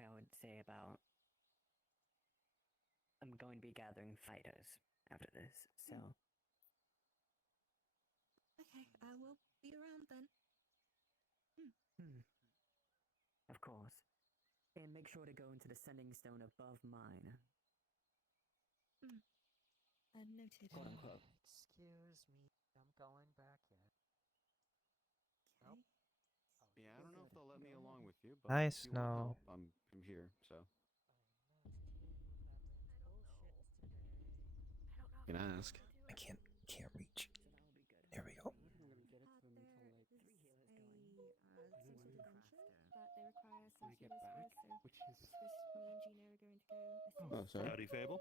I would say about I'm going to be gathering fighters after this, so. Okay, I will be around then. Of course. And make sure to go into the sending stone above mine. Noted. Quote unquote. Excuse me, I'm going back in. Okay. Nope. Yeah, I don't know if they'll let me along with you, but Nice, if you want no. help, I'm here, so. You can ask. I can't reach. There we go. There is a some sort of adventure that they require some healers for, so which is just me and Gina are going to go assist. Oh, sorry. Howdy, Fable.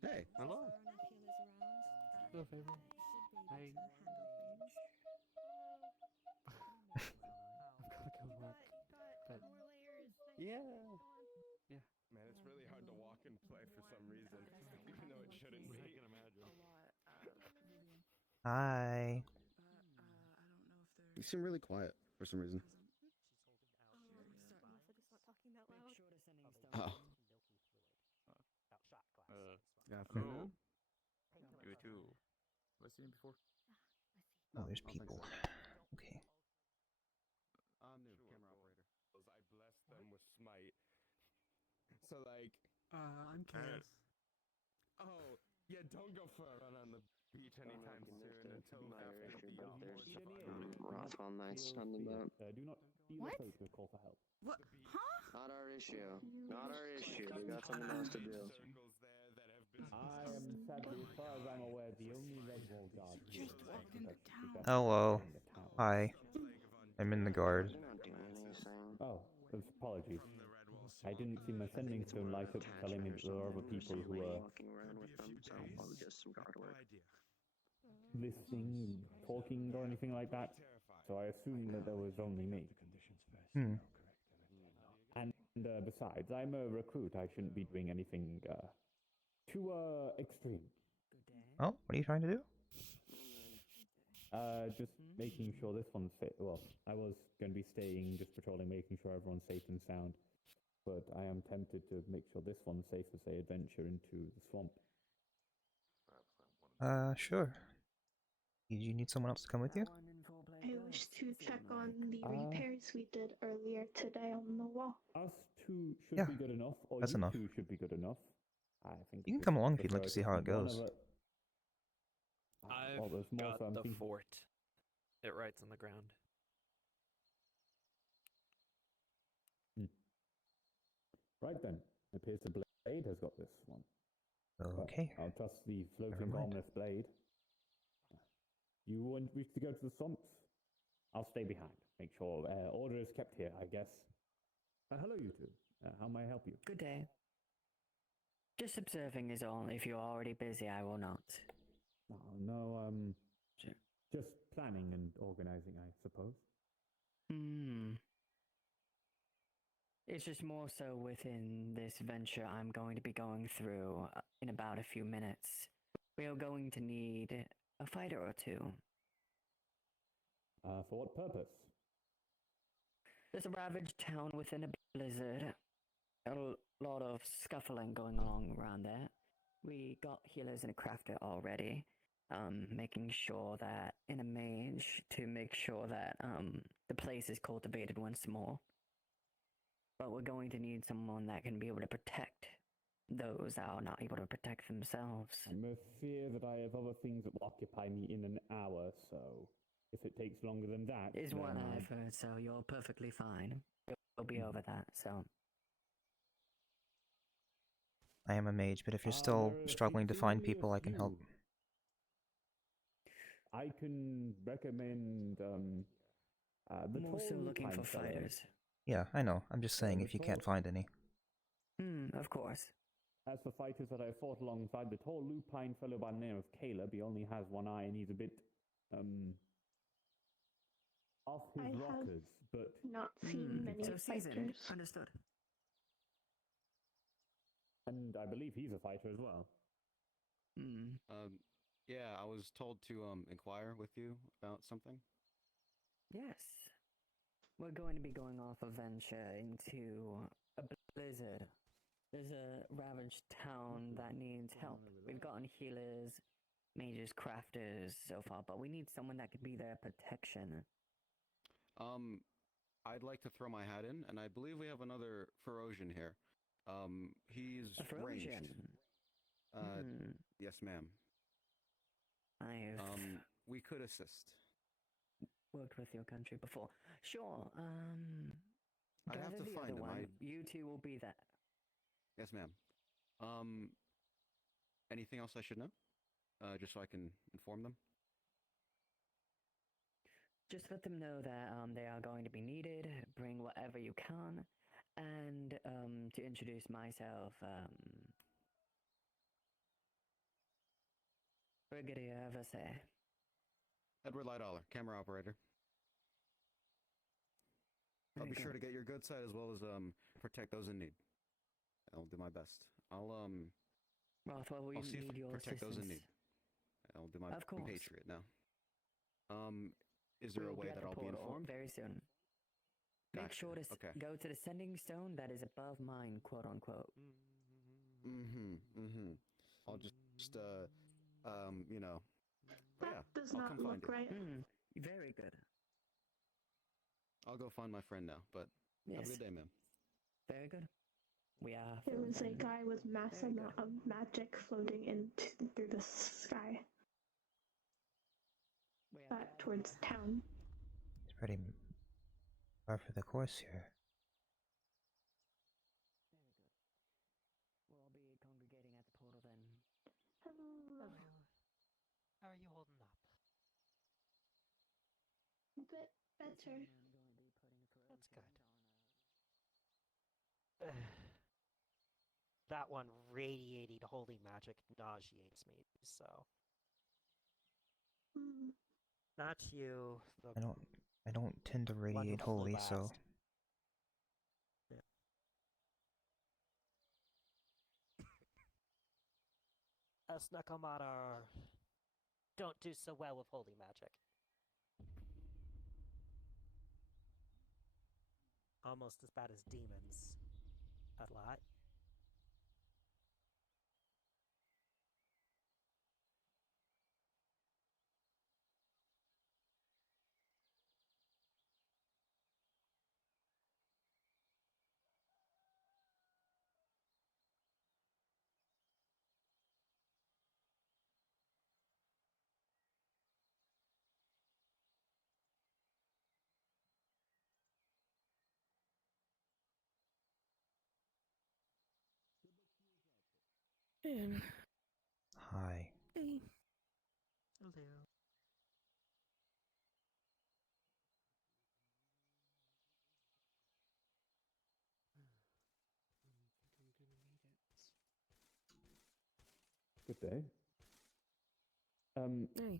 Hey, There hello. are enough healers around that Hello, Fable. should be able Hi. to handle things. I've got to go work. But more layers. yeah. Man, it's really hard to walk and play for some reason, even though it shouldn't be. I can imagine. Hi. You seem really quiet for some reason. Make sure to sending stone. Oh. Afternoon. You too. Have I seen him before? Oh, there's I don't think people. so. Okay. I'm new, camera operator. I bless them with smite. So like, I'm curious. Oh, yeah, don't go for a run on the beach anytime soon until after the Rough on nice on the boat. Do not What? hesitate to call for help. What? Huh? Not our issue. Not our issue. We got something else to do. I am sadly, as far as I'm aware, the only red wall guard here. Just walked into town. Hello. Hi. I'm in the guard. They're not doing anything. Oh, apologies. I didn't see my sending stone light up telling me that there are other people who are walking around with them, so I'll just some guard work. listening, talking, or anything like that. So I assumed that there was only me. And besides, I'm a recruit. I shouldn't be doing anything too extreme. Good day. Oh, what are you trying to do? Just making sure this one's safe. Well, I was going to be staying, just patrolling, making sure everyone's safe and sound. But I am tempted to make sure this one's safe as they adventure into the swamp. Sure. Did you need someone else to come with you? I wish to check on the repairs we did earlier today on the wall. Us two should Yeah, be good enough, or that's you enough. two should be good enough. I think You can just come along if you'd like prefer to see how it just one goes. of it. I've Well, there's more, got so I'm the thinking- fort. It writes on the ground. Right then, it appears the blade has got this one. Okay. I'll trust the floating Never mind. harmless blade. You wish to go to the swamps? I'll stay behind. Make sure order is kept here, I guess. Hello, you two. How may I help you? Good day. Just observing is all. If you're already busy, I will not. Oh, no, Sure. just planning and organizing, I suppose. It's just more so within this venture I'm going to be going through in about a few minutes. We are going to need a fighter or two. For what purpose? There's a ravaged town within a blizzard. A lot of scuffling going along around there. We got healers and a crafter already. Making sure that, in a mage, to make sure that the place is cultivated once more. But we're going to need someone that can be able to protect those that are not able to protect themselves. I'm a fear that I have other things that will occupy me in an hour, so if it takes longer than that, Is then what I've heard, so you're perfectly fine. You'll be over that, so. I am a mage, but if you're still there are struggling to things find in people, I can help. you. I can recommend the I'm also tall looking for lupine fellow. fighters. Yeah, I know. I'm just saying the if you tall- can't find any. Of course. As for fighters that I fought alongside, the tall lupine fellow by the name of Caleb, he only has one eye and he's a bit off his I have rockers, but Not seen many So seasoned. fighters. Understood. and I believe he's a fighter as well. Yeah, I was told to inquire with you about something. Yes. We're going to be going off a venture into a blizzard. There's a ravaged town that needs help. We've gotten healers, mages, crafters so far, but we need someone that could be their protection. I'd like to throw my hat in, and I believe we have another Ferocian here. He's A ranged. Ferocian. Yes, ma'am. I've We could assist. worked with your country before. Sure. I'd go have to the find other him. one. You two will be there. Yes, ma'am. Anything else I should know? Just so I can inform them? Just let them know that they are going to be needed. Bring whatever you can. And to introduce myself, Brigadier Versailles. Edward Lightdollar, camera operator. I'll Very be sure good. to get your good side as well as protect those in need. I'll do my best. Rothwell, we I'll see need if I your can protect those in assistance. need. I'll do my Of course. compatriot now. Is there We'll a way be at that the I'll be portal informed? very soon. Make Gotcha. sure to Okay. go to the sending stone that is above mine, quote unquote. I'll just you know. That yeah, does I'll not come find look you. right. Very good. I'll go find my friend now, but Yes. have a good day, ma'am. Very good. We are. It was a filled guy with massive Very amount of magic floating through the sky We are back towards town. It's pretty far for the course here. Very good. We'll all be congregating at the portal then. Hello. How are you holding up? Bit better. That's good. That one radiating holy magic nauseates me, so. Not you. I don't tend to one who radiate flew holy, so last. Yeah. Us Nakamata don't do so well with holy magic. Almost as bad as demons. I'd lie. hi. Hey. Hello. Good day. Hey.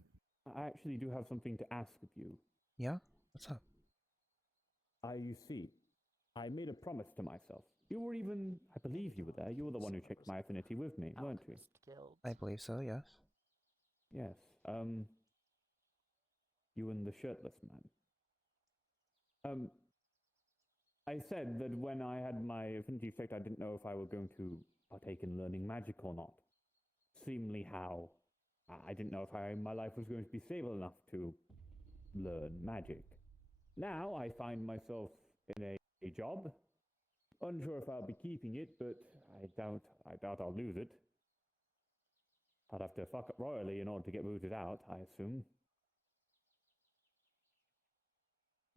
I actually do have something to ask of you. Yeah? What's up? You see, I made a promise to myself. You were even, I believe you were there. You were the one who checked my affinity with me, weren't you? Alchemist Guild. I believe so, yes. Yes. You and the shirtless man. I said that when I had my affinity checked, I didn't know if I were going to partake in learning magic or not. Seemingly how. I didn't know if my life was going to be stable enough to learn magic. Now I find myself in a job. Unsure if I'll be keeping it, but I doubt I'll lose it. I'd have to fuck up royally in order to get booted out, I assume.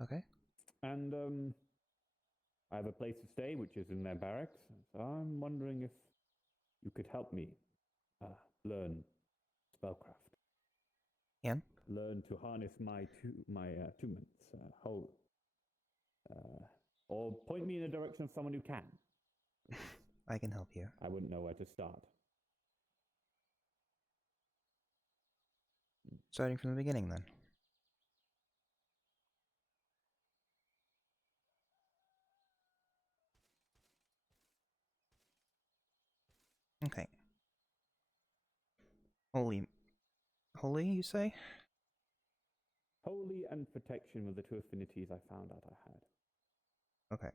Okay. And I have a place to stay, which is in their barracks. So I'm wondering if you could help me learn spellcraft. Ian? Learn to harness my attunements whole. Or point me in the direction of someone who can. I can help you. I wouldn't know where to start. Starting from the beginning, then. Okay. Holy, you say? Holy and protection were the two affinities I found out I had. Okay.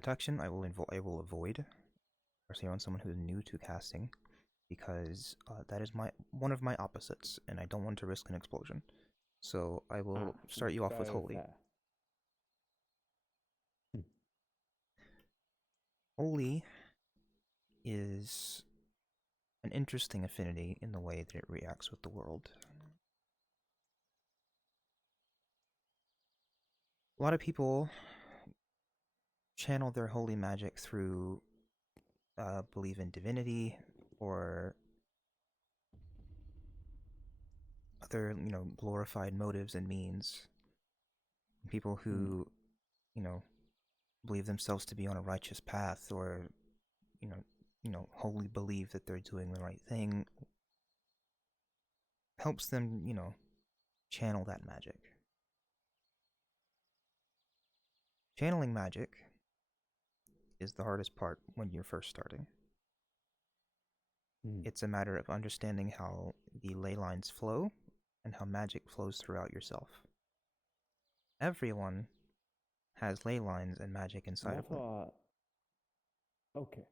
protection, I will avoid, especially on someone who's new to casting, because that is one of my opposites, and I don't want to risk an explosion. So I will start you off with holy. Holy is an interesting affinity in the way that it reacts with the world. A lot of people channel their holy magic through believe in divinity or other, glorified motives and means. People who, believe themselves to be on a righteous path or, wholly believe that they're doing the right thing helps them, channel that magic. Channeling magic is the hardest part when you're first starting. It's a matter of understanding how the ley lines flow and how magic flows throughout yourself. Everyone has ley lines and magic inside of them. Okay.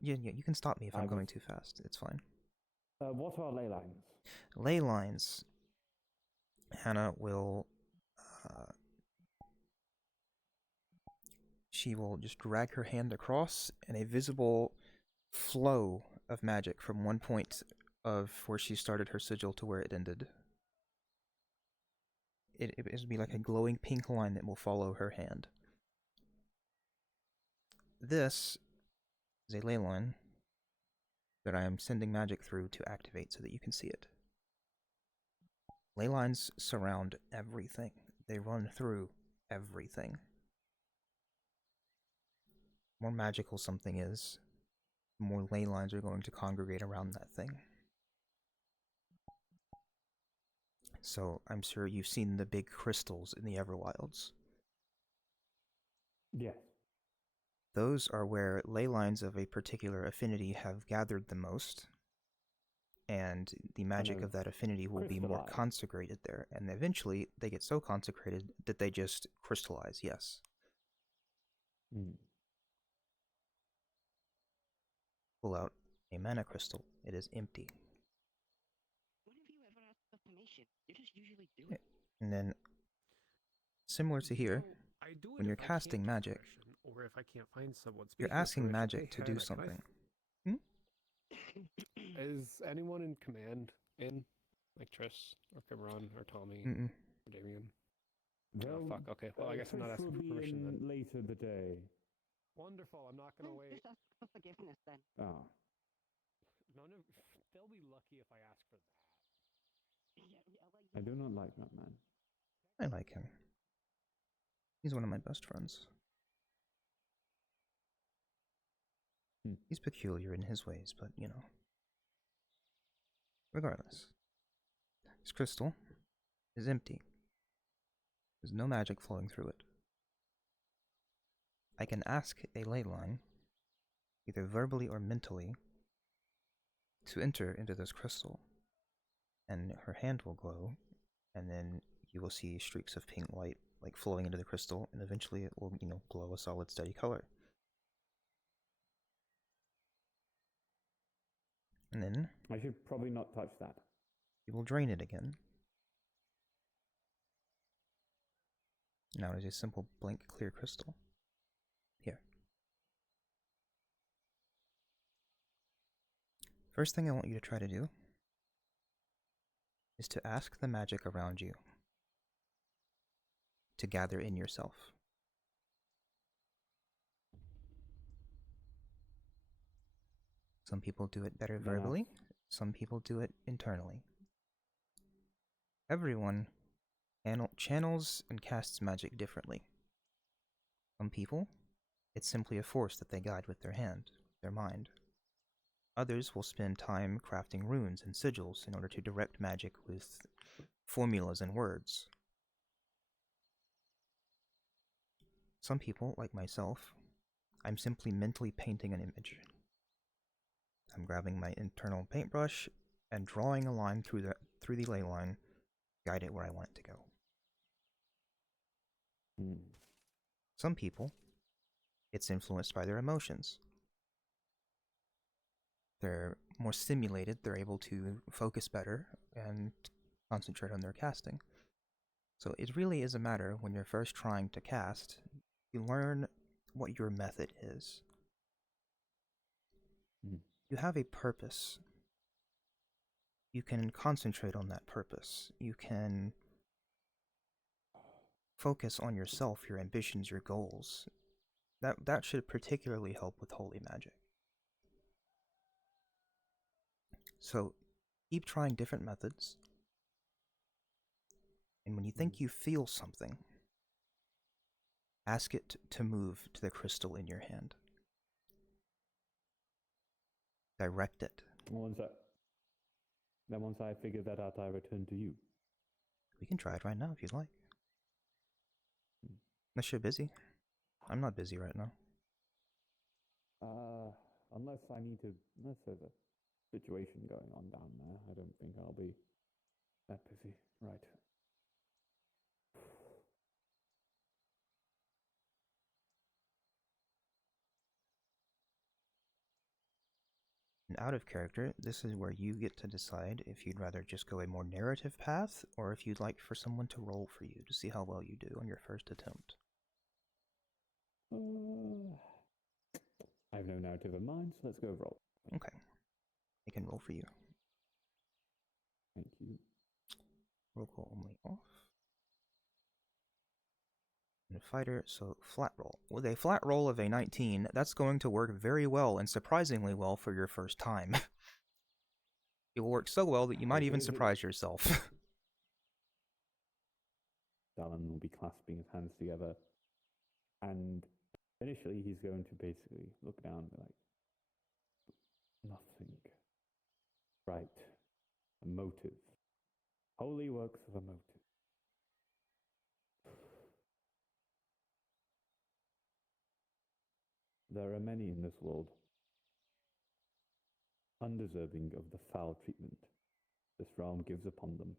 You can stop me if I'm going too fast. It's fine. What are ley lines? Ley lines. Hana will. She will just drag her hand across, and a visible flow of magic from one point of where she started her sigil to where it ended. It will be like a glowing pink line that will follow her hand. This is a ley line that I am sending magic through to activate so that you can see it. Ley lines surround everything. They run through everything. The more magical something is, the more ley lines are going to congregate around that thing. So I'm sure you've seen the big crystals in the Everwilds. Yes. Those are where ley lines of a particular affinity have gathered the most, and the magic of that affinity will be more consecrated there, and eventually they get so consecrated that they just crystallize, yes. Pull out a mana crystal. It is empty. When have you ever asked for permission? You just usually do it. And then, similar to here, when you're casting magic, or if I can't find someone you're asking magic to do something. Is anyone in command in? Like Triss, or Cameron, or Tommy, or Damien? Oh, fuck, okay. Well, I guess I'm not asking for permission then. Later the day. Wonderful, I'm not gonna wait. Just ask for forgiveness then. Oh. They'll be lucky if I ask for that. I do not like that man. I like him. He's one of my best friends. He's peculiar in his ways, but, regardless. This crystal is empty. There's no magic flowing through it. I can ask a ley line, either verbally or mentally, to enter into this crystal, and her hand will glow, and then you will see streaks of pink light like flowing into the crystal, and eventually it will, glow a solid, steady color. And then I should probably not touch that. You will drain it again. Now it is a simple blank clear crystal. Here. First thing I want you to try to do is to ask the magic around you to gather in yourself. Some people do it better verbally, some people do it internally. Everyone channels and casts magic differently. Some people, it's simply a force that they guide with their hand, their mind. Others will spend time crafting runes and sigils in order to direct magic with formulas and words. Some people, like myself, I'm simply mentally painting an image. I'm grabbing my internal paintbrush and drawing a line through the ley line, guide it where I want it to go. Some people, it's influenced by their emotions. They're more stimulated, they're able to focus better and concentrate on their casting. So it really is a matter when you're first trying to cast, you learn what your method is. You have a purpose. You can concentrate on that purpose. You can focus on yourself, your ambitions, your goals. That should particularly help with holy magic. So keep trying different methods. And when you think you feel something, ask it to move to the crystal in your hand. Direct it. Once I figure that out, I return to you. We can try it right now if you'd like. Unless you're busy. I'm not busy right now. Unless there's a situation going on down there, I don't think I'll be that busy. Right. And out of character, this is where you get to decide if you'd rather just go a more narrative path, or if you'd like for someone to roll for you to see how well you do on your first attempt. I have no narrative in mind, so let's go roll. Okay. I can roll for you. Thank you. Roll call only off. And a fighter, so flat roll. With a flat roll of a 19, that's going to work very well and surprisingly well for your first time. It will work so well that you might even surprise yourself. Dallin will be clasping his hands together, and initially he's going to basically look down and be like, nothing. Right. A motive. Holy works of a motive. There are many in this world undeserving of the foul treatment this realm gives upon them.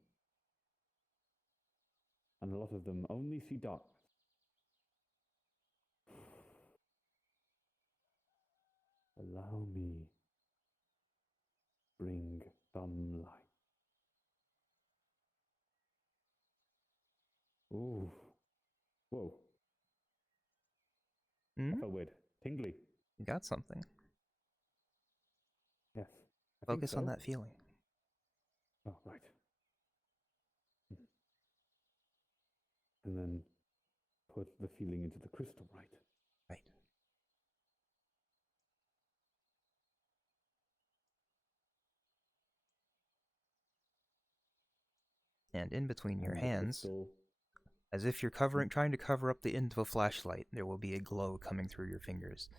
And a lot of them only see darkness. Allow me bring some light. Ooh. Whoa. I felt weird. Tingly. You got something. Yes. Focus on that feeling. Oh, right. And then put the feeling into the crystal, right? Right. And in between your hands, as if you're trying to cover up the end of a flashlight, there will be a glow coming through your fingers.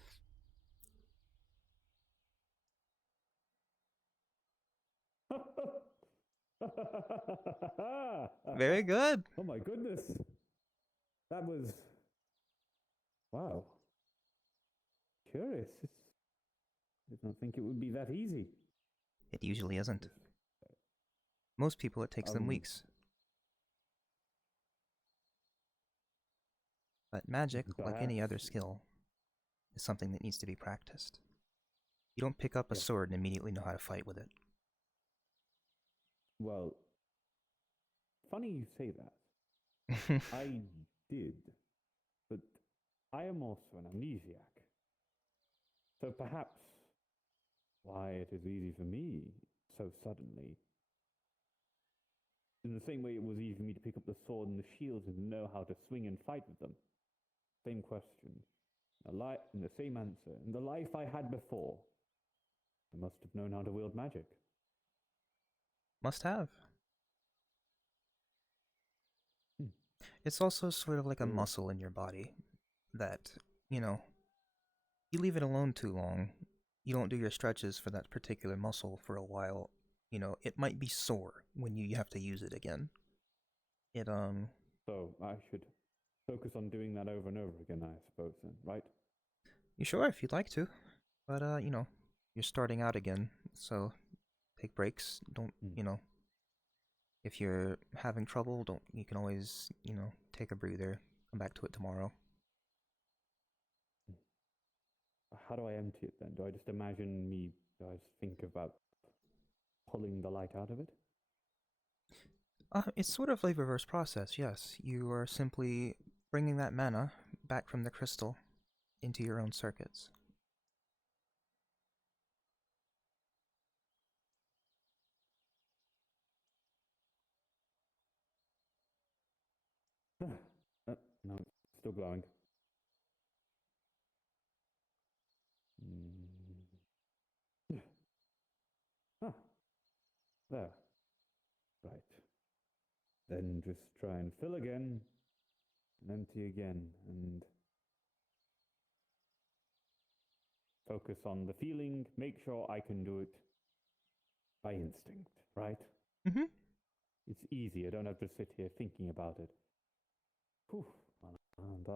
Very good. Oh my goodness. That was... Wow. Curious. I don't think it would be that easy. It usually isn't. Most people, it takes them weeks. But magic, like any other skill, is something that needs to be practiced. You don't pick up a sword and immediately know how to fight with it. Well, funny you say that. I did, but I am also an amnesiac. So perhaps why it is easy for me so suddenly, in the same way it was easy for me to pick up the sword and the shields and know how to swing and fight with them. Same question, and the same answer. In the life I had before, I must have known how to wield magic. Must have. It's also sort of like a muscle in your body that, you leave it alone too long, you don't do your stretches for that particular muscle for a while, it might be sore when you have to use it again. So I should focus on doing that over and over again, I suppose, then, right? You sure, if you'd like to. But, you're starting out again, so take breaks. Don't, if you're having trouble, you can always, take a breather, come back to it tomorrow. how do I empty it then? Do I just imagine me? Do I just think about pulling the light out of it? It's sort of like a reverse process, yes. You are simply bringing that mana back from the crystal into your own circuits. No, it's still glowing. Ah, there. Right. Then just try and fill again, and empty again, and focus on the feeling. Make sure I can do it by instinct, right? Mm-hmm. It's easy. I don't have to sit here thinking about it. Whew. And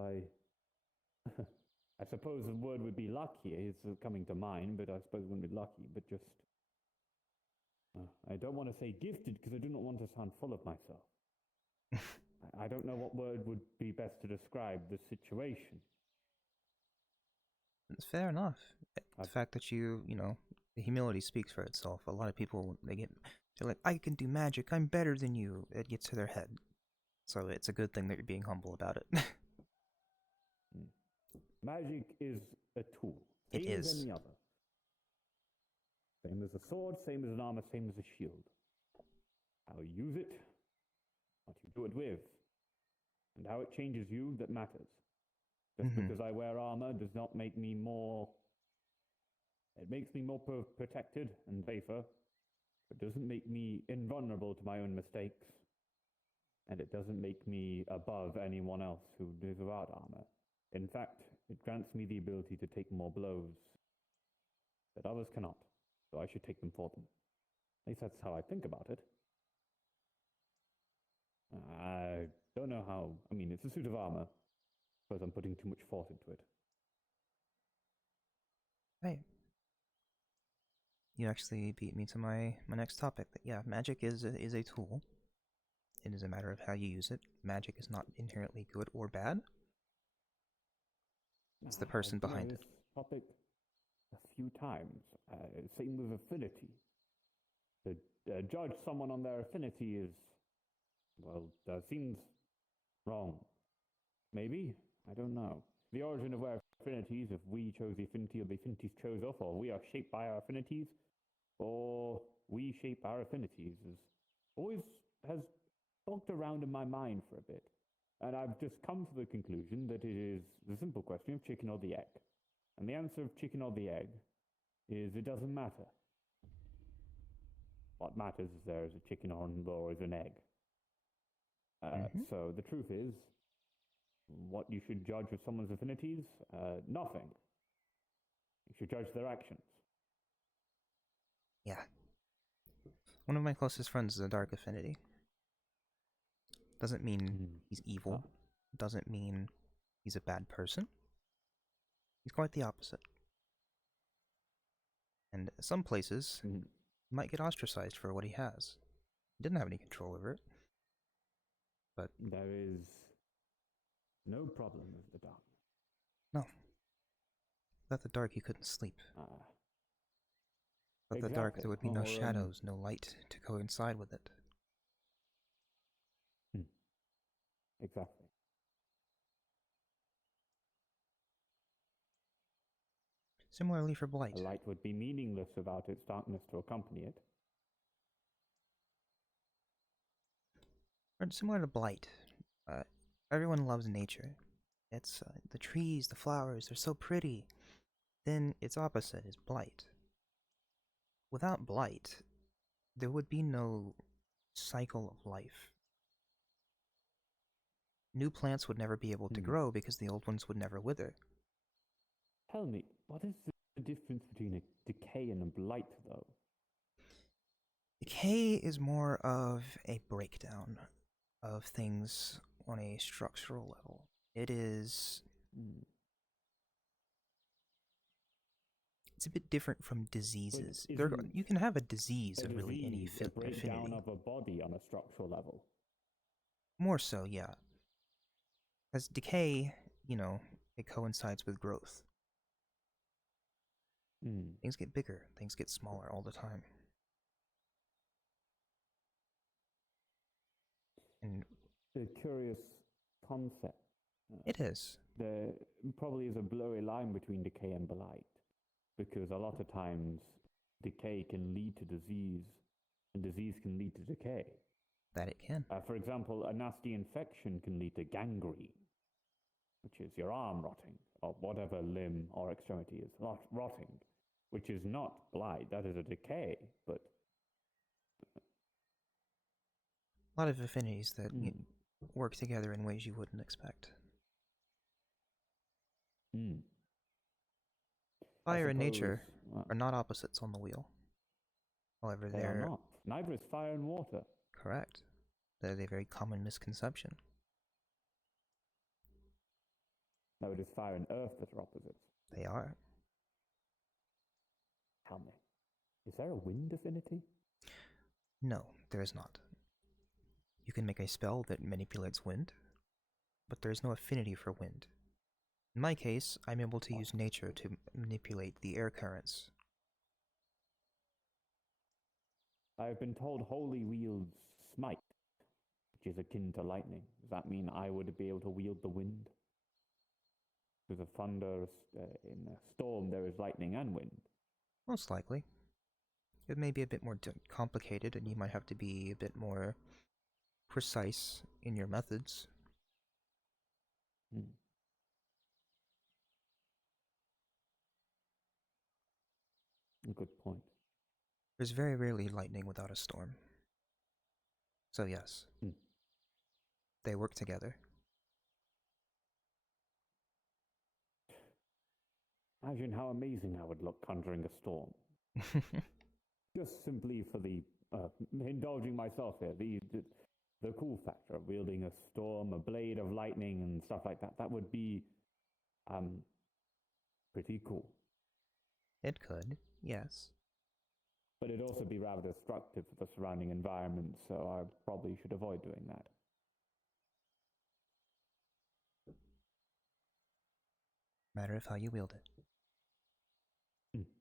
I suppose the word would be lucky. It's coming to mind, but I suppose it wouldn't be lucky. But just, I don't want to say gifted because I do not want to sound full of myself. I don't know what word would be best to describe the situation. It's fair enough. The fact that you know, the humility speaks for itself. A lot of people, they're like, I can do magic, I'm better than you. It gets to their head. So it's a good thing that you're being humble about it. Magic is a tool. It Same as is. any other. Same as a sword, same as an armor, same as a shield. How you use it, what you do it with, and how it changes you that matters. Just because I wear armor does not make me more... It makes me more protected and safer. It doesn't make me invulnerable to my own mistakes. And it doesn't make me above anyone else who is without armor. In fact, it grants me the ability to take more blows that others cannot. So I should take them for them. At least that's how I think about it. I don't know how... I mean, it's a suit of armor. I suppose I'm putting too much thought into it. Right. You actually beat me to my next topic. That yeah, magic is a tool. It is a matter of how you use it. Magic is not inherently good or bad. It's the person behind it. Topic a few times. Same with affinity. To judge someone on their affinity is, well, that seems wrong. Maybe? I don't know. The origin of our affinities, if we chose the affinity or the affinities chose us, or we are shaped by our affinities, or we shape our affinities, always has bogged around in my mind for a bit. And I've just come to the conclusion that it is the simple question of chicken or the egg. And the answer of chicken or the egg is it doesn't matter. What matters is there is a chicken or is an egg. So the truth is, what you should judge with someone's affinities? Nothing. You should judge their actions. Yeah. One of my closest friends is a dark affinity. Doesn't mean he's evil. Doesn't mean he's a bad person. He's quite the opposite. And some places, he might get ostracized for what he has. He didn't have any control over it. But there is no problem with the dark. No. Without the dark, you couldn't sleep. Without the dark, there would be no shadows, no light to coincide with it. Exactly. Similarly for blight. A light would be meaningless without its darkness to accompany it. Or similar to blight. Everyone loves nature. It's the trees, the flowers, they're so pretty. Then its opposite is blight. Without blight, there would be no cycle of life. New plants would never be able to grow because the old ones would never wither. Tell me, what is the difference between a decay and a blight, though? Decay is more of a breakdown of things on a structural level. It is... It's a bit different from diseases. You can have a disease of really any affinity. Breakdown of a body on a structural level. More so, yeah. As decay, you know, it coincides with growth. Things get bigger, things get smaller all the time. And it's a curious concept. It is. There probably is a blurry line between decay and blight, because a lot of times decay can lead to disease, and disease can lead to decay. That it can. For example, a nasty infection can lead to gangrene, which is your arm rotting, or whatever limb or extremity is rotting, which is not blight, that is a decay, but... A lot of affinities that work together in ways you wouldn't expect. Fire and nature are not opposites on the wheel. However, they are not. Neither is fire and water. Correct. That is a very common misconception. No, it is fire and earth that are opposites. They are. Tell me, is there a wind affinity? No, there is not. You can make a spell that manipulates wind, but there is no affinity for wind. In my case, I'm able to use nature to manipulate the air currents. I have been told Holy wields smite, which is akin to lightning. Does that mean I would be able to wield the wind? Because of thunder, in a storm there is lightning and wind. Most likely. It may be a bit more complicated, and you might have to be a bit more precise in your methods. Good point. There's very rarely lightning without a storm. So yes, they work together. Imagine how amazing I would look conjuring a storm. Just simply for the, indulging myself here, the cool factor of wielding a storm, a blade of lightning and stuff like that. That would be, pretty cool. It could, yes. But it'd also be rather destructive for the surrounding environment, so I probably should avoid doing that. Matter of how you wield it.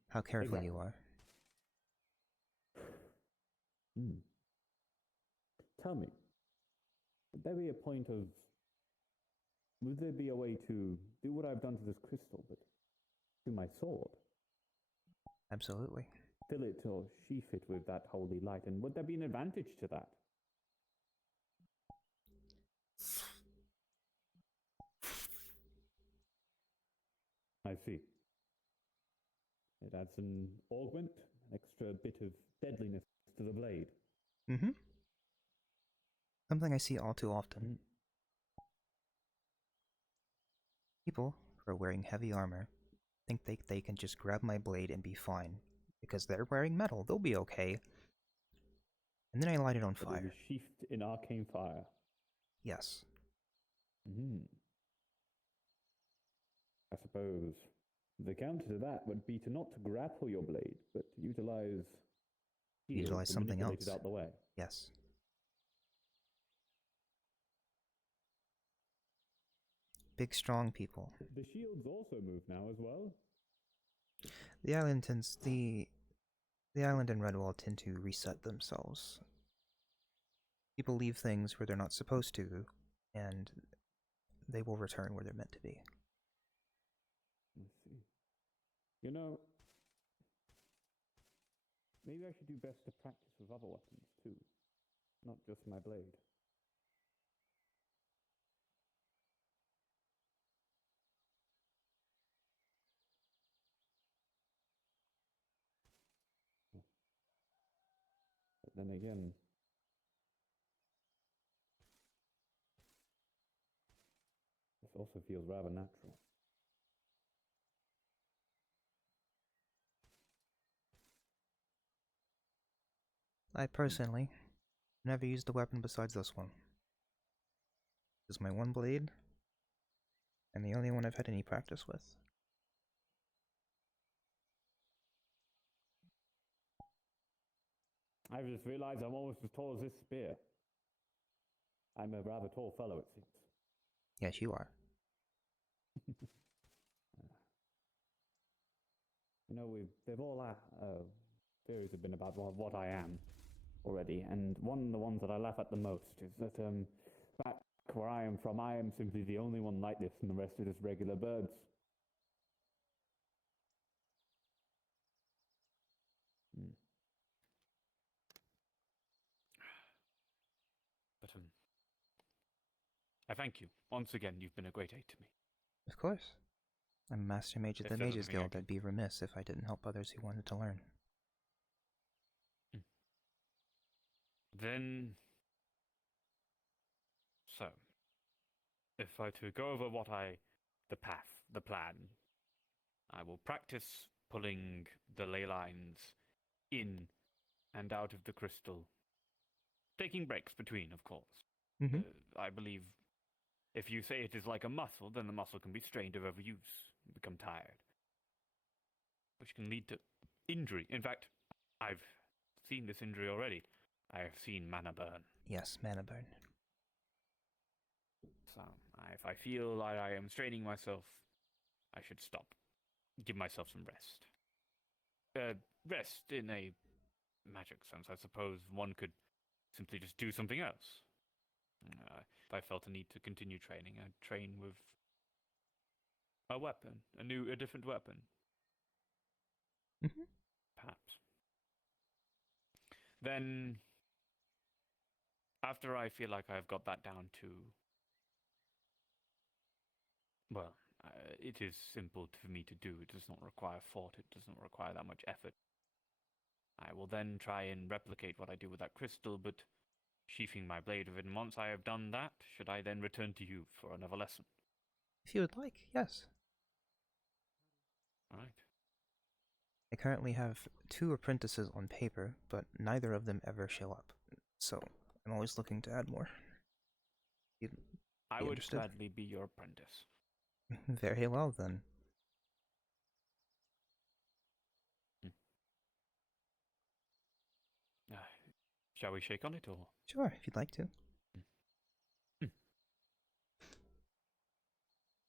How careful you are. Tell me, would there be a point of... Would there be a way to do what I've done to this crystal, but to my sword? Absolutely. Fill it or sheath it with that holy light, and would there be an advantage to that? I see. It adds an augment, an extra bit of deadliness to the blade. Something I see all too often. People who are wearing heavy armor think they can just grab my blade and be fine. Because they're wearing metal, they'll be okay. And then I light it on fire. It is sheathed in arcane fire. Yes. I suppose the counter to that would be to not to grapple your blade, but to utilize something else. It out the way. Yes. Big, strong people. The shields also move now as well. The island the island and Redwall tend to reset themselves. People leave things where they're not supposed to, and they will return where they're meant to be. Let's see. You know, maybe I should do best to practice with other weapons too, not just my blade. But then again, this also feels rather natural. I personally never used a weapon besides this one. This is my one blade, and the only one I've had any practice with. I've just realized I'm almost as tall as this spear. I'm a rather tall fellow, it seems. Yes, you are. they've all theories have been about what I am already, and one of the ones that I laugh at the most is that back where I am from, I am simply the only one like this, and the rest are just regular birds. But I thank you. Once again, you've been a great aid to me. Of course. I'm a Master Mage at If the there's Mages anything I Guild. I'd be remiss if I didn't help others who wanted to learn. Then, so, if I to go over the plan, I will practice pulling the ley lines in and out of the crystal, taking breaks between, of course. Mm-hmm. I believe if you say it is like a muscle, then the muscle can be strained of overuse and become tired, which can lead to injury. In fact, I've seen this injury already. I have seen mana burn. Yes, mana burn. So, if I feel like I am straining myself, I should stop. Give myself some rest. Rest in a magic sense. I suppose one could simply just do something else. If I felt a need to continue training, I'd train with a weapon, a different weapon. Mm-hmm. Perhaps. Then, after I feel like I've got that down to, well, it is simple for me to do. It does not require thought. It does not require that much effort. I will then try and replicate what I do with that crystal, but sheathing my blade with it. And once I have done that, should I then return to you for another lesson? If you would like, yes. All right. I currently have 2 apprentices on paper, but neither of them ever show up. So, I'm always looking to add more. I would gladly be your apprentice. Very well, then. Shall we shake on it, or? Sure, if you'd like to.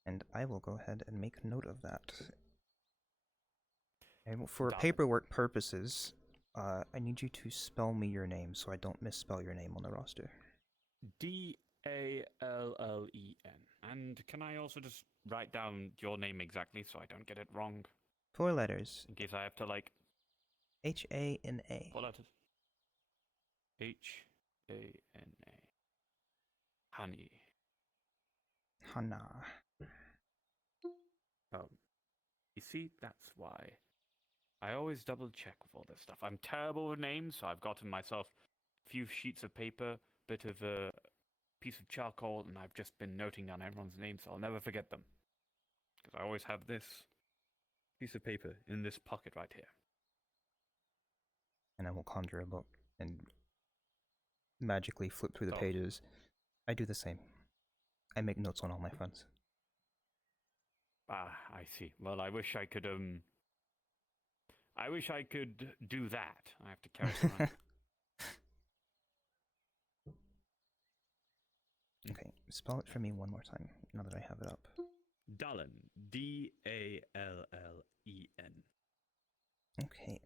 And I will go ahead and make note of that. And for paperwork purposes, I need you to spell me your name so I don't misspell your name on the roster. Dallen. And can I also just write down your name exactly so I don't get it wrong? 4 letters. In case I have to, like... H-A-N-A. 4 letters. H-A-N-A. Honey. Hana. You see, that's why. I always double check with all this stuff. I'm terrible with names, so I've gotten myself a few sheets of paper, bit of a piece of charcoal, and I've just been noting down everyone's names, so I'll never forget them. Because I always have this piece of paper in this pocket right here. And I will conjure a book and magically flip through the pages. I do the same. I make notes on all my friends. Ah, I see. Well, I wish I could do that. I have to carry some around. Okay, spell it for me one more time, now that I have it up. Dallen. D-A-L-L-E-N. Okay.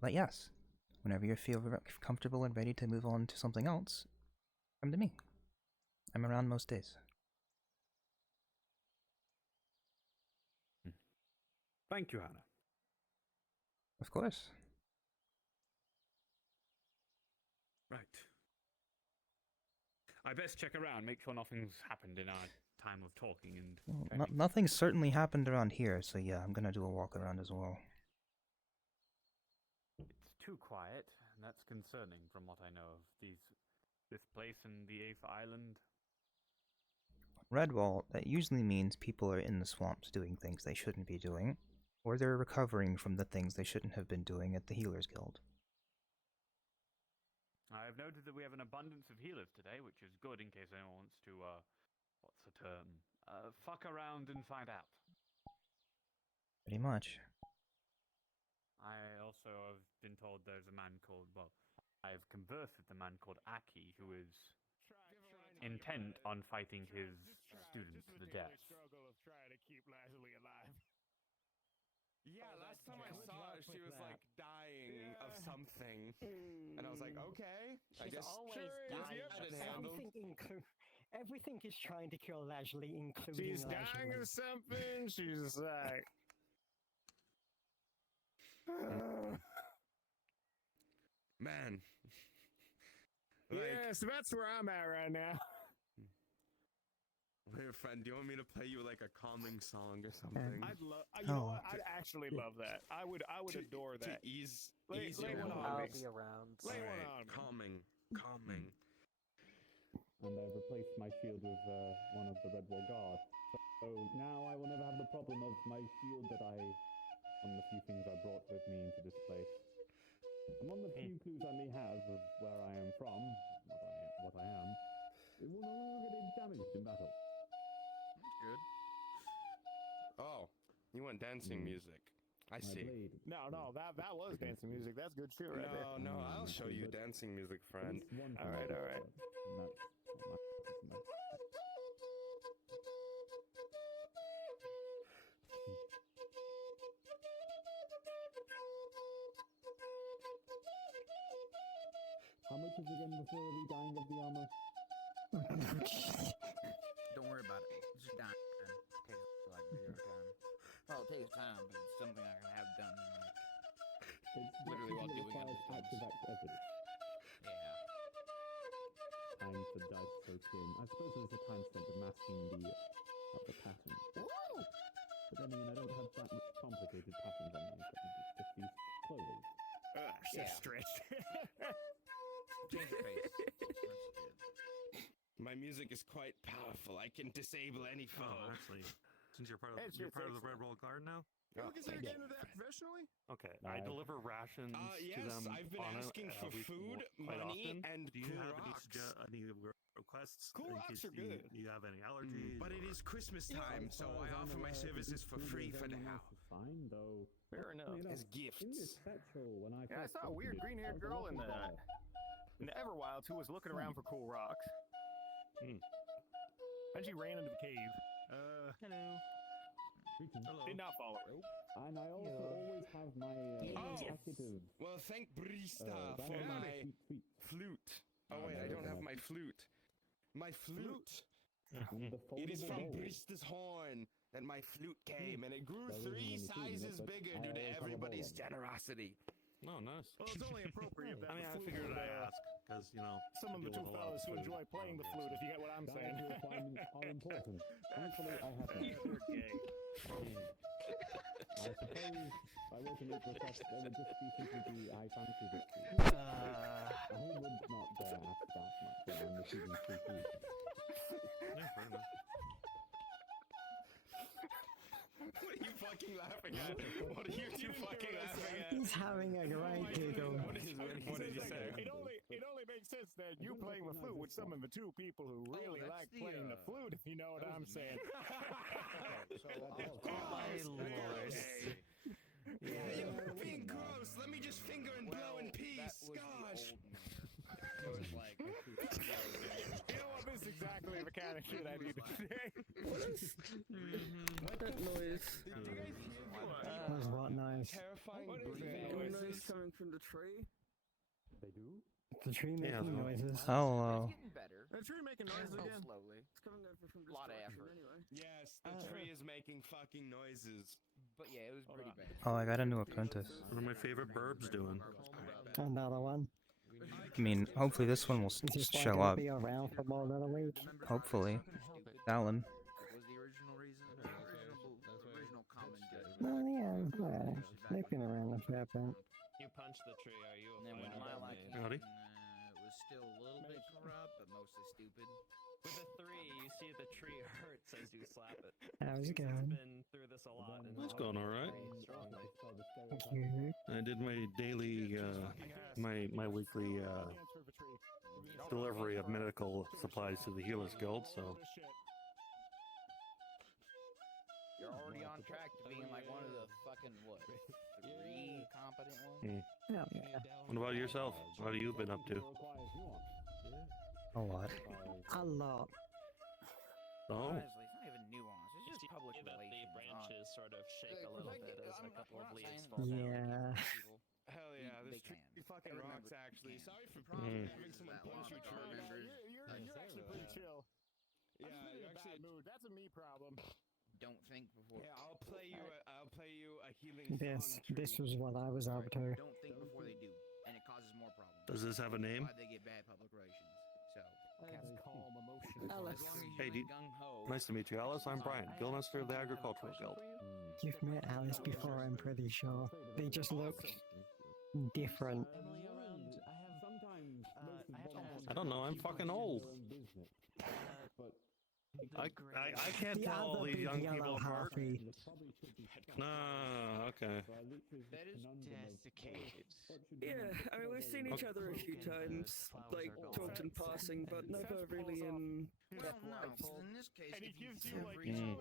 But yes, whenever you feel comfortable and ready to move on to something else, come to me. I'm around most days. Thank you, Hana. Of course. Right. I best check around, make sure nothing's happened in our time of talking and... Well, nothing's certainly happened around here, so yeah, I'm gonna do a walk around as well. It's too quiet, and that's concerning from what I know of this place and the Aether Island. Redwall, that usually means people are in the swamps doing things they shouldn't be doing, or they're recovering from the things they shouldn't have been doing at the Healers Guild. I have noted that we have an abundance of healers today, which is good in case anyone wants to, what's the term? Fuck around and find out. Pretty much. I also have been told there's a man called, well, I've conversed with the man called Aki, who is intent on fighting his student to the death. struggle of trying to keep Leslie alive. Yeah, last time I saw her, she was like dying of something, and I was like, okay, I She's guess always dying had of it handled. Everything is trying to kill Leslie, including She's dying of something. She's like, Man. yeah, so that's where I'm at right now. Hey, friend, do you want me to play you like a calming song or something? I'd love. You know what? I'd actually love that. I would adore that. To ease Lay your one on I'll me. be around. Lay one Alright, on me. calming. And I've replaced my shield with one of the Red Wall Guard. So now I will never have the problem of my shield that one of the few things I brought with me into this place. And one of the few clues I may have of where I am from, what I am, it will no longer get damaged in battle. Good. Oh, you want dancing music. I see. No, that was dancing music. That's good shit right there. No, I'll show you dancing music, friend. All right. How much is again before we dying of the armor? Don't worry about it. It's just dying. It takes like 0 time. Well, it takes time, but it's something I can have done literally while doing other things. Active evidence. Yeah. Time for dice soak in. I suppose there's a time spent of masking the pattern. But then again, I don't have that much complicated patterns on my equipment. It's just these clothing. Shit stretched. Change your face. That's good. My music is quite powerful. I can disable any foe. Oh, actually, since you're part of the Red Roll Guard now. Can we consider getting into that professionally? Okay, I deliver rations to yes, them. I've been asking for food, quite money, often. and do you have rocks. any requests? Cool in rocks case are good. You have any allergies? But it is Christmas time, so I offer my services for free for now. Fine, though. Fair enough. As gifts. In this satchel, when I I saw a weird green-haired girl in the Everwilds who was looking around for cool rocks. And she ran into the cave. Hello. Did not follow her. And I also always have my packet of... Well, thank Brista for my flute. Oh wait, I don't have my flute. My flute. It is from Brista's horn that my flute came, and it grew 3 sizes bigger due to everybody's generosity. Oh, nice. Well, it's only appropriate that I figured I'd ask because some of the two fellas who enjoy playing the flute, if you get what I'm saying. Requirements are important. Thankfully, I have them. You're gay. I suppose I was an request, there would just be simply I fancy this. I would not dare ask that much when I'm receiving free food. Yeah, fair enough. What are you fucking laughing at? What are you two fucking laughing at? He's having a great giggle. What did you say? It only makes sense that you playing the flute with some of the two people who really like playing the flute, if you know what I'm saying. My lord. Yeah, you're being gross. Let me just finger and blow in peace. Gosh. You know what? This is exactly the kind of shit I need to say. What that noise? Was what noise? Terrifying Noise coming from the tree? They do? The tree making noises. Hello. It's getting better. The tree making noises again? Slowly. It's coming over from lot of effort. Anyway. Yes, the tree is making fucking noises. But yeah, it was pretty bad. Oh, I got a new apprentice. What are my favorite burbs doing? Another one. I mean, hopefully this one will Is this one show gonna up. be around for more than a week? Hopefully. Alan. Was the original reason? Original common good. Oh yeah, they've been around a fair bit. You punch the tree, are you? And then when my liking Howdy. was still a little bit corrupt, but mostly stupid. With a 3, you see the tree hurts as you slap it. How's it It's going? been through this a lot. And It's going all right. Mhm. I did my daily, my weekly delivery of medical supplies to the Healers Guild. So You're already on track to being like one of the fucking, 3 competent ones? Yeah. what about yourself? What have you been up to? A lot. A lot. Oh. Honestly, it's not even nuance. It's just public that the relations. branches sort of shake a little bit as a couple of leaves fall Yeah. Hell yeah, They this can. tree fucking Every rocks member actually. can. Sorry for The problem having is someone that a lot punch you, of guard Trey. members You're actually pretty chill. Yeah, I'm just in you're a bad actually. mood. That's a me problem. don't think before. Yeah, I'll play you a healing This song. this was what I was up to. Don't think before they do, and it causes more problems. Does this have a name? Why they get bad public relations. So. That's calm emotion. As long as you Hey, ain't gung-ho. nice to meet you, Alice. I'm Brian, Guildmaster of the Agricultural Guild. You've met Alice before, I'm pretty sure. They just look different. I don't know. I'm fucking old. I can't The tell all other these big young yellow people apart. harpy. Nah, okay. That is domesticated. Yeah, I mean, we've seen each other a few times, like, talked in passing, but never really in... Well, no, in this case, And he if you gives you, have like, reason-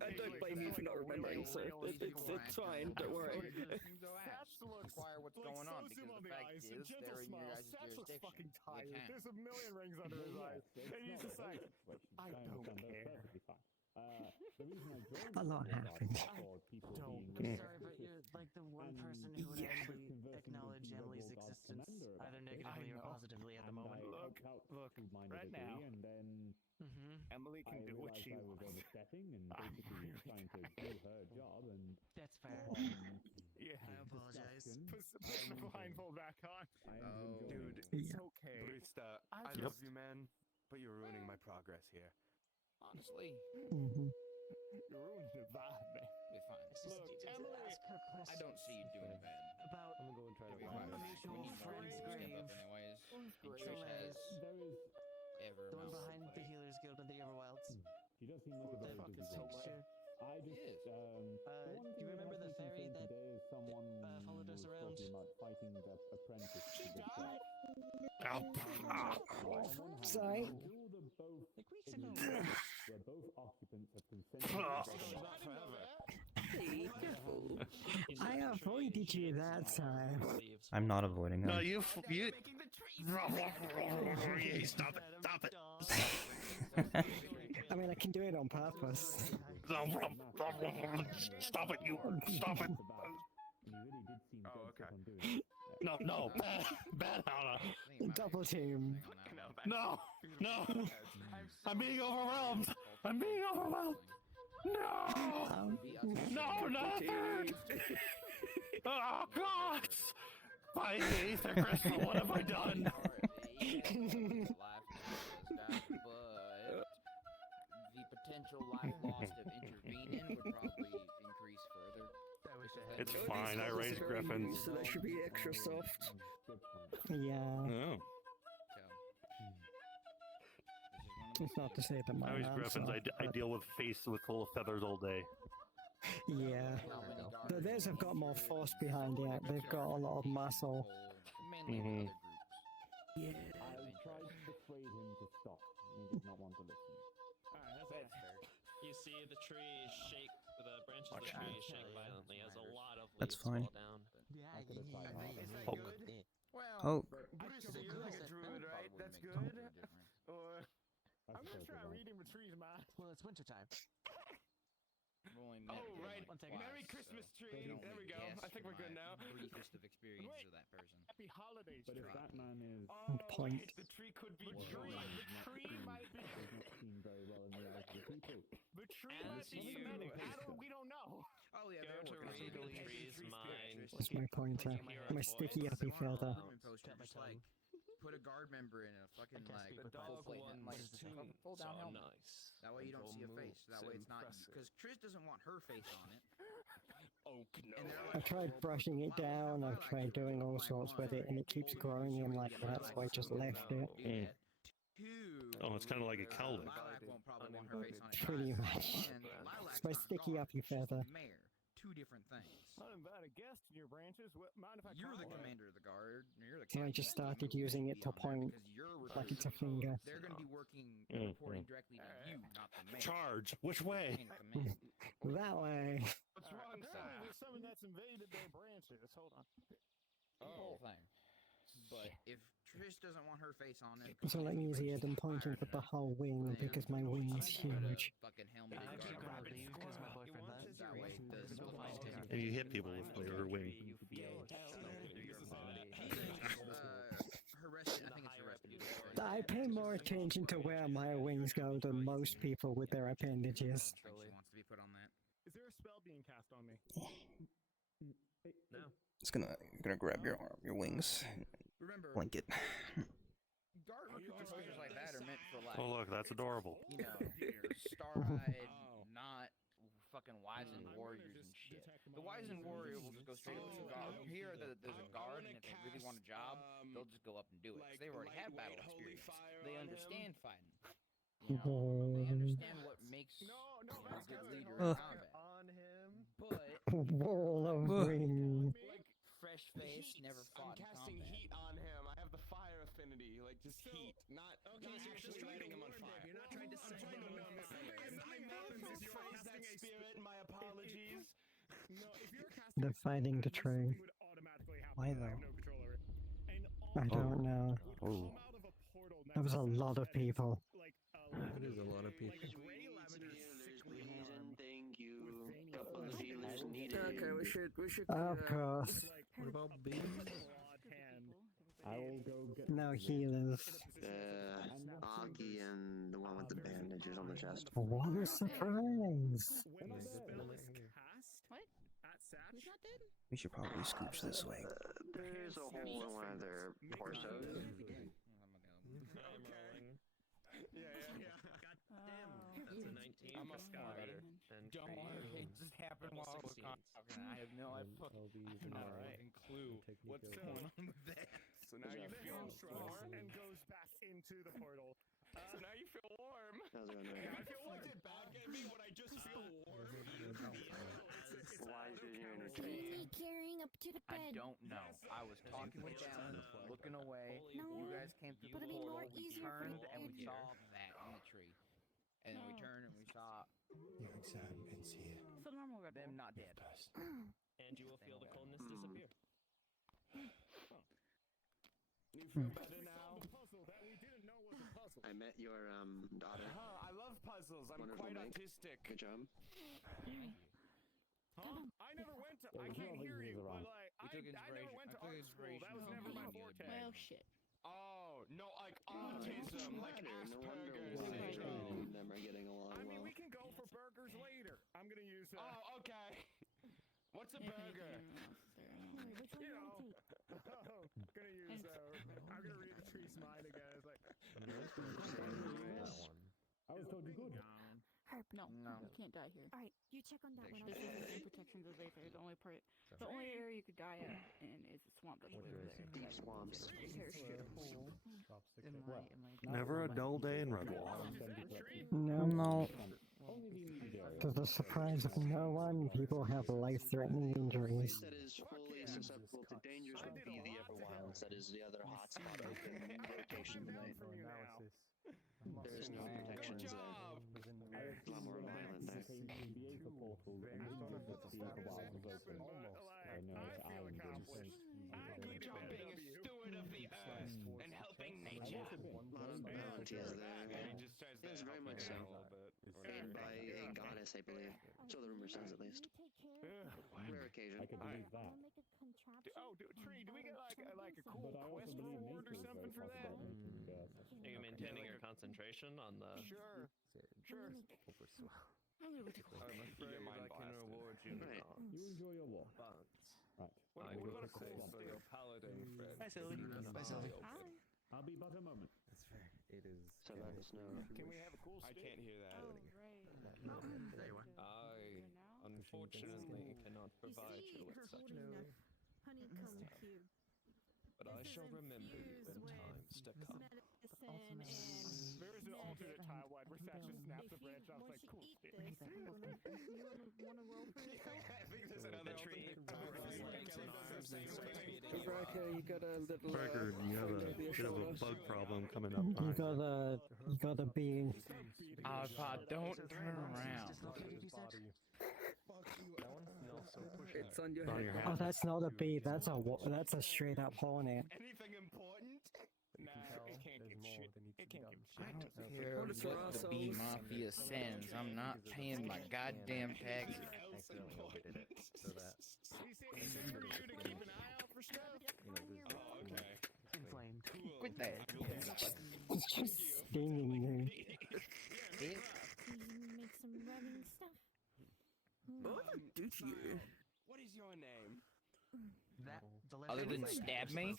I don't blame you for not remembering, so it's fine, don't worry. Inquire what's going on, because the fact is, they're in your guys' Satch looks jurisdiction. fucking They tired. can. There's a million rings under his eyes. And he's just like, I don't care. A lot happened. Don't I'm sorry, but you're like the one person who would actually acknowledge Emily's existence, either negatively or positively at the moment. Look, right now. Emily can do what she wants. That's fair. Yeah. I apologize. Put the blindfold back on. Oh, dude, It's okay. Brista, I Yep. love you, man, but you're ruining my progress here. Honestly, You ruined the vibe, man. it's fine. Look, Emily, ask her I question don't see you doing bad. about To be our honest, we mutual need to friend's step grave. up anyways. And great. Trish has ever The one amounted behind to the Healers Guild of the Everwilds. He does seem With the texture. He is. Do you remember the fairy that followed us around? Sorry. Like weeks ago. Hey, careful. I avoided you that time. I'm not avoiding No, him. you. Stop it! Stop it! I mean, I can do it on purpose. Stop it! You stop it! Oh, okay. No, bad Hana. Double team. No! I'm being overwhelmed. No! No, nothing! Oh God! By Aether crystal, what have I done? But the potential life lost of intervening would probably increase further. It's fine. I raised griffins. So that should be extra soft. Yeah. Oh. It's not to say that my I raise arms griffins. are, I but- deal with face with full of feathers all day. Yeah. But theirs have got more force behind it. They've got a lot of muscle. Mm-hmm. Yeah. I tried to persuade him to stop. He did not want to listen. Alright, that's fair. You see the tree shake, the branches of the tree shake violently as a lot of That's leaves fine. fall down. Is that Poke. good? Well, Oh. Brista, you're like a druid, right? That's good? Or... I'm gonna try reading the trees, man. Well, it's wintertime. Oh, right. Merry Christmas tree. There we go. I think we're good now. Briefest of experiences of that person. Happy holidays, But if tree. that man is Point. The tree could be The tree might be. does not seem very well in the eyes of the people. The tree And might be you- Semitic. We don't know. Oh yeah, Go to read the tree's mind. That's my pointer. My sticky uppy feather. Poster, just like put a guard member in a fucking like the full dog plate, ones like full down so helmet. nice. That way you don't see a Control face. That way it's not moves, because Trish doesn't want her face on it. Oh no. And they're I've tried brushing it down, I've tried doing all sorts with it, and it keeps growing in like that, so I just left it. Oh, it's kind of like a cowlick. Lilac won't probably want her face on it. Pretty much. And Lilac's It's my not sticky guard, uppy she's the feather. mayor. Two different things. Not invite a guest in your branches. Mind if I You're the call? commander of the guard. You're the So I just started using it to point like it's a finger. They're going to be working, Mm, reporting directly to you, not the mayor. Charge. Which way? Chain of command. That way. What's wrong, Apparently sir? there's something that's invaded their branches. Hold on. The whole thing. But if Trish doesn't want her face on it. It's a lot easier than pointing at the whole wing because my wing's huge. Fucking helmeted I'm actually guard. gonna leave because my boyfriend left. That way the spellcasting And you hit people with your wing. Harassment, I think it's harassment. I pay more attention to where my wings go than most people with their appendages. She wants to be put on that. Is there a spell being cast on me? No. It's gonna grab your arm, your wings, Remember, blanket. guard recruiters like that are meant for like. Oh look, that's adorable. You know, star-eyed, not fucking wizened warriors and shit. The wizened warrior will just go straight up to the guard. Here, there's a guard, and if they really want a job, they'll just go up and do it. Because they've already had battle experience. They understand fighting. You know, they understand what makes a good leader in combat. On him. But wall of wing. like fresh face, never fought in I'm casting combat. heat on him. I have the fire affinity, like just heat, not actually lighting him on fire. You're not trying to set him on fire. That spirit, my apologies. No, if you're casting They're fighting the tree. would automatically happen. Why I have though? no control over it. And I don't know. Oh. out of a portal That was a lot of people. like That is a lot of people. gray lavender sickly Thank you. Couple of healers needed. Okay, we should. Of course. What about bees? I will go get. No healers. Augie and the one with the bandages on the chest. What a surprise! when the spell is cast What? at Satch, He's not dead? We should probably scooch this way. There's a hole in one of their torsos. That's a 19. I'm a fighter. Don't worry, it just happened while I was talking. I have no fucking clue what's going on with that. So now you feel warm. and goes back into the portal. So now you feel warm. How's it going? I feel like did bad get me when I just feel warm. Why is it here in a tree? carrying up to the I don't know. I was talking with them, looking away. You guys came through the portal. We turned and we saw that in the tree. And then we turned and we saw Your exam ends here. It's a normal red them not dead. And you will feel the coldness disappear. You feel better now? Puzzle that we didn't know was a puzzle. I met your daughter. I love puzzles. I'm Wonderful quite mate. autistic. Good job. I never went to. I can't hear you, but like I never went to art school. That was never my forte. Well, shit. Oh, no, like autism, like No wonder Asperger's why syndrome. you and them are getting along I mean, well. we can go for burgers later. I'm gonna use. Oh, okay. What's a burger? You know, gonna use. I'm gonna read the tree's mind again. It's like. I was told you could. Herb, no, you can't die here. Alright, you check on that one. This is in protections of Aether. The only part, the only area you could die in is the swamp that's over there. Deep swamps. Never a dull day in Redwall. No. To the surprise of no one, people have life-threatening injuries. That is fully susceptible to dangers would be the Everwilds. That is the other hotspot open rotation tonight. There's no protections there. A lot more violent there. Being a steward of the earth and helping nature. A lot of bounties there. Yes, very much so. Paid by a goddess, I believe. So the rumor says, at least. Rare occasion. I could believe that. Tree, do we get like a cool quest reward or something for that? Are you maintaining your concentration on the? Sure. I'm gonna go take a look. I'm afraid I can reward you Right. not. You enjoy your walk. But Right. I will say for your paladin friend. Hi, Sylvie. Bye, Sylvie. I'll be but a moment. That's fair. It is. So let us know. Can we have a cool I stick? can't hear that. Oh, right. There you are. I unfortunately cannot provide you with such a thing. Honeycomb cube. But I shall remember you in times to come. There is an alternate timeline where Satch just snaps a branch off like cool stick. You wanna roll for yourself? I think there's another tree. Rebecca, you got a little. Parker, you have a bit of a bug problem coming up. You gotta be. Don't turn around. It's on your On head. your Oh, head. that's not a bee. That's a straight up hornet. Anything important? can't give a I shit. don't care what the B Mafia sends. I'm not paying my goddamn taxes. Accidentally overdid it, so that. He said for you to keep an eye out for stuff. Oh, okay. Inflamed. Quit that. It's just stinging me. Make some running stuff. What did I do to you? What is your name? Other than stab me?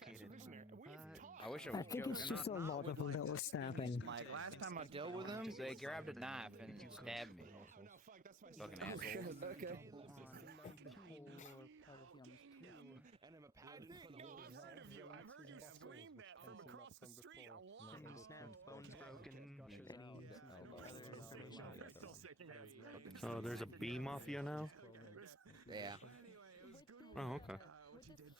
I wish I was think joking. it's just a lot of little stabbing. Like last time I dealt with them, they grabbed a knife and stabbed me. Fucking asshole. Okay. And I'm a paladin for the whole I've heard of you. I've heard you scream that from across the street a lot. Bones broken. So there's a bee mafia now? Yeah. Oh, okay.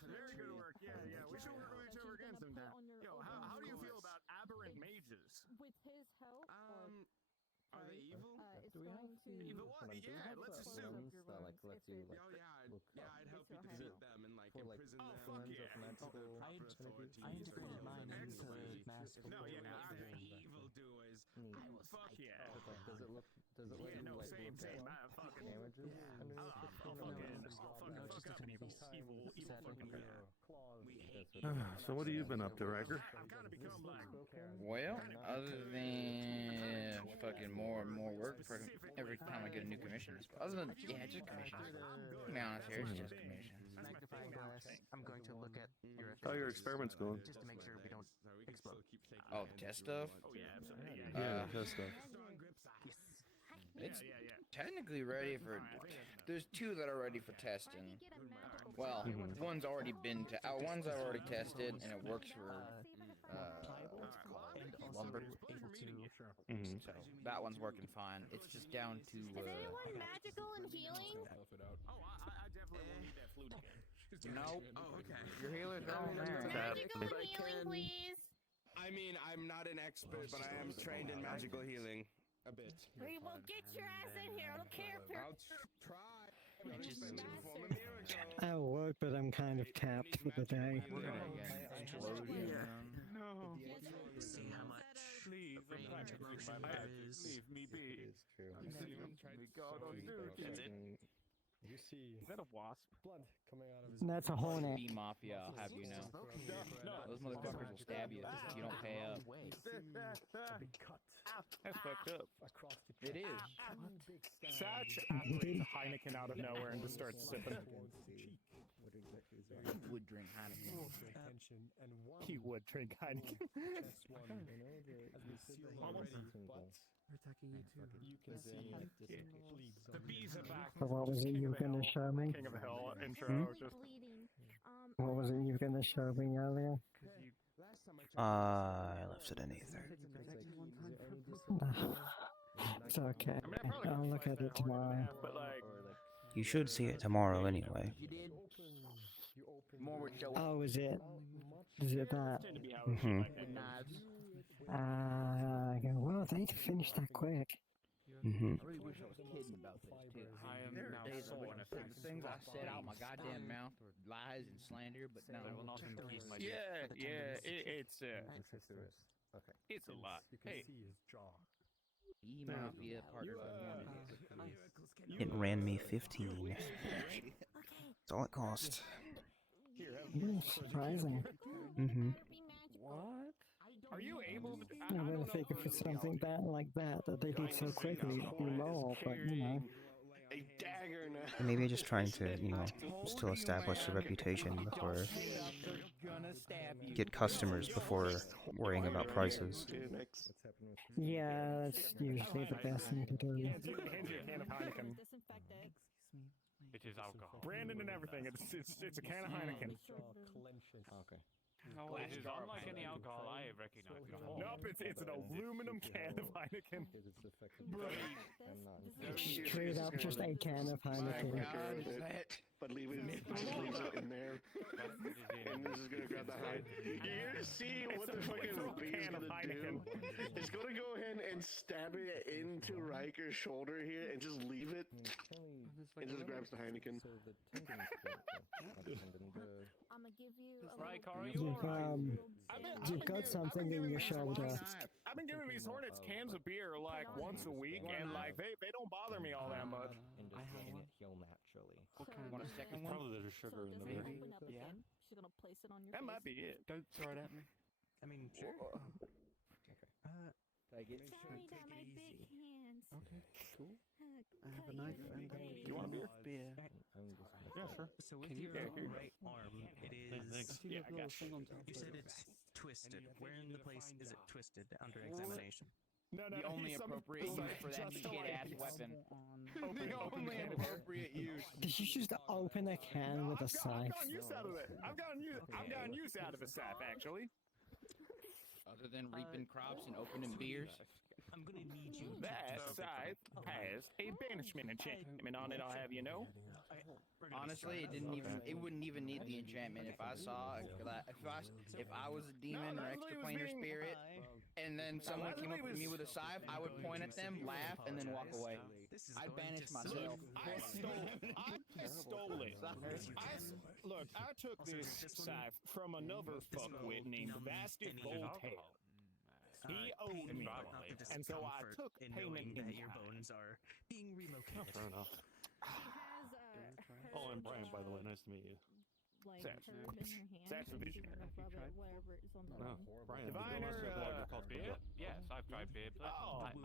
Very good work. Yeah. We should work with each other again sometime. Yo, how do you feel about aberrant mages? With his help, Are they evil? do we have Evil what? Yeah, let's assume. that like lets you like I'd help you defeat them and like imprison them. Fuck yeah. I integrated mine into mass. No, evil doers. Fuck yeah. Does it look Yeah, no, same. Fucking damages. Fucking fuck up and evil fucking yeah. So what have you been up to, Riker? I've got to become like. Well, other than fucking more and more work for every time I get a new commission. Other than, just commissions. To be honest here, it's just commissions. Magnifying glass. I'm going to look at your. How are your experiments going? Just to make sure we don't explode. Oh, test stuff? Oh yeah, absolutely. Yeah, test stuff. It's technically ready for. There's two that are ready for testing. Well, one's already been. One's I've already tested, and it works for. Lumber. So that one's working fine. It's just down to. Is anyone magical and healing? Oh, I definitely will need that flute again. Nope. Oh, okay. Your healers are all there. Magical and healing, please. I mean, I'm not an expert, but I am trained in magical healing. A bit. We will get your ass in here. I don't care if you're. I'll try. I would, but I'm kind of capped for the day. We're gonna explode you. No. See how much Leave range motion there is. Leave me be. It is true. That's it. You see. Is that a wasp? Blood coming out of his. That's a hornet. B Mafia, I'll have you know. Those motherfuckers will stab you if you don't pay up. That's fucked up. Across the It is. Satch activates Heineken out of nowhere and just starts sipping. Would drink Heineken. He would drink Heineken. We're attacking you too. You can see the bees are back. So what was it you were going to show me? King of the Hill intro. Just What was it you were going to show me earlier? I left it in Aether. It's okay. I'll look at it tomorrow. but like. You should see it tomorrow anyway. Oh, is it? Is it that? Well, they finished that quick. I really wish I was kidding about this too. There are days I wish the things I said out my goddamn mouth were lies and slander, but no. I will not impede my It's It's a lot. Hey. E Mafia partner. It ran me 15. That's all it cost. Surprising. What? Are you able to? I would have figured for something bad like that they did so quickly, it'd be more, but you know. A dagger now. Maybe just trying to, still establish a reputation before get customers before worrying about prices. Yeah, that's usually the best thing to do. Hand you a can of Heineken. It is alcohol. Brandon and everything. It's a can of Heineken. Okay. It is unlike any alcohol I have recognized before. Nope, it's an aluminum can of Heineken. Straight up, just a can of Heineken. but leave it in there. And this is gonna grab the hide. You're gonna see what the fucking bee is gonna do. It's gonna go ahead and stab it into Riker's shoulder here and just leave it. And just grabs the Heineken. I'm gonna give you a You've got something in your shoulder. I've been giving these hornets cans of beer like once a week, and like they don't bother me all that much. And just letting it heal naturally. Want a second one? Probably there's sugar in Maybe. there. Open up again. She's gonna place it on your That face. might be it. Don't throw it at me. I mean, sure. Take it. Sorry, got my big hands. Okay, cool. I have a knife and You want a beer? Yeah, sure. So with your right arm, it is. Yeah, I got you. You said it's twisted. Where in the place is it twisted under examination? No, The only appropriate use for that shit-ass weapon. The only appropriate use. Did you just open a can with a I've scythe? gotten use out of it. I've gotten use out of a scythe, actually. Other than reaping crops and opening beers. I'm gonna need you. That scythe has a banishment enchantment on it, I'll have you know. Honestly, it wouldn't even need the enchantment if I saw, if I was a demon or extraplanar spirit, and then someone came up to me with a scythe, I would point at them, laugh, and then walk away. I'd banish myself. I stole it. Look, I took this scythe from another fuckwit named Vastic Voltaire. He owed me, and so I took payment in that your kind. bones are being relocated. Fair enough. Oh, and Brian, by the way, nice to meet you. Like herb in her hand. That's a vision. Rub it wherever it's on the No, bone. Brian. Diviner, called beer? Yes, I've tried beer, but Oh, I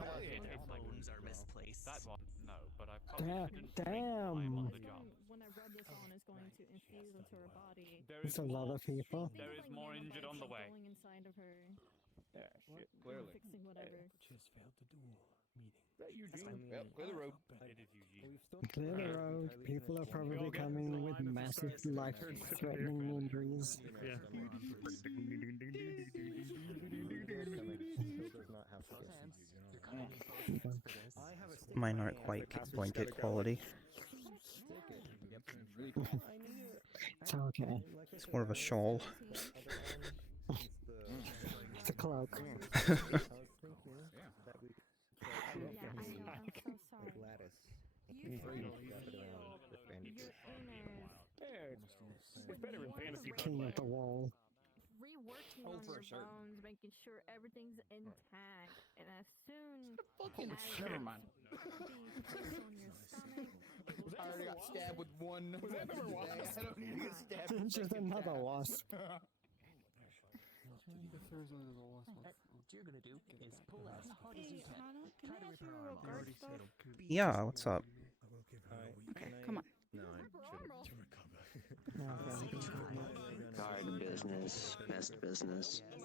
know what it tastes like. Bones are misplaced. That one, no, but I probably shouldn't drink Damn. while I'm on the job. When I rub this on, it's going to infuse into her body. It's a lot of people. There is more injured on the way. Going inside of her. Yeah, shit, clearly. Fixing whatever. Just failed to do meeting. Well, clear the road. It is Eugene. Clear the road. People are probably coming with massive, life-threatening injuries. Yeah. Mine aren't quite blanket quality. It's okay. It's more of a shawl. It's a cloak. It's better in fantasy. King of the wall. Reworking on your bones, making sure everything's intact, and as soon as Never mind. the place on your stomach, I already got stabbed with one. I don't need to get stabbed. with Just another wasp. What you're gonna do is pull as hard as you can. Hana, can Try I to ask rip you her arm about guard out. stuff? Yeah, what's up? Okay, come on. No, Guard business, best business. I'm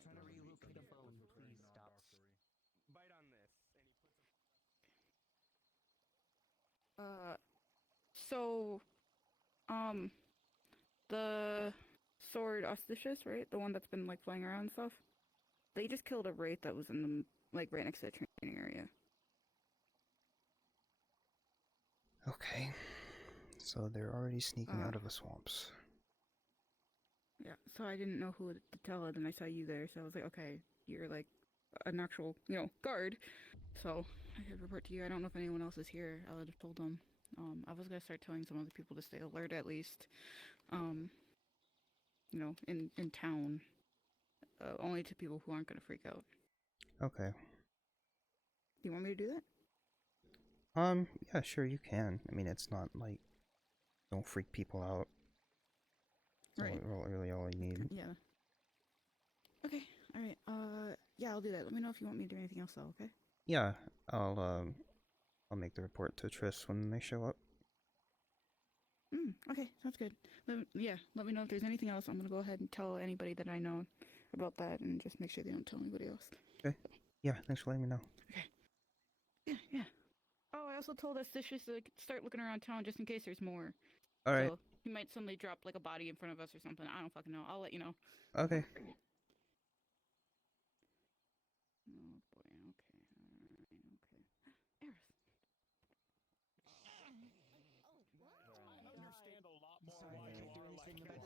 trying to relocate a bone. Please stop. Bite on this. So, the sword auspicious, right? The one that's been like flying around and stuff. They just killed a wraith that was in the like right next to the training area. Okay. So they're already sneaking out of the swamps. Yeah, so I didn't know who to tell, and then I saw you there, so I was like, okay, you're like an actual, guard. So I could report to you. I don't know if anyone else is here. I would have told them. I was gonna start telling some other people to stay alert at least. In town, only to people who aren't gonna freak out. Okay. Do you want me to do that? Yeah, sure you can. I mean, it's not like don't freak people out. Right. Really all you need. Yeah. Okay. All right. Yeah, I'll do that. Let me know if you want me to do anything else, though. Okay. Yeah, I'll make the report to Triss when they show up. Okay, sounds good. Let me know if there's anything else. I'm gonna go ahead and tell anybody that I know about that, and just make sure they don't tell anybody else. Okay. Yeah, thanks for letting me know. Yeah. Oh, I also told Astitius to start looking around town just in case there's more. All right. So he might suddenly drop like a body in front of us or something. I don't fucking know. I'll let you know. Okay. Oh boy. Okay. Alright. Okay. Eris.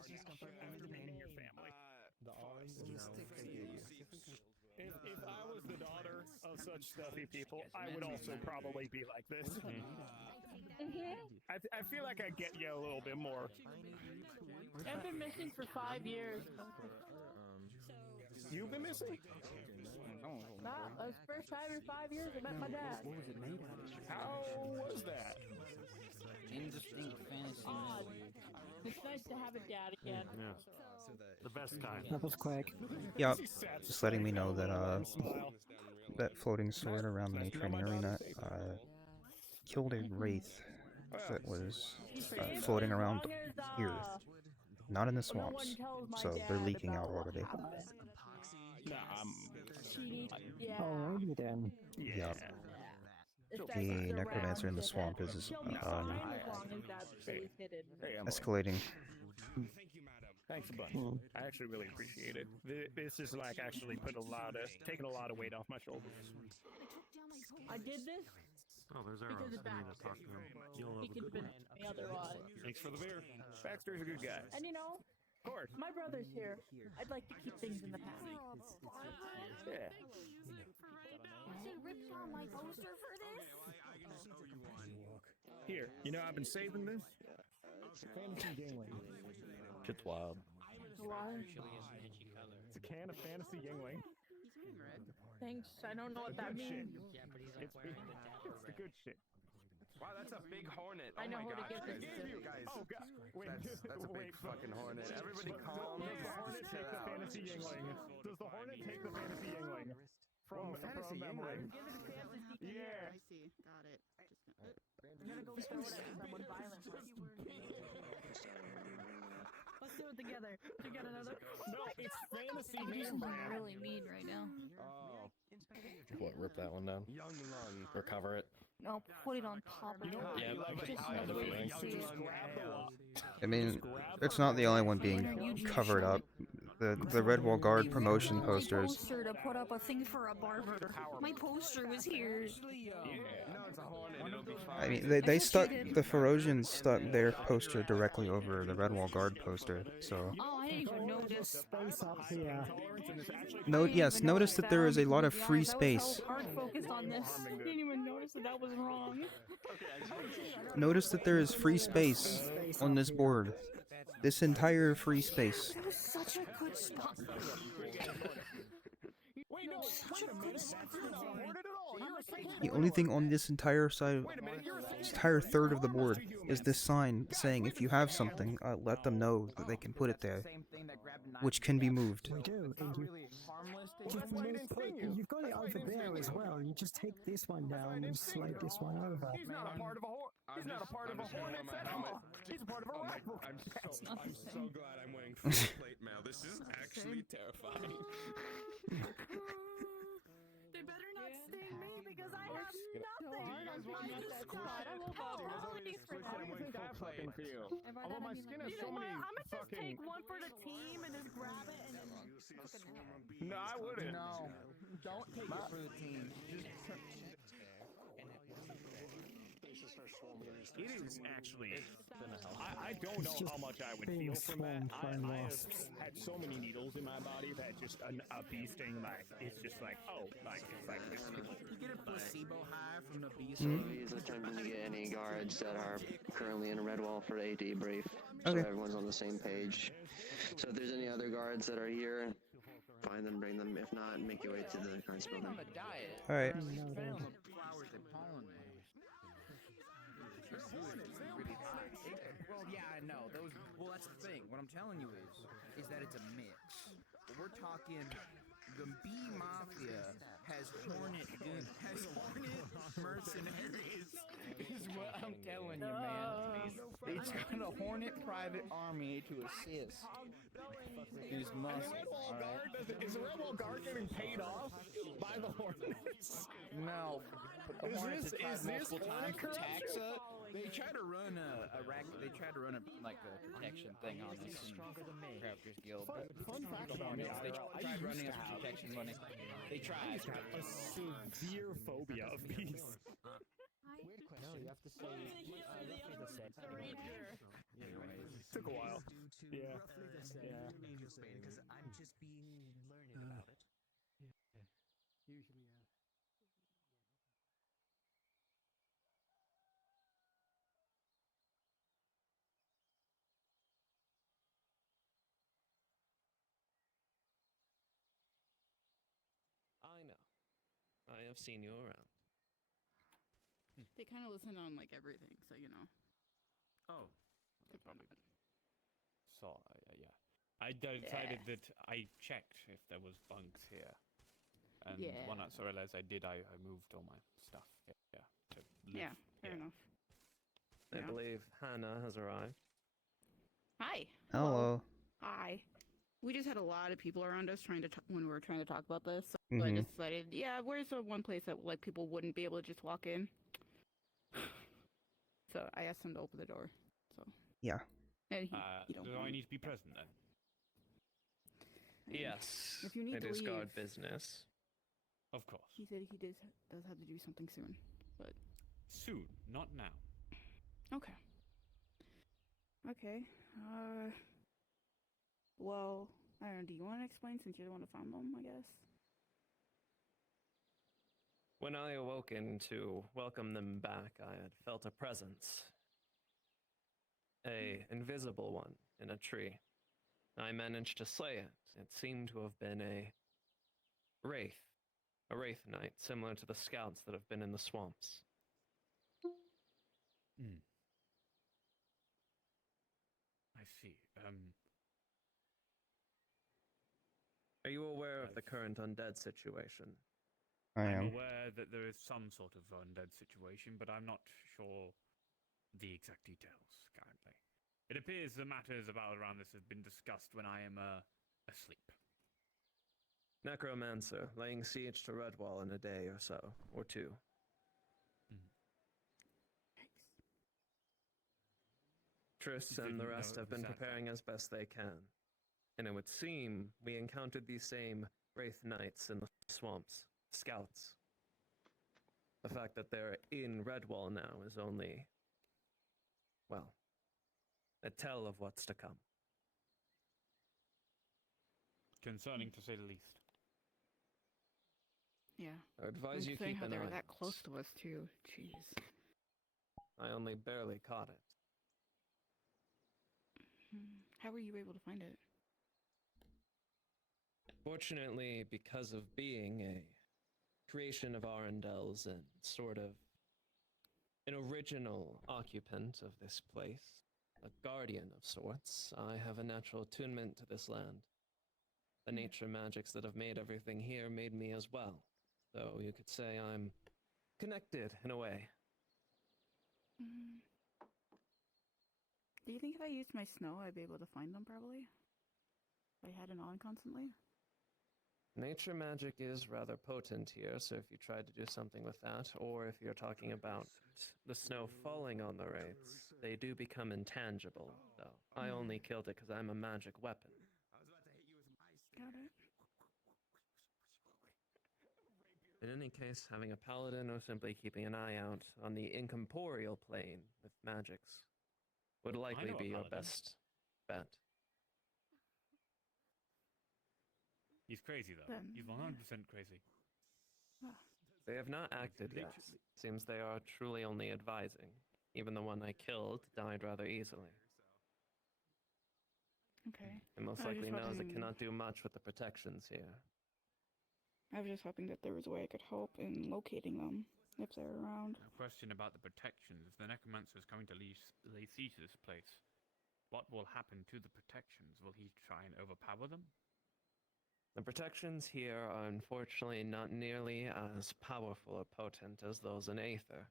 in your family. The arms? If I was the daughter of such stuffy people, I would also probably be like this. I feel like I get you a little bit more. I've been missing for 5 years. You've been missing? Nah, that was the first time in 5 years I met my dad. What was it made out of? How was that? Indistinct fantasy Odd. It's nice to have a dad again. Yeah. The best kind. That was quick. Yep. Just letting me know that that floating sword around the training arena killed a wraith that was floating around here, not in the swamps. So they're leaking out already. Alrighty then. Yep. The necromancer in the swamp is escalating. Thanks a bunch. I actually really appreciate it. This is like actually taking a lot of weight off my shoulders. I did this Oh, there's because arrows. of I need to Baxter. talk to him. You'll have He a good one. convinced me otherwise. Thanks for the beer. Baxter's a good guy. And you know, Of course. my brother's here. I'd like to keep things in the past. Yeah. She ripped on my poster for this? Here, you know I've been saving this. Fantasy Yingling. Shit's wild. Why? It's a can of Fantasy Yingling. Thanks. I don't know what that means. It's the good shit. Wow, that's a big hornet. I know oh my who to gosh, give this guys. to. You guys. Oh god, wait, That's a big fucking hornet. Everybody calm. Does the hornet take the Fantasy Yingling? Does the hornet take the Fantasy Yingling? From Fantasy memory. Yeah. I see. Got it. I'm gonna go throw it at someone violent. Let's do it together. You got another? No, it's fantasy I'm name being brand. really mean right now. Oh. What, rip that one down? Young lung. Or cover it? No, put it on top of it. Yeah, Just I another way definitely. to see it. I mean, it's not the only one being covered up. The Red Wall Guard promotion posters. Poster to put up a thing for a barber. My poster was here. I mean, they stuck the Ferosians stuck their poster directly over the Red Wall Guard poster. So. Oh, I didn't even notice. Space up here. Yes, notice that there is a lot of free space. Hard focused on this. Didn't even notice that was wrong. Notice that there is free space on this board. This entire free space. That was such a good spot. Wait, no, Such a good spot. The only thing on this entire side, this entire third of the board, is this sign saying if you have something, let them know that they can put it there, which can be moved. We do. And you've got it over there as well. You just take this one down and slide this one over. He's not a part of a He's not a part of a hornet at all. He's a part of a rifle. I'm so glad I'm wearing full plate mail. This is actually terrifying. They better not sting me because I have nothing. I'm just squad. I will apologize for that. Although my skin has so many I'm gonna just fucking... take one for the team and just grab it and then No, I wouldn't. No, don't take it for the team. It is actually. I don't know how much I would feel from that. I have had so many needles in my body that just a bee sting, like, it's just like, oh, like, it's like. You get a placebo high from the bee So he's attempting to get any guards that are currently in Redwall for a debrief, so Okay. everyone's on the same page. So if there's any other guards that are here, find them, bring them. If not, make your way to the Christ building. All right. Flowers and pollen. Well, yeah, I know. Well, that's the thing. What I'm telling you is that it's a mix. We're talking. The bee mafia has hornet mercenaries. Is what I'm telling you, man. It's got a hornet private army to assist. Who's muscle? Is the Red Wall Guard getting paid off by the hornets? No, but the hornets have tried multiple times to tax corruption? us. They try to run They try to run a protection thing on us in Crafters Guild. Fun fact about me, They tried running us for protection money. They tried. A severe phobia of bees. You have to say roughly the same. Took a while. Yeah. Roughly the same. Yeah. Because I'm just being learned about it. Usually, I know. I have seen you around. They kind of listen on like everything, so you know. Oh, I probably saw. Yeah, I decided that I checked if there was bunks here, and when I realized I did, I moved all my stuff here to live. Fair enough. I believe Hana has arrived. Hi. Hello. Hi. We just had a lot of people around us when we were trying to talk about this. So I decided, where's the one place that like people wouldn't be able to just walk in? So I asked him to open the door. So yeah. And do I need to be present then? Yes. If you need it to is leave, guard business. Of course. He said he does have to do something soon, but soon, not now. Okay. Okay. Well, I don't know. Do you want to explain since you're the one who found them? I guess. When I awoken to welcome them back, I had felt a presence. A invisible one in a tree. I managed to slay it. It seemed to have been a wraith knight, similar to the scouts that have been in the swamps. I see. Are you aware of the current undead situation? I'm aware that there is some sort of undead situation, but I'm not sure the exact details currently. It appears the matters about around this have been discussed when I am asleep. Necromancer, laying siege to Redwall in a day or so, or two. Triss and the rest have been preparing as best they can. And it would seem we encountered these same Wraith Knights in the swamps, scouts. The fact that they're in Redwall now is only, well, a tell of what's to come. Concerning, to say the least. Yeah. I advise you keep how an they eye were out. that close to us too. Jeez. I only barely caught it. How were you able to find it? Fortunately, because of being a creation of Arendel's and sort of an original occupant of this place, a guardian of sorts, I have a natural attunement to this land. The nature magics that have made everything here made me as well. So you could say I'm connected in a way. Do you think if I used my snow, I'd be able to find them probably? If I had it on constantly? Nature magic is rather potent here, so if you tried to do something with that, or if you're talking about the snow falling on the wraiths, they do become intangible, though. I only killed it because I'm a magic weapon. Got it. In any case, having a paladin or simply keeping an eye out on the incorporeal plane with magics would likely be your best bet. He's crazy, though. He's 100% crazy. They have not acted yet. Seems they are truly only advising. Even the one I killed died rather easily. Okay. It most I was likely just knows it hoping- cannot do much with the protections here. I was just hoping that there was a way I could help in locating them if they're around. A question about the protections. If the necromancer is coming to lay siege to this place, what will happen to the protections? Will he try and overpower them? The protections here are unfortunately not nearly as powerful or potent as those in Aether.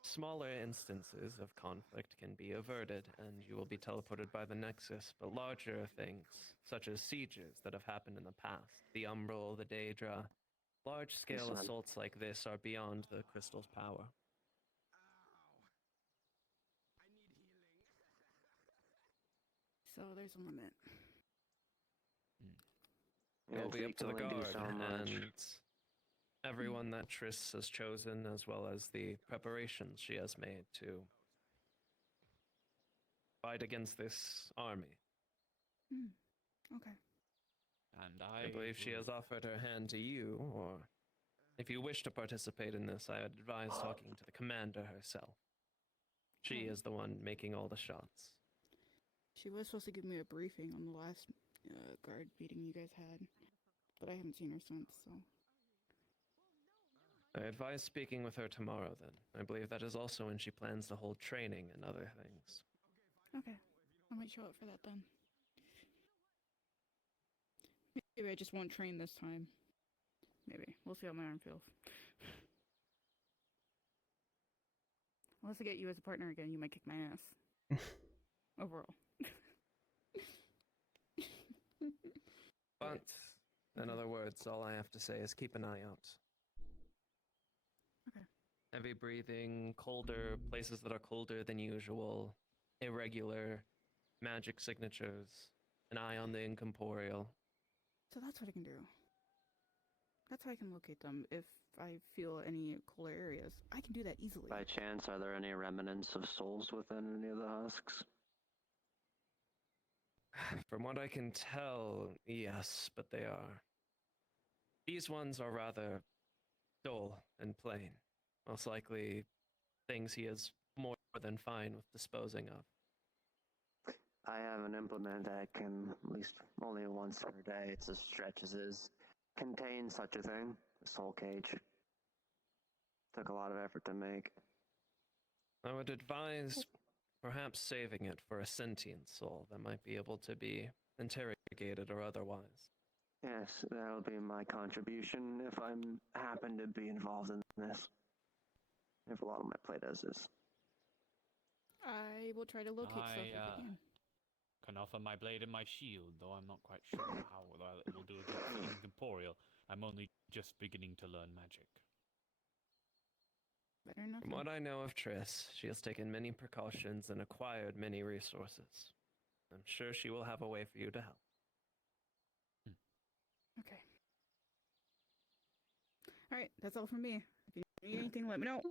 Smaller instances of conflict can be averted, and you will be teleported by the Nexus, but larger things, such as sieges that have happened in the past, the Umbral, the Daedra, large-scale assaults like this are beyond the crystal's power. So there's a limit. It'll be up to the guard, and everyone that Triss has chosen, as well as the preparations she has made to fight against this army. Okay. And I believe she has offered her hand to you, or if you wish to participate in this, I would advise talking to the commander herself. She is the one making all the shots. She was supposed to give me a briefing on the last guard meeting you guys had, but I haven't seen her since, so. I advise speaking with her tomorrow, then. I believe that is also when she plans to hold training and other things. Okay. I might show up for that then. Maybe I just won't train this time. Maybe. We'll see how my arm feels. Unless I get you as a partner again, you might kick my ass. Overall. But, in other words, all I have to say is keep an eye out. Okay. Heavy breathing, colder, places that are colder than usual, irregular magic signatures, an eye on the incorporeal. So that's what I can do. That's how I can locate them if I feel any cooler areas. I can do that easily. By chance, are there any remnants of souls within any of the husks? From what I can tell, yes, but they are. These ones are rather dull and plain. Most likely things he is more than fine with disposing of. I have an implement that can, at least only once per day, it's as stretch as is, contain such a thing. A soul cage. Took a lot of effort to make. I would advise perhaps saving it for a sentient soul that might be able to be interrogated or otherwise. Yes, that'll be my contribution if I happen to be involved in this. If a lot of my play does this. I will try to locate stuff if I can. Can offer my blade and my shield, though I'm not quite sure how well it will do against the incorporeal. I'm only just beginning to learn magic. Better enough. From what I know of Triss, she has taken many precautions and acquired many resources. I'm sure she will have a way for you to help. Okay. Alright, that's all from me. If you need anything, let me know.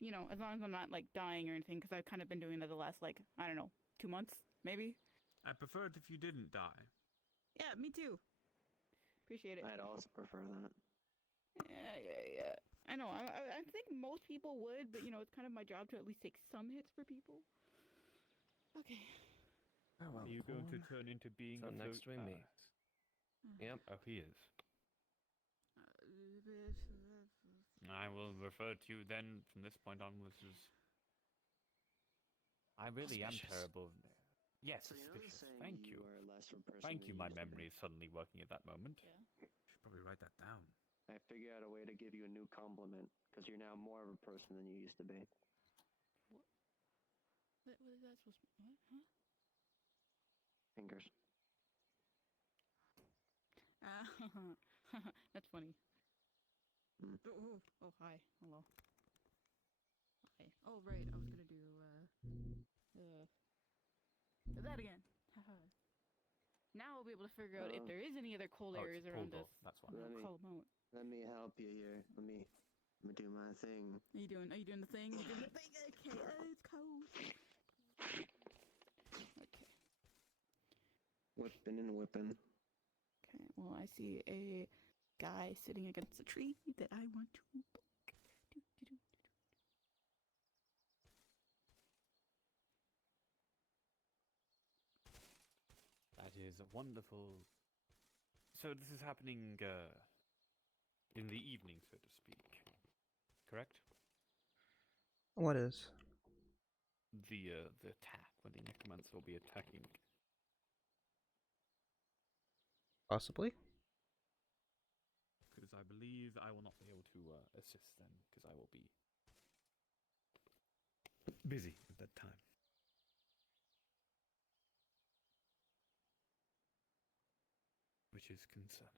You know, as long as I'm not, like, dying or anything, because I've kind of been doing that the last, like, I don't know, 2 months, maybe? I preferred if you didn't die. Yeah, me too. Appreciate it. I'd also prefer that. Yeah. I know, I think most people would, but, you know, it's kind of my job to at least take some hits for people. Okay. Oh, well. Are you going to turn into being So next we meet. Yep. Oh, he is. I will refer to you then from this point onwards as... I really am terrible. Yes, So suspicious. saying Thank you. are a lesser person Thank than you, my used to memory be. is suddenly working at that moment. Yeah. Should probably write that down. I figured out a way to give you a new compliment, because you're now more of a person than you used to be. What is that supposed to be? What? Huh? Fingers. That's funny. Oh, hi. Hello. Hi. Oh, right. I was gonna do, that again. Now I'll be able to figure out if there is any other cold areas around us. That's why. Call them out. Let me help you here. Let me do my thing. Are you doing the thing? You doing the thing? Okay, it's cold. Okay. Whipping and whipping. Okay, well, I see a guy sitting against a tree that I want to book. That is wonderful. So this is happening in the evening, so to speak. Correct? What is? The attack, when the necromancer will be attacking. Possibly. Because I believe I will not be able to assist then, because I will be busy at that time. Which is concerning.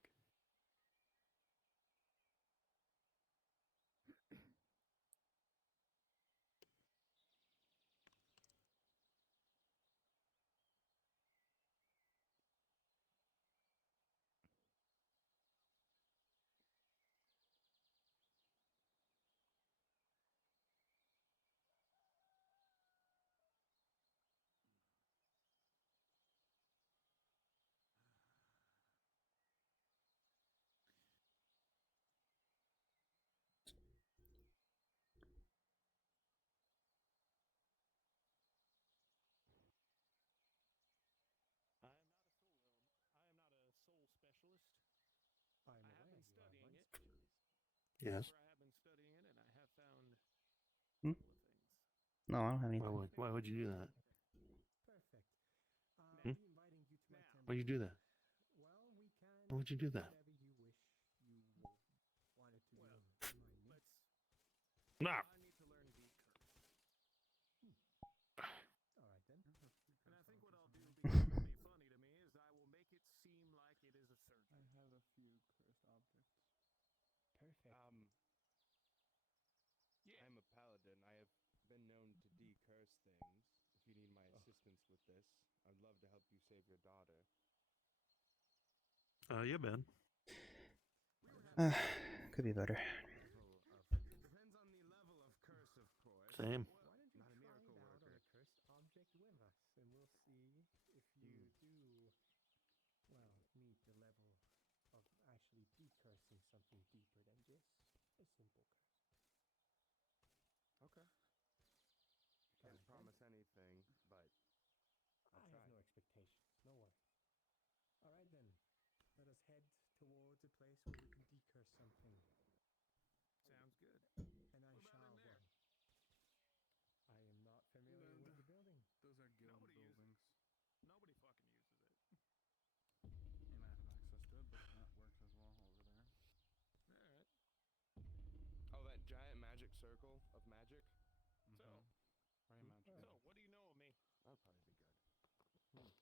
Yes. Hmm? No, I don't have anything. Why would you do that? Hmm? Why'd you do that? Why would you do that? Nah. I have a few cursed objects. Perfect. I'm a paladin. I have been known to decurse things. If you need my assistance with this, I'd love to help you save your daughter. Yeah, Ben. Could be better. Depends on the level of curse, of course. Same. Why don't you try that on a cursed object with us, and we'll see if you do, well, meet the level of actually decursing something deeper than just a simple curse. Okay. Can't promise anything, but I'll try. I have no expectations. No worry. All right then. Let us head towards a place where we can decurse something. Sounds good. And I shall worry. I am not familiar with the building. Those are guild buildings. Nobody fucking uses it. You might have access to it, but that works as well over there. Alright. Oh, that giant magic circle of magic? So, very magical. So, what do you know of me? That'll probably be good.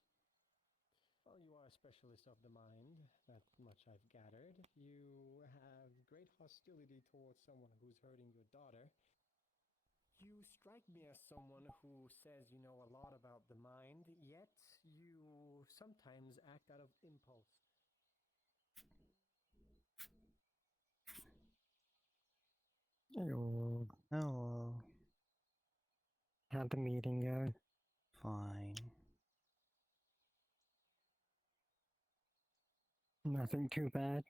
Well, you are a specialist of the mind, that much I've gathered. You have great hostility towards someone who's hurting your daughter. You strike me as someone who says you know a lot about the mind, yet you sometimes act out of impulse. Hello. Hello. How'd the meeting go? Fine. Nothing too bad.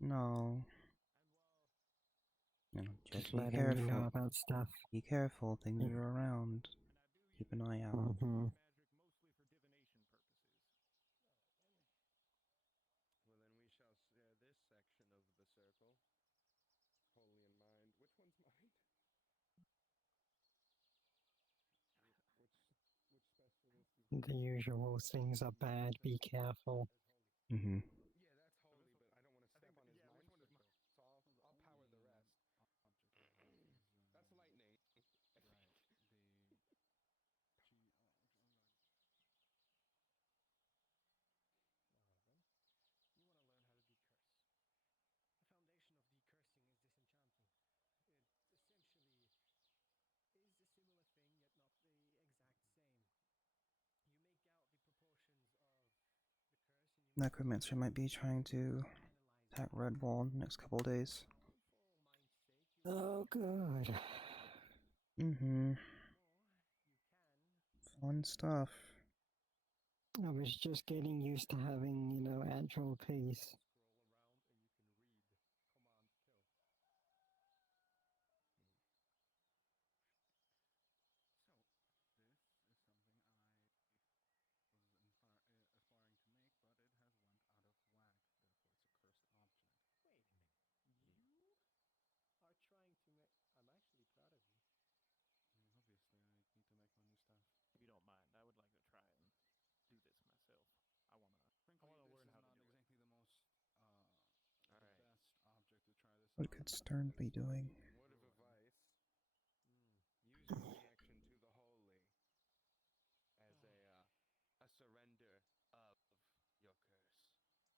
No. You know, just be letting careful. you know about stuff. Be careful. Things are around. Keep an eye out. Mm-hmm. Well, then we shall share this section of the circle. Wholly in mind. Which one's mind? Which specialist is The usual things are bad. Be careful. Mm-hmm. Yeah, that's holy, but I don't want to step on his mind circle. So I'll power the rest. That's lightning. You want to learn how to decurse. The foundation of decursing is disenchanting. It essentially is a similar thing, yet not the exact same. You make out the proportions of the curse and you Necromancer might be trying to attack Red Wall in the next couple days. Oh, good. Mm-hmm. Fun stuff. I was just getting used to having, actual peace. Aspiring to make, but it has went out of whack. Therefore, it's a cursed object. Wait a minute. You are trying to make... I'm actually proud of you. Obviously, I need to make my new stuff. If you don't mind, I would like to try and do this myself. I want to learn how to do it. Exactly the most best object to try this. What could Stern be doing? Word of advice. Use your connection to the holy as a surrender of your curse. I'm letting you know, Stan.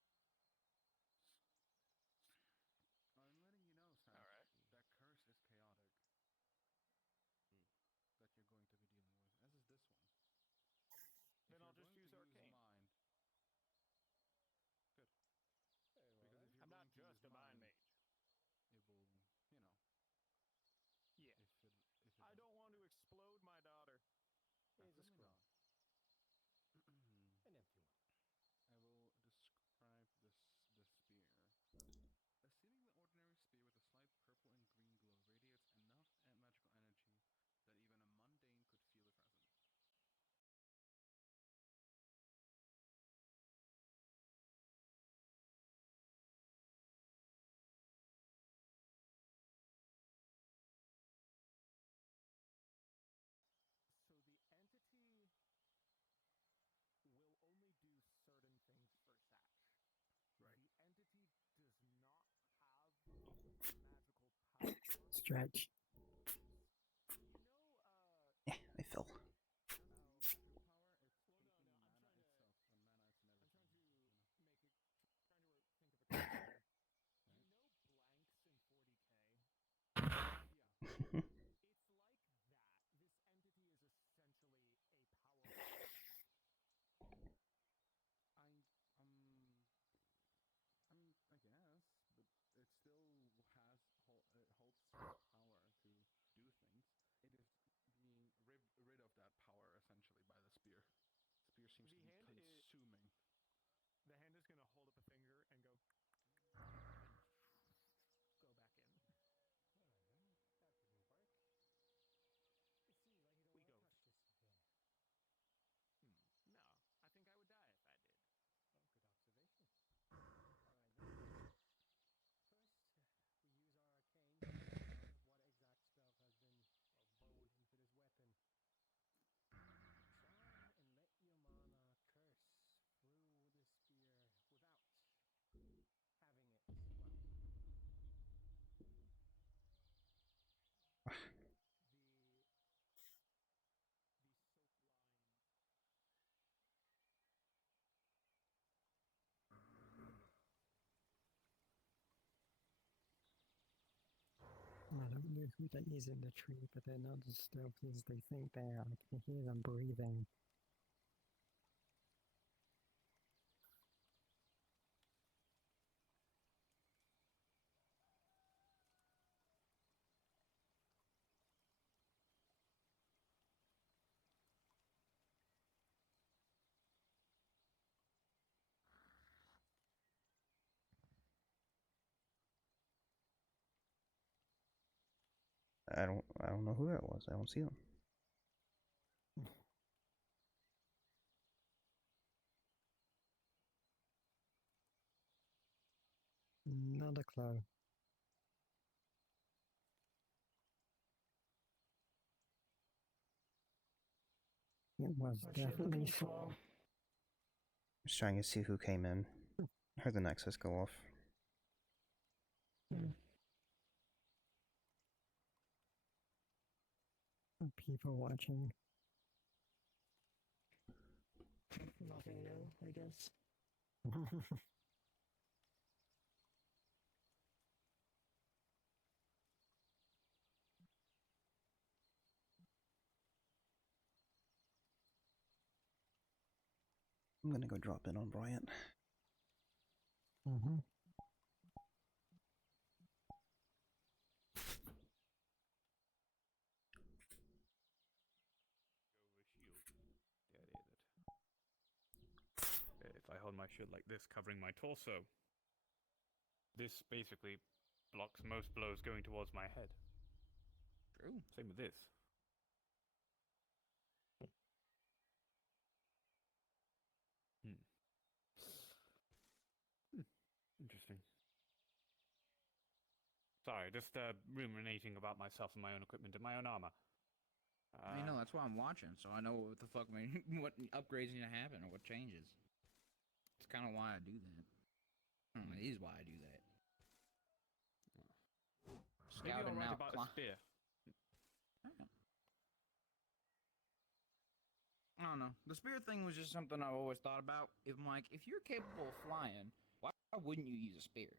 Alright. That curse is chaotic. That you're going to be dealing with, as is this one. Then I'll just use arcane. Mind. Good. Very well, Because if you're I'm not going to just use a mind mage. it will, stretch. I fell. I don't know who that is in the tree, but they're not as stealthy as they think they are. I can hear them breathing. I don't know who that was. I don't see them. Not a clue. It was definitely slow. Just trying to see who came in. I heard the Nexus go off. People watching. Nothing new, I guess. I'm gonna go drop in on Bryant. Mm-hmm. If I hold my shield like this, covering my torso, this basically blocks most blows going towards my head. True. Same with this. Interesting. Sorry, just ruminating about myself and my own equipment and my own armor. I know, that's why I'm watching, so I know what the fuck, what upgrades need to happen or what changes. It's kind of why I do that. It is why I do that. Scouting Maybe I'll write out about a spear. I don't know. The spear thing was just something I've always thought about. If you're capable of flying, why wouldn't you use a spear?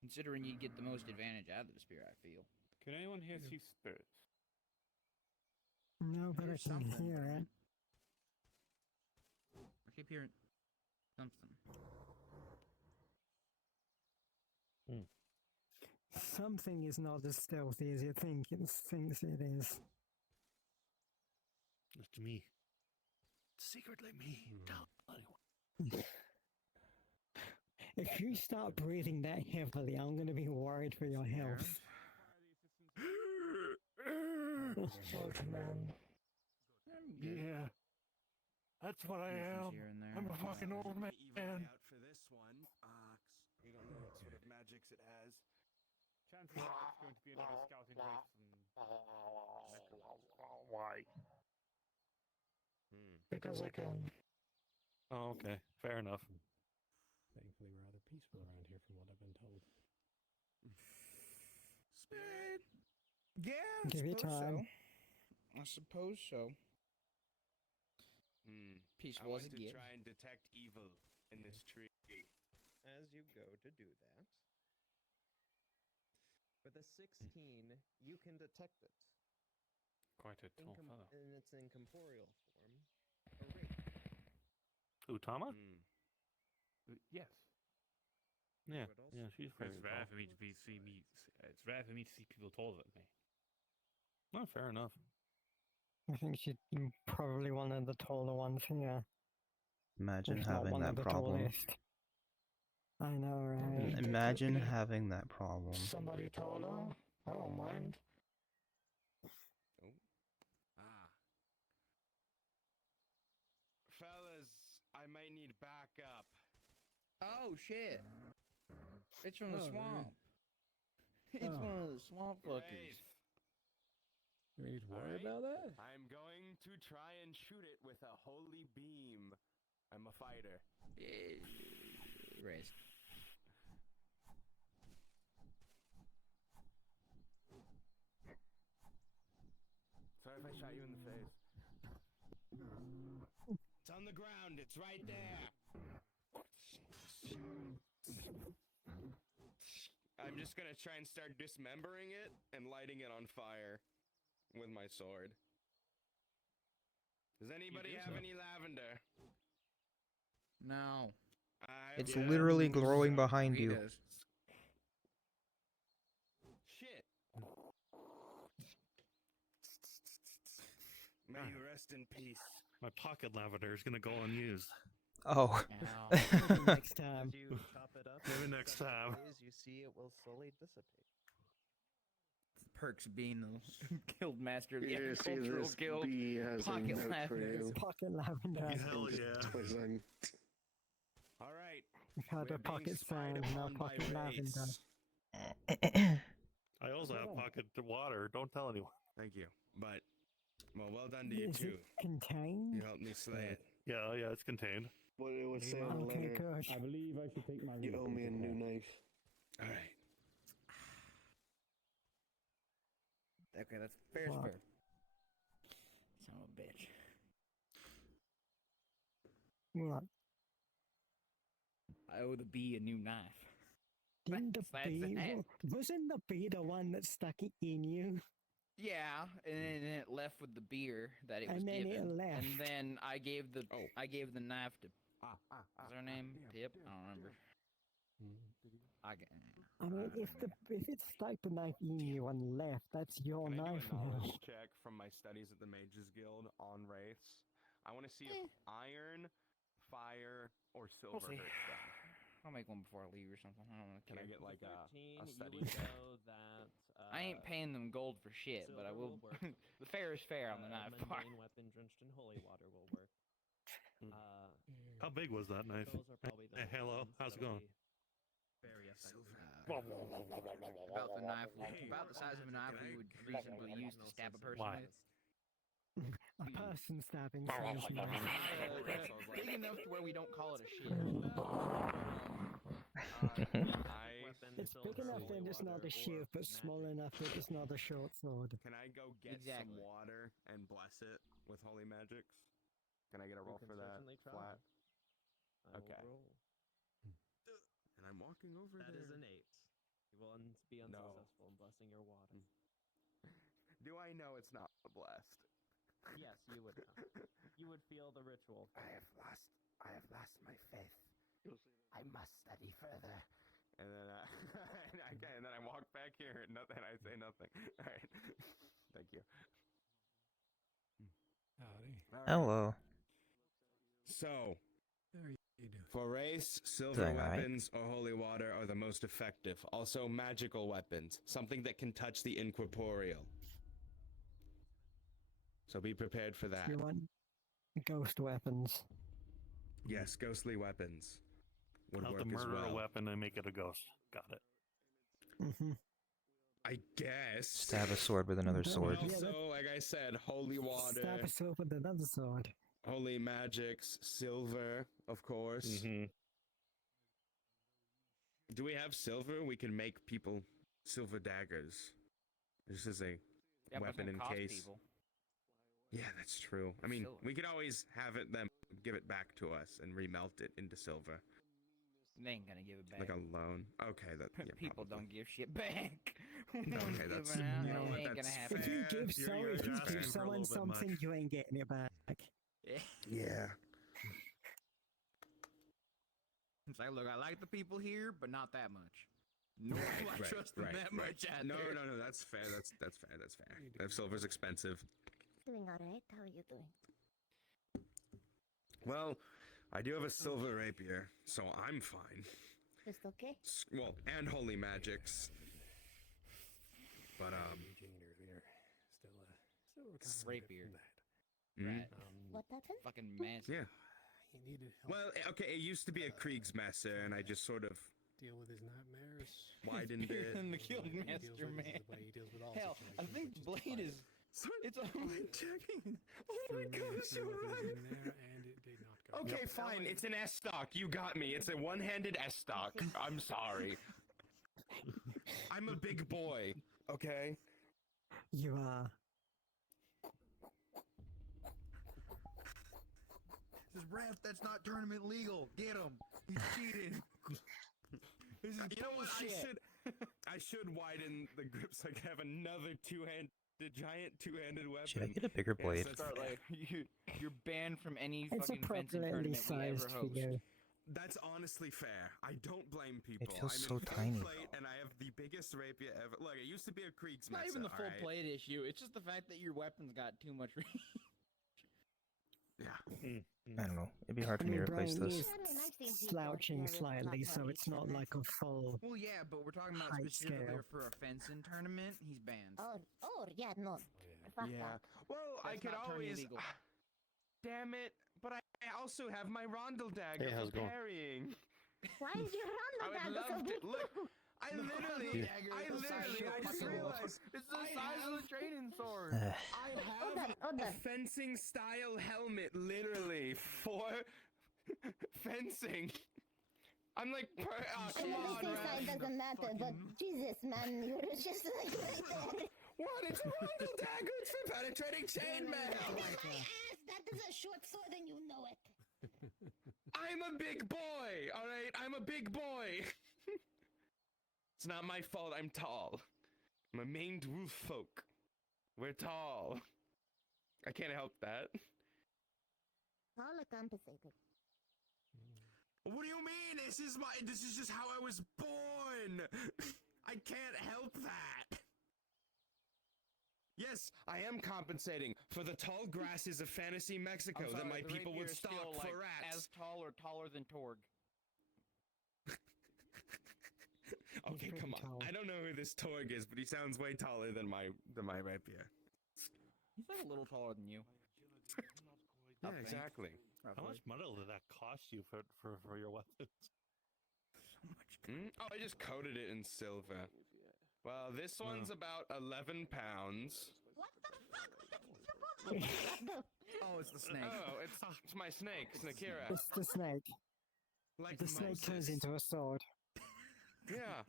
Considering you'd get the most advantage out of the spear, I feel. Can anyone here see spirits? No, but I can hear it. I keep hearing something. Something is not as stealthy as it thinks it is. It's me. Secretly me. Tell anyone. If you start breathing that heavily, I'm going to be worried for your health. Yeah. That's what I am. I'm a fucking old man. Out for this one. We don't know what sort of magics it has. Chances are it's going to be another scouting race from... Why? Because I can. Oh, okay. Fair enough. Thankfully, we're rather peaceful around here, from what I've been told. Yeah, Give it time. I suppose so. Peaceful I as want it to gets. try and detect evil in this tree. As you go to do that, with a 16, you can detect it. Quite a tall fellow. In its incorporeal form. A wraith. Utama? Yes. Yeah, Would also yeah, she's be very It's rare tall. for me to It's rare for me to see people taller than me. Oh, fair enough. I think she's probably one of the taller ones here. Imagine If not having one that of the problem. tallest. I know, right? Imagine having that problem. Somebody taller? I don't mind. Fellas, I might need backup. Oh shit! It's from the Oh, swamp. It's Oh. one of the swamp fuckers. You need to worry about that? I'm going to try and shoot it with a holy beam. I'm a fighter. Risk. Sorry if I shot you in the face. It's on the ground. It's right there. I'm just gonna try and start dismembering it and lighting it on fire with my sword. Does anybody have any lavender? No. It's literally glowing behind you. Shit. May you rest in peace. My pocket lavender is gonna go unused. Oh. Next time. As you chop it up, Maybe next time. you see it will slowly dissipate. Perks being the guild master of the Yeah, see, agricultural this guild. bee has a Pocket note for lavender. you. Pocket lavender. Hell yeah. Twizzling. All right. We've had a pocket sand, now pocket lavender. I also have pocket water. Don't tell anyone. Thank you. But, well done to you Is too. it contained? You helped me slay it. Yeah, yeah, it's contained. What it would say in the Okay, letter. good. I believe I should take my You owe me a new knife. All right. Okay, that's fair as What? fair. Son of a bitch. What? I owe the bee a new knife. Didn't the That's bee... it. Wasn't the bee the one that stuck it in you? Yeah, and then it left with the beer that it was And then it given. left. And then I gave the knife to what's her name? Pip? I don't remember. I mean, if it stuck the knife in you and left, that's your Can I knife do a now. knowledge check from my studies at the Mages Guild on wraiths? I want to see if iron, fire, or silver see. hurts them. I'll make one before I leave or something. I don't know. Can I get like a 13, study you would check? know that I ain't paying them gold for shit, but I silver will. will work. The fair is fair on the knife part. mundane weapon drenched in holy water will work. How big was that knife? Those are probably the Hey, hello, ones how's it that'll going? be very effective. About the knife, about the size of a knife we would reasonably use to stab a person Why? with. A person stabbing sounds nice. Big enough to where we don't call it a shield. It's big enough that it's not a shield, but small enough that it's not a short sword. Can I go get some water and bless it with holy magics? Can I get a roll for that? Flat. Okay. And I'm walking over That there. is an 8. You will be unsuccessful in blessing your water. Do I know it's not blessed? Yes, you would know. You would feel the ritual. I have lost my faith. I must study further. And then, and then I walk back here and nothing. I say nothing. All right. Thank you. Howdy. Hello. So, How are you doing? for race, silver Doing all right. weapons or holy water are the most effective. Also, magical weapons, something that can touch the incorporeal. So be prepared for that. You want ghost weapons? Yes, ghostly weapons would Have work to as murder well. a weapon and make it a ghost. Got it. Mm-hmm. I guess. Stab a sword with another sword. Also, like I said, holy water, Stab a sword with another sword. holy magics, silver, of course. Mm-hmm. Do we have silver? We can make people silver daggers. This is a weapon in case. People. Yeah, that's true. I mean, Silver. we could always have it them give it back to us and remelt it into silver. They ain't gonna give it back. Like a loan. Okay, that yeah, people probably. don't give shit back. Okay, that's you you know what, ain't that's gonna happen. If you give, You're if you asking give for a someone little bit something, much. you ain't getting it back. Yeah. It's like, look, I like the people here, but not that much. No, I trust them that much out No, there. no, that's fair. That's fair. That's fair. That silver's expensive. Doing alright? How are you doing? Well, I do have a silver rapier, so I'm fine. Just okay? Well, and holy magics. But Still rapier. Mhm. What happened? Fucking massive. Yeah. He needed help. Well, okay, it used to be a Kriegsmesser, and I just sort of Deal with his nightmares. widened it. And the Guildmaster, man. Hell, I think Blade is. It's a checking. Oh my gosh, you're right. And it did not go. Okay, fine. It's an S stock. You got me. It's a one-handed S stock. I'm sorry. I'm a big boy. Okay. You are. This ref, that's not tournament legal. Get him. He's cheating. This is You know what? bullshit. I should widen the grip so I can have another giant two-handed weapon. Should I get a bigger Yes, blade? that's Start like you're banned from any It's fucking fencing appropriately tournament we ever sized for host. you. That's honestly fair. I don't blame people. feels I'm so in full tiny. plate, and I have the biggest rapier ever. Look, it used to be a Kriegsmesser. It's not even the full alright? plate issue. It's just the fact that your weapon's got too much reach. Yeah. I don't know. It'd be hard for me to replace Brian this. is slouching slightly, so it's not like a full. Well, yeah, but we're talking about height specifically scale. for a fencing tournament. He's banned. Oh, yeah, no. Fuck Yeah. that. Well, I That's could not tournament always. legal. Damn it! But I also have my rondel dagger Hey, how's for it going? parrying. Why is your I random would dagger so love big? to look. I literally, I just realized It's the size of the training sword. I have a fencing style helmet, literally for fencing. I'm like, come on, Fencing Raph. side doesn't matter, but Jesus, man, you're just like right there. What? It's a rondel dagger. It's for penetrating chainmail. That is a short sword and you know it. I'm a big boy. All right, I'm a big boy. It's not my fault. I'm tall. I'm a maned wolf folk. We're tall. I can't help that. All compensated. What do you mean? This is just how I was born. I can't help that. Yes, I am compensating for the tall grasses of fantasy Mexico that my people would stalk for rats. As tall or taller than Torg. Okay, come on. I don't know who this Torg is, but he sounds way taller than my rapier. He's like a little taller than you. Yeah, exactly. How much money did that cost you for your weapons? Oh, I just coated it in silver. Well, this one's about 11 pounds. What the fuck? Oh, it's the snake. Oh, it's my snake, Snakira. It's the snake. Like The snake turns Moses. into a sword. Yeah.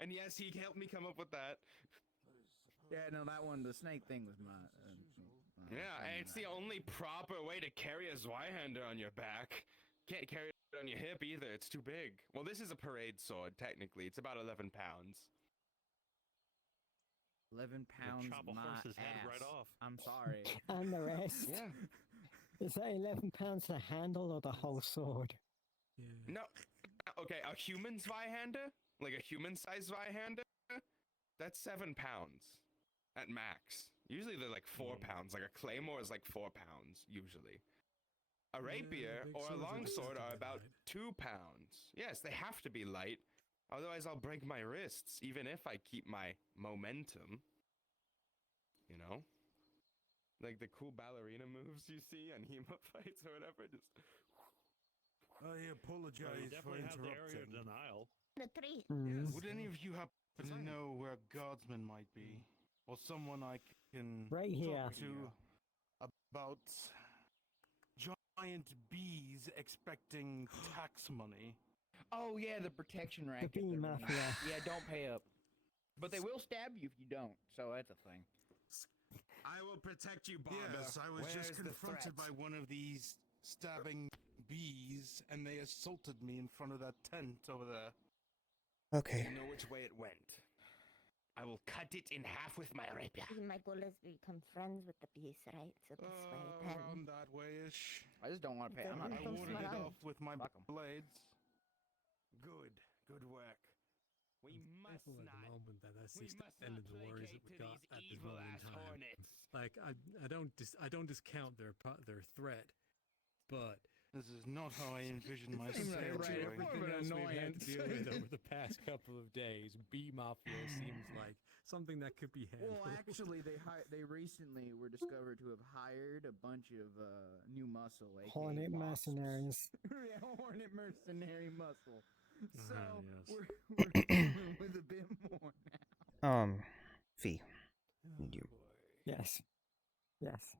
And yes, he helped me come up with that. Yeah, no, that one, the snake thing was my. Yeah, and it's the only proper way to carry a Zweihander on your back. Can't carry it on your hip either, it's too big. Well, this is a parade sword, technically. It's about 11 pounds. 11 pounds. Chop a my horse's head ass. right off. I'm sorry. And the rest. Yeah. Is that 11 pounds the handle or the whole sword? No. Okay, a human Zweihander? Like a human-sized Zweihander? That's 7 pounds. At max. Usually they're like 4 pounds. Like a claymore is like 4 pounds, usually. A rapier big or a swords are longsword supposed to are be about light. 2 pounds. Yes, they have to be light. Otherwise I'll break my wrists, even if I keep my momentum. You know? Like the cool ballerina moves you see on Hema fights or whatever. Just... Well, I apologize you for definitely have the area interrupting. of denial. The tree. Would any of you happen to know where a guardsman might be? Or someone I can Right here. talk to about giant bees expecting tax money? Oh yeah, the protection racket. bee they're mafia. running. Yeah, don't pay up. But they will stab you if you don't. So that's a thing. I will protect you, Barber. Yes, I was just confronted by one of these stabbing bees, and they assaulted me in front of that tent over there. Okay. You know which way it went. I will cut it in half with my rapier. My goal is to become friends with the bees, right? So this way, then. Around that way-ish. I just don't want to pay. I'm not I paying. warded it off with my Fuck 'em. blades. Good work. We must Thankful at the not. moment that that's We the must end not of the worries that placate we to got these at this evil moment in ass time. hornets. Like I don't discount their threat, but This is not how I envisioned my compared to doing. everything else we've had to deal with over the past couple of days, bee mafia seems like something that could be handled. Well, actually, they recently were discovered to have hired a bunch of new muscle, aka Hornet wasps. mercenaries. Yeah, hornet mercenary muscle. So yes. we're dealing with a bit more now. Fee. Need you. Yes. Yes.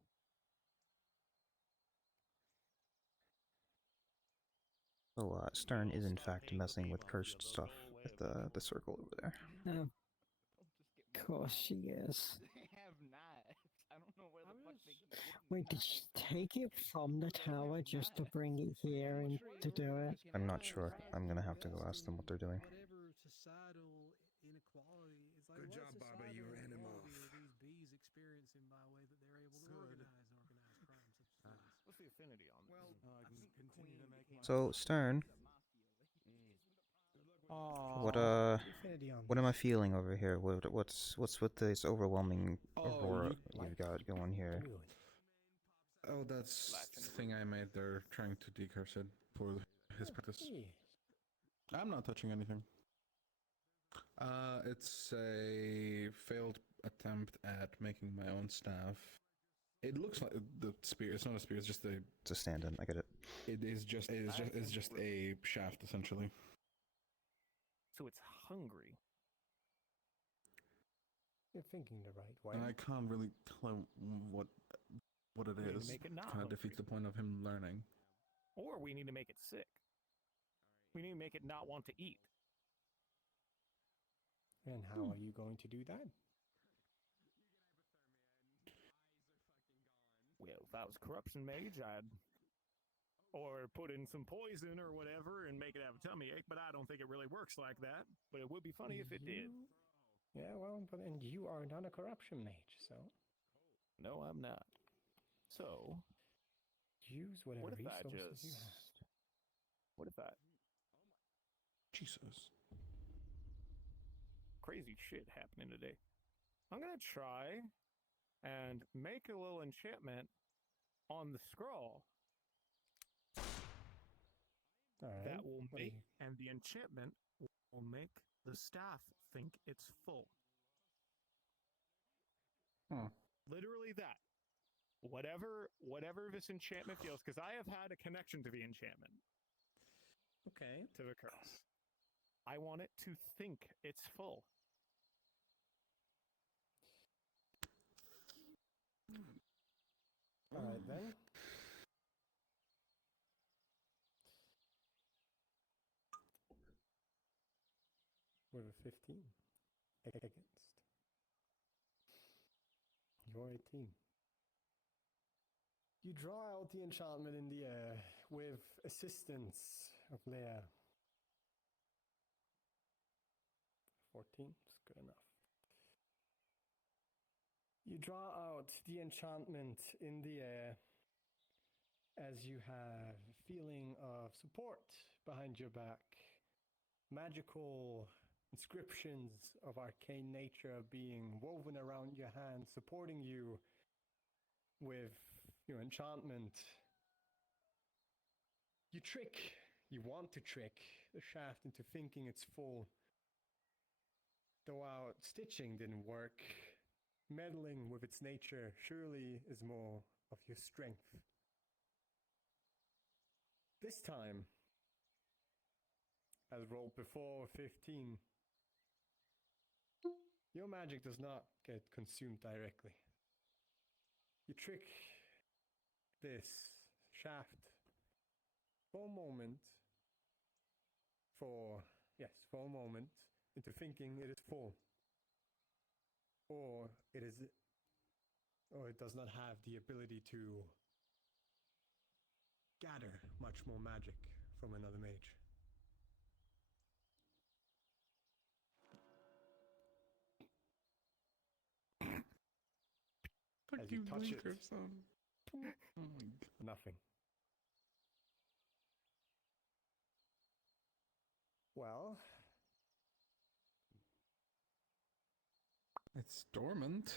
So, Stern is in fact messing with cursed stuff at the circle over there. Of course she is. They have knives. I don't know where the fuck they keep getting Wait, did she take it from the tower just to bring it here and to do it? I'm not sure. I'm gonna have to go ask them what they're doing. Whatever societal inequality is like. Good job, Baba. You ran him off. These bees experiencing by way that they're able to organize organized crime such as this. What's the affinity on this? Well, I can continue to make my... So, Stern, what am I feeling over here? What's with this overwhelming aurora you've got going here? Oh, that's the thing I made. They're trying to decurse it for his practice. I'm not touching anything. It's a failed attempt at making my own staff. It looks like the spear. It's not a spear. It's just a. It's a stand-in. I get it. It's just a shaft essentially. So it's hungry. You're thinking the right way. I can't really tell what it We need to is. make it not Kind of hungry. defeats the point of him learning. Or we need to make it sick. We need to make it not want to eat. And how are you going to do that? Well, if I was corruption mage, I'd or put in some poison or whatever and make it have a tummy ache, but I don't think it really works like that. But it would be funny if it did. Yeah, well, but and you are not a corruption mage, so No, I'm not. So, use whatever what if I resources you just... have. What if I... Jesus. Crazy shit happening today. I'm gonna try and make a little enchantment on the scroll. All right. That will what do make, you- and the enchantment will make the staff think it's full. Literally that. Whatever this enchantment feels, because I have had a connection to the enchantment. Okay. To the curse. I want it to think it's full. All right then. With a 15 against your 18. You draw out the enchantment in the air with assistance of Leia. 14 is good enough. You draw out the enchantment in the air as you have a feeling of support behind your back. Magical inscriptions of arcane nature being woven around your hand, supporting you with your enchantment. You want to trick the shaft into thinking it's full. Though out stitching didn't work, meddling with its nature surely is more of your strength. This time, as rolled before 15, your magic does not get consumed directly. You trick this shaft for a moment, for, yes, for a moment into thinking it is full. Or it does not have the ability to gather much more magic from another mage. Fuck As you touch blink it, or something. Oh my God. nothing. Well, It's dormant.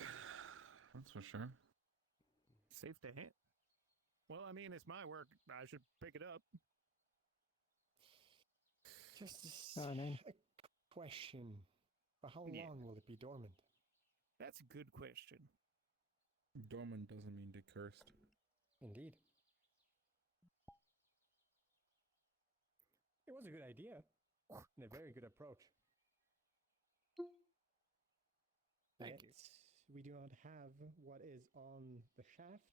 That's for sure. Safe to hand. Well, I mean, it's my work. I should pick it up. just Oh, no. a question. For how Yeah. long will it be dormant? That's a good question. Dormant doesn't mean they're cursed. Indeed. It was a good idea and a very good approach. Thank Yet, you. we do not have what is on the shaft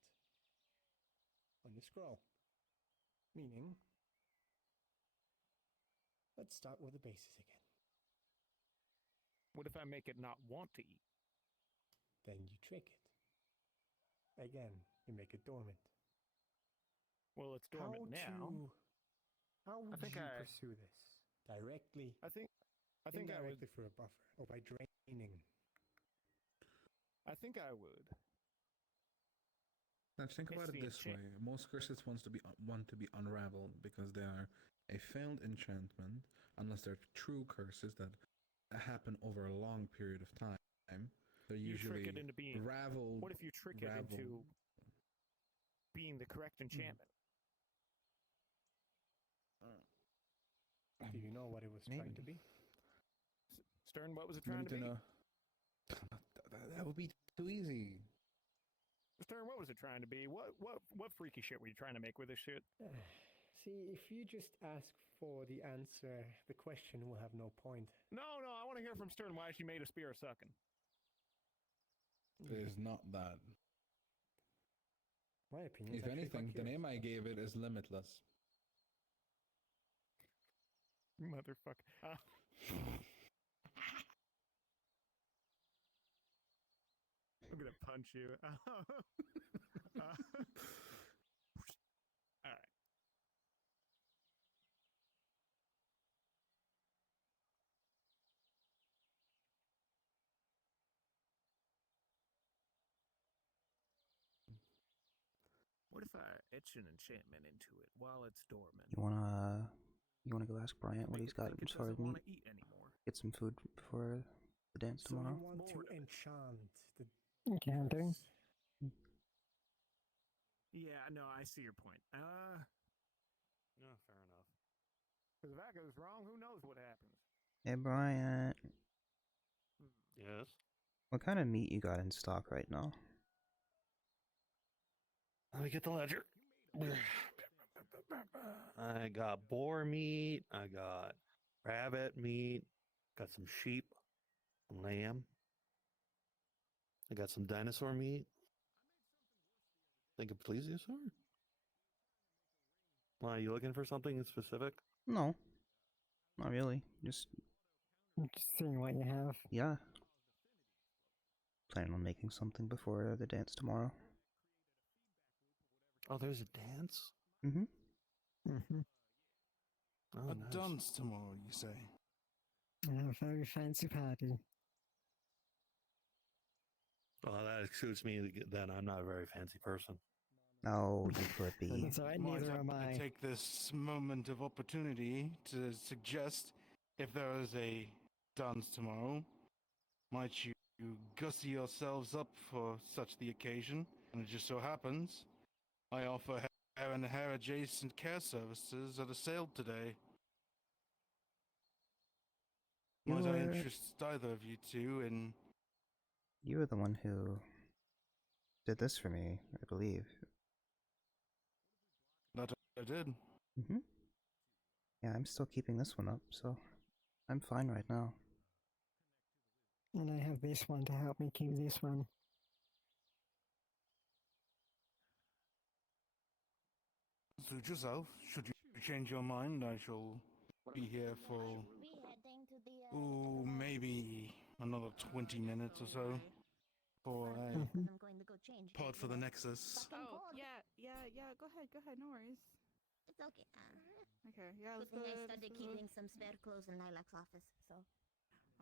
on the scroll. Meaning, let's start with the basis again. What if I make it not want to eat? Then you trick it. Again, you make it dormant. Well, it's dormant now. How would think you I- pursue this? Directly? I think I would. Indirectly for a buffer, or by draining? I think I would. Now think It's about it the this way: most curses want to be unraveled because they are a failed enchantment, unless they're true curses that happen over a long period of time. They're You usually trick it into being. raveled. What if you trick it into being the correct enchantment? Do you know what it was trying to be? Stern, what was it trying to be? That would be too easy. Stern, what was it trying to be? What freaky shit were you trying to make with this shit? See, if you just ask for the answer, the question will have no point. No, I want to hear from Stern why she made a spear sucking. It is not that. My opinion. If anything, the name I gave it is limitless. Motherfucker. I'm gonna punch you. All right. What if I etch an enchantment into it while it's dormant? You wanna go ask Bryant what he's got as far as meat? Eat anymore. Get some food before the dance So tomorrow. you want to enchant the Can do. Yeah, no, I see your point. No, fair enough. Because if that goes wrong, who knows what happens? Hey Bryant, Yes. what kind of meat you got in stock right now? Let me get the ledger. I got boar meat. I got rabbit meat. Got some sheep, lamb. I got some dinosaur meat. Think of plesiosaur? Why, are you looking for something in specific? No, not really. Just seeing what you have. Yeah. Planning on making something before the dance tomorrow. Oh, there's a dance? Mm-hmm. Mm-hmm. Oh, A nice. dance tomorrow, you say? A very fancy party. Well, that suits me then. I'm not a very fancy person. Oh, you could be. That's alright, Might neither am I. take this moment of opportunity to suggest if there is a dance tomorrow, might you gussy yourselves up for such the occasion? And it just so happens, I offer hair and hair adjacent care services at a sale today. Might I interest either of you two in... You were the one who did this for me, I believe. That I did. Mm-hmm. Yeah, I'm still keeping this one up, so I'm fine right now. And I have this one to help me keep this one. Suit yourself. Should you change your mind, I shall be here for We heading to the ooh, maybe another 20 minutes or so for a because I'm going to go change. pod for the into Nexus. fucking Oh, pod. yeah. Go ahead. No worries. It's okay. Okay, yeah, Good let's go. thing I Let's started go. keeping some spare clothes in Lilac's office, so.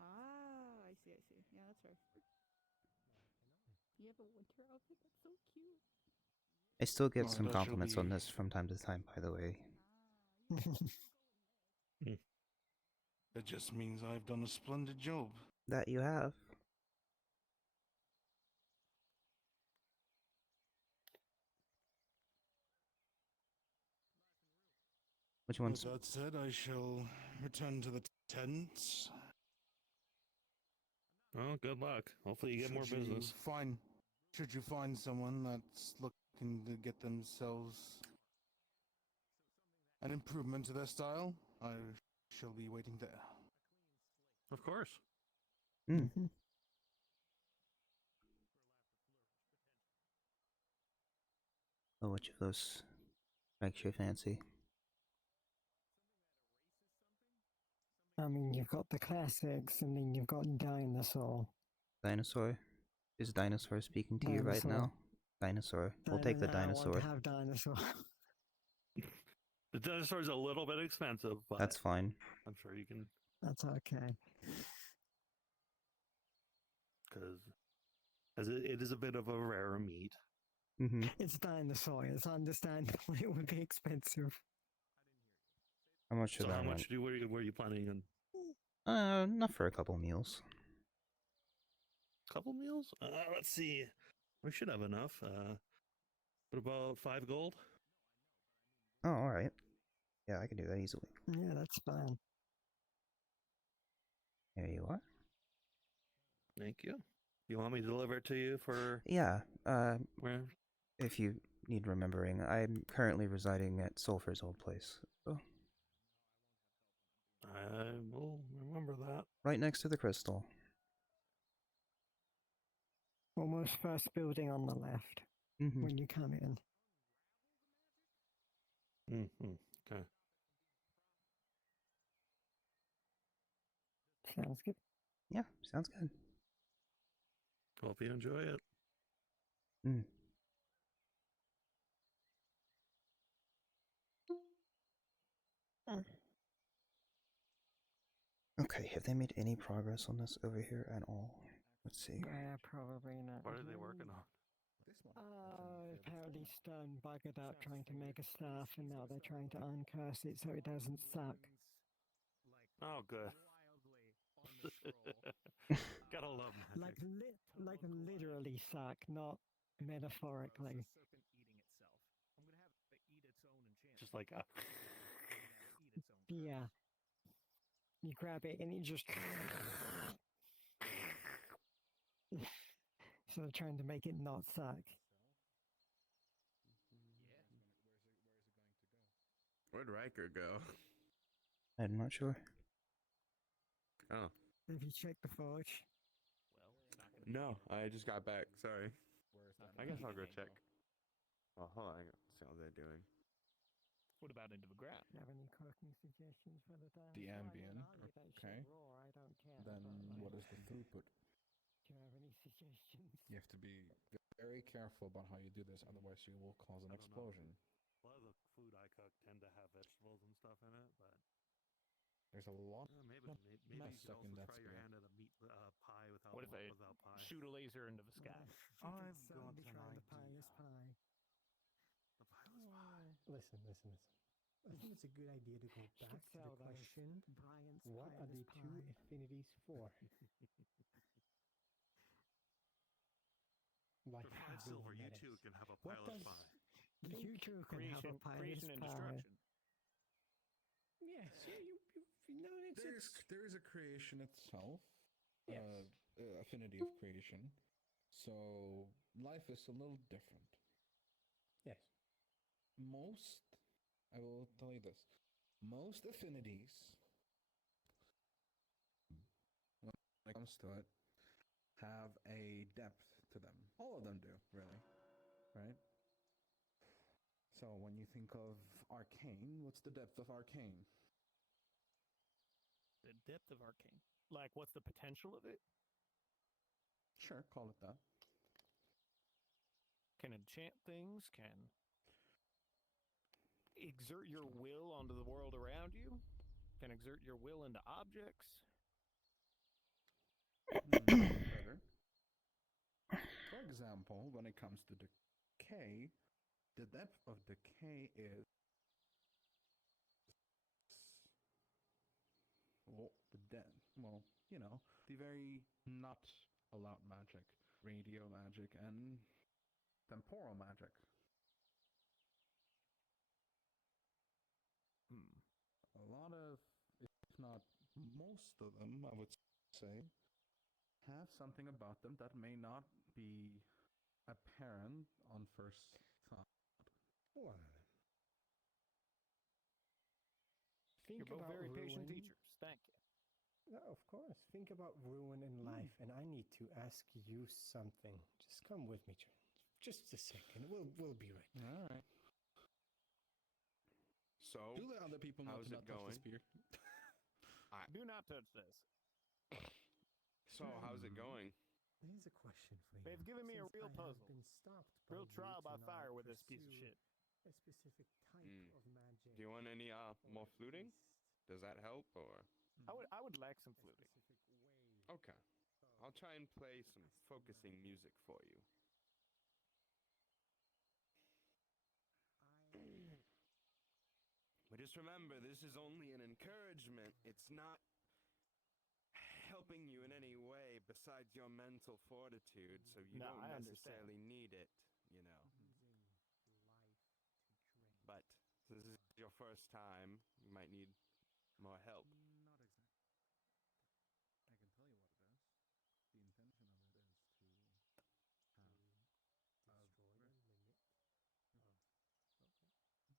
Ah, I see. Yeah, that's fair. You have a winter outfit? That's so cute. I still get Oh, some that shall compliments on be- this from time to time, by the way. That just means I've done a splendid job. That you have. Which one's... With that said, I shall return to the tents. Well, good luck. Hopefully you get more business. Should you find someone that's looking to get themselves an improvement to their style, I shall be waiting there. Of course. Oh, which of those strikes your fancy? I mean, you've got the classics, and then you've got dinosaur. Dinosaur? Is Dinosaur speaking to you right now? Dinosaur. We'll take the I dinosaur. want to have dinosaur. The dinosaur's a little bit expensive, but That's fine. I'm sure you can. That's okay. As it is a bit of a rarer meat. It's dinosaur. It's understandable. It would be expensive. How much should So that how want? much were you planning on? Enough for a couple meals. Couple meals? Let's see. We should have enough. What about 5 gold? Oh, alright. Yeah, I can do that easily. Yeah, that's fine. There you are. Thank you. You want me to deliver it to you for... Yeah, Where? if you need remembering, I'm currently residing at Sulfur's old place. So. I will remember that. Right next to the crystal. Almost first building on the left when you come in. Okay. Sounds good. Yeah, sounds good. Hope you enjoy it. Okay, have they made any progress on this over here at all? Let's see. Probably not. What are they working on? Apparently Stone buggered out trying to make a staff, and now they're trying to uncurse it so it doesn't suck. Oh, good. Gotta love magic. Like literally suck, not metaphorically. Just like a... Yeah. You grab it and it just... So they're trying to make it not suck. Where'd Riker go? I'm not sure. Oh. Have you checked the forge? No, I just got back. Sorry. I guess I'll go check. Oh, hold on. See how they're doing. What about into the ground? Do you have any cooking suggestions for the day? The ambient. Okay. Then what is the throughput? Do you have any suggestions? You have to be very careful about how you do this, otherwise you will cause an explosion. A lot of the food I cook tend to have vegetables and stuff in it, but... There's a lot. Maybe you could also try your hand at a meat pie without What if I without pie. shoot a laser into the sky? I've got Be trying to pie this pie. Listen. I think it's a good idea to go back to the question, what are the two affinities for? Like For fine silver, you too can have a pile of pie. You two can have a pie this and pie. destruction. Yes, you know, There is a creation itself. Yes. Affinity of creation. So life is a little different. Yes. I will tell you this. Most affinities, when it comes to it, have a depth to them. All of them do, really. Right? So when you think of arcane, what's the depth of arcane? the depth of arcane? Like, what's the potential of it? Sure, call it that. Can enchant things? Can exert your will onto the world around you? Can exert your will into objects? Better. For example, when it comes to decay, the depth of decay is the very not allowed magic, radio magic, and temporal magic. A lot of, if not most of them, I would say, have something about them that may not be apparent on first thought. What? You're Think both about very patient ruin. teachers. Thank you. Yeah, of course. Think about ruin in life, and I need to ask you something. Just come with me, just a second. We'll be right back. All right. So, Do the other people how's not it touch the going? spear? Do not touch this. So, how's it going? Here's a question for you. They've given me a Since real I have puzzle. been stopped Real by trial you by to fire not with this piece of pursue shit. a specific type of magic. Do you want any more or fluting? at least Does that help or? I would like some a fluting. specific way Okay. I'll try and play some focusing music for you. But just remember, this is only an encouragement. It's not helping you in any way besides your mental fortitude, so you No, don't I necessarily need it, you know. using life to drain. But this is your first time. You might need more help. Not exactly. I can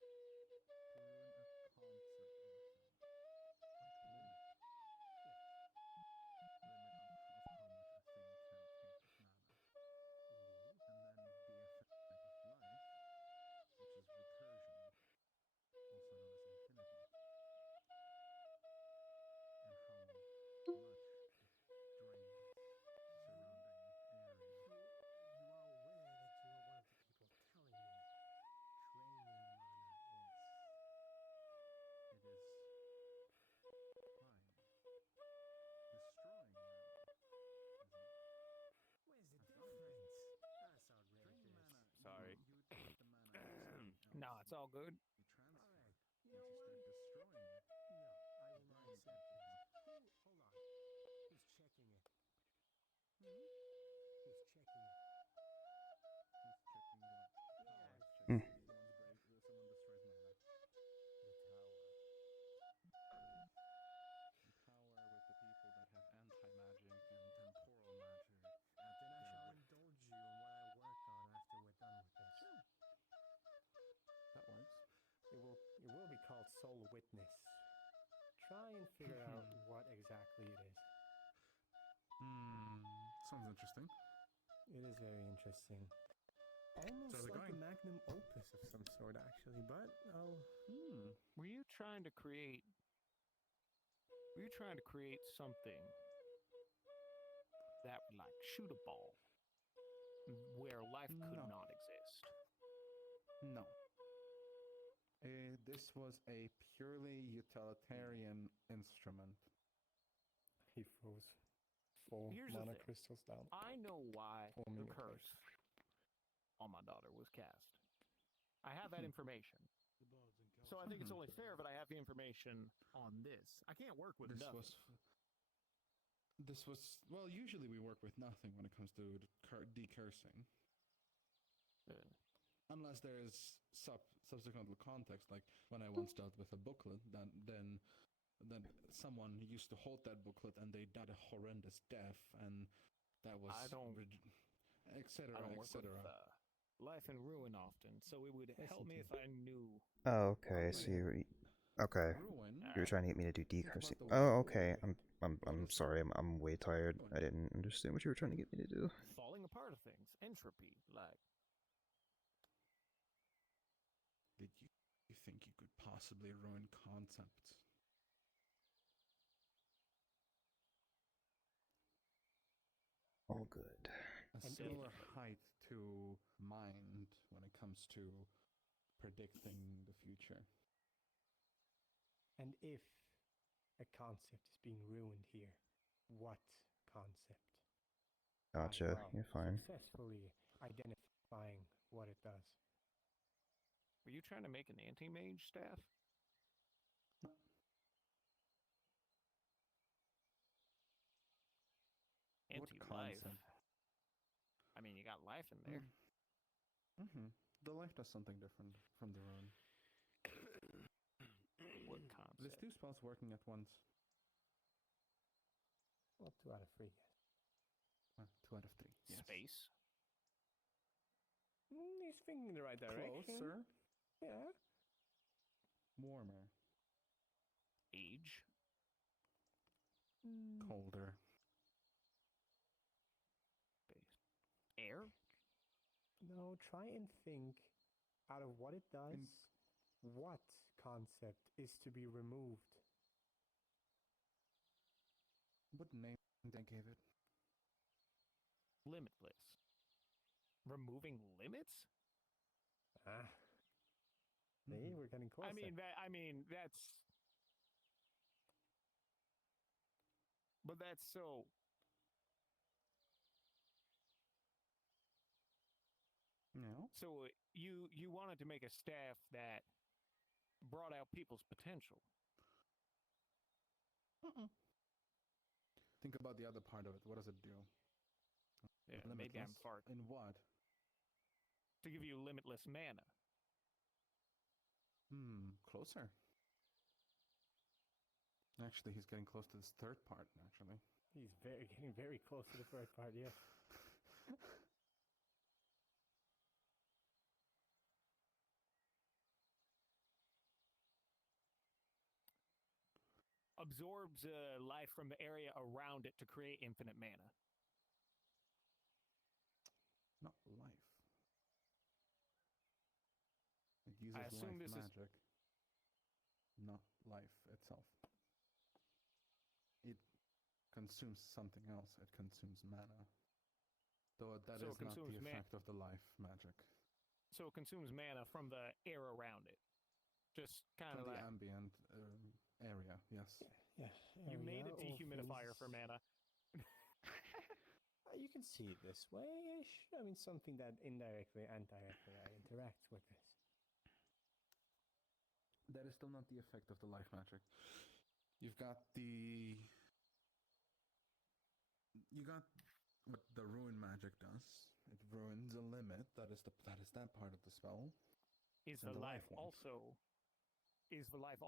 tell you what it is. The intention of it is to have Destroy the limit. Oh, okay. essentially ruin to ruin a concept of a thing. Like limit. Yes. Limit of how much a thing can take of mana. Indeed. And then the effect of life, which is recursion, also known as infinity. And how much it drains the surrounding area. You are aware that you are one of the people telling me draining mana is. It is fine. Destroying mana is not. Where's the I've done it difference? before. That's Drain outrageous. mana. Sorry. You take the mana of something else. No, it's all good. You transfer Alright. it. You Once know you start what? destroying it, No, I will not then accept you this. have. Hold on. Who's checking it? Who's checking it? Who's checking what? Yeah, Power. it's Checking just- someone destroys mana. The tower. Power with the people that have anti-magic and temporal magic at Then I their shall wit. indulge you in what I work on after we're done with this. Sure. That works. It will be called Soul Witness. Try and figure out what exactly it is. Sounds interesting. It is very interesting. Almost How's it like a going? magnum opus of some sort, actually, but I'll. Were you trying to create something that would like shoot a ball where life could No. not exist? No. This was a purely utilitarian instrument. He froze 4 Here's the mana thing. crystals down. I know why Forming the a plate. curse on my daughter was cast. I have that information. So I think it's only fair that I have the information on this. I can't work with nothing. This was well. Usually we work with nothing when it comes to decursing, unless there is subsequent context. Like when I once dealt with a booklet, then someone used to hold that booklet and they died a horrendous death, and that was etc. I don't work etc. with life and ruin often, so it would help me if I knew. Oh, okay. So you okay? Ruin? You were trying to get me to do decursing. Oh, okay. I'm sorry. I'm way tired. I didn't understand what you were trying to get me to do. Falling apart of things, entropy, like. Did think you could possibly ruin concepts? All good. A similar height to mind when it comes to predicting the future. And if a concept is being ruined here, what concept? Gotcha. You're fine. Successfully identifying what it does. Were you trying to make an anti-mage staff? What Anti-life. concept? I mean, you got life in there. The life does something different from the rune. What concept? There's two spells working at once. Well, 2 out of 3, yes. 2 out of 3. Yes. Space. He's thinking in the right direction. Closer. Yeah. Warmer. Age. Colder. Space. Air. No, try and think out of what it does, what concept is to be removed. What name did I give it? Limitless. Removing limits? See, we're getting closer. I mean that's. But that's so. No. So you wanted to make a staff that brought out people's potential. Think about the other part of it. What does it do? Yeah, maybe I'm far. In what? To give you limitless mana. Closer. Actually, he's getting close to this third part, actually. He's getting very close to the third part, yes. Absorbs life from the area around it to create infinite mana. Not life. It uses I assume life this magic, not life itself. It consumes something else. It consumes mana. Though that So is it not the consumes effect of the life magic. So it consumes mana from the air around it. Just kind of From the like ambient area, yes. Yeah. you made a all dehumidifier things- for mana. You can see it this way-ish. I mean, something that indirectly and directly interacts with this. That is still not the effect of the life magic. You got what the ruin magic does. It ruins a limit. That is that part of the spell. Is And the the life life one.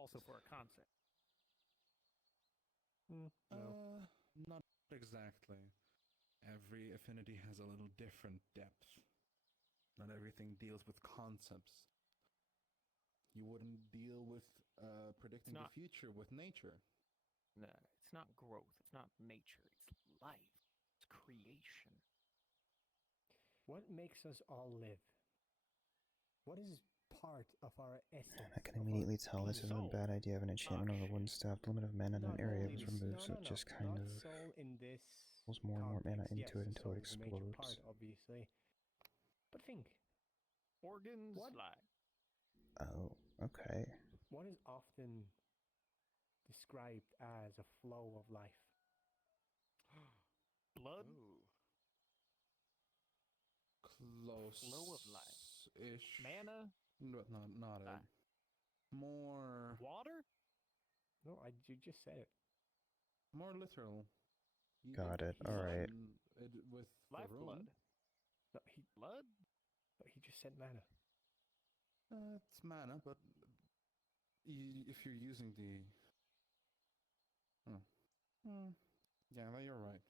also for a concept? No. Not exactly. Every affinity has a little different depth. Not everything deals with concepts. You wouldn't deal with predicting the future with nature. No, it's not growth. It's not nature. It's life. It's creation. What makes us all live? What is part of our essence? I can immediately tell this is a bad idea. Have an enchantment on the wooden staff. The limit of mana in an area was removed, so it just kind not of soul in this pulls more and more mana context. into it Yes, until it soul is a major explodes. part, obviously. But think, Organs, What? life. Oh, okay. what is often described as a flow of life? Blood. Close. Flow of life. Ish. Mana. No, not it. More. Water. No, you just said it. More literal. Got it. All right. With the Lifeblood. rune. No, Blood. he just said mana. It's mana, but if you're using the. Yeah, well, you're right.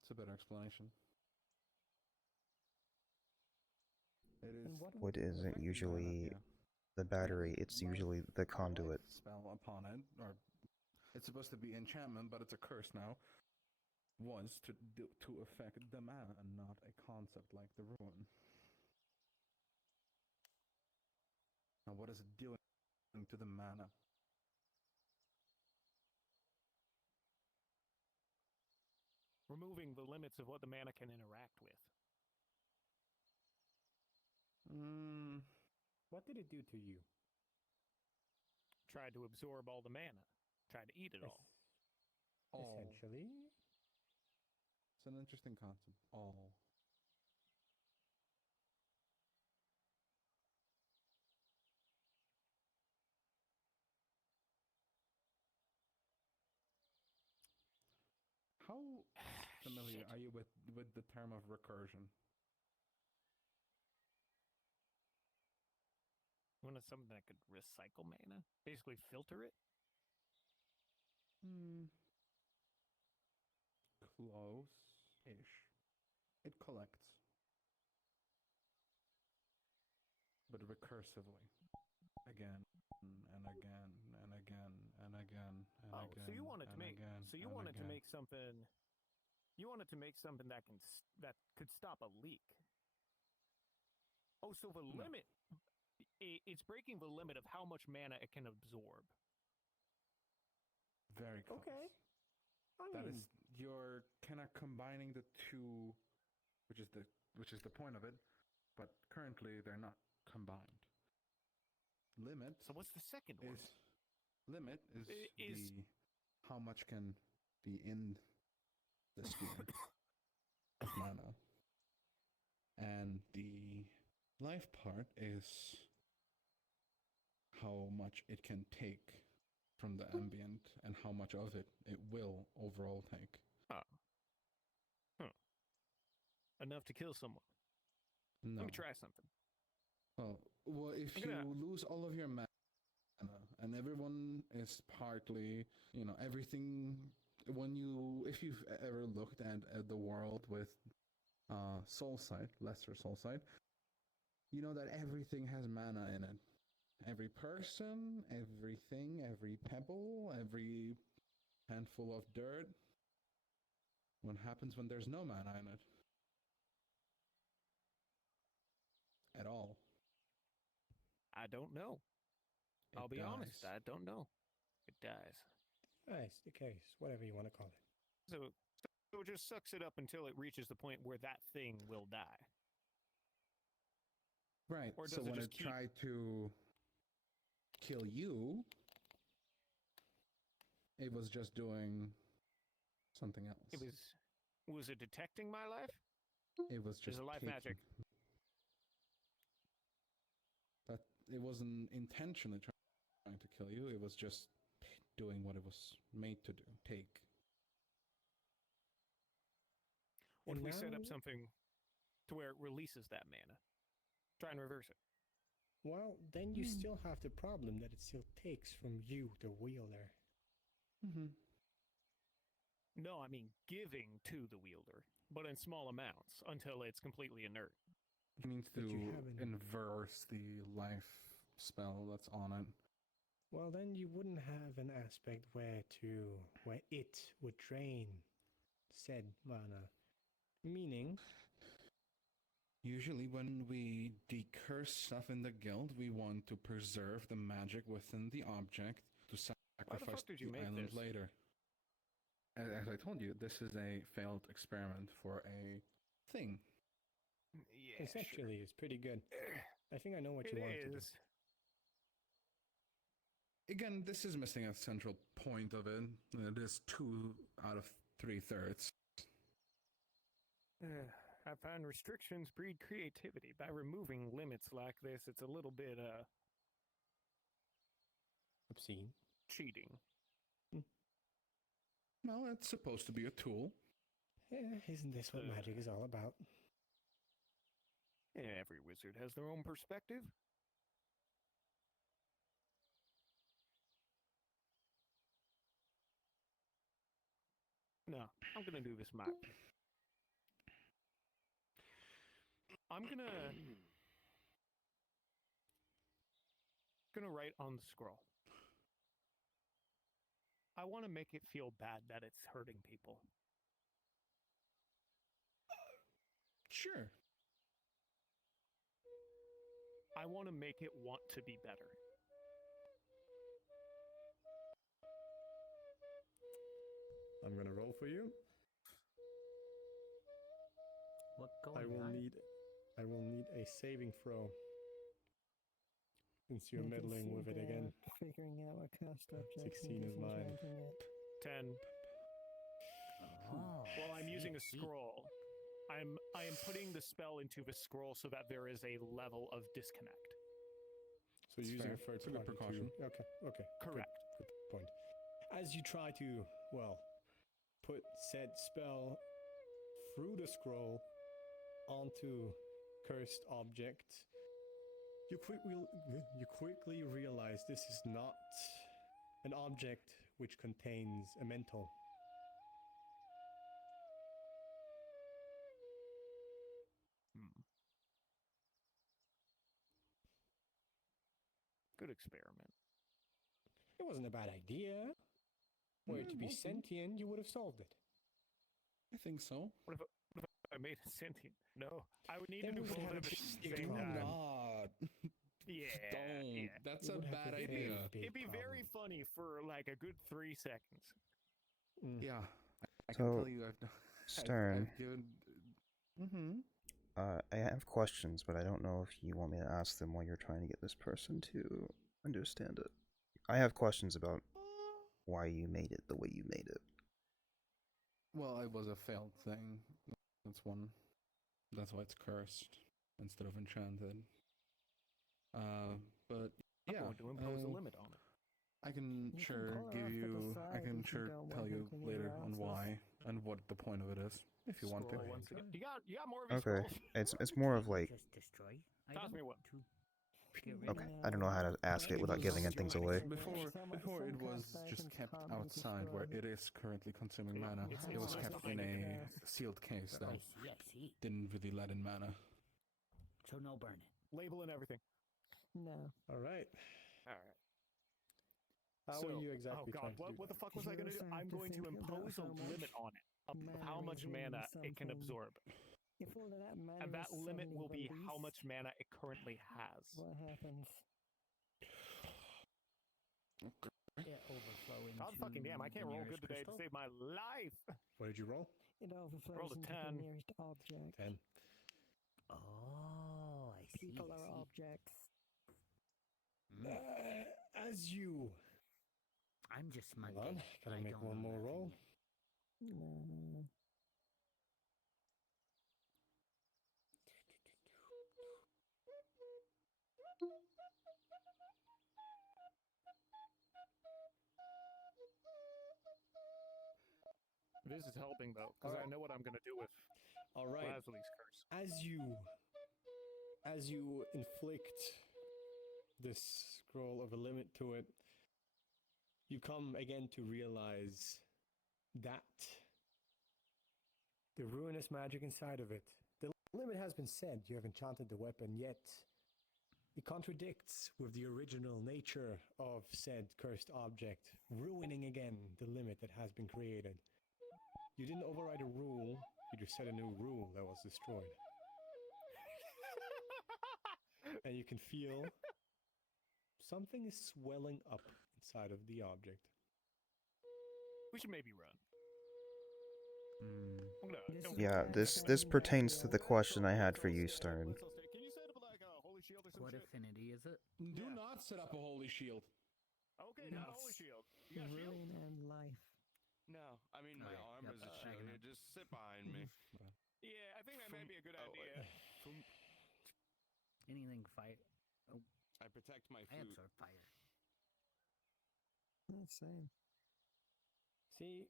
It's a better explanation. It is. Wood isn't usually the battery, it's usually the conduit. Spell upon it, or it's supposed to be enchantment, but it's a curse now. Was to affect the mana and not a concept like the rune. Now, what is it doing to the mana. Removing the limits of what the mana can interact with. What did it do to you? Tried to absorb all the mana. Tried to eat it all. Essentially. It's an interesting concept. All. How familiar are you with the term of recursion? You want something that could recycle mana? Basically filter it? Close-ish. It collects. But recursively. Again and again and again and again and again. So you wanted to make something. You wanted to make something that could stop a leak. Oh, so the limit. It's breaking the limit of how much mana it can absorb. Very close. Okay. That is, you're kind of combining the two, which is the point of it, but currently they're not combined. Limit. So what's the second one? Limit is how much can be in the sphere of mana, and the life part is how much it can take from the ambient and how much of it will overall take. Enough to kill someone. No. Let me try something. Well, if you lose all of your mana and everyone is partly, everything. If you've ever looked at the world with Soulsight, lesser Soulsight, you know that everything has mana in it. Every person, everything, every pebble, every handful of dirt. What happens when there's no mana in it? At all. I don't know. I'll be honest, I don't know. It dies. Nice, the case, whatever you want to call it. So it just sucks it up until it reaches the point where that thing will die. Right. Or so does it when just it tried to kill you, it was just doing something else. Was it detecting my life? It was just Is it life taking, magic? That it wasn't intentionally trying to kill you. It was just doing what it was made to do. Take. What if we set up something to where it releases that mana? Try and reverse it. Well, then you still have the problem that it still takes from you, the wielder. No, I mean giving to the wielder, but in small amounts until it's completely inert. It means to inverse the life spell that's on it. Well, then you wouldn't have an aspect where it would drain said mana. Meaning, usually when we decurse stuff in the guild, we want to preserve the magic within the object to sacrifice the island later. As I told you, this is a failed experiment for a thing. Yeah, conceptually, it's pretty good. I think I know what you want to do. Again, this is missing a central point of it. It is 2 out of 3/3. I find restrictions breed creativity. By removing limits like this, it's a little bit, obscene. Cheating. Well, it's supposed to be a tool. Yeah, isn't this what magic is all about? Yeah, every wizard has their own perspective. No, I'm gonna do this my way. I'm gonna write on the scroll. I want to make it feel bad that it's hurting people. Sure. I want to make it want to be better. I'm gonna roll for you. What I will need a saving throw. Since you're meddling with it again. Figuring out what cast object 16 is mine. 10. Oh, Well, I'm using a scroll. I am putting the spell into the scroll so that there is a level of disconnect. So you're using a third It's a good party precaution. Okay. Correct. Good point. As you try to, well, put said spell through the scroll onto cursed object, you quickly realize this is not an object which contains a mental. Good experiment. It wasn't a bad idea. Were it to be sentient, you would have solved it. I think so. What if I made it sentient? No, I would need Then to do we would both have at a the big same problem. time. God. Yeah, Don't. yeah. That's You a would have bad a idea. It'd be very funny for like a good 3 seconds. Yeah. I can So, tell you I've done. Stern. I've given. Mm-hmm. I have questions, but I don't know if you want me to ask them while you're trying to get this person to understand it. I have questions about why you made it the way you made it. Well, it was a failed thing. That's one. That's why it's cursed instead of enchanted. But yeah, I'm going to impose a limit on it. I can You can sure call her give off to the you. I side can if you sure don't tell want her you to get later her on answers. why and what the point of it is, if you want to. Scroll once again. You got more of your Okay, scrolls? it's more of like, just destroy. Toss me one. okay, I don't know how to ask it without giving things away. Before it was just kept outside where it is currently consuming mana. It was kept in a sealed case that I see. didn't really let in mana. So no burn it. Label and everything. No. All right. All right. How So- are you exactly Oh god, trying to do what the that? fuck was I going to do? I'm going to impose a limit on it of how much mana it can absorb. If all of that mana And that is limit will suddenly be how released, much mana it currently has. what happens? It overflow into God fucking damn, I can't the roll nearest good today to crystal? save my life. What did you roll? It overflows rolled a into 10. the nearest object. 10. Oh, I see. People are objects. As you... I'm just Hold Monday. on, can I make one more roll? No. This is helping though, because I know what I'm going to do with All right. Lasley's curse. As you inflict this scroll of a limit to it, you come again to realize that the ruinous magic inside of it, the limit has been said, you have enchanted the weapon, yet it contradicts with the original nature of said cursed object, ruining again the limit that has been created. You didn't override a rule, you just set a new rule that was destroyed. And you can feel something is swelling up inside of the object. We should maybe run. Yeah, this pertains to the question I had for you, Stern. Can you set up like a holy shield or some What shit? affinity is it? Do not set up a holy shield. Okay, not a holy shield. You got a shield? Ruin and life. No, I mean my Okay, armor's yep, a shield. I Here, just sit behind me. Yeah, I think that may be a good idea. Anything fire? Oh, I protect my I flute. absorb fire. Same. See,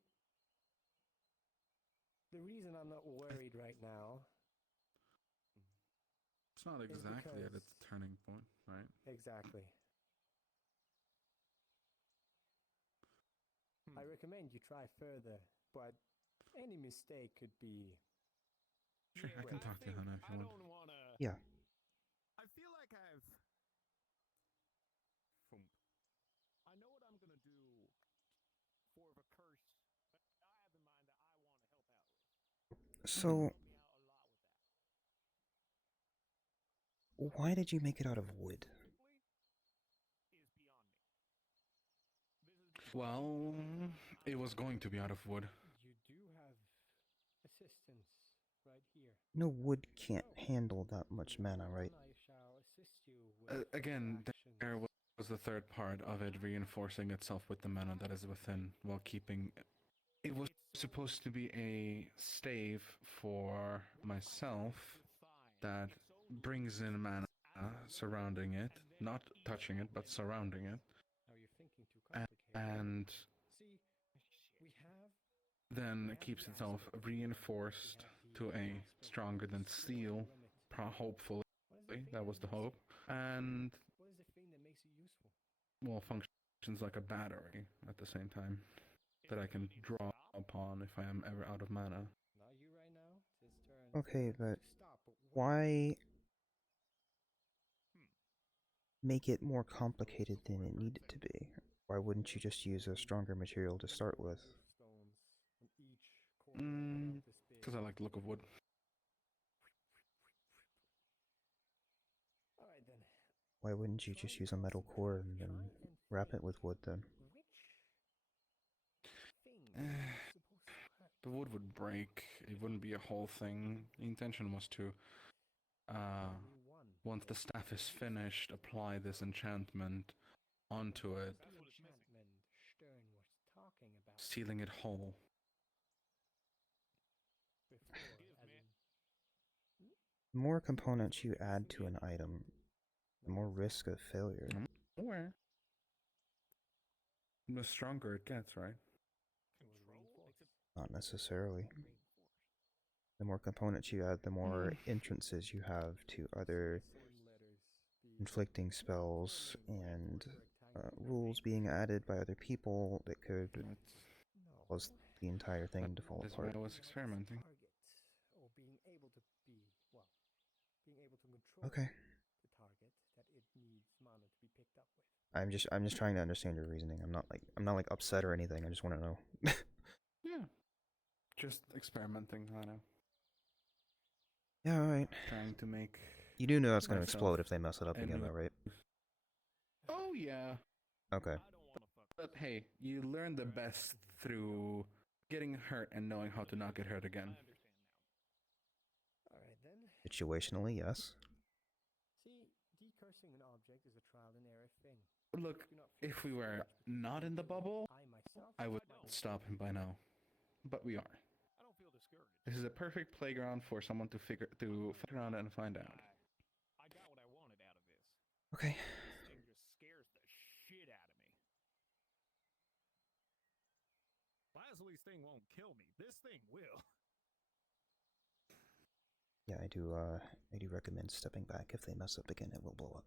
the reason I'm not worried right now... It's not is exactly at because- its turning point, right? Exactly. I recommend you try further, but any mistake could be... Sure, I can talk to Hana if you want. don't wanna... Yeah. I feel like I've... I know what I'm gonna do for the curse, but I have in mind that I want to help out with. So, why did you make it out of wood? Well, it was going to be out of wood. No, wood can't handle that much mana, right? Again, there was the third part of it reinforcing itself with the mana that is within, while keeping. It was supposed to be a stave for myself that brings in mana surrounding it, not touching it, but surrounding it. And then it keeps itself reinforced to a stronger than steel, hopefully. That was the hope. And, well, functions like a battery at the same time that I can draw upon if I am ever out of mana. Okay, but why make it more complicated than it needed to be? Why wouldn't you just use a stronger material to start with? Because I like the look of wood. Why wouldn't you just use a metal core and then wrap it with wood then? The wood would break. It wouldn't be a whole thing. The intention was to, once the staff is finished, apply this enchantment onto it, sealing it whole. The more components you add to an item, the more risk of failure. Or the stronger it gets, right? Not necessarily. The more components you add, the more entrances you have to other inflicting spells and rules being added by other people that could cause the entire thing to fall apart. That's why I was experimenting. Okay. I'm just trying to understand your reasoning. I'm not like upset or anything. I just want to know. Yeah. Just experimenting, I know. Yeah, alright. Trying to make. You do know that's going to explode if they mess it up again, though, right? Oh, yeah. Okay. But hey, you learn the best through getting hurt and knowing how to not get hurt again. Situationally, yes. Decursing an object is a trial and error thing. Look, if we were not in the bubble, I would stop him by now. But we are. This is a perfect playground for someone to figure around and find out. I got what I wanted out of this. Okay. This thing just scares the shit out of me. Lasley's thing won't kill me. This thing will. Yeah, I do recommend stepping back. If they mess up again, it will blow up.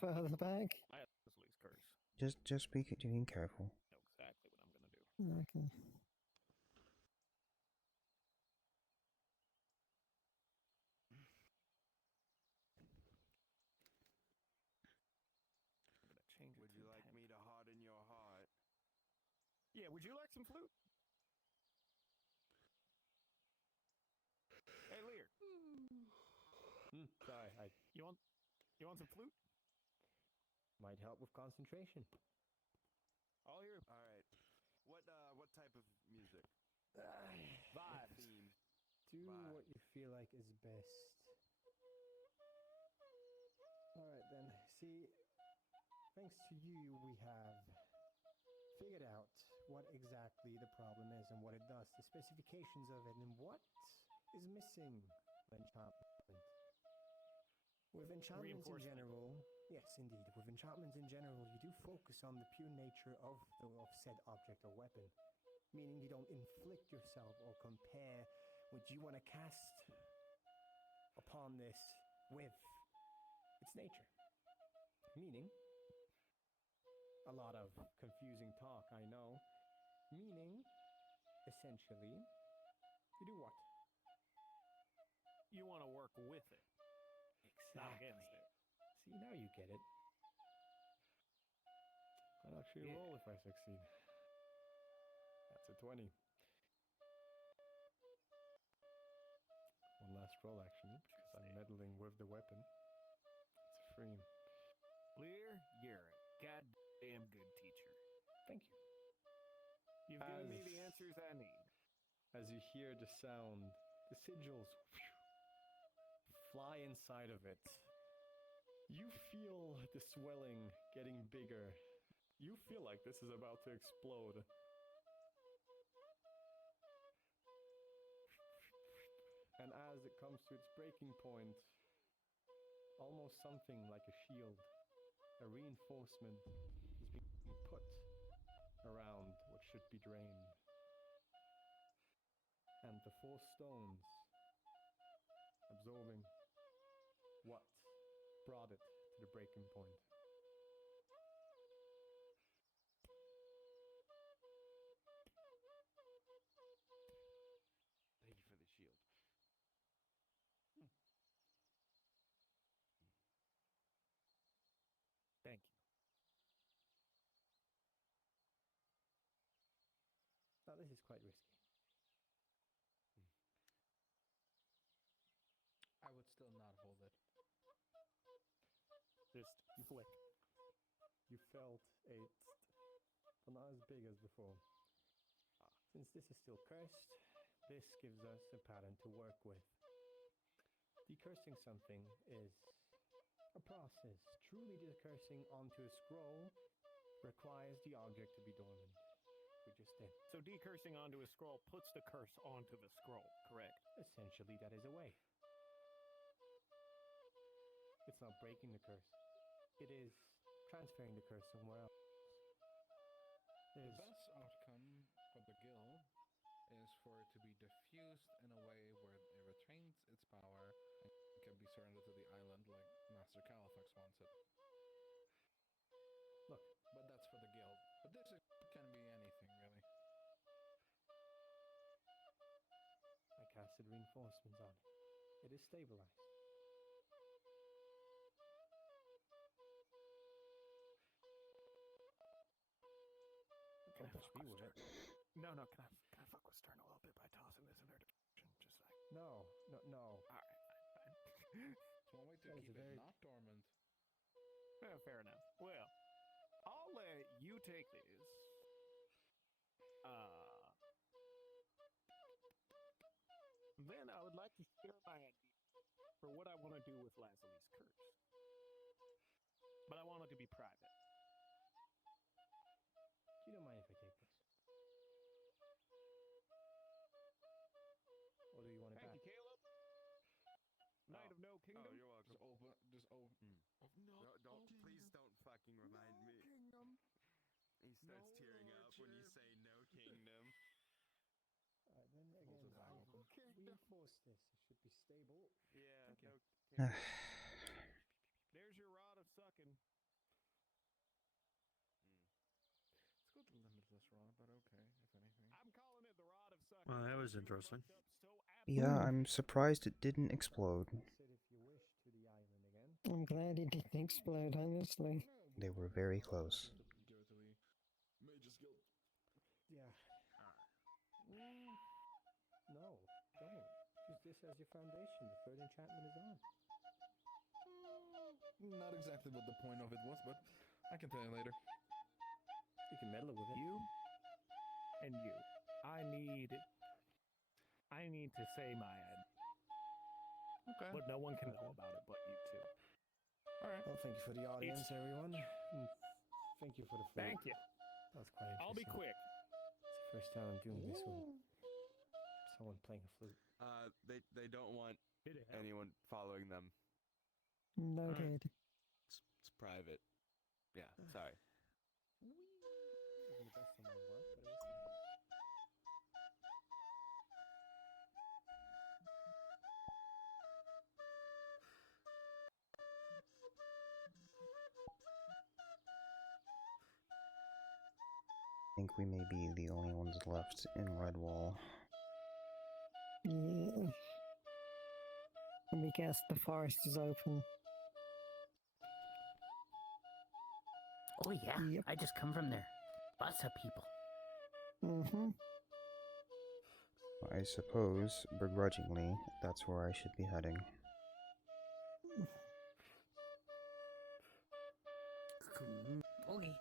Further back. I have Lasley's curse. Just be being careful. I know exactly what I'm gonna do. Okay. Would you like me to harden your heart? Yeah, would you like some flute? Hey, Lear. Sorry, You want some flute? might help with concentration. All here. All right. What type of music? Vibes. Theme. Do what you feel like is best. Alright then. See, thanks to you, we have figured out what exactly the problem is and what it does, the specifications of it, and what is missing with enchantment. With enchantments in general, yes, indeed. With enchantments in general, you do focus on the pure nature of said object or weapon, meaning you don't inflict yourself or compare what you want to cast upon this with its nature. Meaning, a lot of confusing talk, I know. Meaning, essentially, you do what? You want to work with it. Not against it. See, now you get it. I'll actually roll if I succeed. That's a 20. One last roll, actually, because I'm meddling with the weapon. It's a free. Lear, you're a goddamn good teacher. Thank you. You've given me the answers I need. As you hear the sound The sigils fly inside of it. You feel the swelling getting bigger. You feel like this is about to explode. And as it comes to its breaking point, almost something like a shield, a reinforcement is being put around what should be drained. And the four stones absorbing what brought it to the breaking point. Thank you for the shield. Thank you. Now this is quite risky. I would still not hold it. Just flick. You felt a but not as big as before. Since this is still cursed, this gives us a pattern to work with. Decursing something is a process. Truly decursing onto a scroll requires the object to be dormant. We just did. So decursing onto a scroll puts the curse onto the scroll, correct? Essentially, that is a way. It's not breaking the curse. It is transferring the curse somewhere else. The best outcome for the guild is for it to be diffused in a way where it retains its power and can be surrendered to the island like Master Califax wants it. Look. But that's for the guild. But this can be anything, really. I casted reinforcements on it. It is stabilized. Don't touch me with it. No, can I fuck with Stern a little bit by tossing this in her direction? Just like. No. Alright, fine. It's one way to keep it not dormant. Well, fair enough. Well, I'll let you take this. Then I would like to share my idea for what I want to do with Lasley's curse. But I want it to be private. You don't mind if I take this? Or do you want it Thank back? you, Caleb. Knight of No Kingdom. Oh, you're welcome. Just over. Oh, don't please don't fucking remind me. Kingdom. He starts tearing up when you say no kingdom. Alright, then again, reinforce this. It should be stable. Yeah, Thank you. no kingdom. There's your rod of sucking. It's called the limitless rod, but okay, if anything. I'm calling it the rod of sucking. Well, that was interesting. Yeah, I'm surprised it didn't explode. If you wish to the island again. I'm glad it didn't explode, honestly. They were very close. Give it to the Mage's Guild. Yeah. No, don't. Use this as your foundation. The third enchantment is on. Not exactly what the point of it was, but I can tell you later. You can meddle with it. You and you. I need to say my idea. Okay. But no one can know about it but you two. Alright. Well, thank you for the audience, everyone. And thank you for the flute. Thank you. That was quite interesting. I'll be quick. It's the first time I'm doing this with someone playing a flute. They don't want anyone following them. Noted. It's private. Yeah, sorry. Doing the best of my work, but it was I think we may be the only ones left in Redwall. Yeah. Let me guess, the forest is open. Oh yeah, Yep. I just come from there. Lots of people. Mm-hmm. I suppose, begrudgingly, that's where I should be heading. Okay.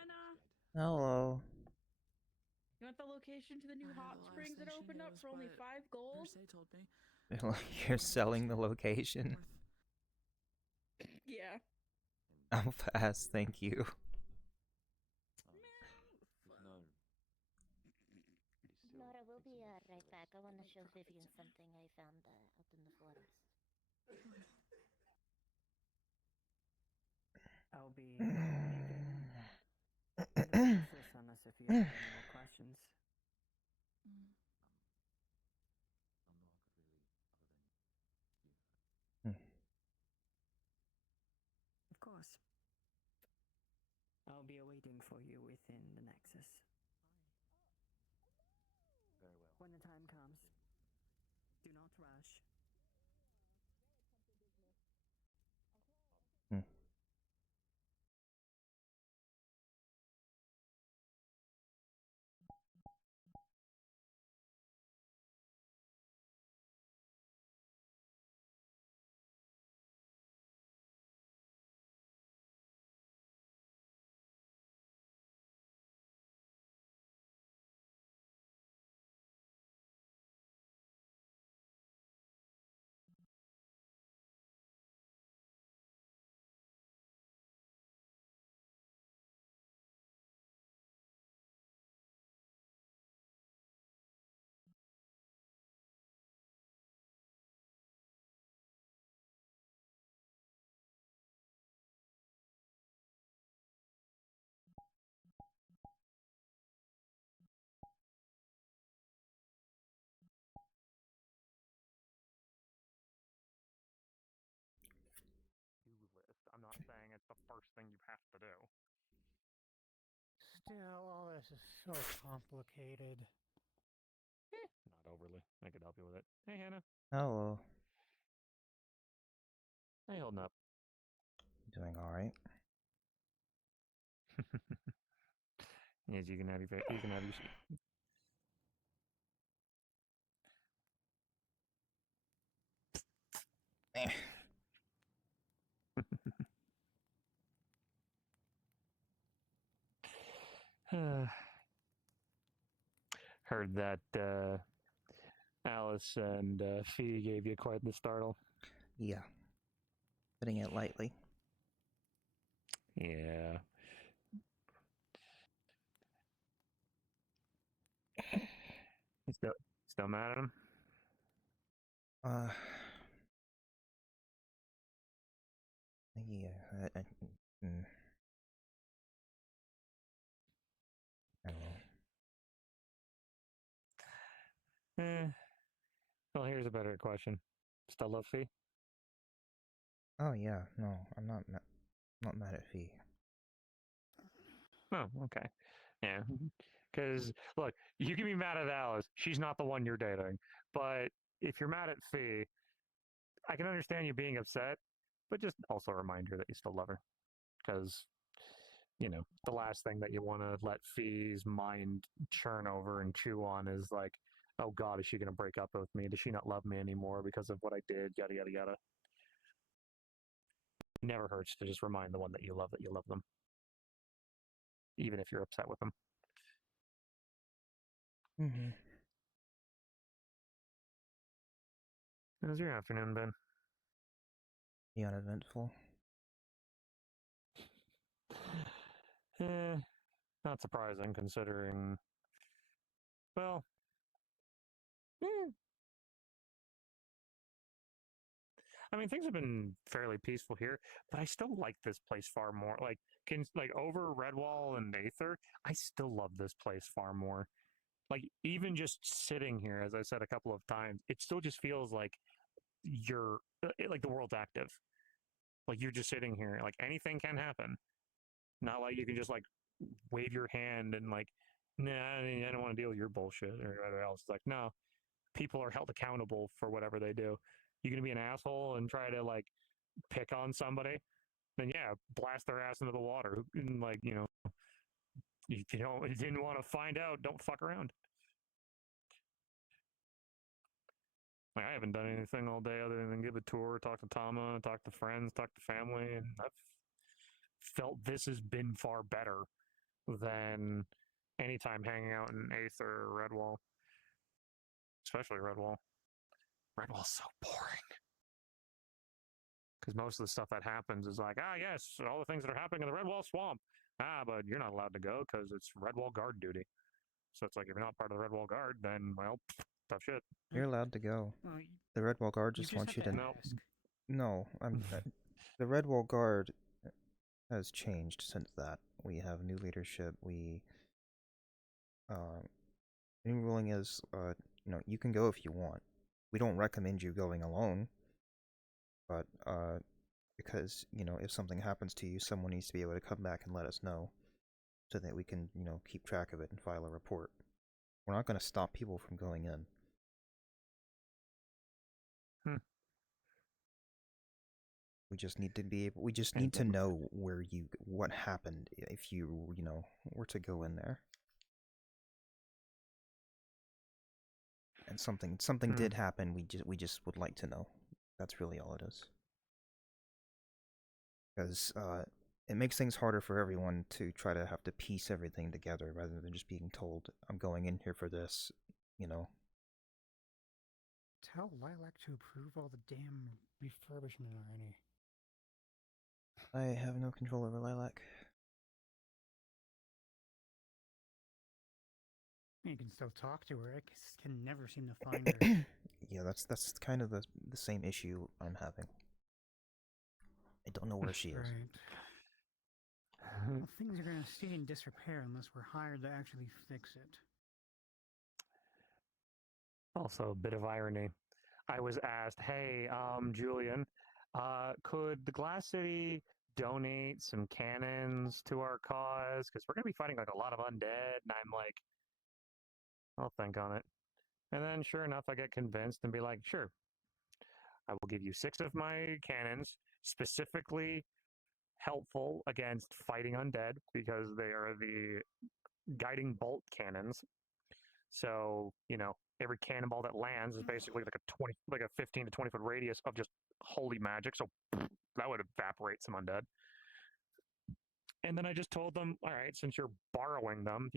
Hana. Hello. You want the location to the new hot springs that opened up for only 5 gold? told me. You're selling the location. Yeah. I'll pass, thank you. Nora, we'll be right back. I want to show Vivian something I found out in the forest. I'll be this unless if you have any more questions. Of course. I'll be awaiting for you within the Nexus. Very well. When the time comes, do not rush. List. I'm not saying it's the first thing you have to do. Still, all this is so complicated. Not overly. I could help you with it. Hey, Hannah. Hello. How you holding up? Doing alright. Yes, you can have your seat. Heard that Alice and Fee gave you quite the startle. Yeah. Putting it lightly. Yeah. You still mad at him? Yeah. I don't know. Well, here's a better question. Still love Fee? Oh yeah, no, I'm not mad at Fee. Oh, okay. Yeah. Because, look, you can be mad at Alice. She's not the one you're dating. But if you're mad at Fee, I can understand you being upset, but just also remind her that you still love her. Because, the last thing that you want to let Fee's mind churn over and chew on is like, oh God, is she going to break up with me? Does she not love me anymore because of what I did? Yada, yada, yada. Never hurts to just remind the one that you love them. Even if you're upset with them. Mm-hmm. How's your afternoon been? The uneventful. Not surprising considering, well, I mean, things have been fairly peaceful here, but I still like this place far more. Like over Redwall and Aether, I still love this place far more. Like, even just sitting here, as I said a couple of times, it still just feels like like the world's active. Like, you're just sitting here, like, anything can happen. Not like you can just, like, wave your hand and, like, nah, I don't want to deal with your bullshit or whatever else. It's like, no, people are held accountable for whatever they do. You're going to be an asshole and try to, like, pick on somebody, then yeah, blast their ass into the water. And, like, you didn't want to find out, don't fuck around. Like, I haven't done anything all day other than give a tour, talk to Tama, talk to friends, talk to family, and I've felt this has been far better than anytime hanging out in Aether or Redwall. Especially Redwall. Redwall's so boring. Because most of the stuff that happens is like, yes, all the things that are happening in the Redwall swamp. But you're not allowed to go because it's Redwall guard duty. So it's like, if you're not part of the Redwall guard, then, well, tough shit. You're allowed to go. The Redwall guard just wants you to. No, the Redwall guard has changed since that. We have new leadership. New ruling is, you can go if you want. We don't recommend you going alone, but because if something happens to you, someone needs to be able to come back and let us know, so that we can keep track of it and file a report. We're not going to stop people from going in. We just need to be able. We just need to know what happened if you were to go in there. And something did happen. We just would like to know. That's really all it is. Because it makes things harder for everyone to try to have to piece everything together rather than just being told, "I'm going in here for this," Tell Lilac to approve all the damn refurbishment already. I have no control over Lilac. You can still talk to her. I just can never seem to find her. Yeah, that's kind of the same issue I'm having. I don't know where she is. Right. Well, things are going to stay in disrepair unless we're hired to actually fix it. Also, a bit of irony. I was asked, hey, Julian, could the Glass City donate some cannons to our cause? Because we're going to be fighting like a lot of undead. And I'm like, I'll think on it. And then sure enough, I get convinced and be like, sure, I will give you 6 of my cannons, specifically helpful against fighting undead because they are the guiding bolt cannons. So, every cannonball that lands is basically like a 15 to 20 foot radius of just holy magic. So that would evaporate some undead. And then I just told them, all right, since you're borrowing them,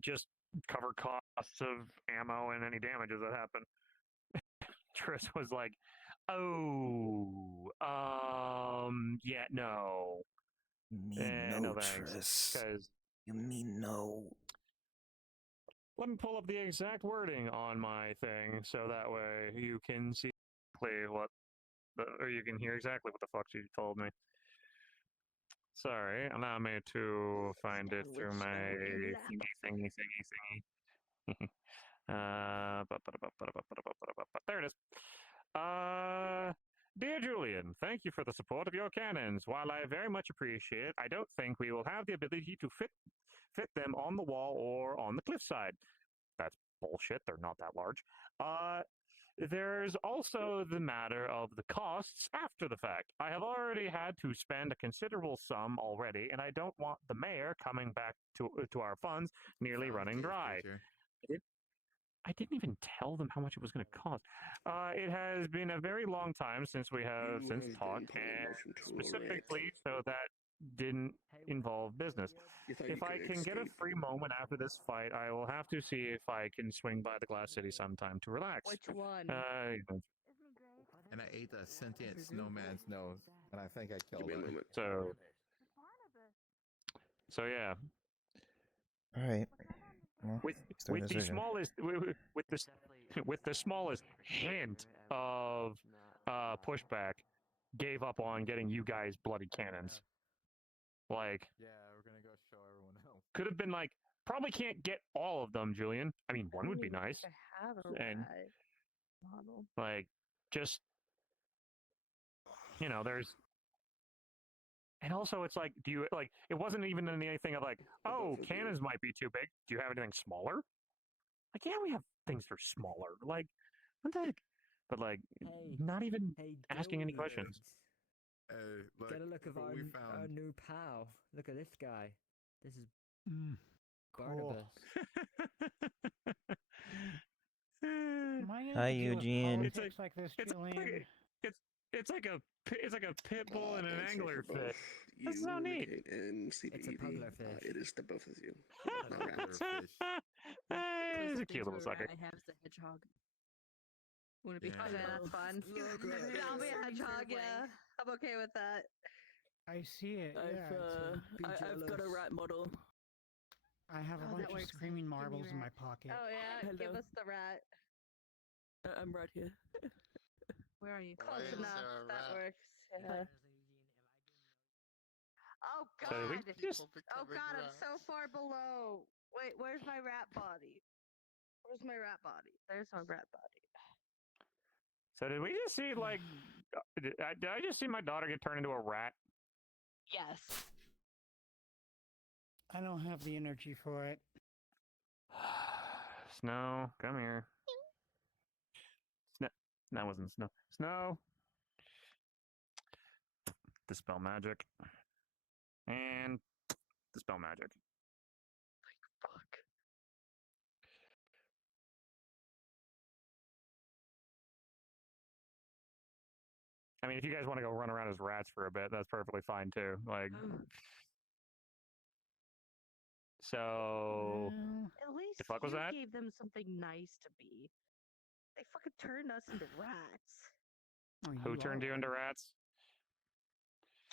just cover costs of ammo and any damages that happen. Triss was like, yeah, no. No, Triss. You mean no. Let me pull up the exact wording on my thing, so that way you can see or you can hear exactly what the fuck she told me. Sorry, allow me to find it through my thingy. There it is. Dear Julian, thank you for the support of your cannons. While I very much appreciate it, I don't think we will have the ability to fit them on the wall or on the cliffside. That's bullshit. They're not that large. There's also the matter of the costs after the fact. I have already had to spend a considerable sum already, and I don't want the mayor coming back to our funds nearly running dry. I didn't even tell them how much it was going to cost. It has been a very long time since we have talked, and specifically so that didn't involve business. If I can get a free moment after this fight, I will have to see if I can swing by the Glass City sometime to relax. Which one? And I ate a sentient snowman's nose, and I think I killed Give me a it. moment. So yeah. All right. Well, with the smallest hint of pushback, gave up on getting you guys bloody cannons. Like, yeah, we're gonna go show everyone else. Could have been like, probably can't get all of them, Julian. I mean, one would be nice. And like, just there's. And also, it's like, it wasn't even anything of like, oh, cannons might be too big. Do you have anything smaller? Like, yeah, we have things that are smaller. Like, what the heck? But like, not even asking any questions. Look, get a look of our new pal. Look at this guy. This is Barnabas. Am I Hi, Eugene. It's like this, Julian? it's like a pit bull and an anglerfish. That's so neat. And It's a puggler fish. it is the both of you. It's a cute little sucker. I have the hedgehog. Wouldn't it be Yeah. fun? Okay, that's fun. Yeah, I'll be a hedgehog. Yeah, I'm okay with that. I see it. I've got a rat model. I have a bunch of screaming marbles in my pocket. Oh yeah, give Hello. us the rat. I'm right here. Where are you? Close enough. That works. Yeah. Oh So God! we just- Oh God! I'm so far below. Wait, where's my rat body? Where's my rat body? There's my rat body. So did we just see like? Did I just see my daughter get turned into a rat? Yes. I don't have the energy for it. Snow, come here. That wasn't Snow. Snow. Dispel magic. And dispel magic. Fuck. I mean, if you guys want to go run around as rats for a bit, that's perfectly fine too. Like, so At least the fuck was you that? gave them something nice to be. They fucking turned us into rats. Oh, Who turned you into rats?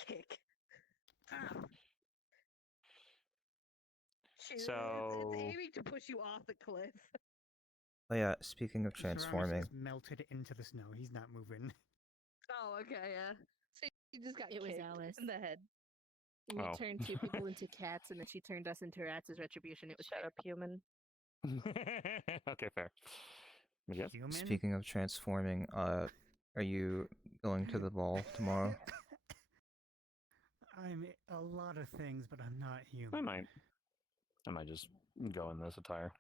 Kick. Shoot, So- it's aiming to push you off the cliff. Oh yeah, speaking of Mr. Ramos transforming, is melted into the snow. He's not moving. Oh, okay, yeah. So you just got It was kicked Alice. in the head. We Oh. turned two people into cats, and then she turned us into rats as retribution. It was Shut up, human. Okay, fair. Yes. Human? speaking of transforming, are you going to the ball tomorrow? I'm a lot of things, but I'm not human. I might just go in this attire.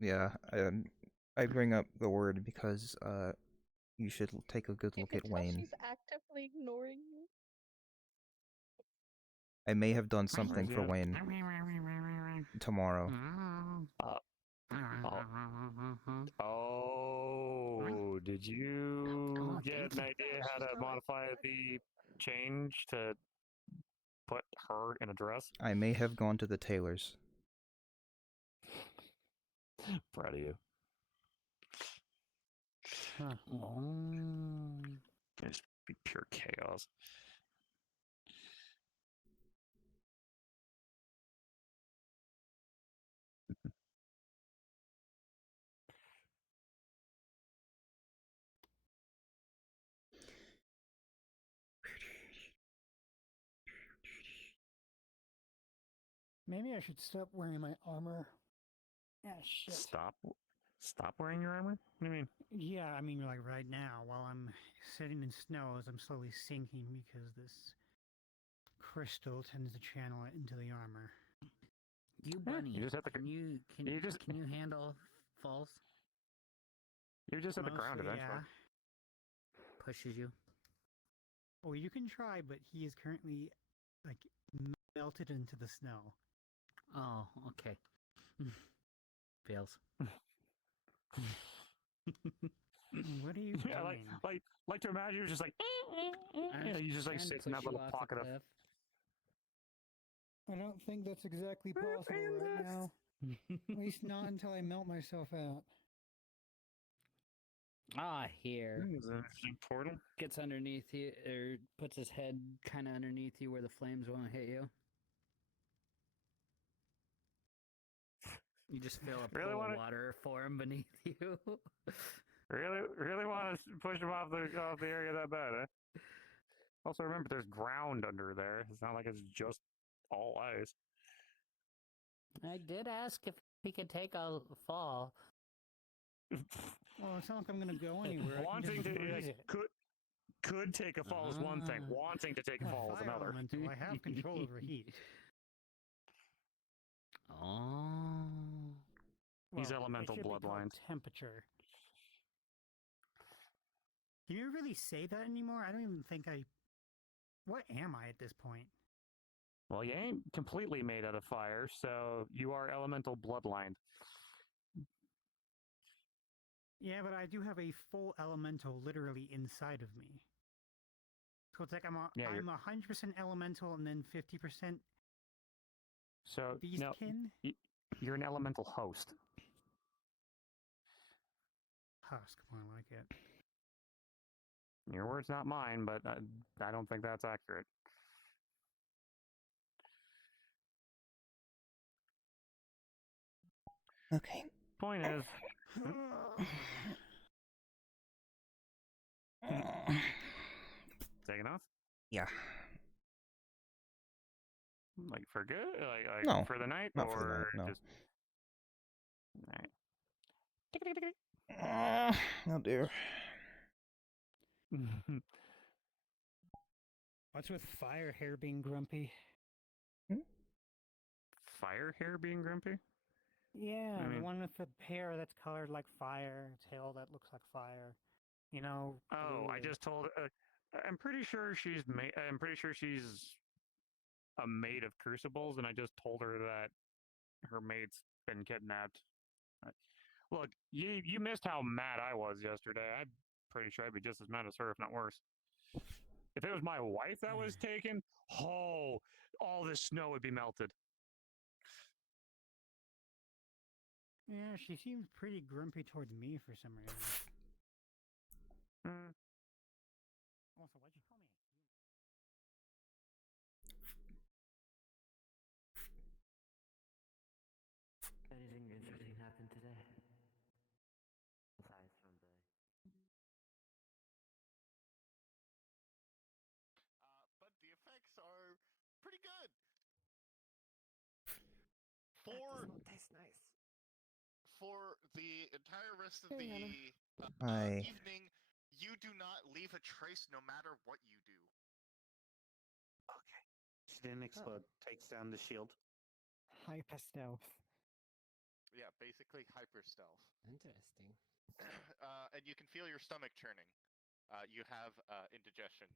Yeah, I bring up the word because you should take a good You look can at tell Wayne. she's actively ignoring you. I may have done something for Yeah. Wayne tomorrow. Oh, did you Oh, get thank an you. idea how to modify the change to put her in a dress? I may have gone to the tailor's. Proud of you. Huh. Just be pure chaos. Maybe I should stop wearing my armor. Ah, shit. Stop wearing your armor? What do you mean? Yeah, I mean, like right now, while I'm sitting in snow, as I'm slowly sinking because this crystal tends to channel it into the armor. You bunny. You just have to. Can you handle falls? You just hit the ground Mostly, eventually. yeah. Pushes you. Oh, you can try, but he is currently like melted into the snow. Oh, okay. Fails. What are you doing? Yeah, like to imagine you're just like, you just like sit in that little pocket of. I don't think that's exactly possible right now. At least not until I melt myself out. Ah, here. Is that an interesting portal? Gets underneath you, or puts his head kind of underneath you where the flames won't hit you. You just feel a pool of water form beneath you. Really want to push him off the area that bad, eh? Also, remember, there's ground under there. It's not like it's just all ice. I did ask if he could take a fall. Well, it's not like I'm gonna go anywhere. Wanting to could take a fall is one thing. Wanting to take a fall is another. Elemental. I have control over heat. Oh. He's Well, elemental it should be called bloodlines. Temperature. Can you really say that anymore? I don't even think I. What am I at this point? Well, you ain't completely made out of fire, so you are elemental bloodlined. Yeah, but I do have a full elemental literally inside of me. So it's like I'm Yeah, I'm 100% elemental and then 50% So no, beastkin. you're an elemental host. Husk, more like it. Your words, not mine, but I don't think that's accurate. Okay. Point is, taking off? Yeah. Like for good? Like No, for the night, not or for the night, no. just? All right. Oh dear. What's with fire hair being grumpy? Fire hair being grumpy? Yeah, I the mean- one with the hair that's colored like fire, tail that looks like fire. You know. Oh, I blue. just told. I'm pretty sure she's I'm pretty sure she's a maid of crucibles, and I just told her that her mate's been kidnapped. Look, you missed how mad I was yesterday. I'm pretty sure I'd be just as mad as her, if not worse. If it was my wife that was taken, oh, all this snow would be melted. Yeah, she seems pretty grumpy towards me for some reason. Also, why'd you call me? Anything interesting happened today? Aside from the... But the effects are pretty good. For tastes nice. For the entire rest of Hey, the Hi. evening, you do not leave a trace no matter what you do. Okay. She didn't explode. Takes down the shield. Hyper stealth. Yeah, basically hyper stealth. Interesting. And you can feel your stomach churning. You have indigestion.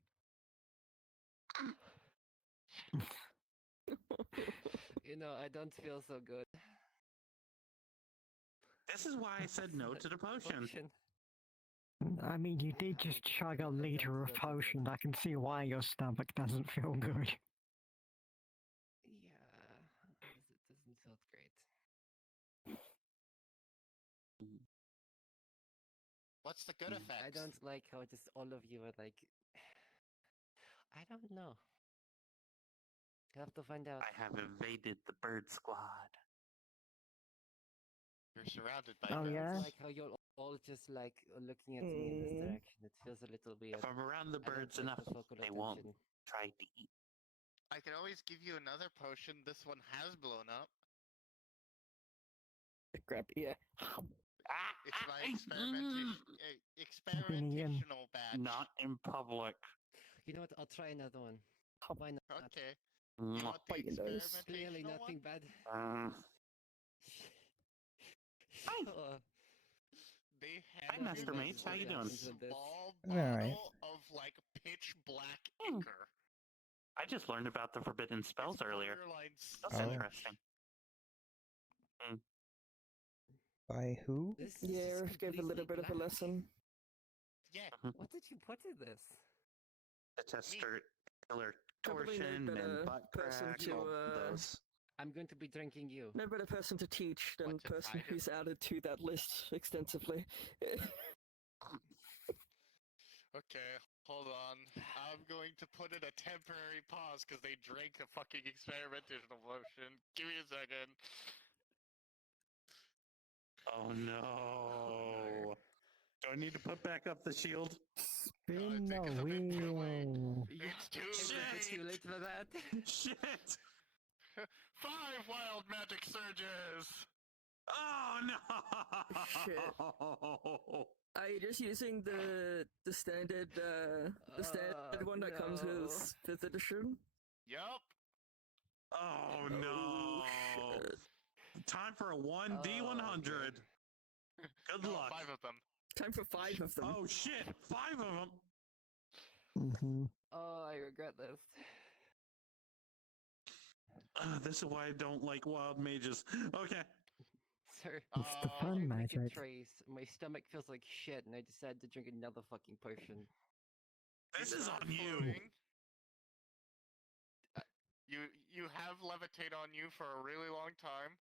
You know, I don't feel so good. This is why I said no to the potion. I mean, you did just chug a liter of potion. I can see why your stomach doesn't feel good. Yeah, it doesn't feel great. What's the good effects? I don't like how just all of you are like... I don't know. I have to find out. I have evaded the bird squad. You're surrounded by Oh, birds. yeah? It's like how you're all just like looking at me in this direction. It feels a little weird. If I'm around the I don't birds like enough, the focal they won't attention. try to eat. I can always give you another potion. This one has blown up. Grab yeah. It's my experimentational batch. Not in public. You know what? I'll try another one. Why not? Okay. Mm. You want the Bite your nose. Clearly experimentational nothing one? bad. They Hi, have Master you Mates. How you doing? a small Alright. bottle of like pitch black ichor. I just learned about the forbidden spells earlier. Borderline That's Oh. interesting. By who? This is Yeah, just gave a little bit completely of a black. lesson. Yeah. What did you put in this? To test killer Probably no torsion better and butt person crack, to, all those. I'm going to be drinking you. No better person to teach than What's the person inside who's added to that list extensively. Okay, hold on. I'm going to put in a temporary pause because they drank a fucking experimental potion. Give me a second. Oh no. Do I need to put back up the shield? Spin the wheel. It's too It's late. too late for that. Shit! 5 wild magic surges. Oh no! Shit. Are you just using the standard one that comes with 5th edition? Yup. Oh no! Shit. Time for a 1D100. Good No, luck. 5 of them. Time for 5 of them. Oh shit! 5 of them. Mm-hmm. Oh, I regret this. This is why I don't like wild mages. Okay. Sir, It's the fun drink a magic. trace. My stomach feels like shit, and I decided to drink another fucking potion. This is start on you. floating. You have levitate on you for a really long time.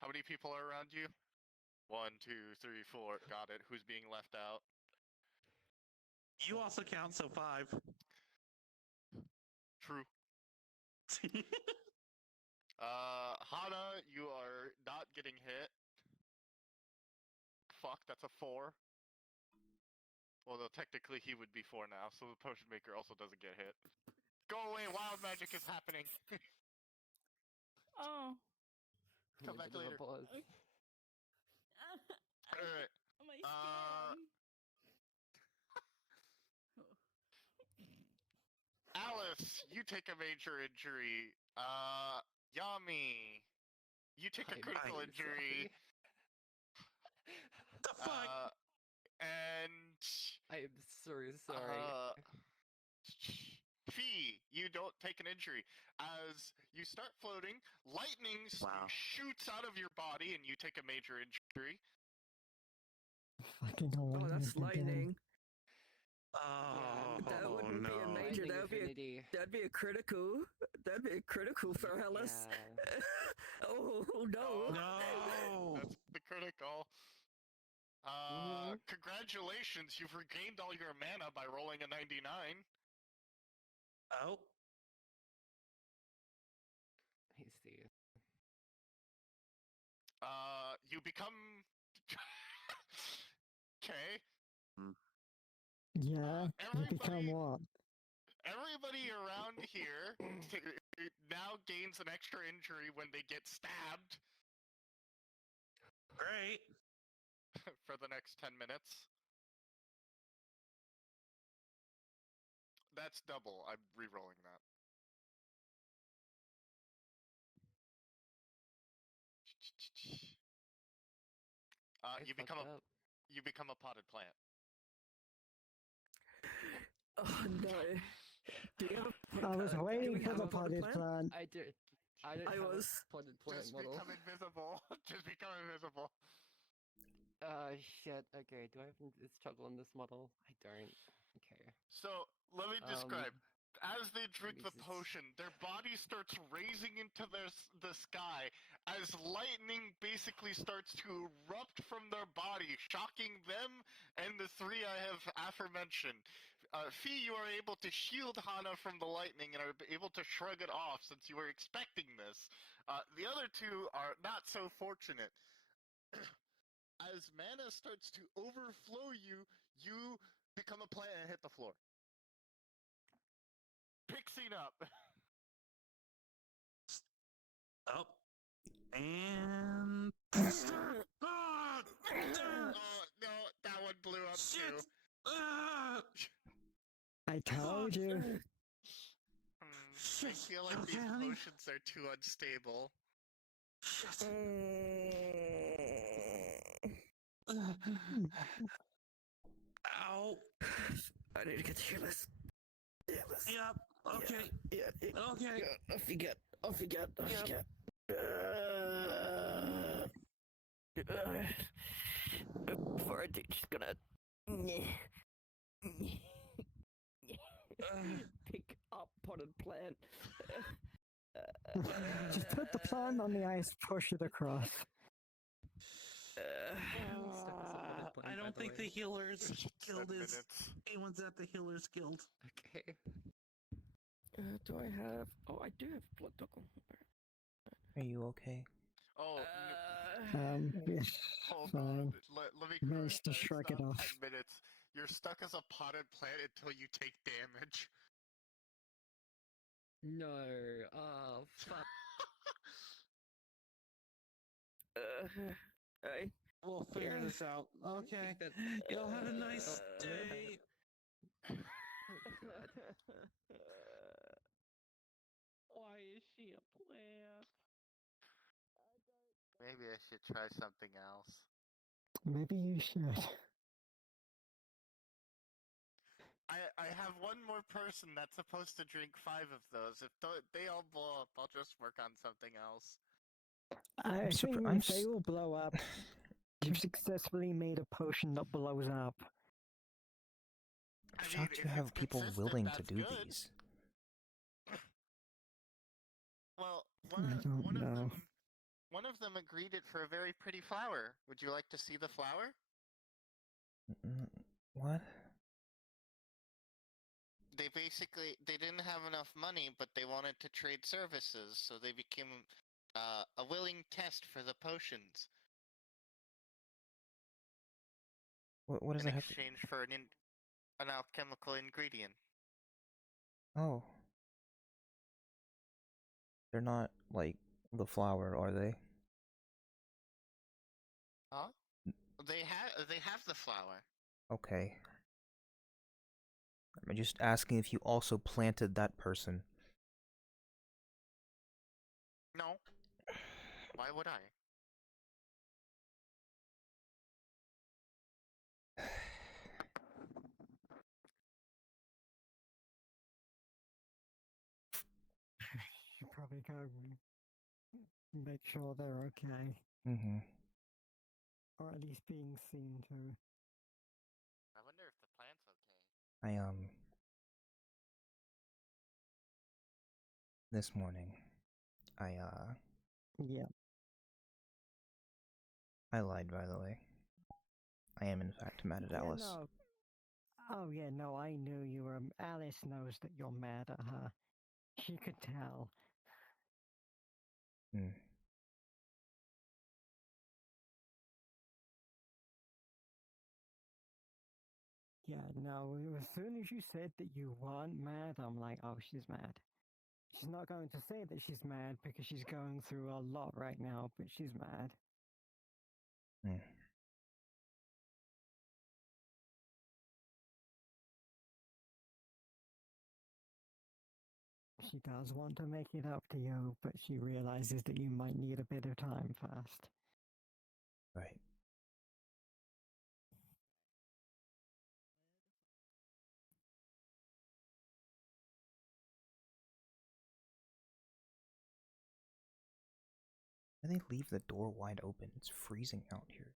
How many people are around you? 1, 2, 3, 4. Got it. Who's being left out? You also count, so 5. True. Hana, you are not getting hit. Fuck, that's a 4. Well, no, technically he would be 4 now, so the potion maker also doesn't get hit. Go away, wild magic is happening. Oh. Come back later. Okay. Alright. My skin. Alice, you take a major injury. Yami, you take a critical injury. The fuck? And I am sorry. Fee, you don't take an injury. As you start floating, lightning shoots out of your body and you take a major injury. Fucking Oh, that's lightning. Oh, That wouldn't be a major. That'd be a critical. That'd be a critical for Alice. Oh no! No! That's the critical. Congratulations, you've regained all your mana by rolling a 99. Oh. I see. You become... Okay. Yeah, you become what? Everybody around here now gains an extra injury when they get stabbed. Great. For the next 10 minutes. That's double. I'm re-rolling that. You become a potted plant. Oh no! Do you have I was waiting for the potted plant. I did. I was potted plant Just model. become invisible. Just become invisible. Shit. Okay. Do I have to struggle in this model? I don't. Okay. So let me describe. As they drink the potion, their body starts raising into the sky as lightning basically starts to erupt from their body, shocking them and the 3 I have aforementioned. Fee, you are able to shield Hana from the lightning and are able to shrug it off since you were expecting this. The other 2 are not so fortunate. As mana starts to overflow you, you become a plant and hit the floor. Pixing up. Up. And... Oh, no, that one blew up too. I told you. I feel like these potions are too unstable. Ow. I need to get the healers. Yep. Okay. Yeah. Okay. Off you get. Off you get. Off you get. Before I do, just gonna pick up potted plant. Just put the plant on the ice, push it across. I don't think the Healers Guild is... Anyone's at the Healers Guild. Okay. Do I have... Oh, I do have blood toggle. Are you okay? Oh, Yeah, hold fine. on. Let me Managed to correct that. shrug It's it not off. 10 minutes. You're stuck as a potted plant until you take damage. No. Oh, fuck. We'll figure this out. Okay. Y'all have a nice day. Oh, God. Why is she a plant? Maybe I should try something else. Maybe you should. I have one more person that's supposed to drink 5 of those. If they all blow up, I'll just work on something else. I think if they all blow up, you've successfully made a potion that blows up. shocked you if have it's people consistent, willing to that's do good. these. Well, I don't know. one of them agreed it for a very pretty flower. Would you like to see the flower? What? They didn't have enough money, but they wanted to trade services, so they became a willing test for the potions. What does in that have? exchange for an alchemical ingredient. Oh. They're not, like, the flower, are they? Huh? They have the flower. Okay. I'm just asking if you also planted that person. No. Why would I? You probably go make sure they're okay, Mm-hmm. or at least being seen to. I wonder if the plant's okay. This morning, Yeah. I lied, by the way. I am, in fact, mad at Alice. No. Oh yeah, no, I knew you were. Alice knows that you're mad at her. She could tell. Hmm. Yeah, no, as soon as you said that you weren't mad, I'm like, oh, she's mad. She's not going to say that she's mad because she's going through a lot right now, but she's mad. Hmm. She does want to make it up to you, but she realizes that you might need a bit of time first. Right. Why do they leave the door wide open? It's freezing out here.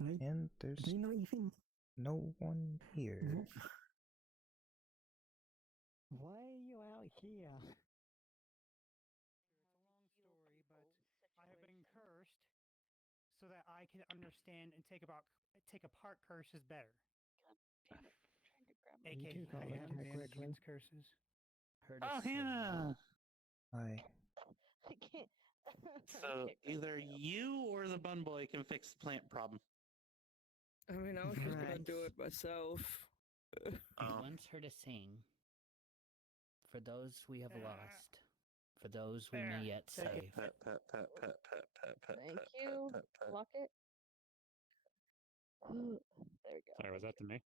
And there's not even no one here. Why are you out here? I have been cursed so that I can understand and take apart curses better. AKA You got red hair quickly. curses. Oh, Hannah! Hi. I can't. So either you or the bun boy can fix the plant problem. I mean, I was just gonna do it myself. He wants her to sing. For those we have lost. For those we may yet save. Thank you. Lock it. There we go. Sorry, was that to me?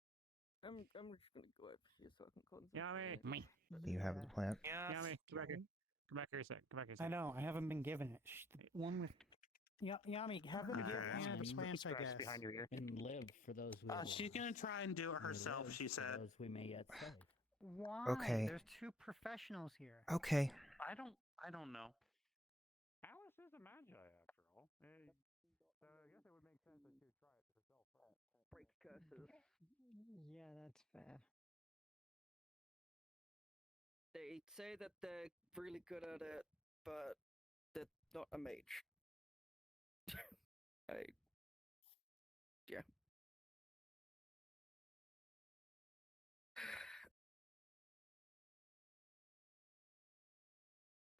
I'm just gonna go over here so I can concentrate. Yami! Do you have the plant? Yami, come back here. Come back here a sec. Come back here a sec. I know, I haven't been given it. The one with. Yami, have them give Hannah the plants, I guess. Behind your ear. And live for those we have She's gonna try and do it herself, she said. those we may yet save. Why? Okay. There's two professionals here. Okay. I don't know. Alice is a magi, after all. So I guess it would make sense that she would try it herself first. Break curses. Yeah, that's fair. They say that they're really good at it, but they're not a mage. Yeah.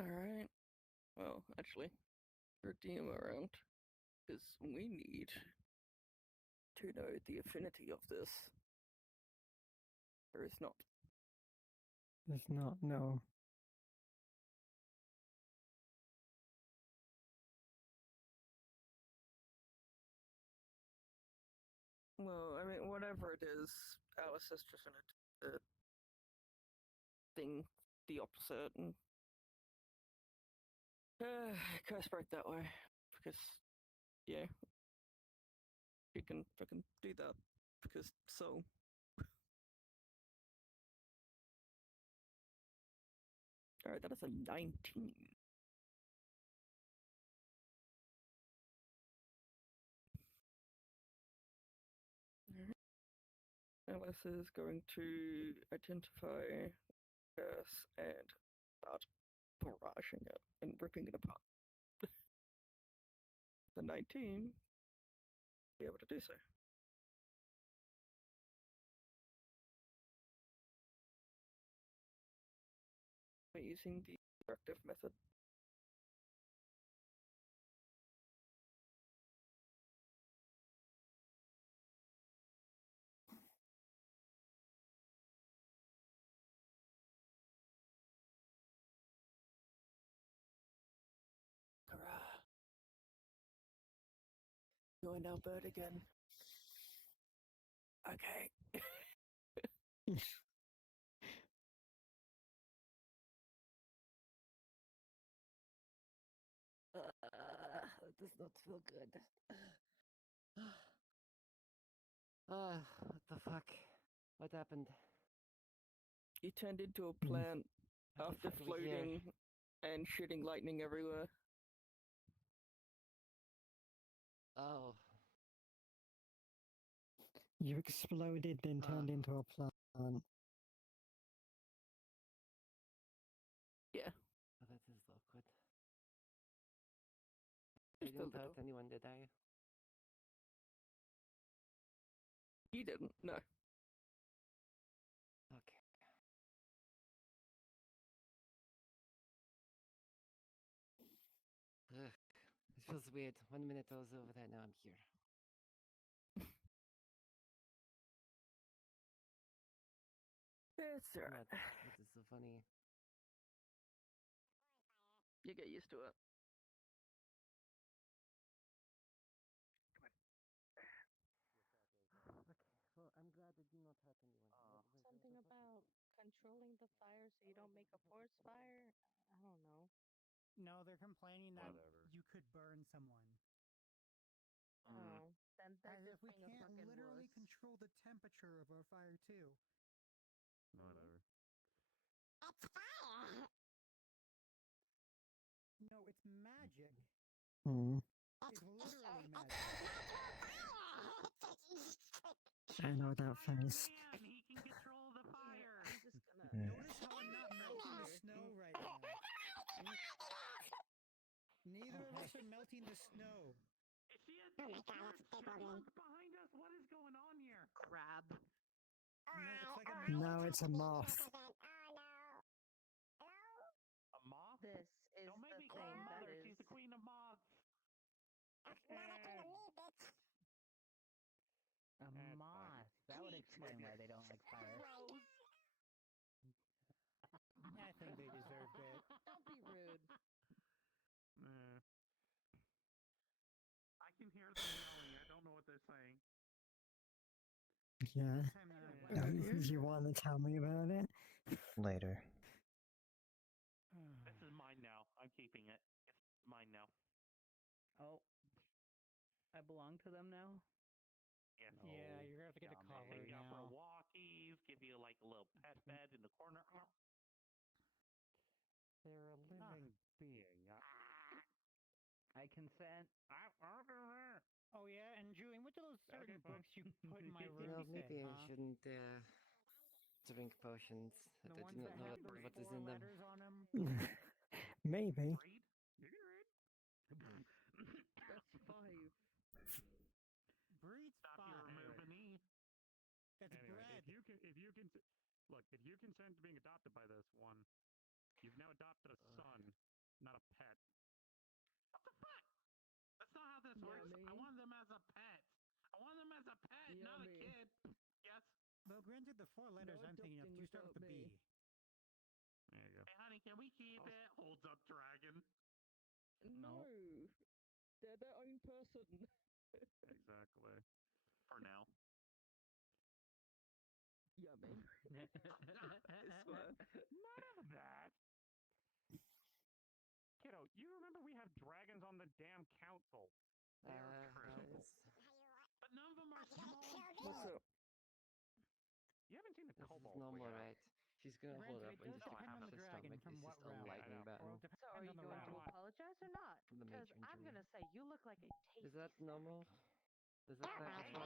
Alright. Well, actually, your DM around, because we need to know the affinity of this. There is not. There's not, no. Well, I mean, whatever it is, Alice is just gonna do the thing, the opposite, and curse break that way, because, yeah, you can fucking do that, because so. Alright, that is a 19. Alice is going to identify gas and start barraging it and ripping it apart. The 19 be able to do so. By using the destructive method. Hurrah. Join our bird again. Okay. It does not feel good. What the fuck? What happened? You turned into a plant after floating and shooting lightning everywhere. Oh. You exploded, then turned into a plant. Yeah. Oh, that is awkward. I Just a didn't hurt little. anyone, did I? You didn't, no. Okay. Ugh. It feels weird. 1 minute I was over there, now I'm here. That's alright. That is so funny. You get used to it. Okay, well, I'm glad I did not hurt anyone. Something about controlling the fire so you don't make a forest fire? I don't know. No, they're complaining that Whatever. you could burn someone. Oh, then they're As if just we being a can't fucking literally wuss. control the temperature of our fire too. Whatever. It's fire! No, it's magic. Hmm. It's literally magic. I know that face. Man, he can control the fire. I'm just gonna. Notice how I'm not melting the snow right now. Neither of us are melting the snow. Is she a chipmunk behind us? What is going on here? Crab. No, it's like a No, it's a moth. A moth? This is Don't make the me call thing her that mother. is. She's the queen of moths. A moth. That would explain why they don't like fire. I think they deserved it. Don't be rude. I can hear them yelling. I don't know what they're saying. Yeah. Time You want to tell me about it? Later. This is mine now. I'm keeping it. It's mine now. Oh. I belong to them now? Yeah, yeah, you're gonna have to get a collar Take you out for now. walkies, Give you like a little pet bed in the corner. They're a living being. I consent. Oh yeah, and Julian, which of those certain books you put in my You room? know, maybe I huh? shouldn't drink potions. The I ones do that not know have those what is 4 in them. letters on them. Maybe. Read? You can read. That's 5. Breed's Stop 5. you removing E. That's Anyway, bread. if you consent to being adopted by this one, you've now adopted a son, not a pet. What the fuck? That's not how this works. I want them as a pet. I want them as a pet, not a kid. Yes. Well, granted, the 4 letters I'm thinking of do start with a B. There you go. Hey, honey, can we keep it? Holds up dragon. No. They're their own person. Exactly. For now. Yummy. I swear. None of that. Kiddo, you remember we have dragons on the damn council. They are true. But none of them are small. What's up? You haven't seen the This is kobold normal, yet. right? She's gonna hold Granted, up it and does just depend on the her dragon stomach from is what just a realm. lightning Or battle. it'll So are depend you on the going to realm. apologize or not? From the Because matron I'm jury. gonna say you look like a tasty Is that normal? Does that snack. happen?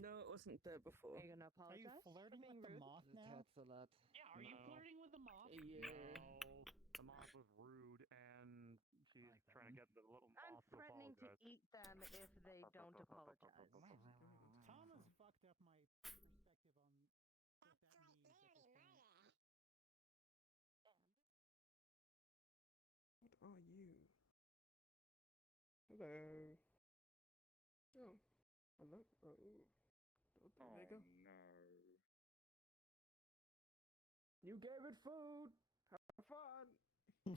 No, it wasn't there before. Are you gonna Are you apologize? flirting with the moth now? For that. Yeah, are you flirting with the moth? Yeah. No, the moth was rude, and she's trying to get the little I'm moth to threatening to apologize. eat them if they don't apologize. Thomas fucked up my perspective on what that means at this point. What are you? Hello. Oh. Hello. Oh, nigga. No. You gave it food. Have fun. I'm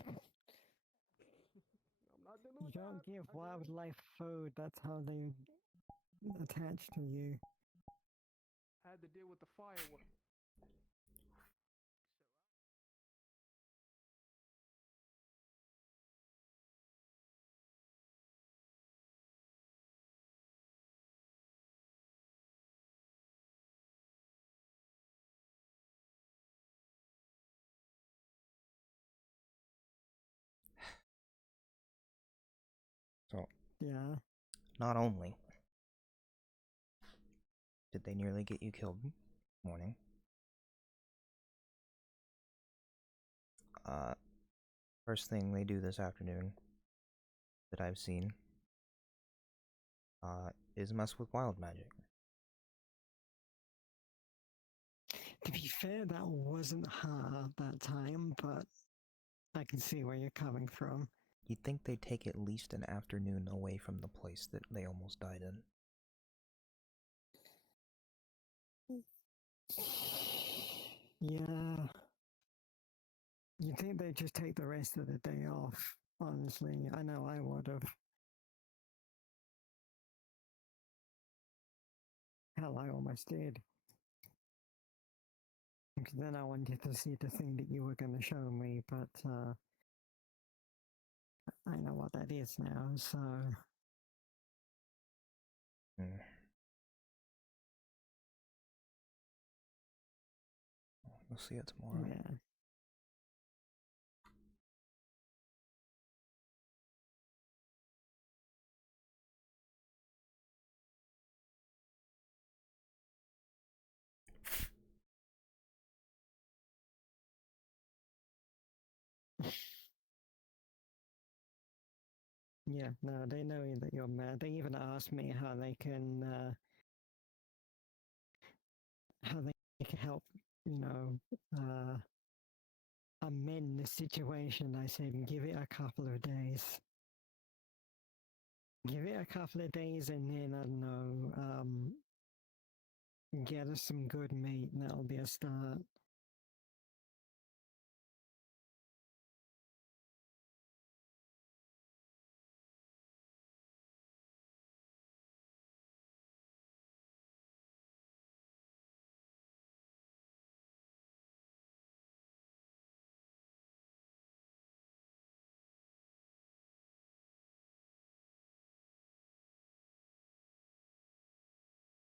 not dealing You with don't that. give Okay. wildlife food, that's how they attach to you. Had to deal with the firework. So, Yeah. not only did they nearly get you killed this morning, first thing they do this afternoon that I've seen is mess with wild magic. To be fair, that wasn't her that time, but I can see where you're coming from. You'd think they'd take at least an afternoon away from the place that they almost died in. Yeah. You'd think they'd just take the rest of the day off, honestly. I know I would have. Hell, I almost did. Because then I wanted to see the thing that you were going to show me, but I know what that is now, so... We'll see it tomorrow. Yeah. Yeah, no, they know that you're mad. They even asked me how they can help, amend the situation. I said, give it a couple of days. Give it a couple of days and then, I don't know, get us some good meat. That'll be a start.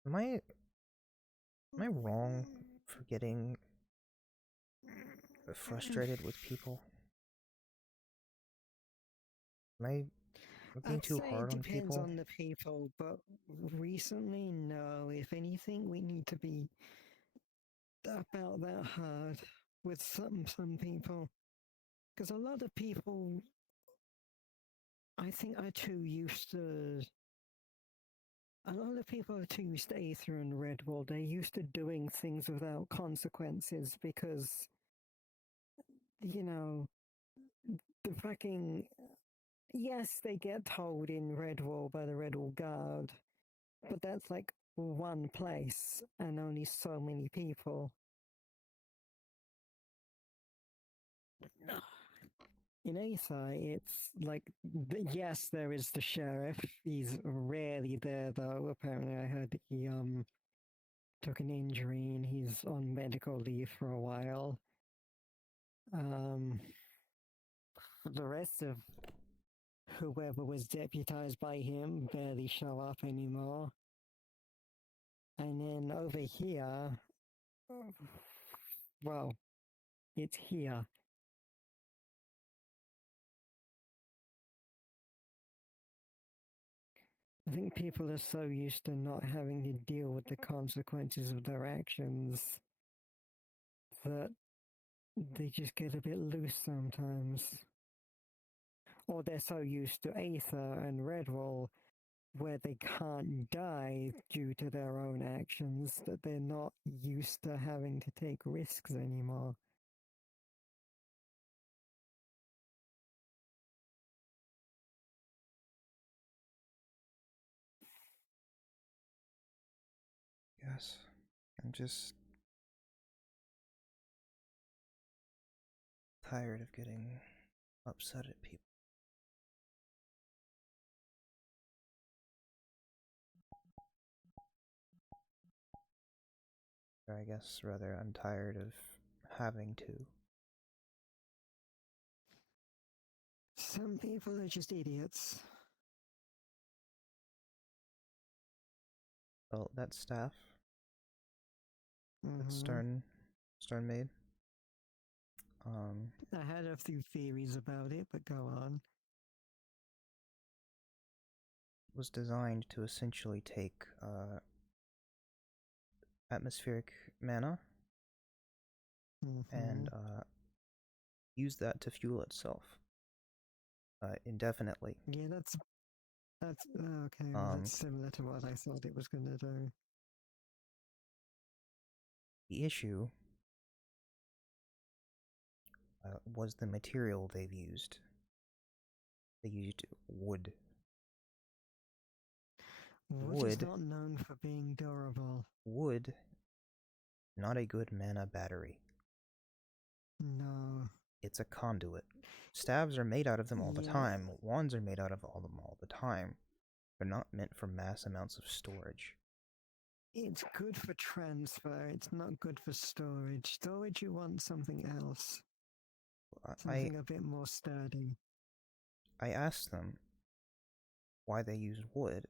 Am I wrong for getting frustrated with people? Am I being I'd too say hard it on depends people? on the people, but recently, no. If anything, we need to be about that hard with some people. Because a lot of people, I think, are too used to... A lot of people are too used to Aether and Redwall. They're used to doing things without consequences because, the fucking... Yes, they get told in Redwall by the Redwall Guard, but that's like one place and only so many people. In Aether, it's like, yes, there is the sheriff. He's rarely there, though. Apparently, I heard he took an injury and he's on medical leave for a while. The rest of whoever was deputized by him barely show up anymore. And then over here, well, it's here. I think people are so used to not having to deal with the consequences of their actions that they just get a bit loose sometimes. Or they're so used to Aether and Redwall where they can't die due to their own actions that they're not used to having to take risks anymore. Yes. I'm just tired of getting upset at people. Or I guess rather I'm tired of having to. Some people are just idiots. Well, that staff that Mhm. Stern made. I had a few theories about it, but go on. Was designed to essentially take atmospheric mana and use that to fuel itself indefinitely. Yeah, that's okay. Well, that's similar to what I thought it was gonna do. The issue was the material they've used. They used wood. Wood is not known for being durable. Wood, not a good mana battery. No. It's a conduit. Staves are made out of them all the time. Wands are made out of them all the time. They're not meant for mass amounts of storage. It's good for transfer. It's not good for storage. Storage, you want something else. Something a bit more sturdy. I asked them why they use wood,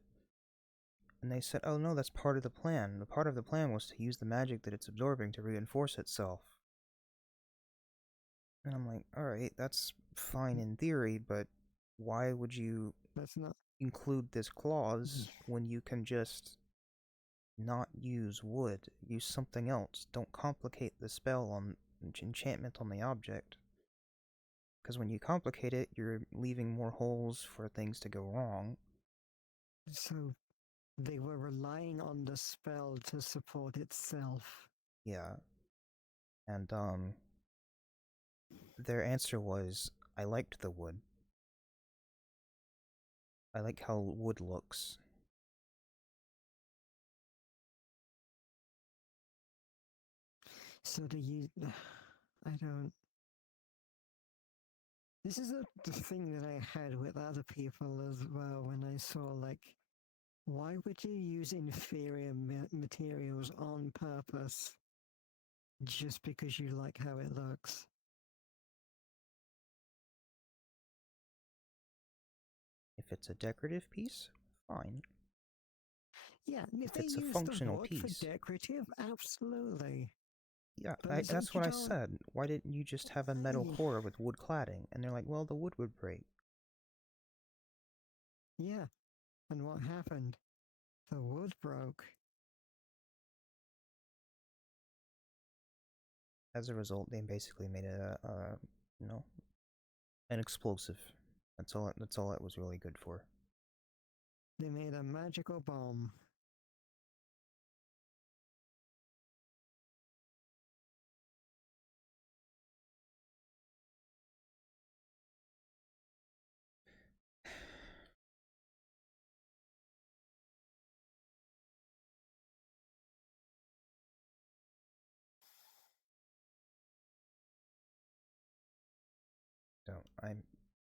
and they said, oh no, that's part of the plan. The part of the plan was to use the magic that it's absorbing to reinforce itself. And I'm like, alright, that's fine in theory, but why would you include this clause when you can just not use wood? Use something else. Don't complicate the spell on enchantment on the object. Because when you complicate it, you're leaving more holes for things to go wrong. So they were relying on the spell to support itself. Yeah. And, their answer was, I liked the wood. I like how wood looks. So do you... I don't... This is the thing that I had with other people as well when I saw, like, why would you use inferior materials on purpose just because you like how it looks? If it's a decorative piece, fine. Yeah, if they it's a use functional the wood piece, for decorative, absolutely. yeah, But that's what I don't- said. Why didn't you just have a metal core with wood cladding? And they're like, well, the wood would break. Yeah, and what happened? The wood broke. As a result, they basically made it you know, an explosive. That's all it was really good for. They made a magical bomb.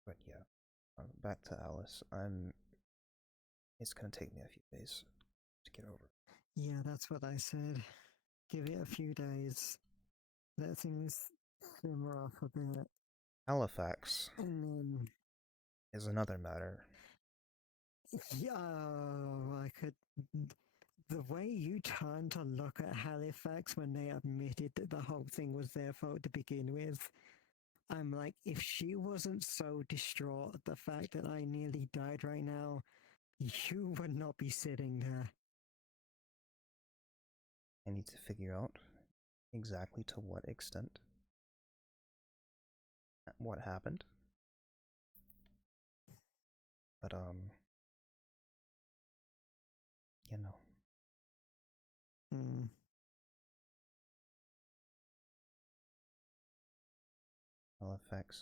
But yeah, back to Alice. It's gonna take me a few days to get over. Yeah, that's what I said. Give it a few days. Let things simmer off a bit. Halifax And then... is another matter. Yeah, I could... The way you turned to look at Halifax when they admitted that the whole thing was their fault to begin with, I'm like, if she wasn't so distraught at the fact that I nearly died right now, You would not be sitting there. I need to figure out exactly to what extent what happened. But, you know. Well, effects,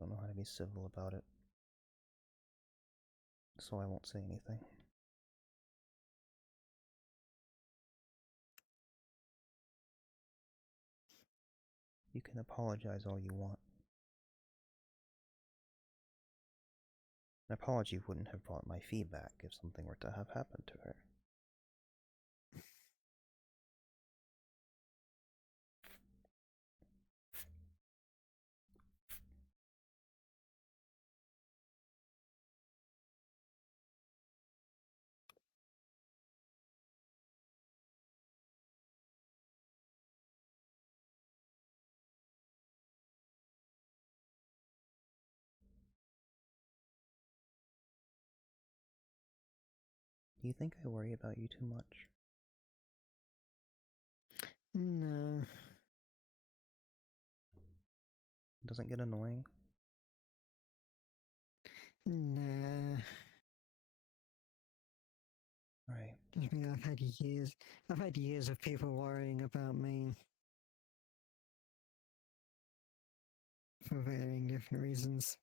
don't know how to be civil about it. So I won't say anything. You can apologize all you want. An apology wouldn't have brought my fee back if something were to have happened to her. Do you think I worry about you too much? No. Doesn't get annoying? Nah. Right. I mean, I've had years of people worrying about me. For varying different reasons.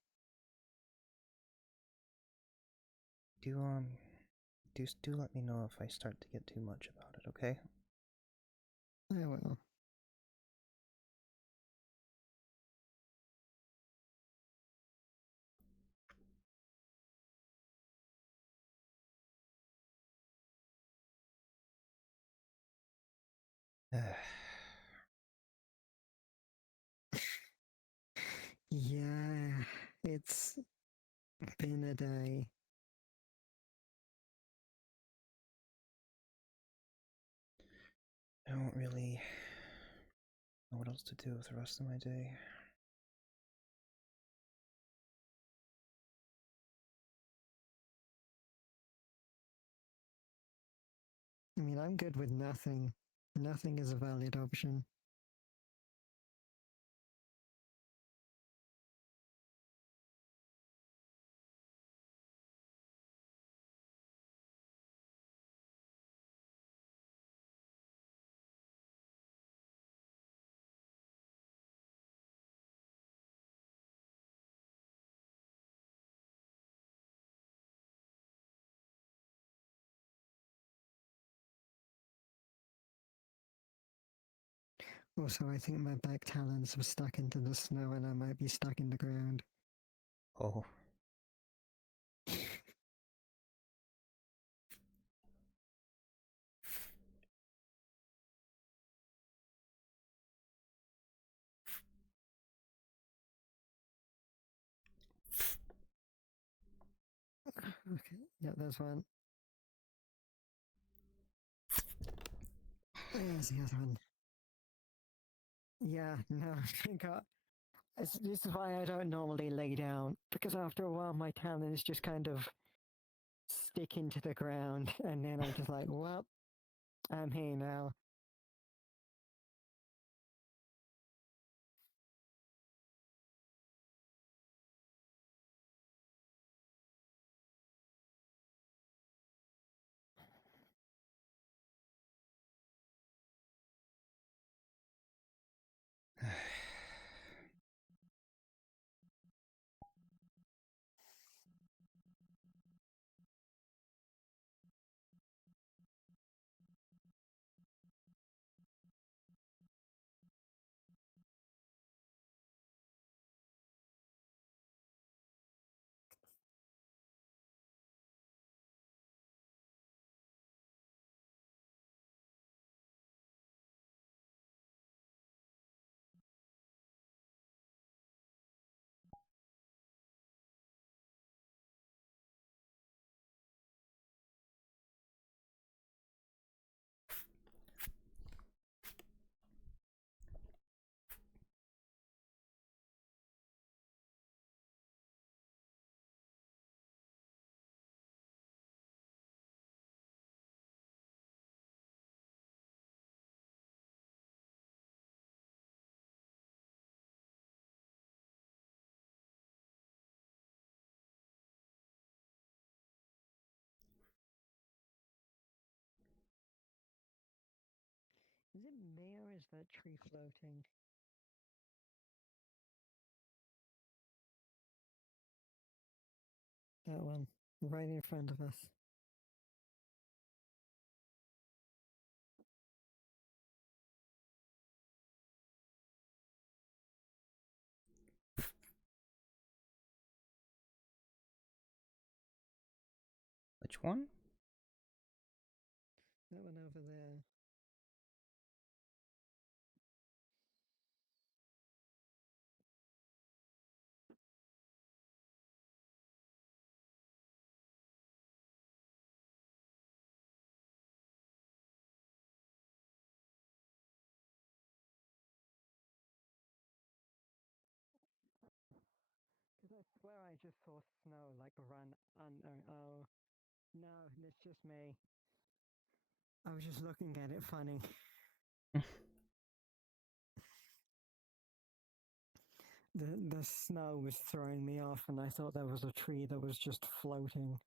Do let me know if I start to get too much about it, okay? I will. Yeah, it's been a day. I don't really know what else to do with the rest of my day. I mean, I'm good with nothing. Nothing is a valid option. Also, I think my back talons were stuck into the snow and I might be stuck in the ground. Oh. Okay, yeah, there's one. There's the other one. Yeah, no, I got... This is why I don't normally lay down, because after a while my talons just kind of stick into the ground, and then I'm just like, well, I'm here now. me or is that tree floating? That one, right in front of us. Which one? That one over there. Because I swear I just saw snow like run under. Oh, no, it's just me. I was just looking at it funny. The snow was throwing me off, and I thought there was a tree that was just floating.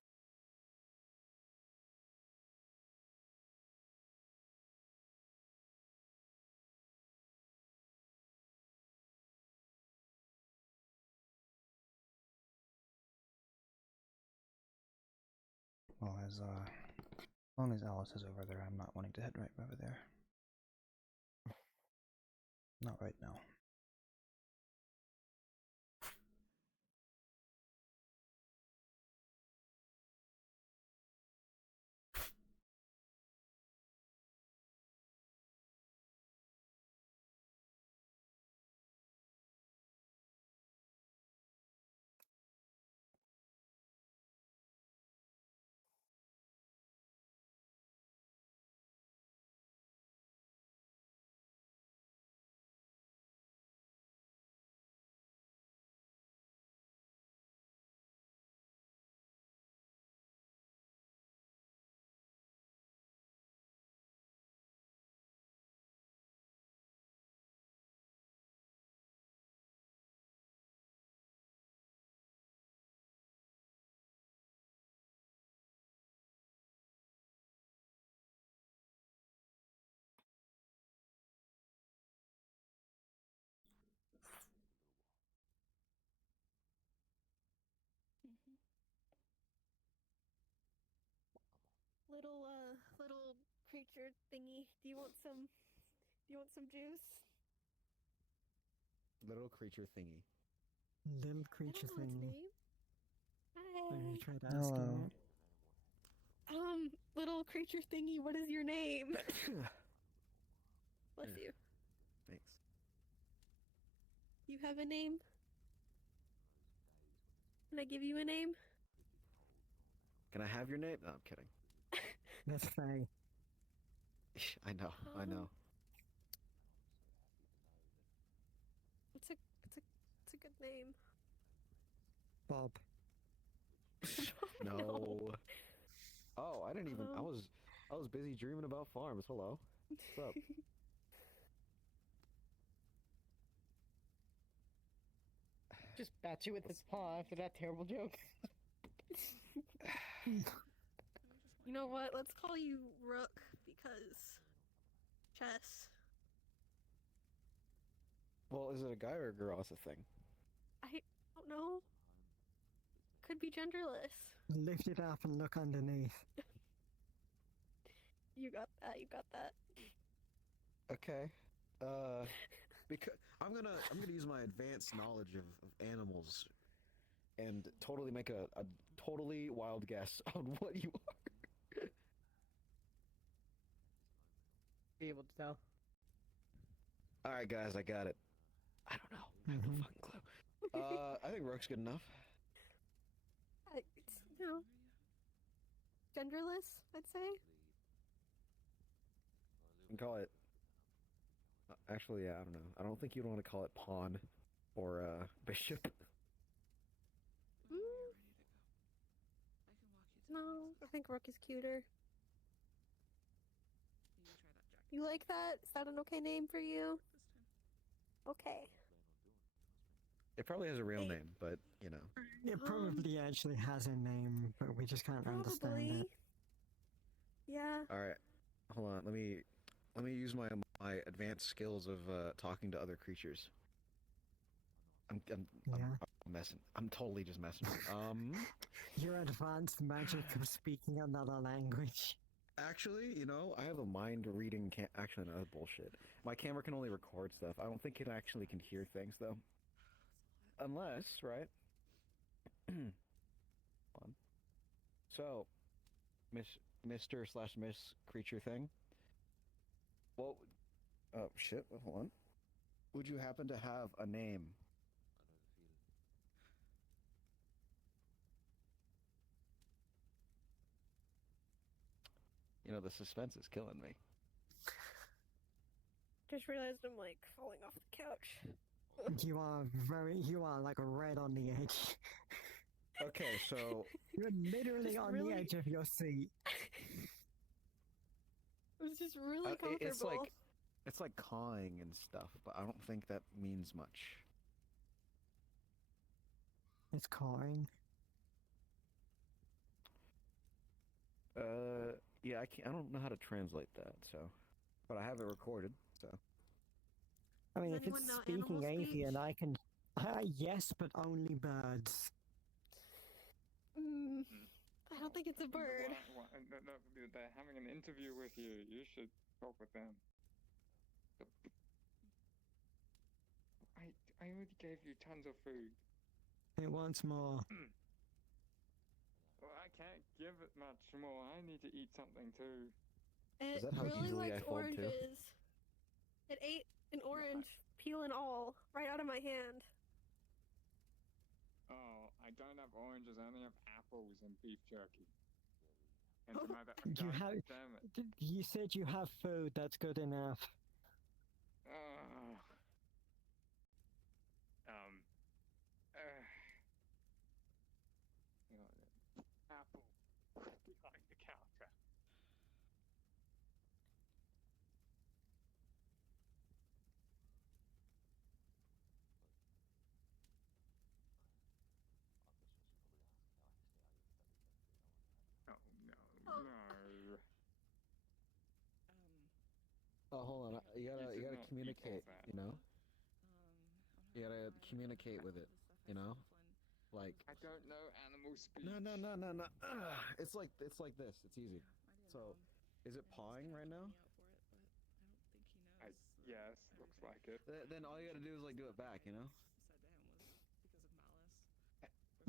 Well, as long as Alice is over there, I'm not wanting to head right over there. Not right now. Little creature thingy. Do you want some juice? Little creature thingy. Little creature I don't know its thing. name. Have you Hi. tried asking it? Little creature thingy, what is your name? Bless you. Thanks. You have a name? Can I give you a name? Can I have your name? No, I'm kidding. That's fine. I know. I know. It's a good name. Bob. No. Oh, I didn't even. I was busy dreaming about farms. Hello. What's up? Just bat you with its paw after that terrible joke. You know what? Let's call you Rook because chess. Well, is it a guy or a girl? That's a thing. I don't know. Could be genderless. Lift it up and look underneath. You got that. You got that. Okay. Because I'm gonna use my advanced knowledge of animals and totally make a totally wild guess on what you are. Be able to tell. All right, guys, I got it. I don't know. I have no fucking clue. I think Rook's good enough. It's, genderless, I'd say. You can call it. Actually, yeah, I don't know. I don't think you'd want to call it pawn or bishop. No, I think Rook is cuter. You like that? Is that an okay name for you? Okay. It probably has a real name, but you know. It probably actually has a name, but we just can't understand it. Yeah. All right, hold on. Let me Let me use my advanced skills of talking to other creatures. I'm messing. I'm totally just messing. Your advanced magic of speaking another language. Actually, you know, I have a mind reading. Actually, no, that's bullshit. My camera can only record stuff. I don't think it actually can hear things though. Unless, right? Hold on. So, Mr./Miss creature thing. Well, oh shit! Hold on. Would you happen to have a name? You know, the suspense is killing me. Just realized I'm like falling off the couch. You are like right on the edge. Okay, so you're literally on the edge of your seat. It was just really comfortable. It's like cawing and stuff, but I don't think that means much. It's cawing. Yeah, I don't know how to translate that, so, but I have it recorded, so. I mean, if it's speaking avian, I can. Yes, but only birds. I don't think it's a bird. They're having an interview with you. You should talk with them. I already gave you tons of food. It wants more. Well, I can't give it much more. I need to eat something too. It really likes oranges. It ate an orange, peel and all, right out of my hand. Oh, I don't have oranges. I only have apples and beef jerky. And You said you have food. That's good enough. Apple behind the counter. Oh no, no. Oh, hold on. You gotta communicate. You know. You gotta communicate with it. You know. Like. I don't know animal speech. No. It's like this. It's easy. So, is it pawing right now? Yes, looks like it. Then all you gotta do is like do it back. You know.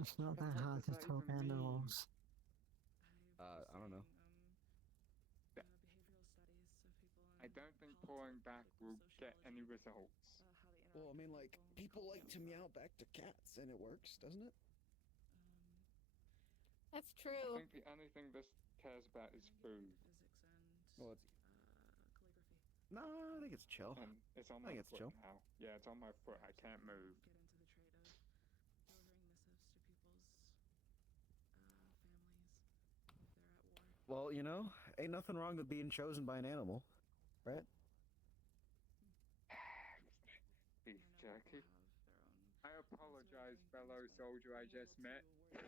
It's not that hard to talk animals. I don't know. I don't think pulling back will get any results. Well, I mean, like, people like to meow back to cats, and it works, doesn't it? That's I true. think the only thing this cares about is food. Well, it's... No, I think it's chill. And it's on my foot now. Yeah, it's on my foot. I can't move. Well, you know, ain't nothing wrong with being chosen by an animal, right? Beef jerky. I apologize, fellow soldier I just met. Of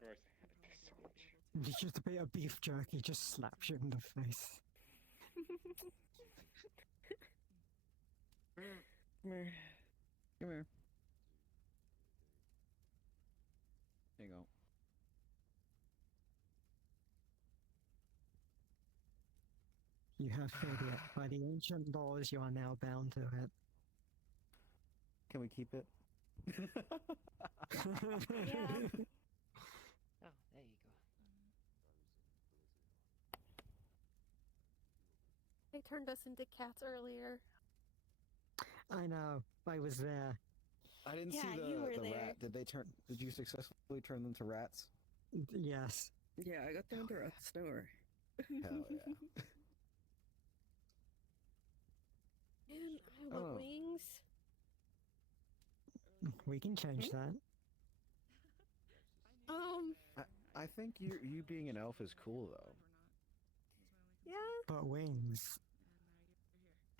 course, I had this soldier. Just a bit of beef jerky just slaps you in the face. Come here. Come here. There you go. You have heard it. By the ancient laws, you are now bound to it. Can we keep it? Yeah. Oh, there you go. They turned us into cats earlier. I know. I was there. I didn't see the rat. Did you successfully turn them to rats? Yes. Yeah, I got them to rats. Don't worry. Hell yeah. Man, I want wings. We can change that. I think you being an elf is cool though. Yeah. But wings.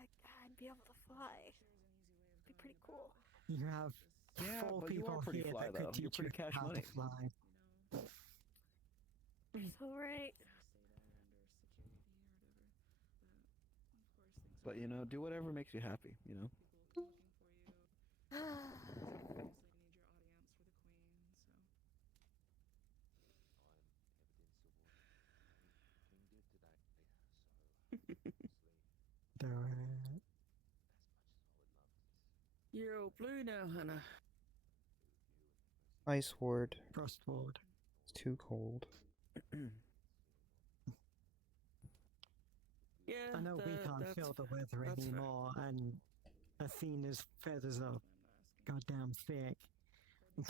I'd be able to fly. It'd be pretty cool. You have four but you people are pretty here fly, that could though. teach You're pretty you cash how money. to fly. So right. But you know, do whatever makes you happy. You know. You're all blue now, Hana. Ice Ward. Frost Ward. It's too cold. Yeah, I know we can't feel the weather anymore, and Athena's feathers are goddamn thick.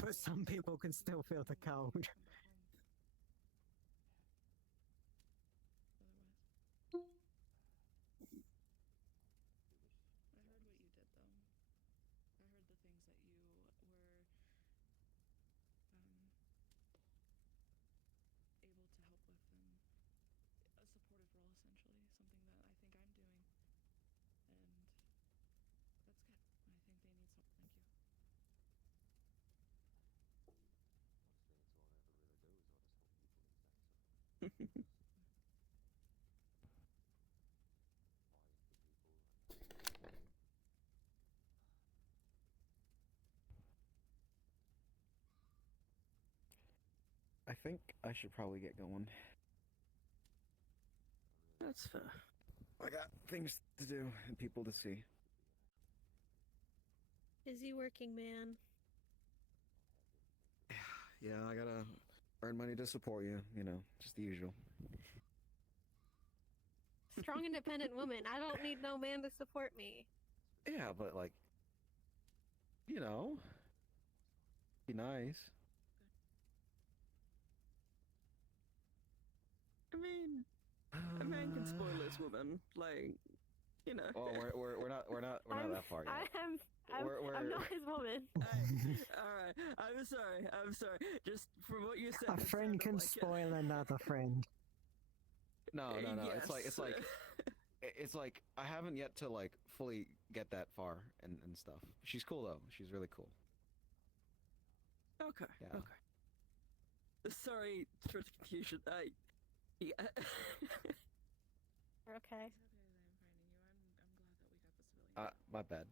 But some people can still feel the cold. I think I should probably get going. That's fair. I got things to do and people to see. Busy working man. Yeah, I gotta earn money to support you. You know, just the usual. Strong, independent woman. I don't need no man to support me. Yeah, but like, you know, be nice. I mean, a man can spoil his woman, like, you know. Oh, we're not that far yet. I'm not his woman. Alright, I'm sorry. Just from what you said. A friend can like, spoil another friend. No. Yes. It's like I haven't yet to like fully get that far and stuff. She's cool though. She's really cool. Okay. Yeah. Okay. Sorry for the confusion. Yeah. Okay. My bad.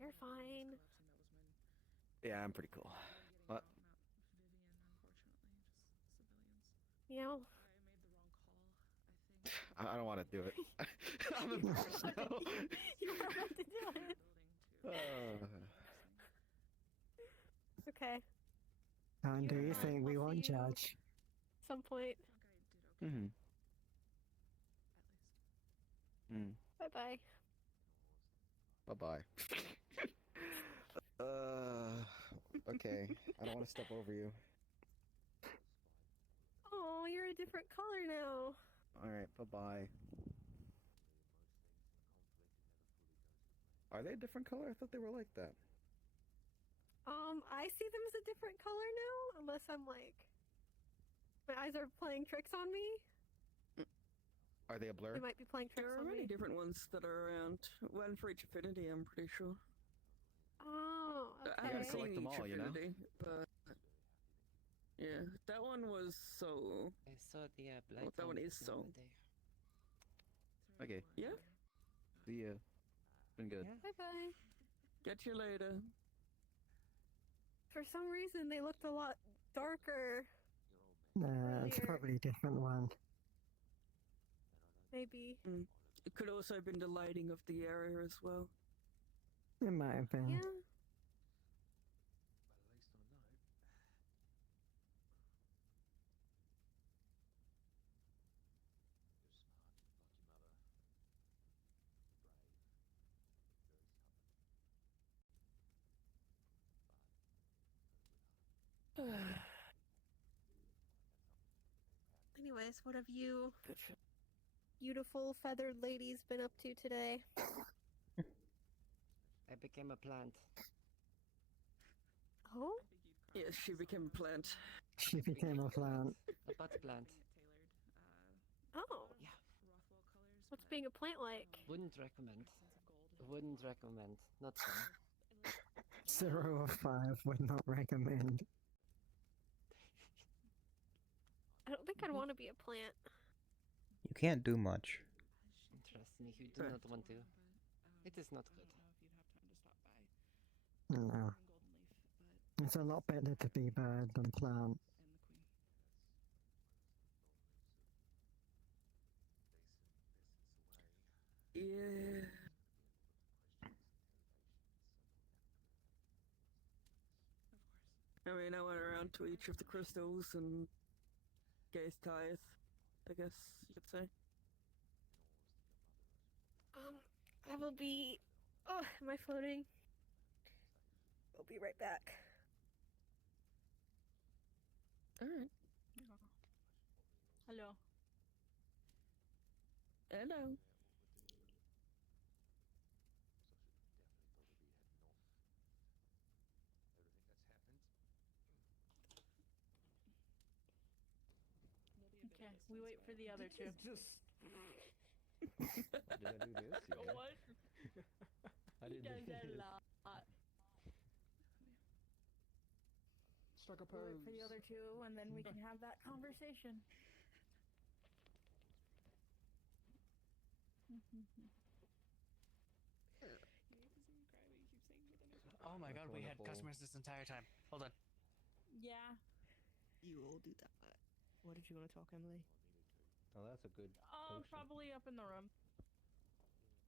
You're fine. Yeah, I'm pretty cool. What? You know. I don't want to do it. I'm embarrassed now. You don't have to do it. Okay. And do you think we won't judge? Some point. Mm-hmm. Bye bye. Bye-bye. Okay. I don't want to step over you. Oh, you're a different color now. Alright, bye-bye. Are they a different color? I thought they were like that. I see them as a different color now, unless I'm like, my eyes are playing tricks on me. Are they a blur? They might be playing tricks There are on many me. different ones that are around. One for each affinity, I'm pretty sure. Oh, okay. I haven't collect seen them each all, you know? affinity, but yeah, that one was so. I saw the black. Well, that one is so. Okay. Yeah. See ya. Been good. Bye bye. Catch you later. For some reason, they looked a lot darker. Nah, it's Earlier. probably a different one. Maybe. It could also have been the lighting of the area as well. It might have been. Yeah. Anyways, what have you beautiful feathered ladies been up to today? I became a plant. Oh? Yes, she became a plant. She became a plant. A butt plant. Oh. Yeah. What's being a plant like? Wouldn't recommend. Wouldn't recommend. Not fun. 0 of 5 would not recommend. I don't think I'd want to be a plant. You can't do much. and if you do not want to, it is not good. No. It's a lot better to be bird than plant. Yeah. I mean, I went around to each of the crystals and gave tithe, I guess you could say. I will be. Oh, am I floating? I'll be right back. Alright. Hello. Hello. Okay, we wait for the other two. Just. Did I do this? Yeah. What? I He did does that this. a lot. Struck a We'll wait pose. for the other two, and then we can have that conversation. Oh my god, we had Wonderful. customers this entire time. Hold on. Yeah. You will do that. What did you want to talk, Emily? Oh, that's a good potion. Probably up in the room.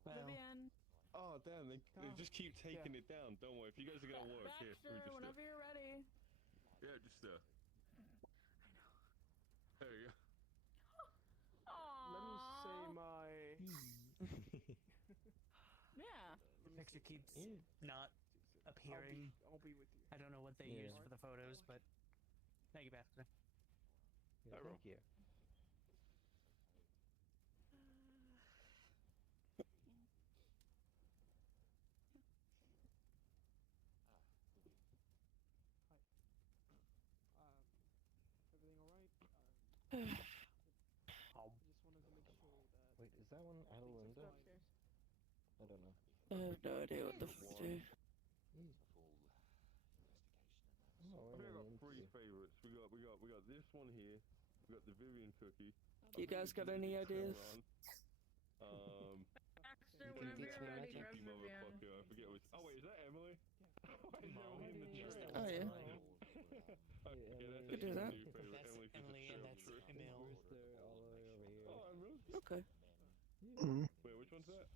Well. Vivian. Oh, damn, they just keep taking it down. Don't worry, if you guys are gonna work, here, Baxter, whenever you're ready. Yeah, just There you go. Aww. Let me say my... Yeah. The picture keeps not appearing. I'll be with you. I don't know what they used for the photos, but thank you, Baxter. Yeah, thank you. Everything alright? Wait, is that one out of Linda? I don't know. I have no idea what the fuck to do. I think I got three favorites. We got this one here. We got the Vivian cookie. You guys got any ideas? Baxter, you whenever teach you're me ready, magic, grab you Vivian. motherfucker. I forget which. Oh wait, is that Emily? Why is Emily in the chat? Oh, yeah. Okay, that's Could do that. New favorite. Emily, Emily and that's Emil. Oh, I'm real. Okay. Wait, which one's that?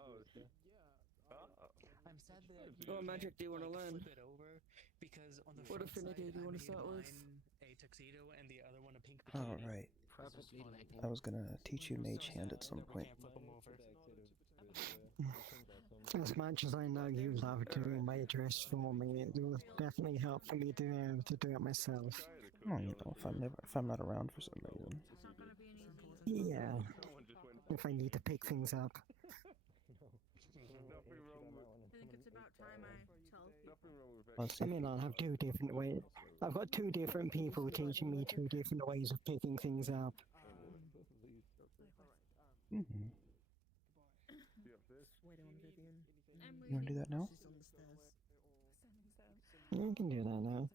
Oh, it's I'm sad that What magic do you want to learn? flip it over because on the What front affinity side, do you I want to made start with? mine a tuxedo and the other one a pink bikini. Alright. Probably lighting. I was gonna teach you mage hand at some point. Can't flip them over. As much as I know you love doing my dress for me, it will definitely help for me to be able to do it myself. Oh, you know, if I'm not around for some reason. Yeah. If I need to pick things up. nothing wrong with. I think it's about time I tell people. Nothing wrong with I mean, I'll have two different ways. I've got two different people teaching me two different ways of picking things up. Mm-hmm. Waiting on Vivian. You wanna do that now? She's on the stairs. You can do that now.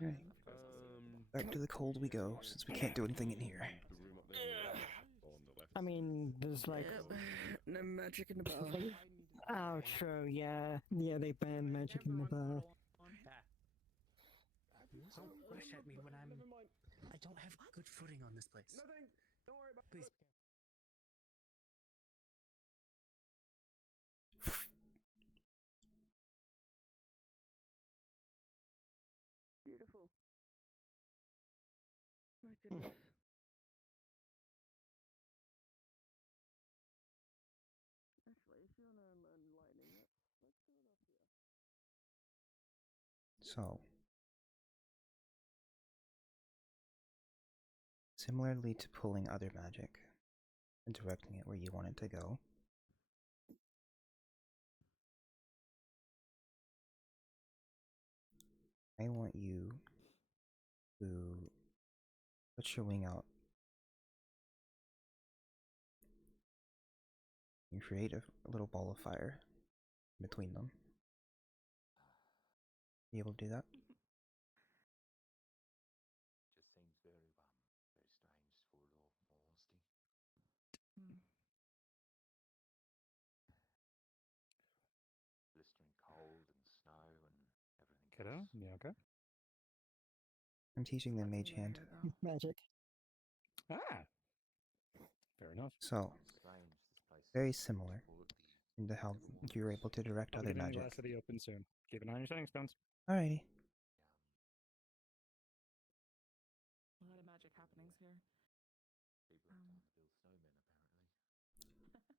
Alright. Back to the cold we go, since we can't do anything in here. I mean, there's like... No magic in the bar. Oh, true, yeah. Yeah, they ban magic in the bar. Don't rush at me when I don't have good footing on this place. Nothing. Don't worry about. Please. Beautiful. My goodness. Actually, if you want to learn lightning, let's do it up here. So, similarly to pulling other magic and directing it where you want it to go, I want you to put your wing out and create a little ball of fire between them. You able to do that? Yeah, okay. I'm teaching them Mage Hand. Magic. Ah! Fair enough. So, very similar into how you're able to direct I'll be other getting the magic. Glass City open soon. Keep an eye on your setting stones. Alrighty. A lot of magic happenings here.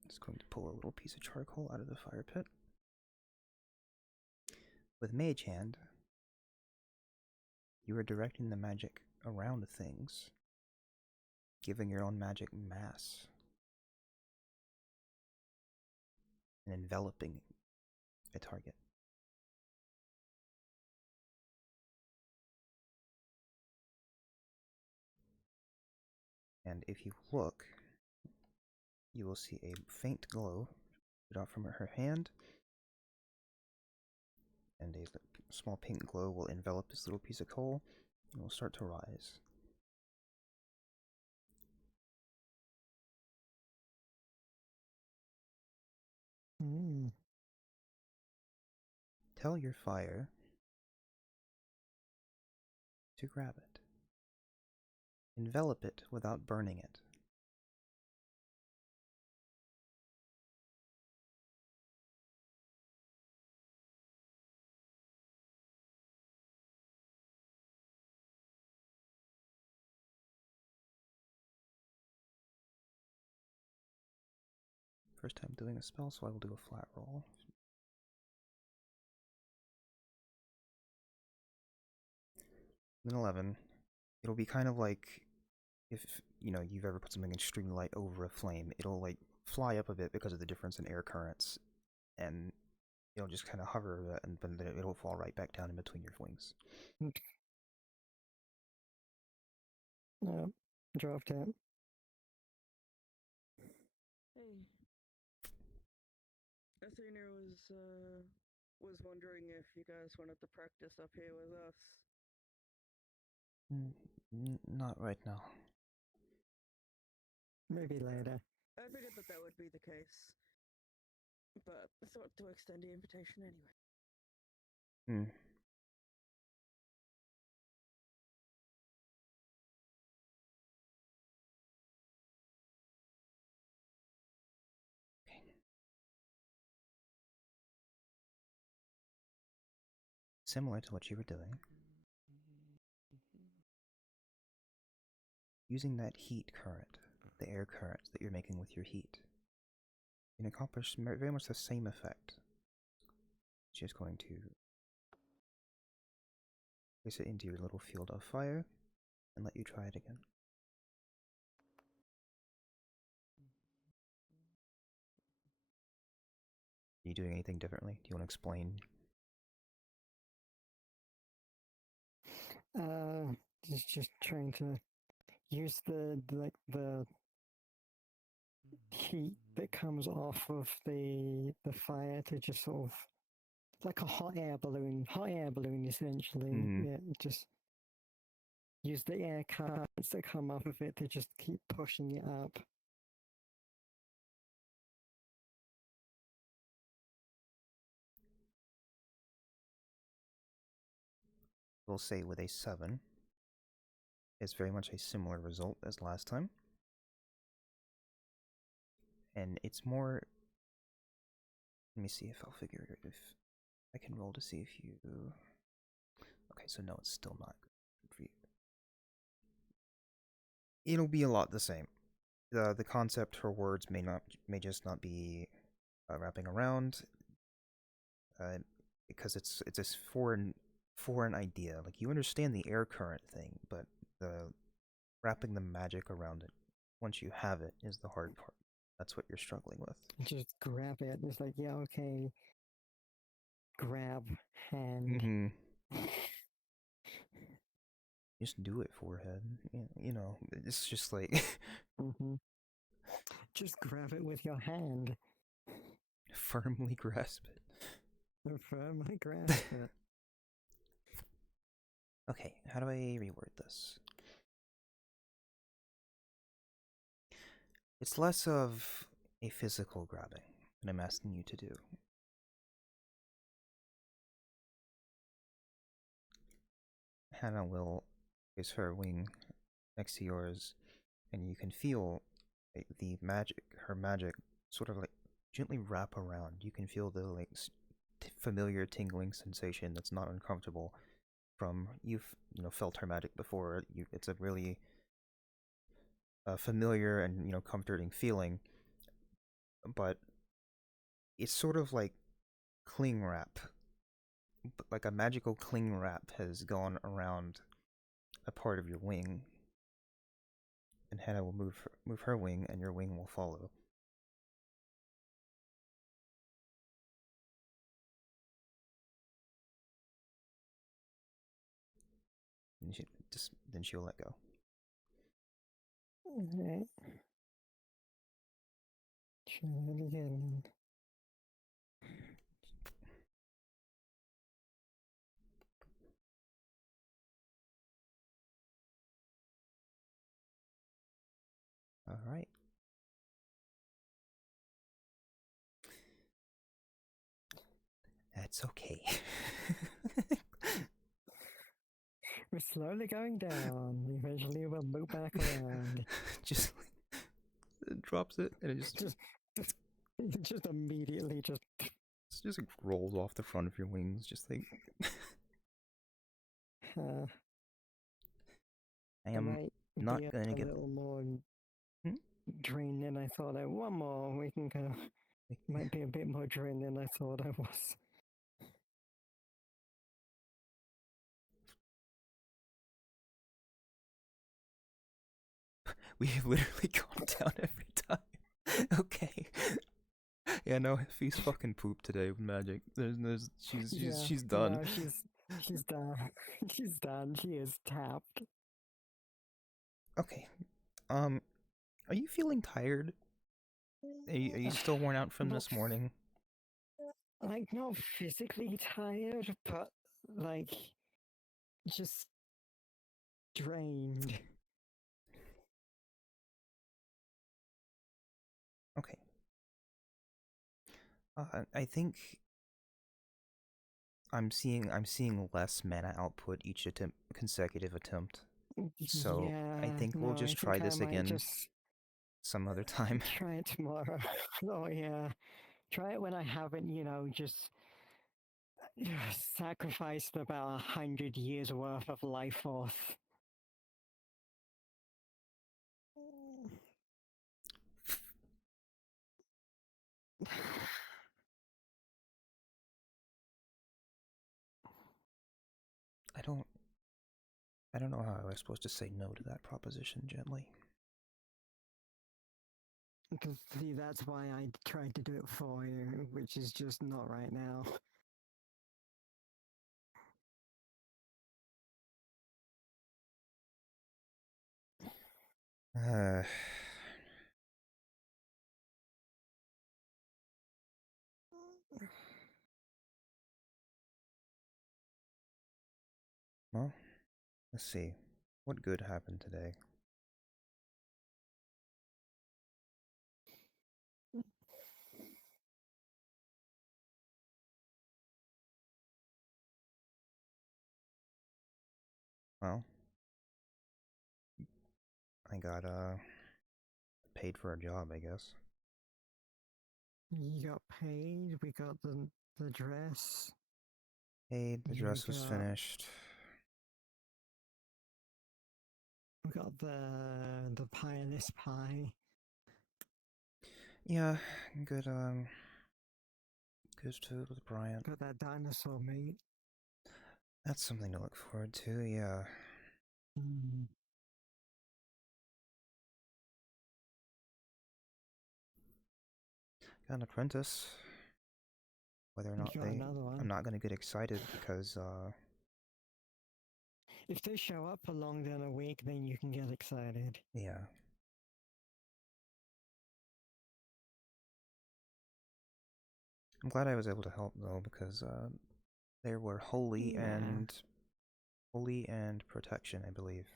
Just going to pull a little piece of charcoal out of the fire pit. With Mage Hand, you are directing the magic around things, giving your own magic mass, and enveloping a target. And if you look, you will see a faint glow shoot out from her hand, and a small pink glow will envelop this little piece of coal and will start to rise. Tell your fire to grab it. Envelop it without burning it. First time doing a spell, so I will do a flat roll. An 11. It'll be kind of like if, you know, you've ever put something extremely light over a flame. It'll like fly up a bit because of the difference in air currents, and it'll just kind of hover a bit, and then it'll fall right back down in between your wings. Dropped it. Hey. Athena was wondering if you guys wanted to practice up here with us. Not right now. Maybe later. I figured that would be the case, but I thought to extend the invitation anyway. Similar to what you were doing. Using that heat current, the air currents that you're making with your heat, you can accomplish very much the same effect. Just going to place it into your little field of fire and let you try it again. Are you doing anything differently? Do you want to explain? Just trying to use the heat that comes off of the fire to just sort of like a hot air balloon essentially. Yeah, just use the air currents that come off of it to just keep pushing it up. We'll say with a 7, it's very much a similar result as last time. And it's more... Let me see if I'll figure it, if I can roll to see if you... Okay, so no, it's still not good for you. It'll be a lot the same. The concept for words may just not be wrapping around, because it's a foreign idea. Like, you understand the air current thing, but the wrapping the magic around it once you have it is the hard part. That's what you're struggling with. Just grab it. It's like, yeah, okay. Grab hand. Just do it, forehead. You know, it's just like... Just grab it with your hand. Firmly grasp it. Firmly grasp it. Okay, how do I reword this? It's less of a physical grabbing that I'm asking you to do. Hana will place her wing next to yours, and you can feel the magic, her magic, sort of like gently wrap around. You can feel the like familiar tingling sensation that's not uncomfortable from you've felt her magic before. It's a really familiar and comforting feeling, but it's sort of like cling wrap, but like a magical cling wrap has gone around a part of your wing, and Hana will move her wing, and your wing will follow. And then she'll let go. Alright. Try that again. All right. That's okay. We're slowly going down. Eventually we'll move back around. Just it drops it, and it just immediately just like, rolls off the front of your wings, just like. I am not gonna get a little more drained than I thought. One more, we can go. Might be a bit more drained than I thought I was. We have literally gone down every time. Okay. Yeah, no, Fi's fucking pooped today with magic. She's done. No, she's done. She's done. She is tapped. Okay. Are you feeling tired? Are you still worn out from this morning? Like, not physically tired, but like just drained. Okay. I think I'm seeing less mana output each consecutive attempt. So Yeah, I think we'll just try this again some other time. Try it tomorrow. Oh yeah, try it when I haven't, just sacrificed about 100 years worth of life force. I don't know how I was supposed to say no to that proposition gently. Because see, that's why I tried to do it for you, which is just not right now. Well, let's see. What good happened today? Well, I got paid for a job, I guess. You got paid. We got the dress. Paid. The dress was finished. We got the pieless pie. Yeah, good. Good food with Bryant. Got that dinosaur meat. That's something to look forward to. Yeah. Got an apprentice. Whether or not I'm not gonna get excited because if they show up for longer than a week, then you can get excited. Yeah. I'm glad I was able to help though, because there were holy and protection, I believe.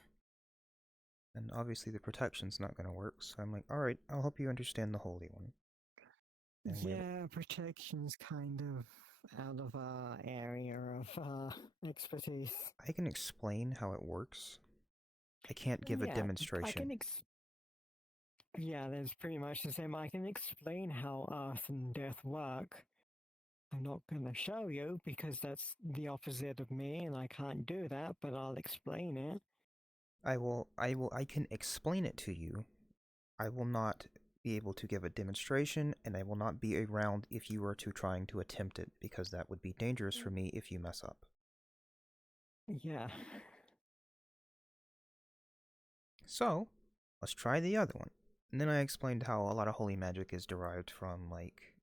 And obviously the protection's not gonna work, so I'm like, alright, I'll help you understand the holy one. And protection's kind of of our area of expertise. I can explain how it works. I can't give a Yeah, I demonstration. can yeah, that's pretty much the same. I can explain how Earth and Death work. I'm not going to show you because that's the opposite of me and I can't do that, but I'll explain it. I can explain it to you. I will not be able to give a demonstration, and I will not be around if you were to trying to attempt it, because that would be dangerous for me if you mess up. Yeah. So, let's try the other one. And then I explained how a lot of holy magic is derived from, like,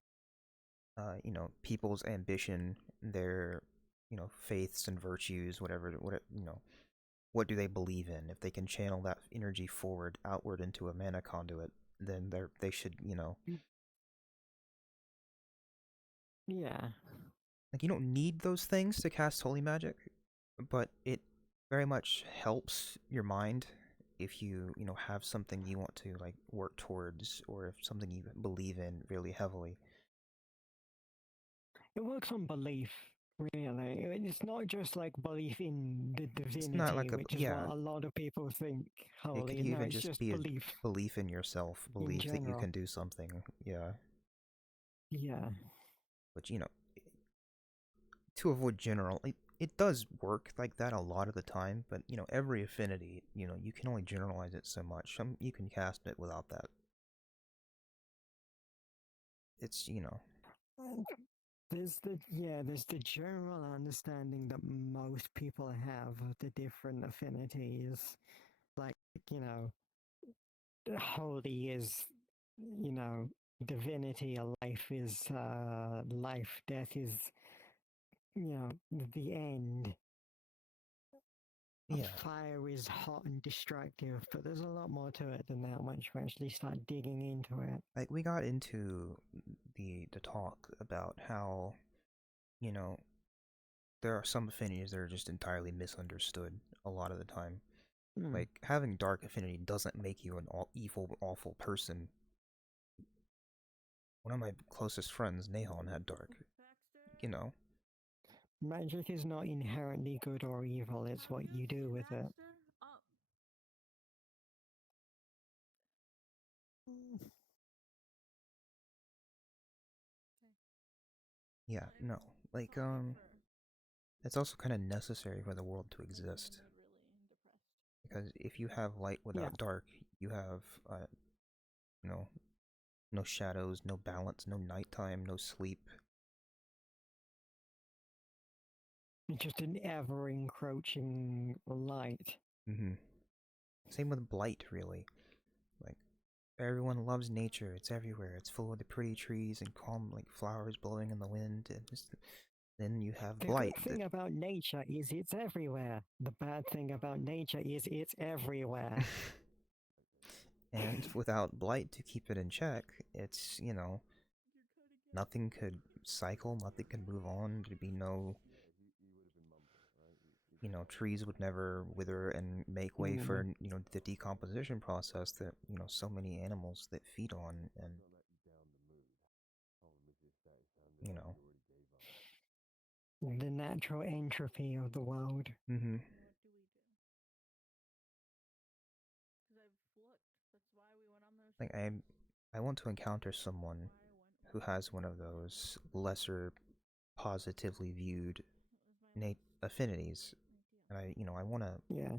people's ambition, their, faiths and virtues, whatever, what do they believe in? If they can channel that energy forward, outward into a mana conduit, then they should, Yeah. Like, you don't need those things to cast holy magic, but it very much helps your mind if you, have something you want to, like, work towards, or if something you believe in really heavily. It works on belief, really. It's not just like belief in the divinity, It's not like which is what a lot of people think It holy. could No, even it's just just be belief. a belief in yourself, belief that you general. can do something, yeah. Yeah. Which, to avoid general, it does work like that a lot of the time, but, every affinity, you can only generalize it so much. You can cast it without that. It's, There's the general understanding that most people have of the different affinities. Like, holy is, divinity, life is life, death is, the end. Yeah. Fire is hot and destructive, but there's a lot more to it than that once you actually start digging into it. Like, we got into the talk about how, there are some affinities that are just entirely misunderstood a lot of the time. Like, having dark affinity doesn't make you an evil, awful person. One of my closest friends, Nahon, had dark. Magic is not inherently good or evil, it's what you do with it. Yeah, no. Like, it's also kind of necessary for the world to exist. Because if you have light without dark, you have, no shadows, no balance, no nighttime, no sleep. It's just an ever encroaching light. Same with blight, really. Like, everyone loves nature. It's everywhere. It's full of the pretty trees and calm, like, flowers blowing in the wind. And then you have blight. The good thing about nature is it's everywhere. The bad thing about nature is it's everywhere. And without blight to keep it in check, it's, nothing could cycle, nothing could move on. There'd be no, trees would never wither and make way for, the decomposition process that, so many animals that feed on, and, The natural entropy of the world. Like, I want to encounter someone who has one of those lesser positively viewed affinities, and I want to. Yeah.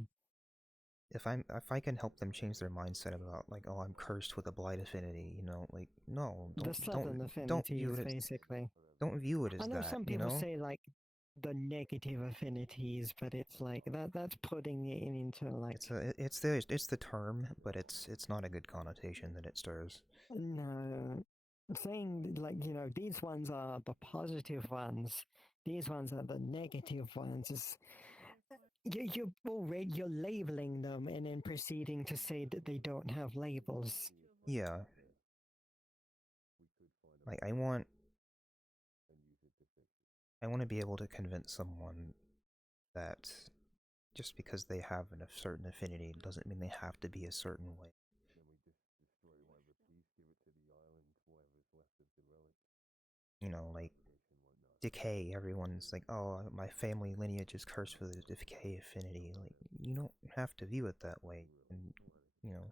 If I can help them change their mindset about, like, oh, I'm cursed with a blight affinity, like, no, The southern affinities, basically. Don't view it as that. I know some people say like the negative affinities, but it's like that's putting it into like it's the term, but it's not a good connotation that it stirs. No, saying like these ones are the positive ones, these ones are the negative ones. Is you're labeling them and then proceeding to say that they don't have labels. Yeah. Like, I want to be able to convince someone that just because they have a certain affinity doesn't mean they have to be a certain way. Like, decay. Everyone's like, oh, my family lineage is cursed with a decay affinity. Like, you don't have to view it that way. And, you know,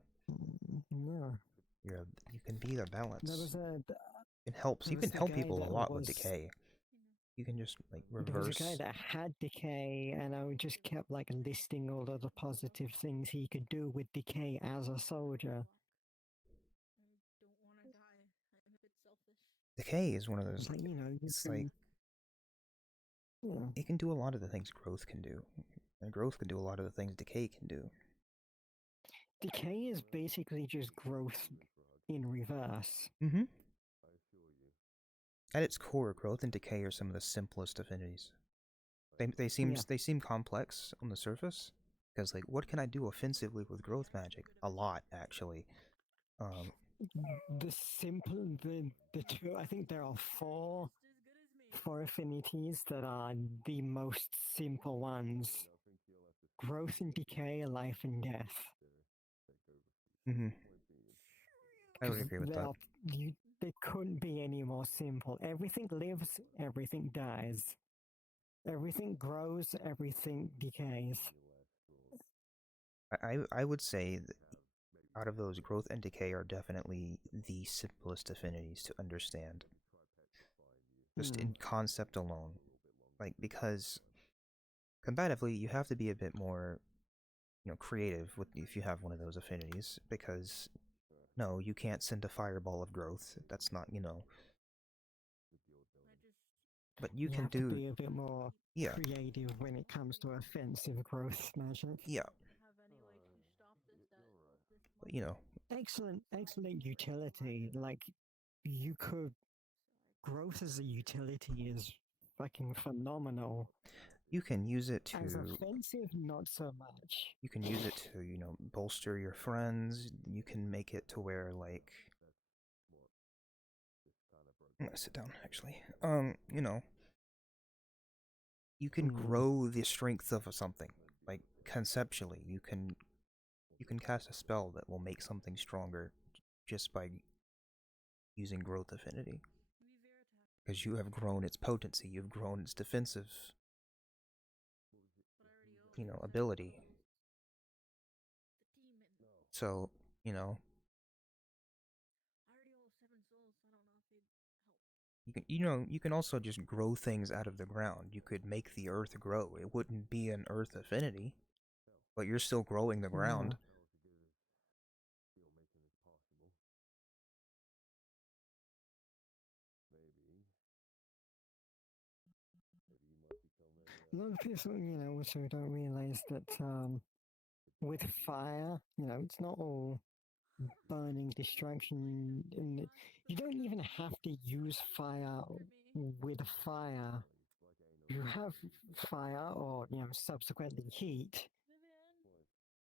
No. you can be the balance. There was a. It helps. You can help people a lot with decay. You can just like reverse. There was a guy that had decay, and I just kept like listing all of the positive things he could do with decay as a soldier. Decay is one of those. Like, you know, it's like it can do a lot of the things growth can do, and growth can do a lot of the things decay can do. Decay is basically just growth in reverse. Mm-hmm. At its core, growth and decay are some of the simplest affinities. They seem complex on the surface, because like, what can I do offensively with growth magic? A lot, actually. The two. I think there are four affinities that are the most simple ones: growth and decay, life and death. Mm-hmm. I would agree with that. They couldn't be any more simple. Everything lives, everything dies. Everything grows, everything decays. I would say that out of those, growth and decay are definitely the simplest affinities to understand. Just in concept alone. Like, because combatively, you have to be a bit more, creative if you have one of those affinities, because no, you can't send a fireball of growth. That's not, But you can have do. To be a bit more creative when it comes to offensive growth magic. Yeah. But, excellent utility. Like, you could. Growth as a utility is fucking phenomenal. You can use it to. As offensive, not so much. You can use it to, bolster your friends. You can make it to where, like. I'm gonna sit down, actually. You can grow the strength of something. Like, conceptually, you can cast a spell that will make something stronger just by using growth affinity. Because you have grown its potency, you've grown its defensive, ability. So, you can also just grow things out of the ground. You could make the earth grow. It wouldn't be an earth affinity, but you're still growing the ground. A lot of people, also don't realize that with fire, it's not all burning destruction. And you don't even have to use fire with fire. You have fire or, subsequently heat.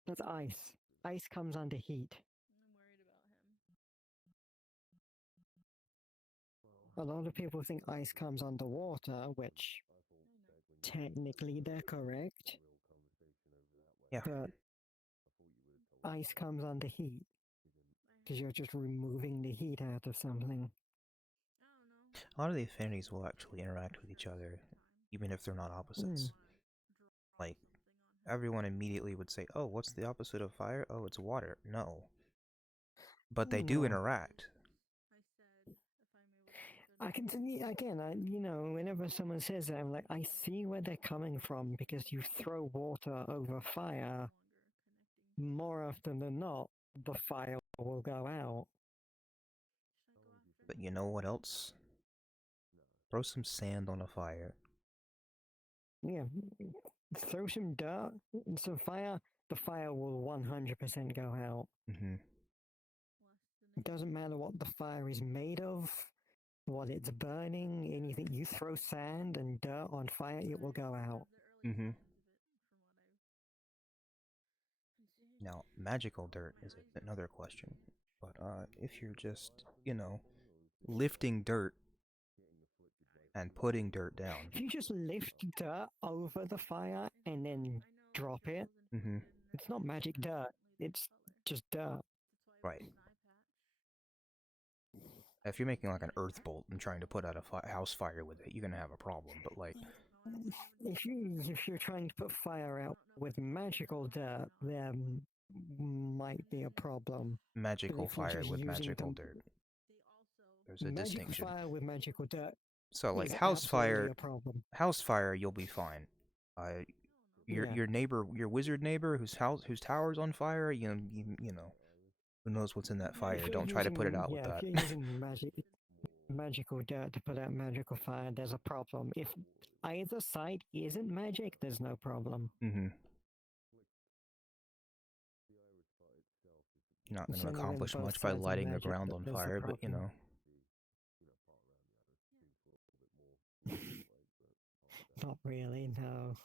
That's ice. Ice comes under heat. A lot of people think ice comes under water, which technically they're correct. Yeah. But ice comes under heat. Because you're just removing the heat out of something. A lot of the affinities will actually interact with each other, even if they're not opposites. Like, everyone immediately would say, oh, what's the opposite of fire? Oh, it's water. No. But they do interact. I can see, again, whenever someone says that, I'm like, I see where they're coming from, because you throw water over fire, more often than not, the fire will go out. But you know what else? Throw some sand on a fire. Yeah, throw some dirt, some fire, the fire will 100% go out. Mm-hmm. It doesn't matter what the fire is made of, what it's burning, anything. You throw sand and dirt on fire, it will go out. Mm-hmm. Now, magical dirt is another question. But if you're just, lifting dirt and putting dirt down. If you just lift dirt over the fire and then drop it, it's not magic dirt. It's just dirt. Right. If you're making like an earth bolt and trying to put out a house fire with it, you're gonna have a problem. But like, if you're trying to put fire out with magical dirt, there might be a problem. magical fire with magical dirt. There's a Magical distinction. fire with magical dirt. So like is house absolutely fire, a problem. you'll be fine. Yeah. Your neighbor, your wizard neighbor, whose tower's on fire, you know, who knows what's in that fire? If you're Don't try to put it using- out with yeah, that. if you're using magical dirt to put out magical fire, there's a problem. If either side isn't magic, there's no problem. Mm-hmm. You're not going to accomplish much by lighting the ground on fire, but you know. Not really, no.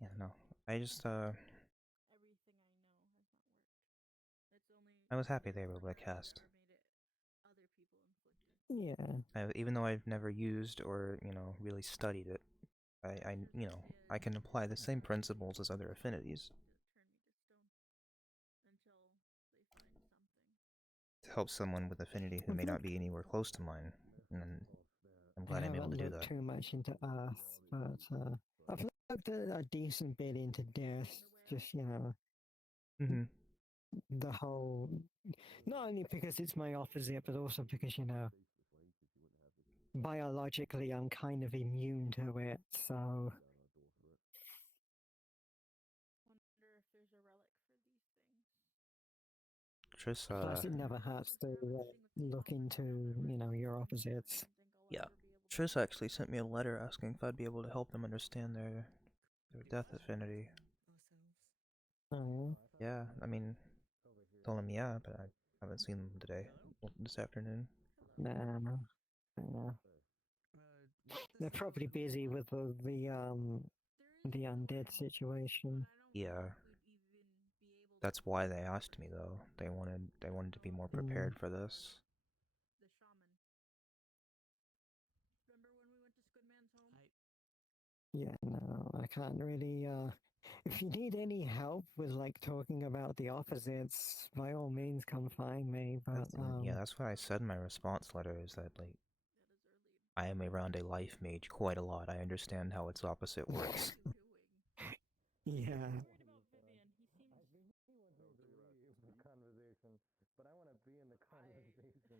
Yeah, no. I just I was happy they were able to cast. Yeah. Even though I've never used or, you know, really studied it, you know, I can apply the same principles as other affinities. To help someone with affinity who may not be anywhere close to mine, and I'm glad I'm able to do looked that. too much into Earth, but I've looked a decent bit into Death. Just Mm-hmm. The whole, not only because it's my opposite, but also because biologically I'm kind of immune to it. So plus, it never hurts to look into your opposites. Yeah. Triss actually sent me a letter asking if I'd be able to help them understand their death affinity. Oh. Yeah, I mean, told them yeah, but I haven't seen them today, this afternoon. Nah. They're probably busy with the undead situation. Yeah. That's why they asked me though. They wanted to be more prepared for this. Yeah, no, I can't really. If you need any help with talking about the opposites, by all means, come find me. But yeah, that's what I said in my response letter. Is that I am around a life mage quite a lot. I understand how its opposite works. Yeah. But I want to be in the conversation.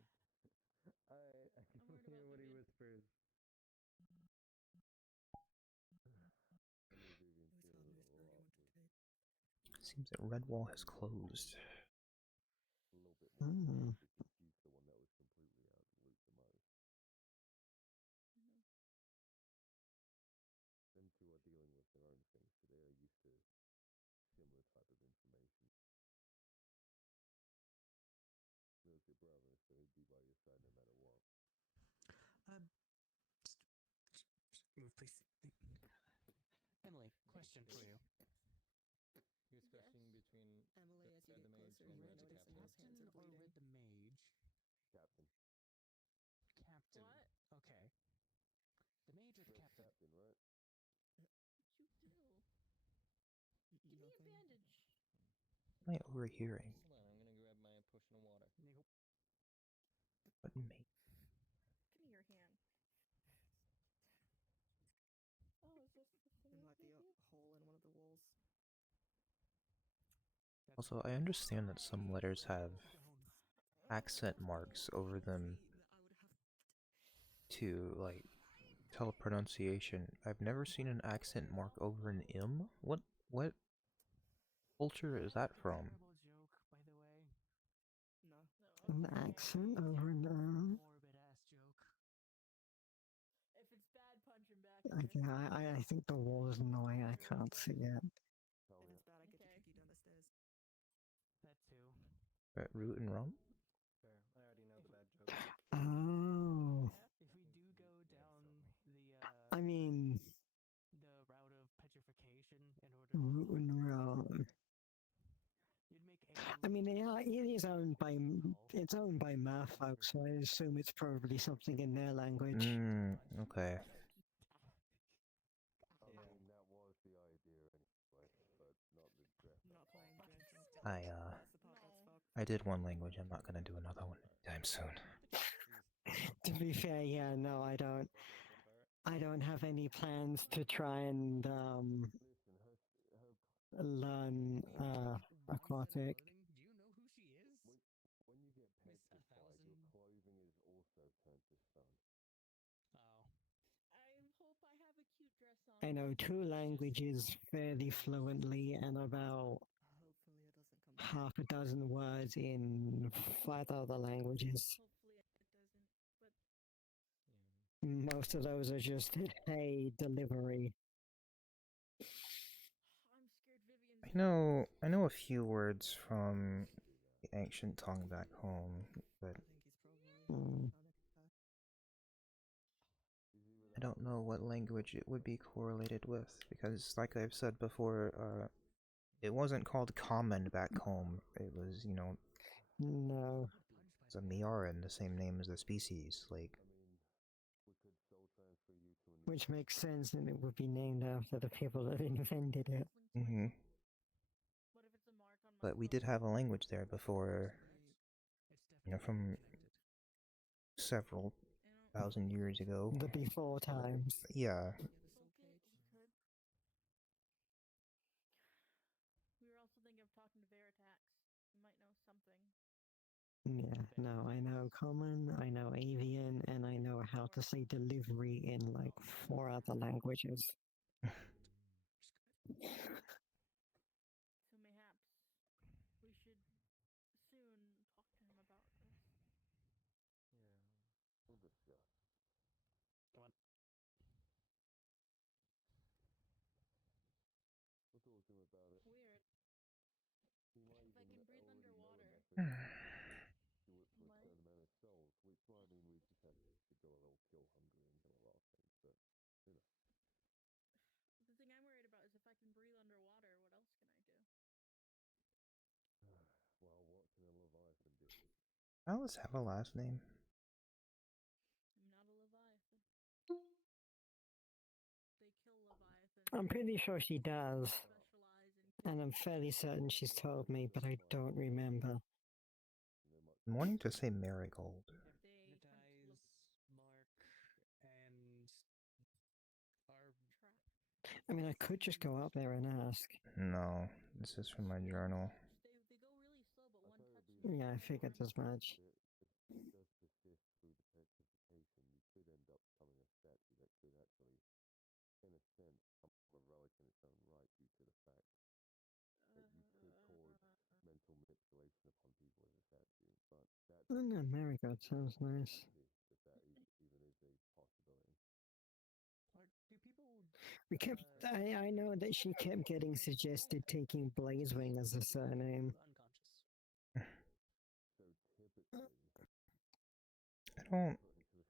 I can hear what he whispers. Seems that Redwall has closed. Mm. Them two are dealing with their own things, so they're used to similar type of information. Mills your brother, so he'd be by your side no matter what. Move, please. Emily, question for you. He was switching between Emily, as you the get mage closer, and you Red the notice captain. that his hands are Or bleeding. Red the mage? Captain. Captain. What? Okay. The mage or the captain? Captain, right? You do. Give me a bandage. What am I overhearing? Hold on, I'm gonna grab my potion of water. Nope. What mate? Give me your hand. Oh, is this the thing? There might be a hole in one of the walls. Also, I understand that some letters have accent marks over them to tell pronunciation. I've never seen an accent mark over an M. What culture is that from? An accent over an arm. I think the wall is in the way. I can't see it. If it's bad, I get to kick you down the stairs. That too. Root and rum? Fair. I already know the bad joke. Oh. If we do go down I mean, the route of petrification in order root and road. I mean, it's owned by math folks, so I assume it's probably something in their language. Okay. I did one language. I'm not gonna do another one anytime soon. To be fair, yeah, no, I don't. I don't have any plans to try and learn aquatic. I know 2 languages fairly fluently and about half a dozen words in 5 other languages. Most of those are just, hey, delivery. I know a few words from the ancient tongue back home, but I don't know what language it would be correlated with, because like I've said before, it wasn't called common back home. It was, No. It's a Miaran, the same name as the species, like. Which makes sense, and it would be named after the people that invented it. Mm-hmm. But we did have a language there before, from several thousand years ago. The before times. Yeah. Yeah, no, I know Common, I know Avian, and I know how to say delivery in like 4 other languages. Alice have a last name? I'm pretty sure she does. And I'm fairly certain she's told me, but I don't remember. I'm wanting to say Marigold. I mean, I could just go up there and ask. No, this is from my journal. Yeah, I figured as much. I don't know, Marigold sounds nice. We kept. I know that she kept getting suggested taking Blazewing as a surname. I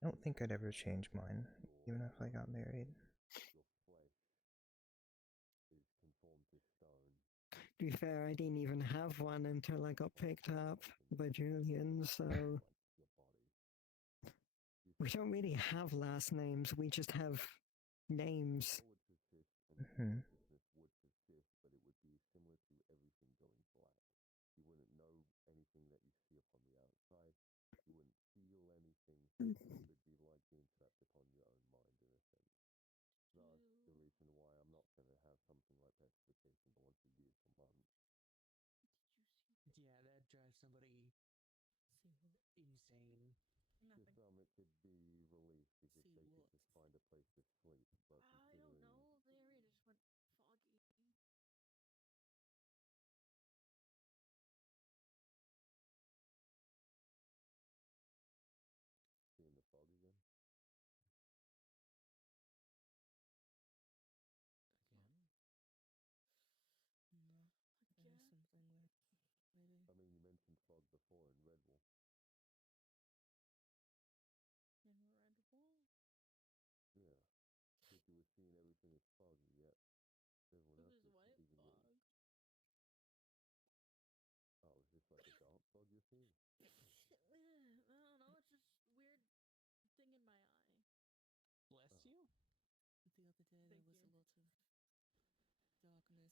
don't think I'd ever change mine, even if I got married. To be fair, I didn't even have one until I got picked up by Julian, so we don't really have last names, we just have names. Mm-hmm. Yeah, that drives somebody insane. For some, it could be relief because they could just find a place to sleep. But considering The area just went foggy. seeing the fog again. I mean, you mentioned fog before in Red Wolf. Yeah, because you were seeing everything as foggy, yet everyone else was even getting. Oh, it's just like a dark fog you're seeing? I don't know, it's just weird thing in my eye. Bless you. The other day there was a lot of darkness just kind of in the room.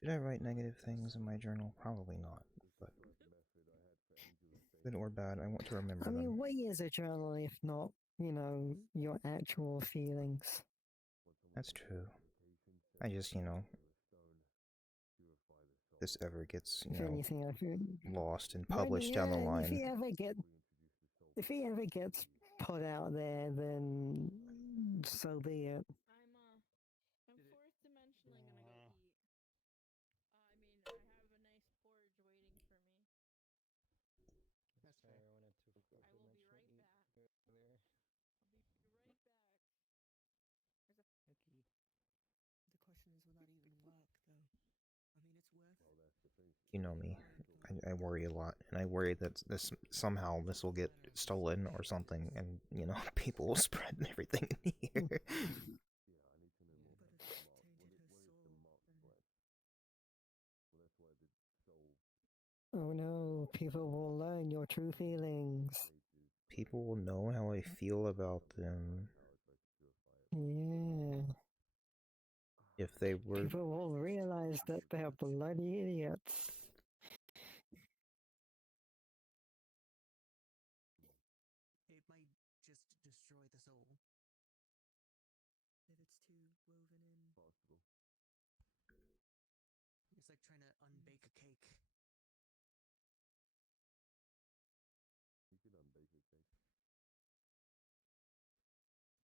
Should I write negative things in my journal? Probably not, but good or bad, I want to remember I mean, them. what is a journal if not, your actual feelings? That's true. I just, this ever gets, If anything, I feel. lost and When, published down the yeah, line. if he ever gets put out there, then so be it. I'm fourth dimensionally gonna go eat. I have a nice porridge waiting for me. That's fair. I wanted to fourth dimensional eat earlier. I'll be right back. Okay. The question is, will that even work, though? I mean, it's worth. You know me. I worry a lot, and I worry that somehow this will get stolen or something, and people will spread everything in here. Oh no, people will learn your true feelings. People will know how I feel about them. Yeah. If they were. People will realize that they're bloody idiots. It might just destroy the soul. If it's too woven in. Possible. It's like trying to unbake a cake. You can unbake a cake.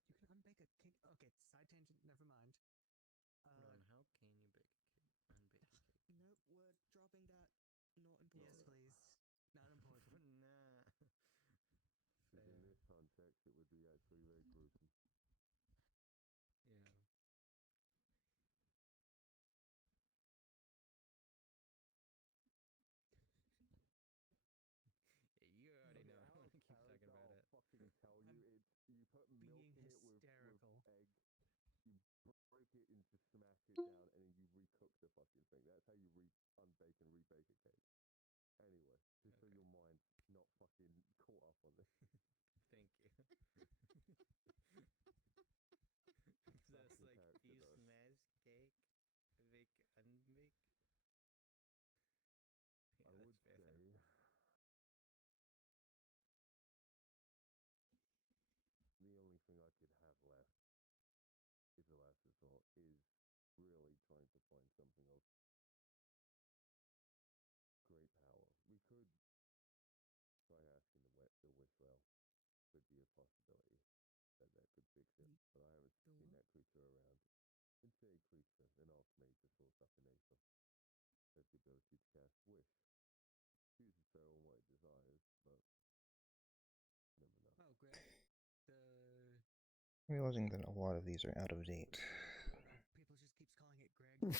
You can unbake a cake? Okay, side tangent, never mind. Hold on, how can you bake a cake? Unbake a cake? Nope, we're dropping that. Not important. Yes, please. Not important. Nah. Because in this context, it would be actually very gruesome. Yeah. You already know. I want to keep talking about it. Fucking tell you, you put milk in it with egg, you break it and just smash it down, and then you recook the fucking thing. That's how you unbake and rebake a cake. Anyway, just so your mind's not fucking caught up on this. Thank you. So it's like you smash cake, bake, unbake. Yeah, I would say. The only thing I could have left is the last resort is really trying to find something of great power. We could try asking the Whiswell. Could be a possibility that could fix it, but I haven't seen that creature around. It's a creature, an archmage, a source up in Aether. Has the ability to cast Wish. Chooses their own what it desires, but never know. Oh, great. Realizing that a lot of these are out of date. People just keeps calling it Greg.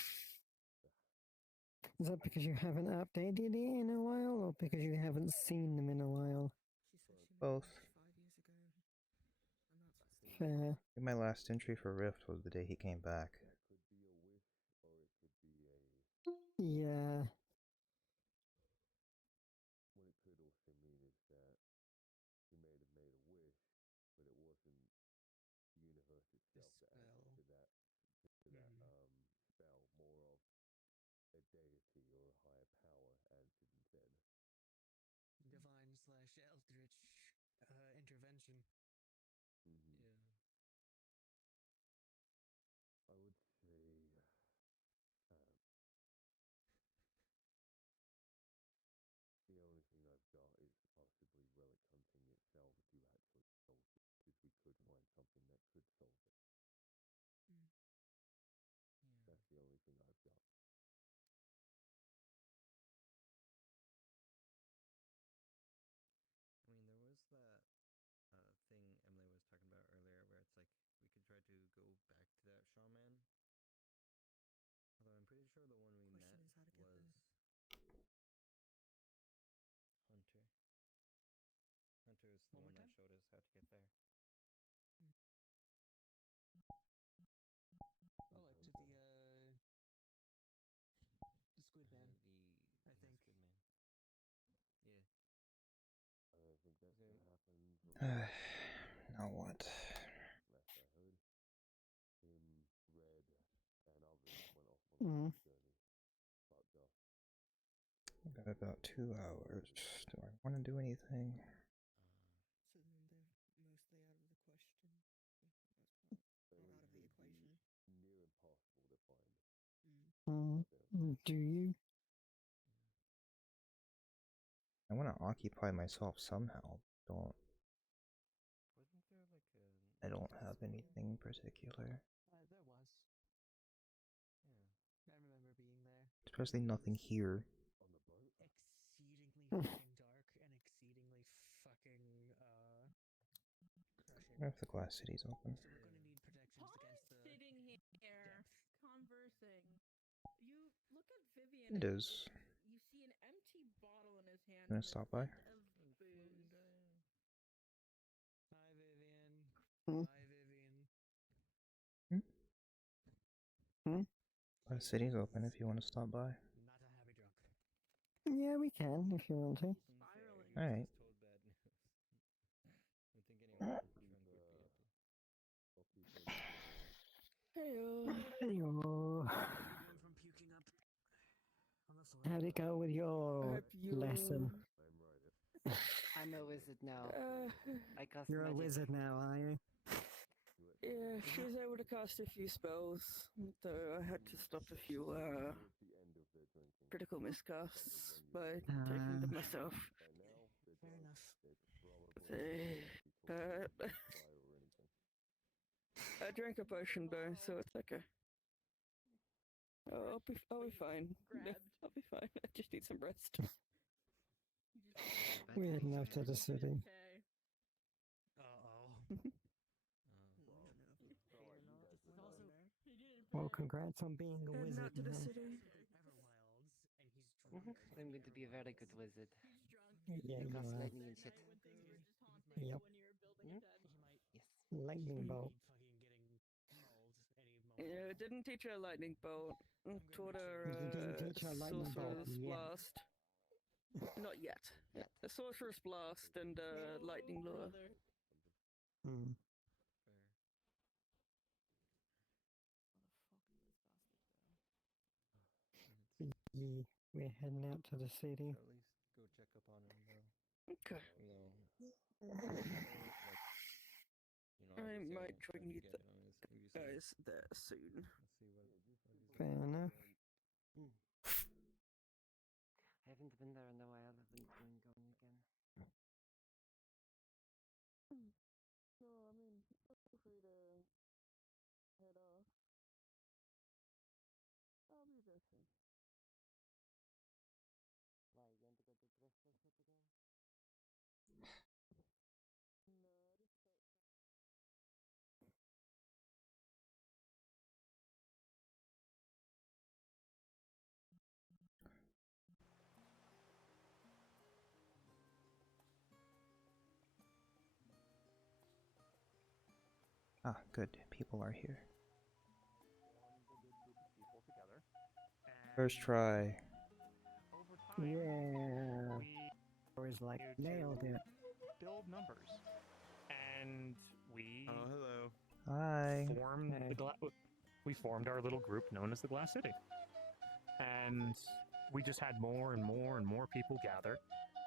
Is that because you haven't updated it in a while, or because you haven't seen them in a while? Both. 5 years ago, and that's Fair. My last entry for Rift was the day he came back. Could be a wish, or it could be a. Yeah. What it could also mean is that he may have made a wish, but it wasn't the universe itself that acted to that spell. More of a deity or a higher power answered instead. Divine/eldritch intervention. Mm-hmm. Yeah. I would say. The only thing I've got is possibly relic hunting itself to actually solve it, because we could find something that could solve it. Yeah. That's the only thing I've got. I mean, there was that thing Emily was talking about earlier where it's like we could try to go back to that shaman. Although I'm pretty sure the one we met was Hunter. Hunter is the one that showed us how to get there. Oh, to the Squid Man. I think. Squid Man. Yeah. I don't think that's gonna happen. Now what? Last I heard, him, Red, and others went off on a journey. have about 2 hours. Do I want to do anything? Do you? I want to occupy myself somehow. I don't have anything particular. There was. Yeah. I remember being there. Especially nothing here. Exceedingly fucking dark and exceedingly fucking crushing. If the glass city's open. So we're gonna need protections against the sitting here conversing. You look at Vivian. It is. You see an empty bottle in his hand. Gonna stop by? Of booze. Hi, Vivian. Hmm? Hi, Vivian. The city's open if you want to stop by. Not a happy drunk. Yeah, we can if you want to. Alright. Heyo. From puking up on the floor. How'd it go with your lesson? I'm a wizard now. I cast You're magic. a wizard now, are you? Yeah, she was able to cast a few spells, though I had to stop a few critical miscasts by taking them myself. Fair enough. I drank a potion though, so it's okay. Oh, I'll be fine. Yeah, I'll be fine. I just need some rest. We're heading out to the city. Uh-oh. Well, congrats on being a Heading wizard out to the now. city. I'm going to be a very good wizard. Yeah, You you cast are. lightning and shit. Yep. Lightning bolt. Yeah, I didn't teach her lightning bolt. Taught her You didn't teach her lightning bolt sorcerer's yet. blast. Not yet. A sorcerer's blast and lightning lure. Hmm. We're heading out to the city. At least go check up on him, though. Okay. I might join you guys there soon. Fair enough. I haven't been there in a while. I've been going again. No, I mean, feel free to head off. I'll be there soon. Why, you want to go to crystal ship again? Ah, good. People are here. First try. Yeah. I was like, nailed it. Build numbers. And we hello. Hi. formed we formed our little group known as the Glass City. And we just had more and more and more people gather.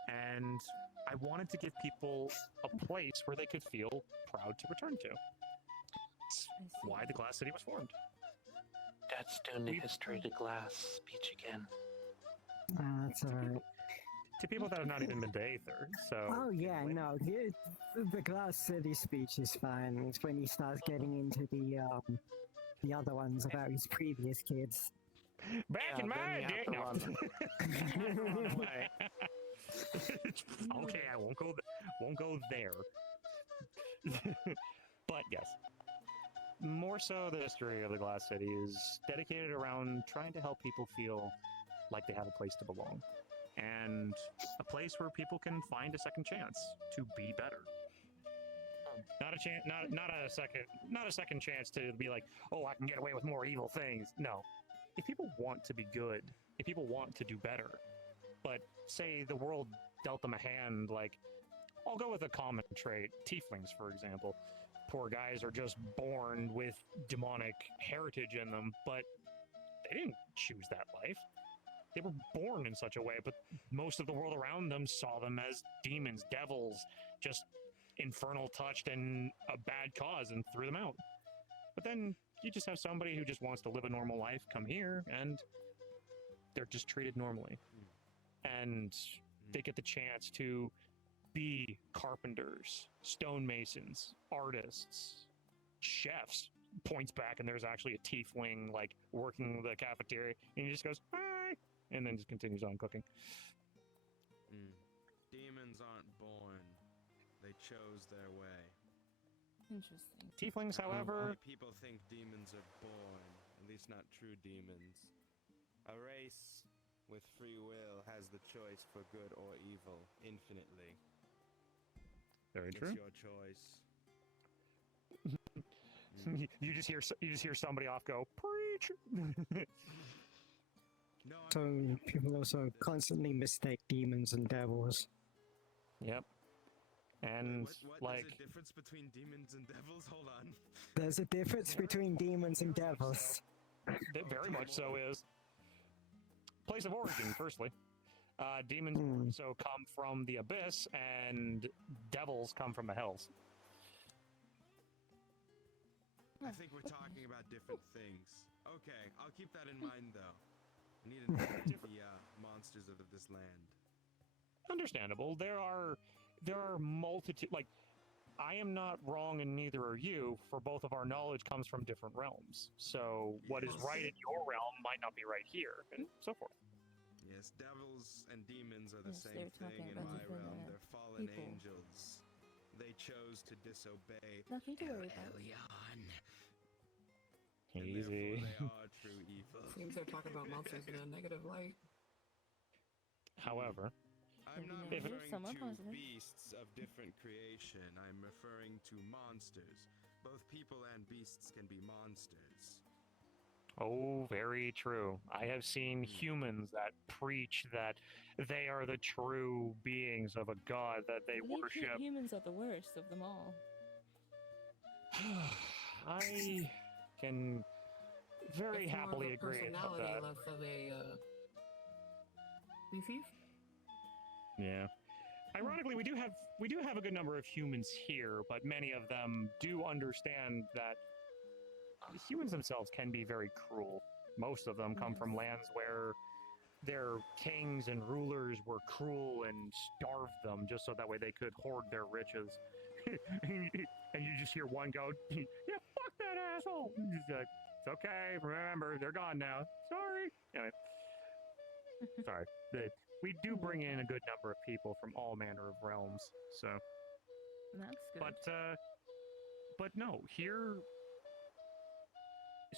And I wanted to give people a place where they could feel proud to return to. That's why the Glass City was formed. Dad's doing the history to glass speech again. That's alright. To people that have not even been to Aether, so... Oh yeah, no, the Glass City speech is fine. It's when he starts getting into the other ones about his previous kids. Back in my day, no. Okay, I won't go there. But yes, more so the history of the Glass City is dedicated around trying to help people feel like they have a place to belong, and a place where people can find a second chance to be better. Not a chance, not a second chance to be like, oh, I can get away with more evil things. No, if people want to be good, if people want to do better, but say the world dealt them a hand, like, I'll go with a common trait, tieflings, for example. Poor guys are just born with demonic heritage in them, but they didn't choose that life. they were born in such a way, but most of the world around them saw them as demons, devils, just infernal touched and a bad cause and threw them out. But then you just have somebody who just wants to live a normal life come here and they're just treated normally. And they get the chance to be carpenters, stonemasons, artists, chefs. Points back and there's actually a tiefling like working the cafeteria and he just goes, hi, and then just continues on cooking. Demons aren't born. They chose their way. Interesting. Tieflings, however... People think demons are born. At least not true demons. A race with free will has the choice for good or evil infinitely. Very true. It's your choice. You just hear somebody off go, preach. So people also constantly mistake demons and devils. Yep. And What? There's a difference between demons and devils? Hold on. There's a difference between demons and devils. That very much so is. Place of origin, firstly. Demons so come from the abyss, and devils come from the hells. I think we're talking about different things. Okay, I'll keep that in mind, though. I need to know the monsters of this land. Understandable. There are multitude. Like, I am not wrong, and neither are you. For both of our knowledge comes from different realms. So what is right in your realm might not be right here, and so forth. Yes, devils and demons are the Yes, same they're thing talking in about my different, realm. They're fallen people. angels. They chose to disobey. Nothing to worry about. Easy. They are true evil. Seems they're talking about monsters in a negative light. However, I'm not Maybe referring somewhat to positive. beasts of different creation. I'm referring to monsters. Both people and beasts can be monsters. oh, very true. I have seen humans that preach that they are the true beings of a god that they I believe worship. humans are the worst of them all. I can very It's more of happily a agree with personality, that. less of a species. Yeah. Ironically, we do have a good number of humans here, but many of them do understand that humans themselves can be very cruel. Most of them come from lands where their kings and rulers were cruel and starved them just so that way they could hoard their riches. And you just hear one go, yeah, fuck that asshole. He's like, it's okay, remember, they're gone now. Sorry. Anyway. Sorry. We do bring in a good number of people from all manner of realms, so. That's good. But no, here,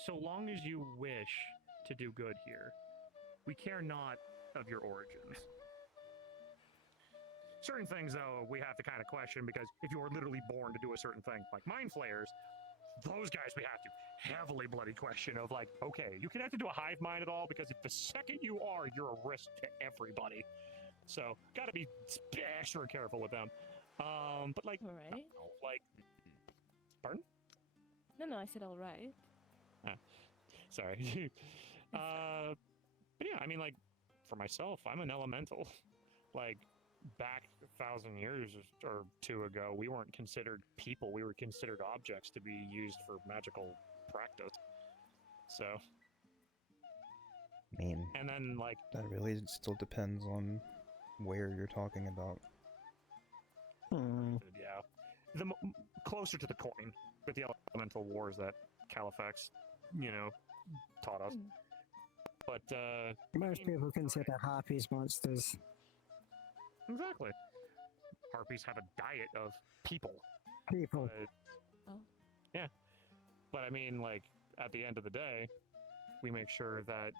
so long as you wish to do good here, we care not of your origins. Certain things, though, we have to kind of question, because if you are literally born to do a certain thing, like mind flayers, those guys we have to heavily bloody question of like, okay, you connected to a hive mind at all? Because if the second you are, you're a risk to everybody. So, gotta be extra careful with them. But like, All right. like, pardon? No, I said all right. Sorry. But yeah, I mean, like, for myself, I'm an elemental. Like, back 1,000 years or two ago, we weren't considered people. We were considered objects to be used for magical practice. So. I mean, and then, like, that really still depends on where you're talking about. Yeah. Closer to the coin with the elemental wars that Califax, taught us. But, most people consider harpies monsters. Exactly. Harpies have a diet of people. People. Yeah. But I mean, like, at the end of the day, we make sure that,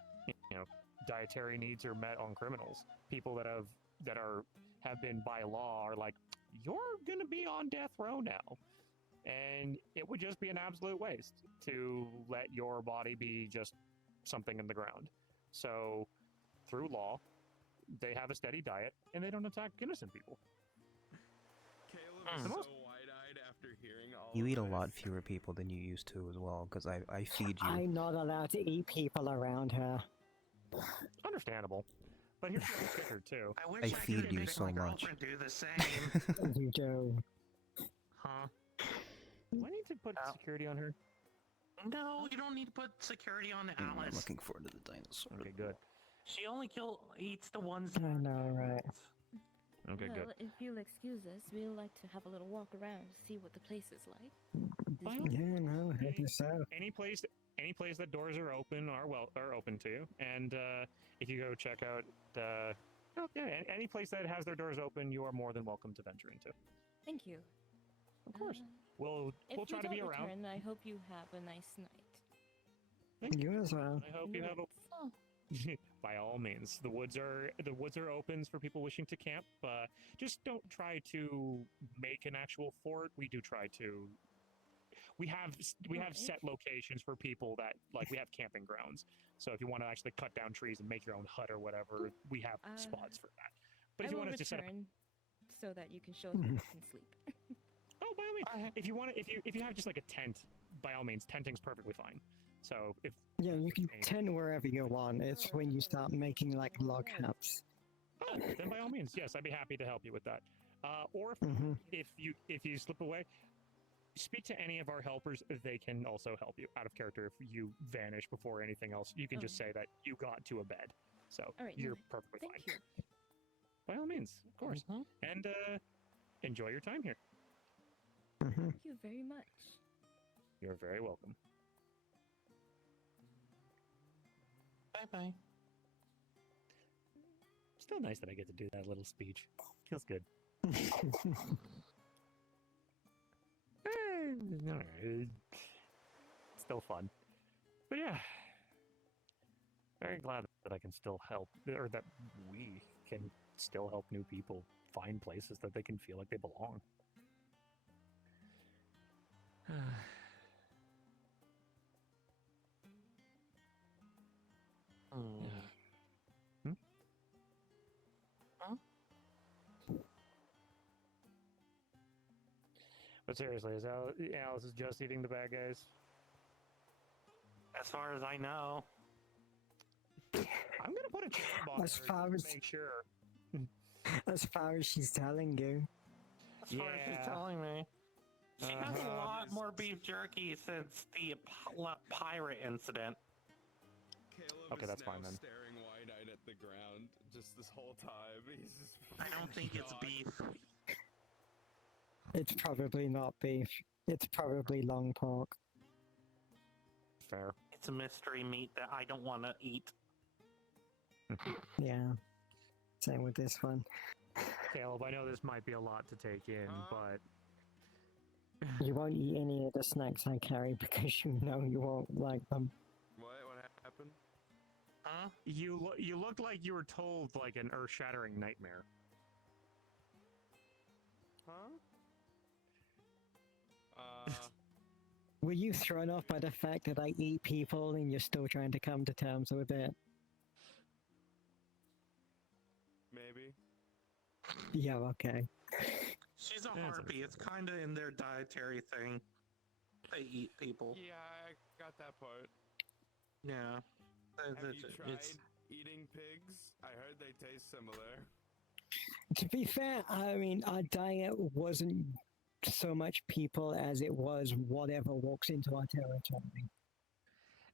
dietary needs are met on criminals. People that have been by law are like, you're gonna be on death row now. And it would just be an absolute waste to let your body be just something in the ground. So, through law, they have a steady diet, and they don't attack innocent people. Caleb is so wide-eyed after hearing all You of eat a this. lot fewer people than you used to as well, because I feed you. I'm not allowed to eat people around her. Understandable. But here's the other kicker too. I wish I feed could you make so my much. girlfriend do the same. You do. Huh? Do I need to put security on her? No, you don't need to put security on I'm Alice. looking forward to the dinosaur. Okay, good. She only eats the ones. I know, right? Okay, well, good. if you'll excuse us, we'd like to have a little walk around to see what the place is like. Yeah, no, help yourself. Any place that doors are open are open to, and if you go check out any place that has their doors open, you are more than welcome to venture into. Thank you. Of course, we'll try to be around. Return, I hope you have a nice night. You as well. I hope you have a. By all means, the woods are open for people wishing to camp. Just don't try to make an actual fort. We do try to. We have set locations for people that we have camping grounds. So if you want to actually cut down trees and make your own hut or whatever, we have spots for that. But if you want us to set up, so that you can show us where you can sleep. oh, by all means, if you have just like a tent, by all means, tenting's perfectly fine. So if you can tent wherever you want. It's when you start making like log huts. Oh, then by all means, yes, I'd be happy to help you with that. Or if you slip away, speak to any of our helpers. They can also help you out of character. If you vanish before anything else, you can just say that you got to a bed. So you're perfectly fine. You. By all means, of course. And enjoy your time here. Thank you very much. You're very welcome. Bye-bye. Still nice that I get to do that little speech. Feels good. Still fun. But yeah. Very glad that I can still help, or that we can still help new people find places that they can feel like they belong. But seriously, is Alice is just eating the bad guys? As far as I know. I'm gonna put a tab on her to make sure. As far as she's telling you. As far as she's telling me. She has a lot more beef jerky since the pirate incident. Caleb Okay, that's fine then. Staring wide-eyed at the ground just this whole time. He's just I don't think it's beef. It's probably not beef. It's probably long pork. Fair. It's a mystery meat that I don't want to eat. Yeah. Same with this one. Caleb, I know this might be a lot to take in, but You won't eat any of the snacks I carry because you know you won't like them. What happened? Huh? You looked like you were told like an earth-shattering nightmare. Huh? Were you thrown off by the fact that I eat people and you're still trying to come to terms with it? Maybe. Yeah, okay. She's a harpy. It's kind of in their dietary thing. They eat people. Yeah, I got that part. Yeah. Have you tried eating pigs? I heard they taste similar. To be fair, I mean, our diet wasn't so much people as it was whatever walks into our territory.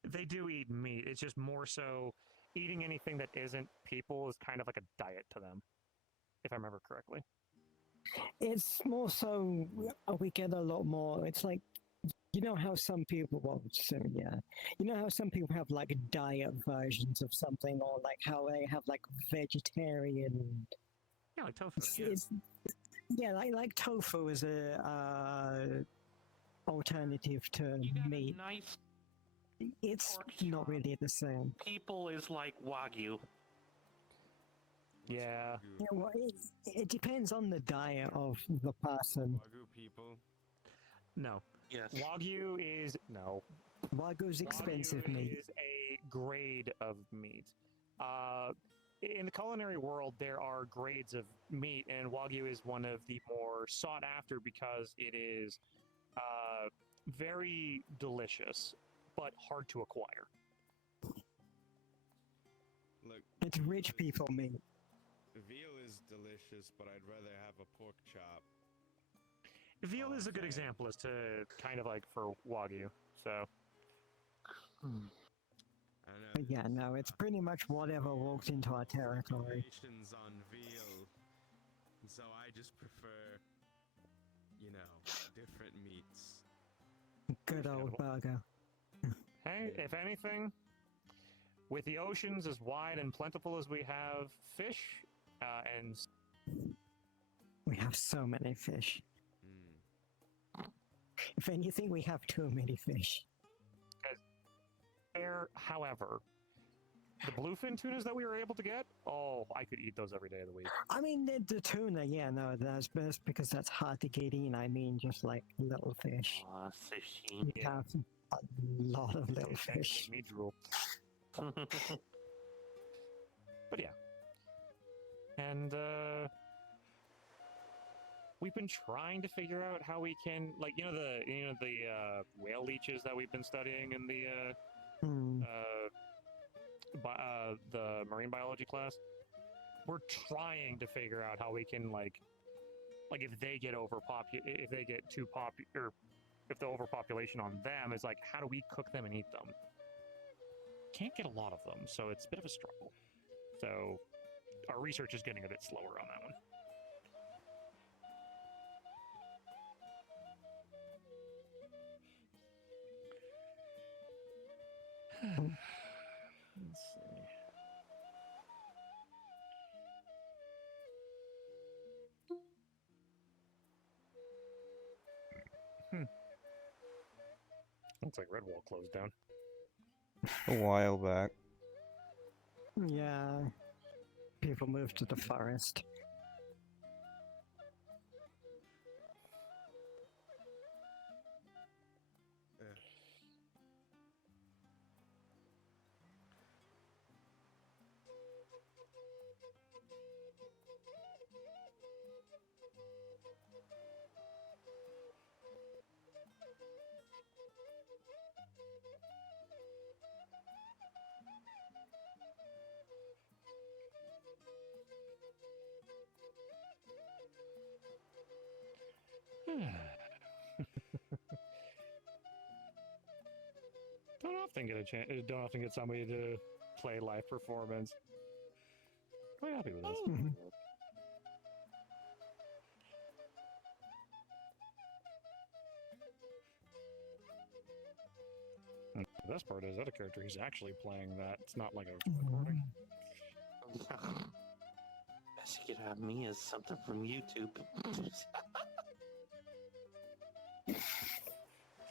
They do eat meat. It's just more so eating anything that isn't people is kind of like a diet to them, if I remember correctly. It's more so we get a lot more. It's like, you know how some people, you know how some people have like diet versions of something, or like how they have like vegetarian. Yeah, like tofu. Like tofu is a alternative to meat. Nice. It's not really the same. People is like Wagyu. Yeah. Yeah, well, it depends on the diet of the person. Wagyu people. No. Yes. Wagyu is no. Wagyu's expensive meat. Is a grade of meat. In the culinary world, there are grades of meat, and Wagyu is one of the more sought after because it is very delicious, but hard to acquire. Look, It's rich people meat. veal is delicious, but I'd rather have a pork chop. Veal is a good example as to kind of like for Wagyu. So. But yeah, no, it's pretty much whatever walks into our territory. Regulations on veal, so I just prefer, you know, different meats. Good old burger. Hey, if anything, with the oceans as wide and plentiful as we have fish, and We have so many fish. If anything, we have too many fish. there, however, the bluefin tunas that we were able to get, oh, I could eat those every day of the week. I mean, the tuna, yeah, no, that's best because that's hard to get in. I mean, just like little fish. Sashimi. We have a lot of little fish. Me drool. But yeah. And, we've been trying to figure out how we can, like, the whale leeches that we've been studying in the marine biology class. We're trying to figure out how we can, like if they get if they get too popular, if the overpopulation on them is like, how do we cook them and eat them? Can't get a lot of them, so it's a bit of a struggle. So our research is getting a bit slower on that one. Let's see. Looks like Redwall closed down. A while back. Yeah. People moved to the forest. Don't often get somebody to play live performance. Quite happy with this. And the best part is that a character who's actually playing that. It's not like a recording. Best you could have me is something from YouTube.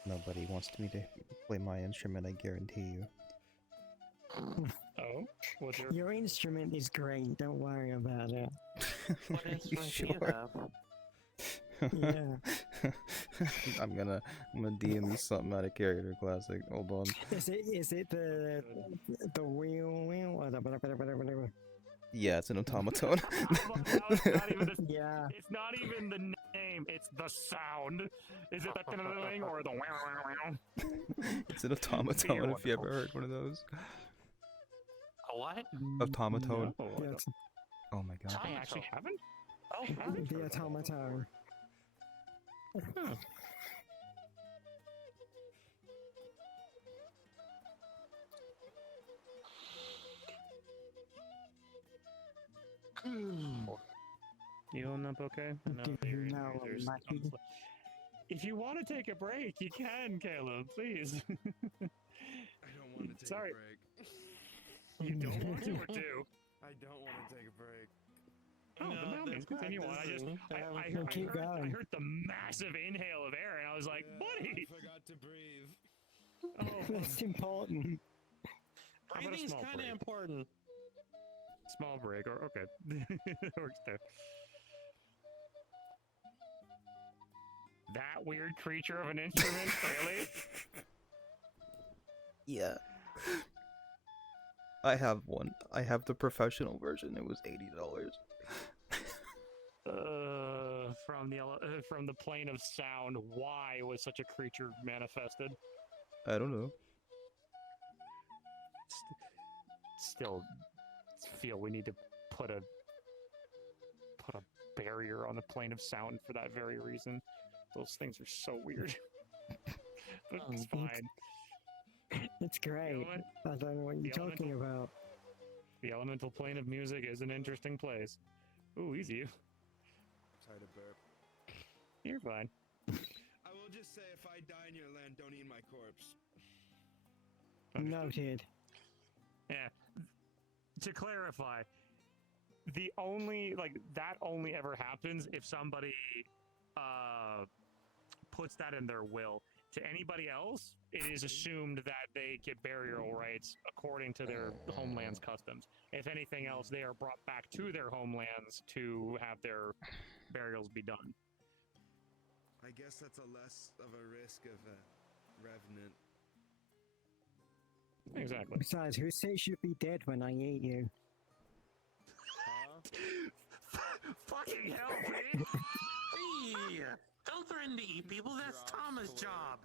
Nobody wants me to play my instrument, I guarantee you. Oh? What's Your instrument is great, don't worry about it. What You instrument do sure? you have? Yeah. I'm gonna DM you something out of character classic. Hold on. Is it the wheel or the whatever? Yeah, it's an automaton. Yeah. It's not even the name, it's the sound. Is it that kind of thing or the wow? It's an automaton if you ever heard one of those. A what? Automaton. No, Yeah, it's Oh my god. I actually haven't? Oh, the automaton. You holding up okay? If you want to take a break, you can, Caleb, please. I don't want to take Sorry. a break. You don't want to or do? I don't want to take a break. Oh, the mountains continue on. I heard the massive inhale of air, and I was like, buddy! I forgot to breathe. Oh, That's important. How about a Breathing's small kind of break? important. Small break, or okay. That works too. That weird creature of an instrument, really? Yeah. I have one. I have the professional version. It was $80. From the plane of sound, why was such a creature manifested? I don't know. Still feel we need to put a barrier on the plane of sound for that very reason. Those things are so weird. But it's fine. It's great. I don't know what you're talking about. The elemental plane of music is an interesting place. Ooh, easy. Sorry to burp. You're fine. I will just say, if I die in your land, don't eat my corpse. Noted. Yeah. To clarify, the only that only ever happens if somebody puts that in their will. To anybody else, it is assumed that they get burial rights according to their homeland's customs. If anything else, they are brought back to their homelands to have their burials be done. I guess that's a less of a risk of a revenant. Exactly. Besides, who says you'll be dead when I eat you? Fucking hell, Pete! Hey, don't threaten to eat people. That's Thomas' job.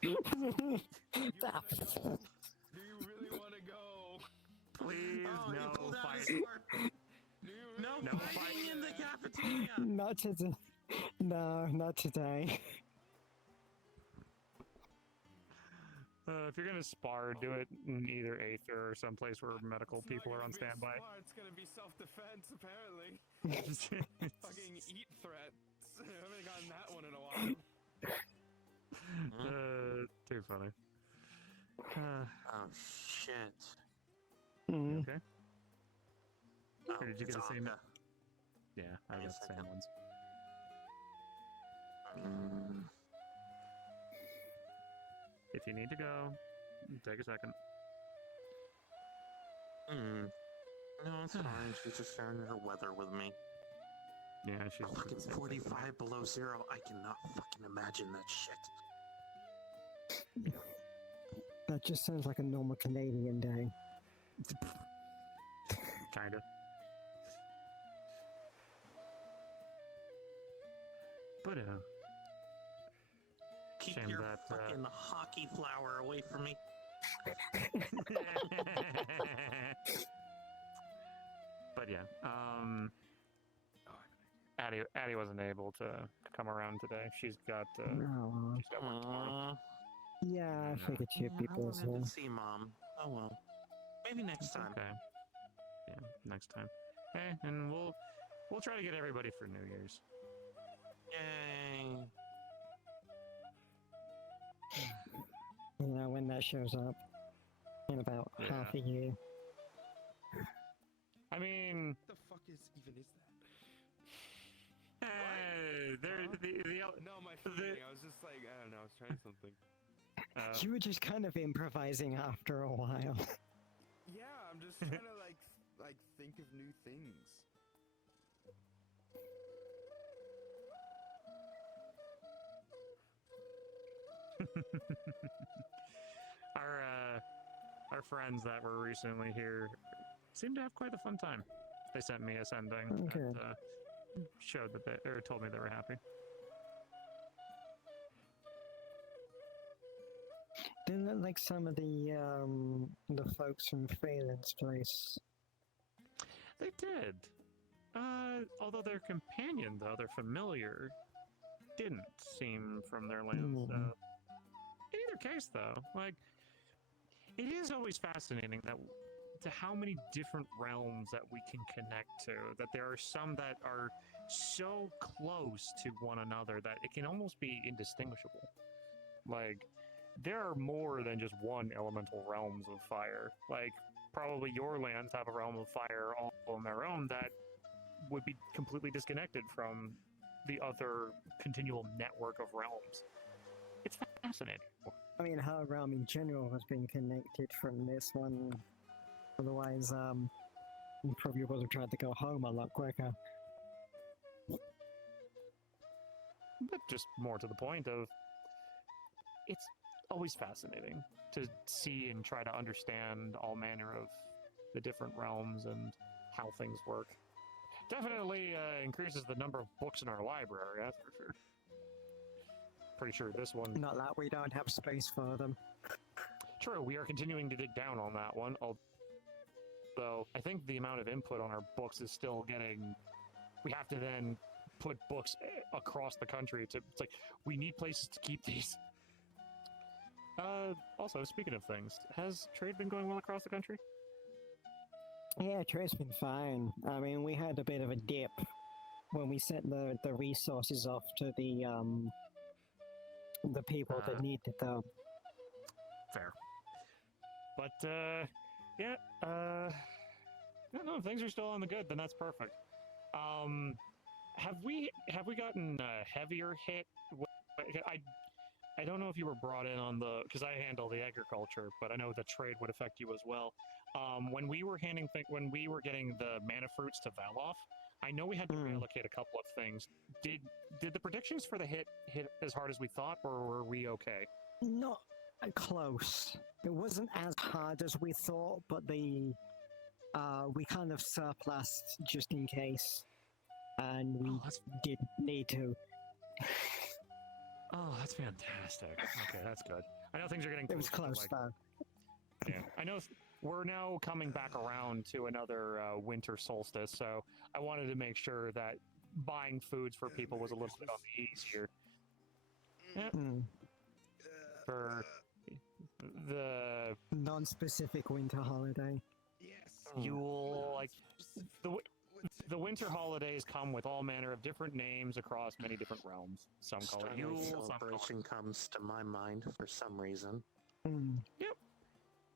Do you really want to go? Please, he no pulled out his fight. sword. No fighting in the cafeteria. Not today. No, not today. If you're gonna spar, do it in either Aether or someplace where medical people are on standby. It's gonna be self-defense, apparently. Fucking eat threats. I haven't gotten that one in a while. Too funny. Oh shit. You okay? Oh, Or did you get the same? Zonka. Yeah, I got the same ones. If you need to go, take a second. No, it's fine. She's just sharing her weather with me. Yeah, she's fucking 45 below zero. I cannot fucking imagine that shit. That just sounds like a normal Canadian day. Kinda. But Keep shame your that fucking hockey flower away from me. But yeah, Addie wasn't able to come around today. She's got work tomorrow. Yeah, I figured you'd be I wanted busy. to see Mom. Oh well. Maybe next time. Okay. Yeah, next time. Hey, and we'll try to get everybody for New Year's. Yay. You know, when that shows up in about half a year. I mean, What the fuck even is that? No, my feeling. I was just like, I don't know. I was trying something. You were just kind of improvising after a while. Yeah, I'm just trying to like think of new things. Our friends that were recently here seemed to have quite a fun time. They sent me a sending Okay. and showed that they or told me they were happy. Didn't it like some of the folks from Phelan's place? They did. Although their companion, though, their familiar, didn't seem from their land. So. In either case, though, like, it is always fascinating that to how many different realms that we can connect to. That there are some that are so close to one another that it can almost be indistinguishable. Like, there are more than just one elemental realms of fire. Like, probably your lands have a realm of fire all on their own that would be completely disconnected from the other continual network of realms. It's fascinating. I mean, her realm in general has been connected from this one. Otherwise, you probably would have tried to go home a lot quicker. But just more to the point of, it's always fascinating to see and try to understand all manner of the different realms and how things work. Definitely increases the number of books in our library, that's for sure. Pretty sure this one... Not that we don't have space for them. True, we are continuing to dig down on that one. though, I think the amount of input on our books is still getting. We have to then put books across the country. It's like we need places to keep these. Also, speaking of things, has trade been going well across the country? Yeah, trade's been fine. I mean, we had a bit of a dip when we sent the resources off to the people that needed them. Fair. But yeah, no, things are still on the good. Then that's perfect. Have we gotten heavier hit? I don't know if you were brought in on the, because I handle the agriculture, but I know the trade would affect you as well. When we were getting the mana fruits to Valoff, I know we had to reallocate a couple of things. Did the predictions for the hit as hard as we thought, or were we okay? Not close. It wasn't as hard as we thought, but we kind of surplused just in case, and we did need to. Oh, that's fantastic. Okay, that's good. I know things are getting. It was close, though. Yeah, I know we're now coming back around to another winter solstice, so I wanted to make sure that buying foods for people was a little bit on the easier. Yeah. For the non-specific winter holiday. Yule, like the winter holidays come with all manner of different names across many different realms. Some call it Yule, Celebration comes to my mind for some reason. Yep.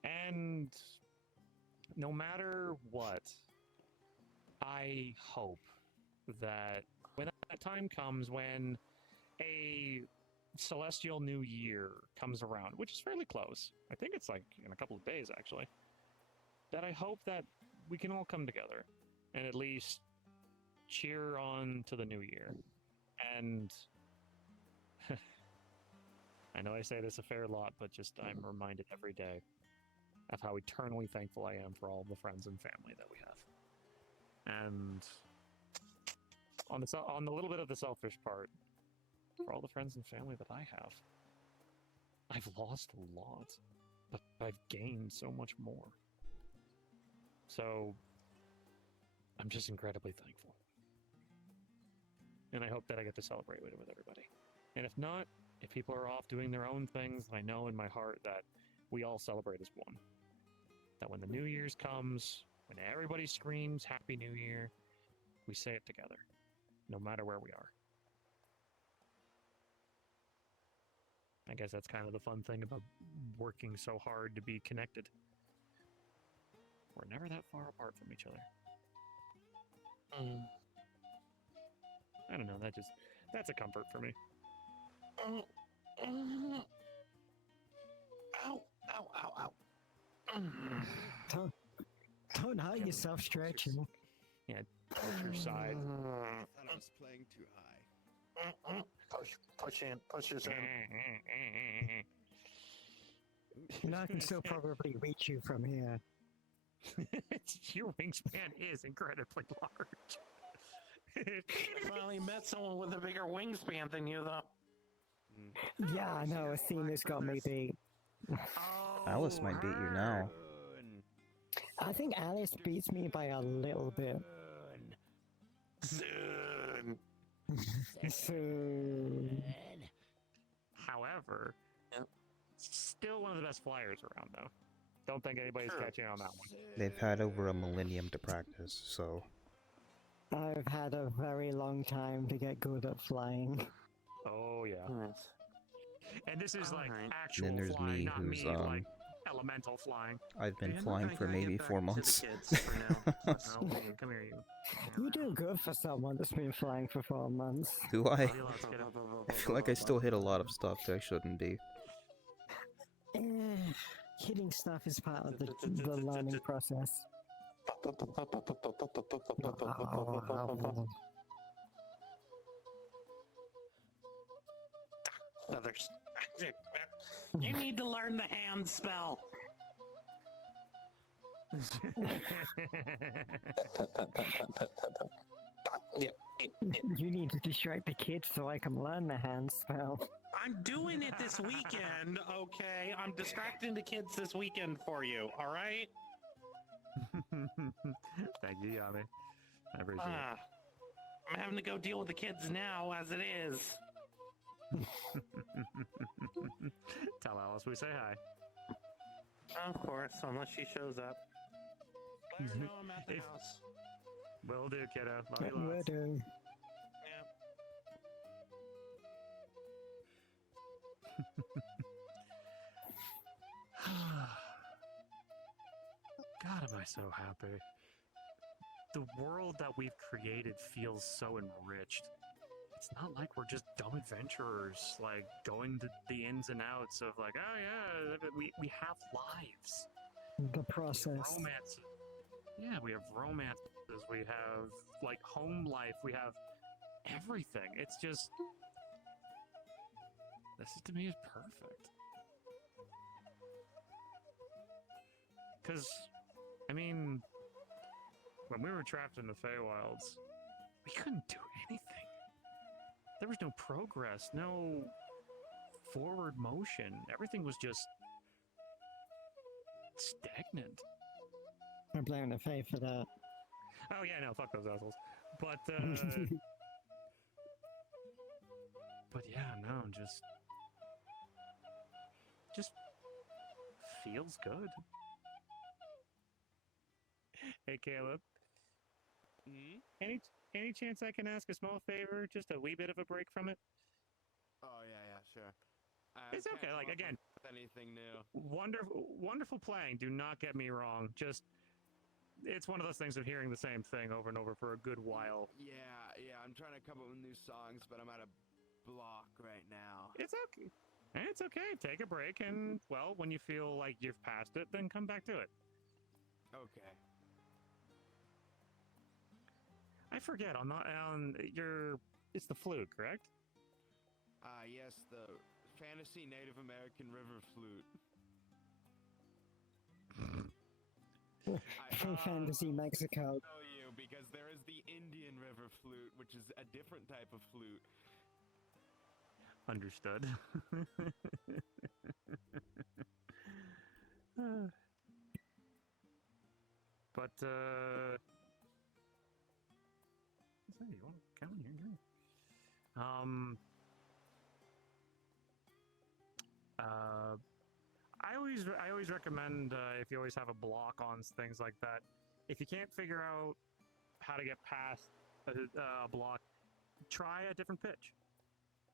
And no matter what, I hope that when that time comes, when a celestial new year comes around, which is fairly close, I think it's like in a couple of days actually, that I hope that we can all come together and at least cheer on to the new year. And I know I say this a fair lot, but just I'm reminded every day of how eternally thankful I am for all the friends and family that we have. And on the little bit of the selfish part, for all the friends and family that I have, I've lost a lot, but I've gained so much more. So I'm just incredibly thankful. And I hope that I get to celebrate with everybody. And if not, if people are off doing their own things, I know in my heart that we all celebrate as one. That when the New Year's comes, when everybody screams Happy New Year, we say it together, no matter where we are. I guess that's kind of the fun thing about working so hard to be connected. We're never that far apart from each other. I don't know, that's a comfort for me. Ow, ow, ow, ow. Don't hurt yourself stretching. Yeah, push your side. I thought I was playing too high. Push in. I can still probably reach you from here. Your wingspan is incredibly large. Finally met someone with a bigger wingspan than you, though. Yeah, I know. Athena's got me beat. Alice might beat you now. I think Alice beats me by a little bit. Soon. Soon. However, still one of the best flyers around, though. Don't think anybody's catching on that one. They've had over a millennium to practice, so... I've had a very long time to get good at flying. Oh, yeah. And this is like actual Then there's flying, me, not who's, me like elemental flying. I've been flying for maybe 4 months. Come here, you. You do good for someone that's been flying for 4 months. Do I? I feel like I still hit a lot of stuff that I shouldn't be. Hitting stuff is part of the learning process. Others. You need to learn the hand spell. You need to distract the kids so I can learn the hand spell. I'm doing it this weekend, okay? I'm distracting the kids this weekend for you, alright? Thank you, Yami. I appreciate it. I'm having to go deal with the kids now, as it is. Tell Alice we say hi. Of course, unless she shows up. Let her know I'm at the house. Will do, kiddo. Love you Will lots. do. Yep. God, am I so happy. The world that we've created feels so enriched. It's not like we're just dumb adventurers, like, going to the ins and outs of, like, oh yeah, we have lives. The process. Romance. Yeah, we have romances, we have, like, home life, we have everything. It's just... This, to me, is perfect. Because, I mean, when we were trapped in the Feywilds, we couldn't do anything. There was no progress, no forward motion. Everything was just stagnant. I'm blaming the Fae for that. Oh yeah, no, fuck those assholes. But, but yeah, no, just feels good. Hey, Caleb. Any chance I can ask a small favor? Just a wee bit of a break from it? Oh yeah, sure. It's okay. Like again, anything new. Wonderful playing. Do not get me wrong. Just it's one of those things of hearing the same thing over and over for a good while. Yeah. I'm trying to come up with new songs, but I'm at a block right now. It's okay. It's okay. Take a break, and well, when you feel like you've passed it, then come back to it. Okay. I forget. It's the flute, correct? Yes, the fantasy Native American river flute. Fantasy Mexico. I'll tell you, because there is the Indian river flute, which is a different type of flute. Understood. But, hey, you want to come in here? I always recommend if you always have a block on things like that, if you can't figure out how to get past a block, try a different pitch.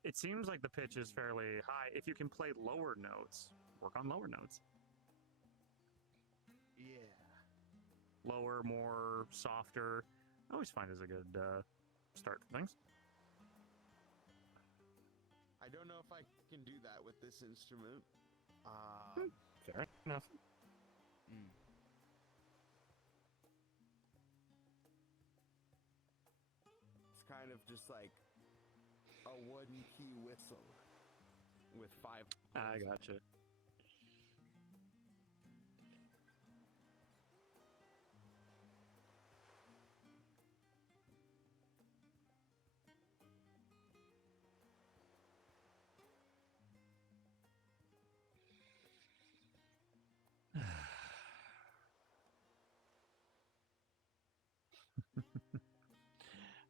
It seems like the pitch is fairly high. If you can play lower notes, work on lower notes. Yeah. Lower, more softer. I always find is a good start for things. I don't know if I can do that with this instrument. Fair enough. It's kind of just like a wooden key whistle with 5. I gotcha.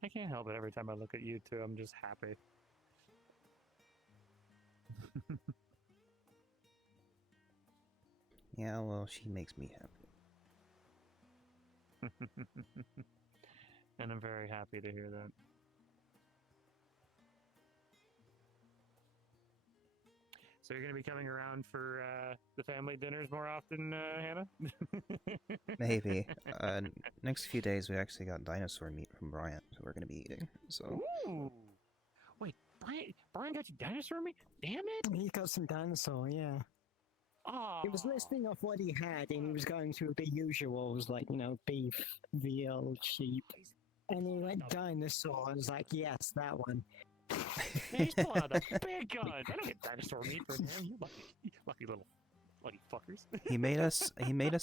I can't help it. Every time I look at you two, I'm just happy. Yeah, well, she makes me happy. And I'm very happy to hear that. So you're going to be coming around for the family dinners more often, Hannah? Maybe. Next few days, we actually got dinosaur meat from Bryant, so we're gonna be eating. So. Ooh! Wait, Brian got you dinosaur meat? Damn it! He got some dinosaur, yeah. Oh. He was listing off what he had, and he was going through the usuals, like, you know, beef, veal, sheep. And he went dinosaur, and was like, yes, that one. He's pulling out the big guns. I don't get dinosaur meat from him. You lucky little fuckers. He made us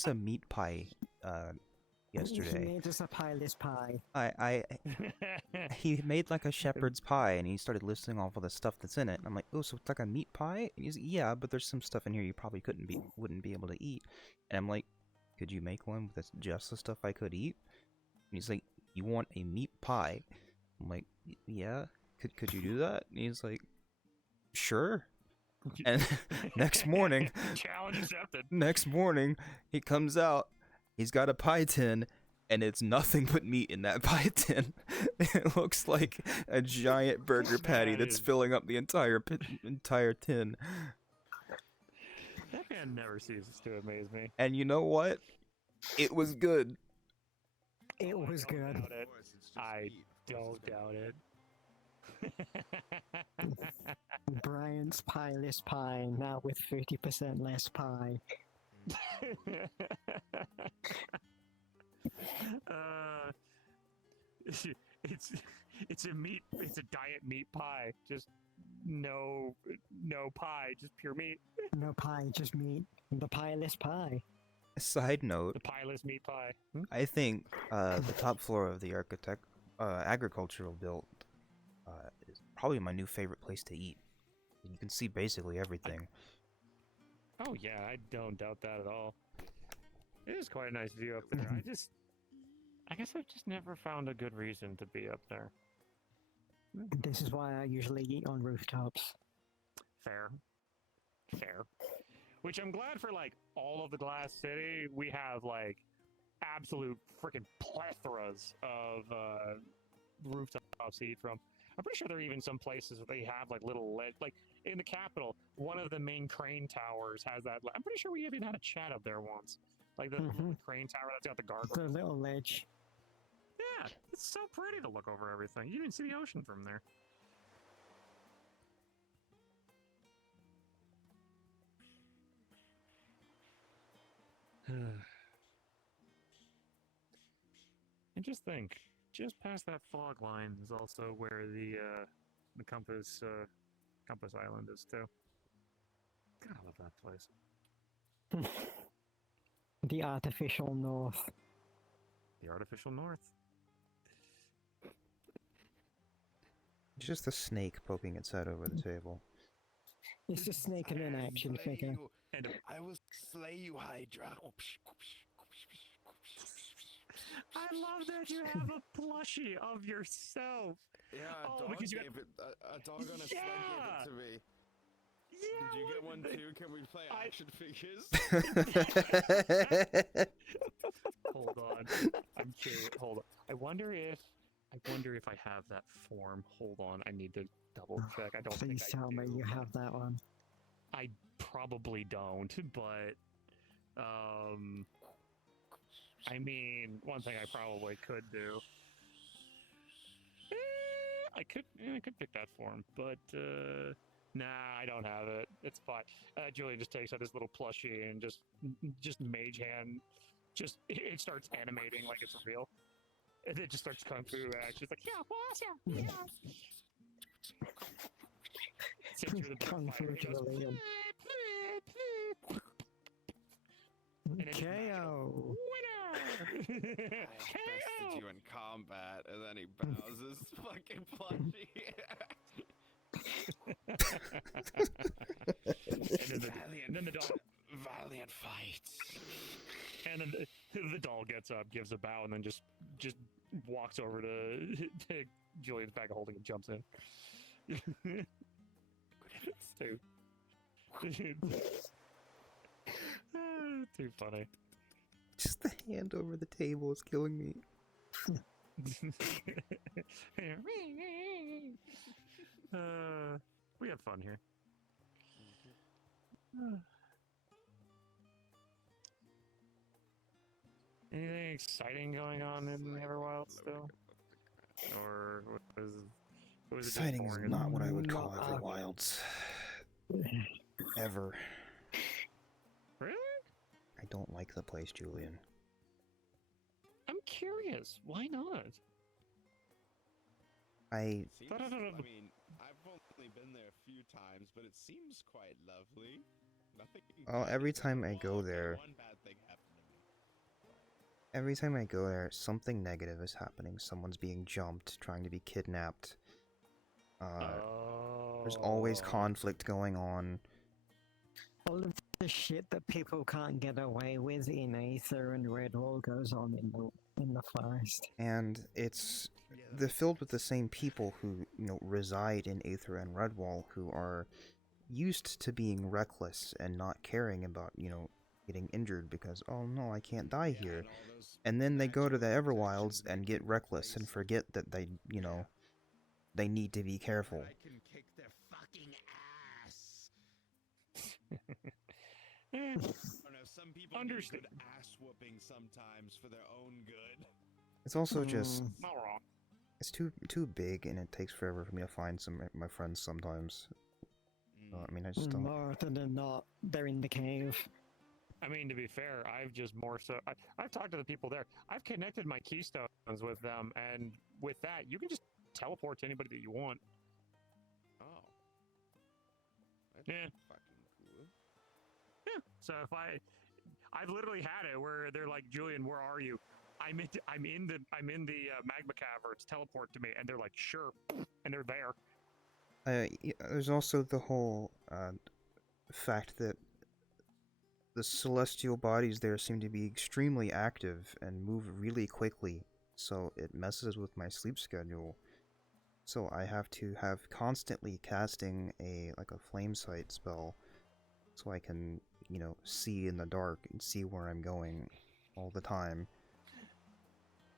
a meat pie yesterday. He made us a pileless pie. He made like a shepherd's pie, and he started listing off all the stuff that's in it. And I'm like, oh, so it's like a meat pie? And he's like, yeah, but there's some stuff in here you probably wouldn't be able to eat. And I'm like, could you make one that's just the stuff I could eat? And he's like, you want a meat pie? I'm like, yeah. Could you do that? And he's like, sure. And next morning, Challenge accepted. Next morning, he comes out. He's got a pie tin, and it's nothing but meat in that pie tin. It looks like a giant burger patty that's filling up the entire tin. That man never ceases to amaze me. And you know what? It was good. It was good. I don't doubt it. Brian's Pieless Pie, now with 30% less pie. It's a diet meat pie. Just no pie, just pure meat. No pie, just meat. The Pieless Pie. Side note. The pieless meat pie. I think the top floor of the agricultural build is probably my new favorite place to eat. You can see basically everything. Oh yeah, I don't doubt that at all. It is quite a nice view up there. I guess I've just never found a good reason to be up there. This is why I usually eat on rooftops. Fair. Which I'm glad for, like, all of the Glass City, we have, like, absolute freaking plethoras of rooftops to eat from. I'm pretty sure there are even some places where they have, like, little like, in the Capitol, one of the main crane towers has that. I'm pretty sure we even had a chat up there once. Like, the crane tower that's got the gargoyle. The little ledge. Yeah, it's so pretty to look over everything. You can see the ocean from there. And just think, just past that fog line is also where the compass island is too. God, I love that place. The artificial north. The artificial north. It's just a snake poking its head over the table. It's a snake and an action figure. I will slay you, Hydra. I love that you have a plushie of yourself. Yeah, Oh, a dog because you gave it. A dog on a sled gave it to me. Yeah, did you get one too? Can we play action figures? Hold on, I'm curious. Hold on. I wonder if I have that form. Hold on, I need to double check. I don't think Please I tell me you have that one. I probably don't, but I mean, one thing I probably could do. I could pick that form, but nah, I don't have it. It's fine. Julian just takes out his little plushie and just mage hand, it starts animating like it's real, and it just starts kung fu action. It's like yeah. Kung fu Julian. KO. I bested you in combat, and then he bows his fucking plushie. and then the dog, valiant fights. And then the doll gets up, gives a bow, and then just walks over to Julian's bag of holding and jumps in. Too funny. Just the hand over the table is killing me. We have fun here. Anything exciting going on in Everwild still? Or was it Exciting is not what I would call Everwilds. Ever. Really? I don't like the place, Julian. I'm curious. Why not? I mean, I've only been there a few times, but it seems quite lovely. Nothing. Well, every time I go there, One bad thing happened to me. every time I go there, something negative is happening. Someone's being jumped, trying to be kidnapped. There's always conflict going on. All of the shit that people can't get away with in Aether and Redwall goes on in the forest. And they're filled with the same people who, reside in Aether and Redwall, who are used to being reckless and not caring about, getting injured because, oh no, I can't die here. And then they go to the Everwilds and get reckless and forget that they, they need to be careful. I can kick their fucking ass. Eh, Oh no, some people need Understand. good ass whooping sometimes for their own good. It's also just, not wrong. it's too big and it takes forever for me to find some of my friends sometimes. I mean, I just don't. More often than not, they're in the cave. I mean, to be fair, I've just more so... I've talked to the people there. I've connected my keystones with them, and with that, you can just teleport to anybody that you want. Oh. That's Yeah. fucking cool. Yeah. So if I've literally had it where they're like, Julian, where are you? I'm in the magma caverns. Teleport to me, and they're like, sure, and they're there. There's also the whole fact that the celestial bodies there seem to be extremely active and move really quickly, so it messes with my sleep schedule. So I have to have constantly casting a flame sight spell, so I can see in the dark and see where I'm going all the time.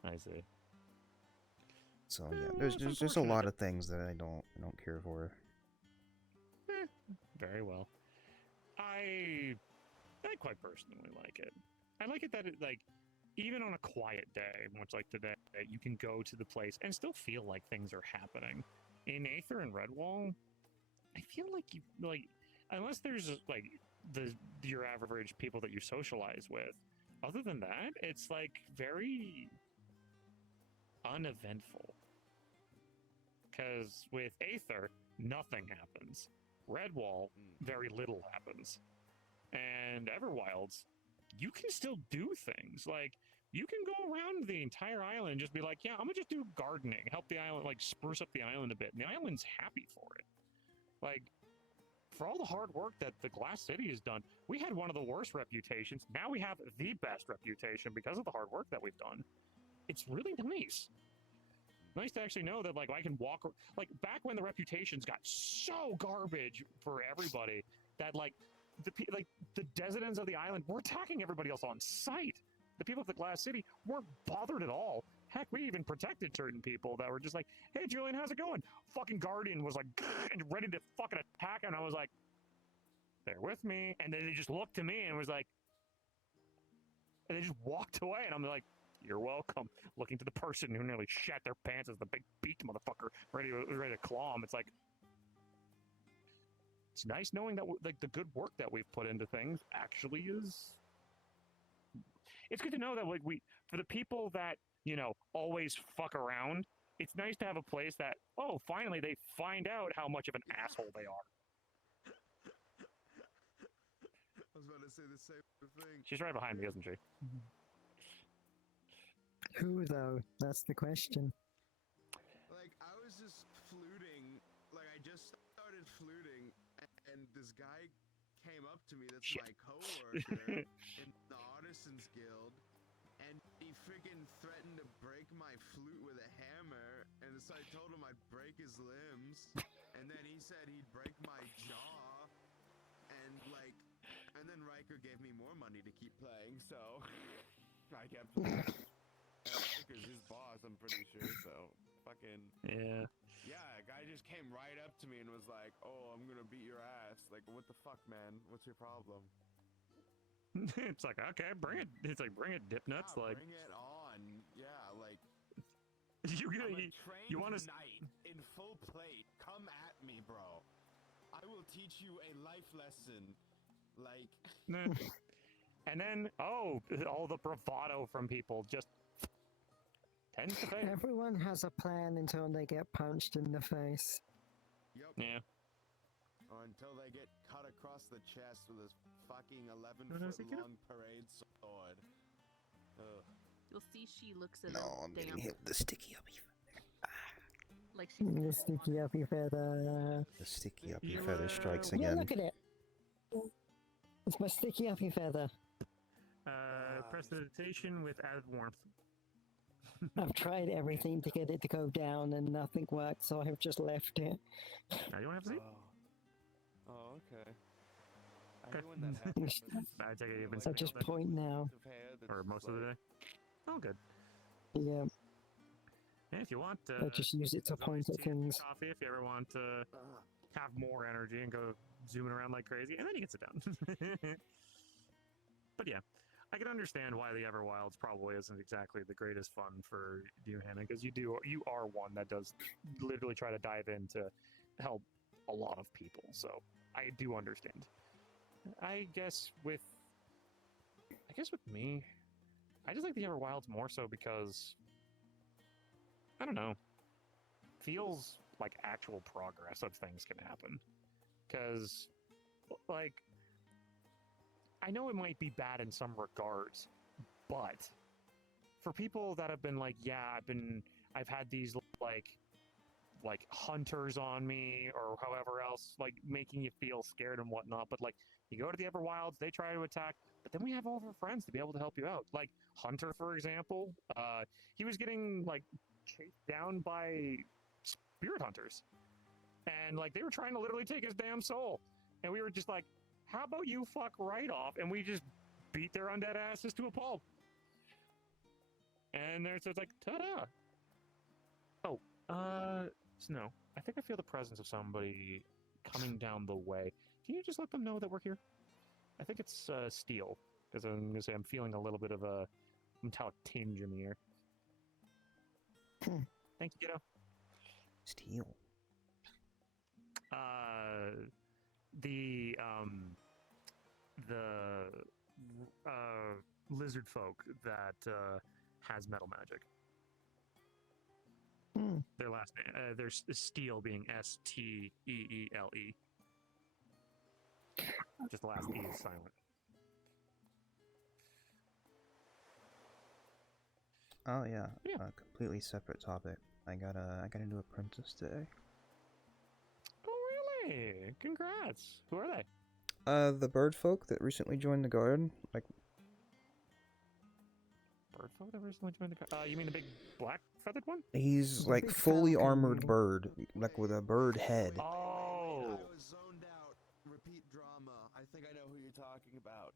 I see. So yeah, there's a lot of things that I don't care for. Very well. I quite personally like it. I like it that it, like, even on a quiet day, much like today, you can go to the place and still feel like things are happening. In Aether and Redwall, I feel like you unless there's like your average people that you socialize with. Other than that, it's like very uneventful. Because with Aether, nothing happens. Redwall, very little happens. And Everwilds, you can still do things. Like, you can go around the entire island and just be like, yeah, I'm gonna just do gardening, help the island, like, spruce up the island a bit. And the island's happy for it. Like, for all the hard work that the Glass City has done, we had one of the worst reputations. Now we have the best reputation because of the hard work that we've done. It's really nice. Nice to actually know that, like, I can walk... Like, back when the reputations got so garbage for everybody that, like, the residents of the island were attacking everybody else on sight. The people of the Glass City weren't bothered at all. Heck, we even protected certain people that were just like, hey, Julian, how's it going? Fucking Guardian was like, and ready to fucking attack, and I was like, they're with me. And then they just looked to me and was like, and they just walked away, and I'm like, you're welcome. Looking to the person who nearly shat their pants as the big beaked motherfucker ready to claw him. It's like, it's nice knowing that like the good work that we've put into things actually is. It's good to know that, like, for the people that, you know, always fuck around, it's nice to have a place that, oh, finally they find out how much of an asshole they are. I was about to say the same thing. She's right behind me, isn't she? Who, though? That's the question. Like, I was just fluting. Like, I just started fluting, and this guy came up to me that's my coworker in the Artisans Guild, and he freaking threatened to break my flute with a hammer, and so I told him I'd break his limbs, and then he said he'd break my jaw, and then Riker gave me more money to keep playing, so I kept playing. And Riker's his boss, I'm pretty sure, so fucking... Yeah. Yeah, a guy just came right up to me and was like, oh, I'm gonna beat your ass. Like, what the fuck, man? What's your problem? It's like, okay, bring it. It's like, bring it, dip nuts. Yeah, like, bring it on. Yeah, like... you want to... knight in full plate. Come at me, bro. I will teach you a life lesson. Like... And then, oh, all the bravado from people just... tends to fail. Everyone has a plan until they get punched in the face. Yep. Yeah. Or until they get cut across the chest with this fucking 11-foot-long parade sword. Ugh. You'll see she looks at No, him I'm getting damp. hit with the sticky uppy Like she's The sticky uppy feather. The sticky uppy feather strikes again. Yeah, look at it. It's my sticky happy feather. Prestidigitation with added warmth. I've tried everything to get it to go down and nothing worked, so I have just left it. Now you want to have a seat? Oh, okay. I hate when that happens. I take it you've been I just point now. or most of the day. Oh, good. Yeah, Yeah, if you want, I just use it to point at things. coffee if you ever want to have more energy and go zooming around like crazy, and then you can sit down. But yeah, I can understand why the Everwilds probably isn't exactly the greatest fun for you, Hannah, because you are one that does literally try to dive in to help a lot of people. So I do understand. I guess with me, I just like the Everwilds more so because I don't know, feels like actual progress of things can happen. Because like I know it might be bad in some regards, but for people that have been like, yeah, I've had these like hunters on me or however else, like making you feel scared and whatnot. But like you go to the Everwilds, they try to attack, but then we have all of our friends to be able to help you out. Like Hunter, for example, he was getting like chased down by spirit hunters, and like they were trying to literally take his damn soul, and we were just like, how about you fuck right off? And we just beat their undead asses to a pulp. And so it's like, ta-da! Oh, Snow, I think I feel the presence of somebody coming down the way. Can you just let them know that we're here? I think it's Steel, because I'm gonna say I'm feeling a little bit of a metallic tinge in the air. Thank you, kiddo. Steel. The lizard folk that has metal magic. Their last name, their Steel being Steele. Just the last E is silent. Oh yeah, a completely separate topic. I got a new apprentice today. Oh really? Congrats! Who are they? The bird folk that recently joined the guard. Like bird folk that recently joined the guard? You mean the big black feathered one? he's like fully armored bird, like with a bird head. Oh. I was zoned out. Repeat drama. I think I know who you're talking about.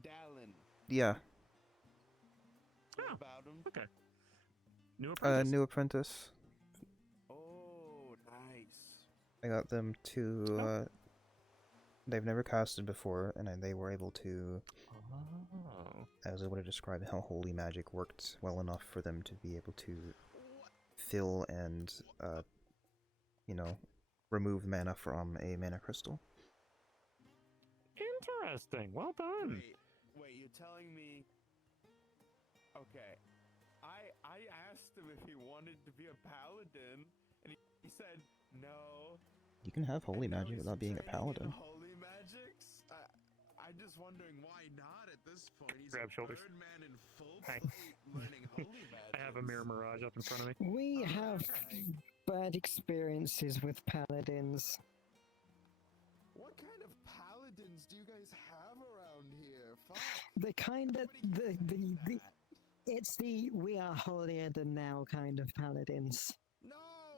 Dallin. Yeah. What about him? Okay. New apprentice. New apprentice. Oh, nice. I got them to. They've never casted before, and they were able to. Oh. I was able to describe how holy magic worked well enough for them to be able to fill and, remove mana from a mana crystal. Interesting. Well done. Wait, you're telling me? Okay, I asked him if he wanted to be a paladin, and he said no. You can have holy magic without being a paladin. Holy magics? I'm just wondering why not at this point. He's Grab a shoulders. Birdman in full Hi. plate learning holy magic. I have a mirror mirage up in front of me. We have bad experiences with paladins. What kind of paladins do you guys have around here? Fuck. The kind of it's the we are holier than thou kind of paladins. No,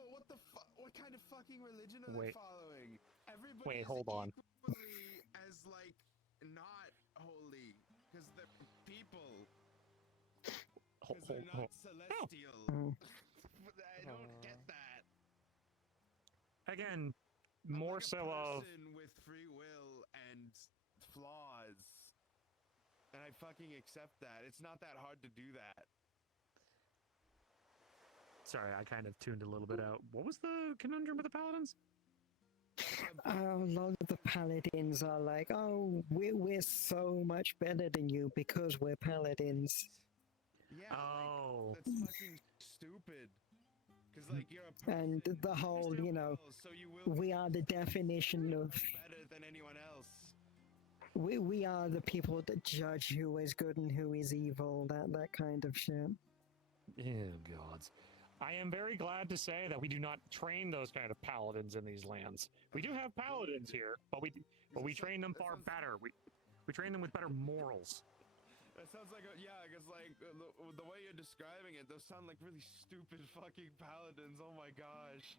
what the fuck? What kind of fucking religion are Wait. they following? Everybody Wait, is hold on. equally as like not holy because they're people. Because they're not celestial. I don't get that. Again, more I'm like so a of. person with free will and flaws. And I fucking accept that. It's not that hard to do that. Sorry, I kind of tuned a little bit out. What was the conundrum with the paladins? A lot of the paladins are like, oh, we're so much better than you because we're paladins. Yeah, oh. Like, that's fucking stupid. Because, like, you're a person, And the whole, so you will we are the definition of. better than anyone else. We are the people that judge who is good and who is evil, that kind of shit. Oh, gods. I am very glad to say that we do not train those kind of paladins in these lands. We do have paladins here, but but we train them far better. We train them with better morals. That sounds like because like the way you're describing it, those sound like really stupid fucking paladins. Oh my gosh.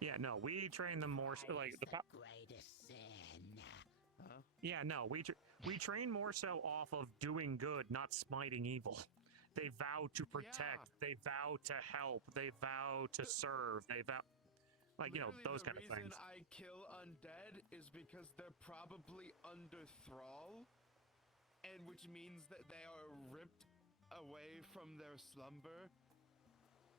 Yeah, no, we train them more like the greatest sin. Huh? Yeah, no, we train more so off of doing good, not smiting evil. They vow to protect. They vow to help. They vow to serve. They vow, like, you know, those kind of things. The reason I kill undead is because they're probably under thrall, and which means that they are ripped away from their slumber,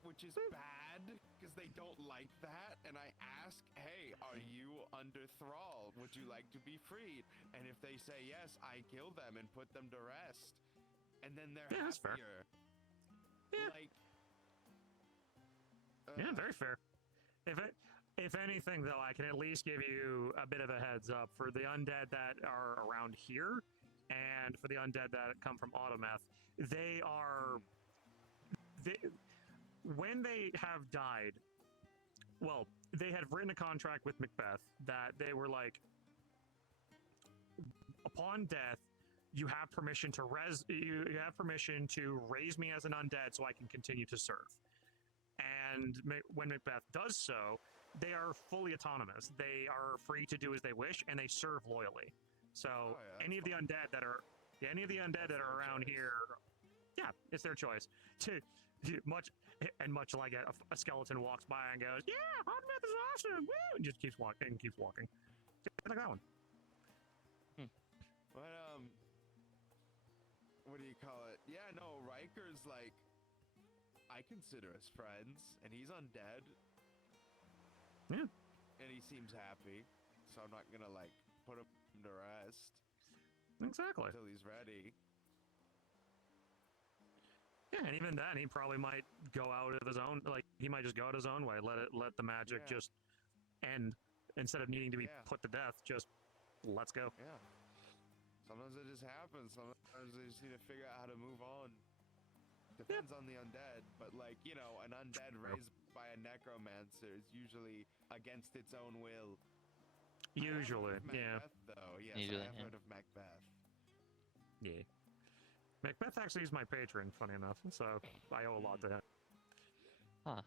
which is bad because they don't like that. And I ask, hey, are you under thrall? Would you like to be freed? And if they say yes, I kill them and put them to rest, and then they're that's fair. happier. Yeah. Like, yeah, very fair. If anything, though, I can at least give you a bit of a heads up for the undead that are around here, and for the undead that come from Autometh. When they have died, well, they had written a contract with Macbeth that they were like, upon death, you have permission to raise me as an undead so I can continue to serve. And when Macbeth does so, they are fully autonomous. They are free to do as they wish, and they serve loyally. So any of the undead that are around here, yeah, it's their choice. Much like a skeleton walks by and goes, "Yeah, Autometh is awesome!" Woo! And just keeps walking and keeps walking. Just like that one. But what do you call it? Yeah, no, Riker's like, I consider us friends, and he's undead. Yeah. And he seems happy, so I'm not gonna like put him to rest. Exactly. Until he's ready. Yeah, and even then, he probably might go out of his own. Like, he might just go out his own way. Let the magic just end instead of needing to be put to death. Just let's go. Yeah. Sometimes it just happens. Sometimes they just need to figure out how to move on. Depends on the undead, but like, you know, an undead raised by a necromancer is usually against its own will. Usually, yeah. Though, yes, Usually, I have heard of Macbeth. Yeah. Macbeth actually is my patron, funny enough, so I owe a lot to him. Huh.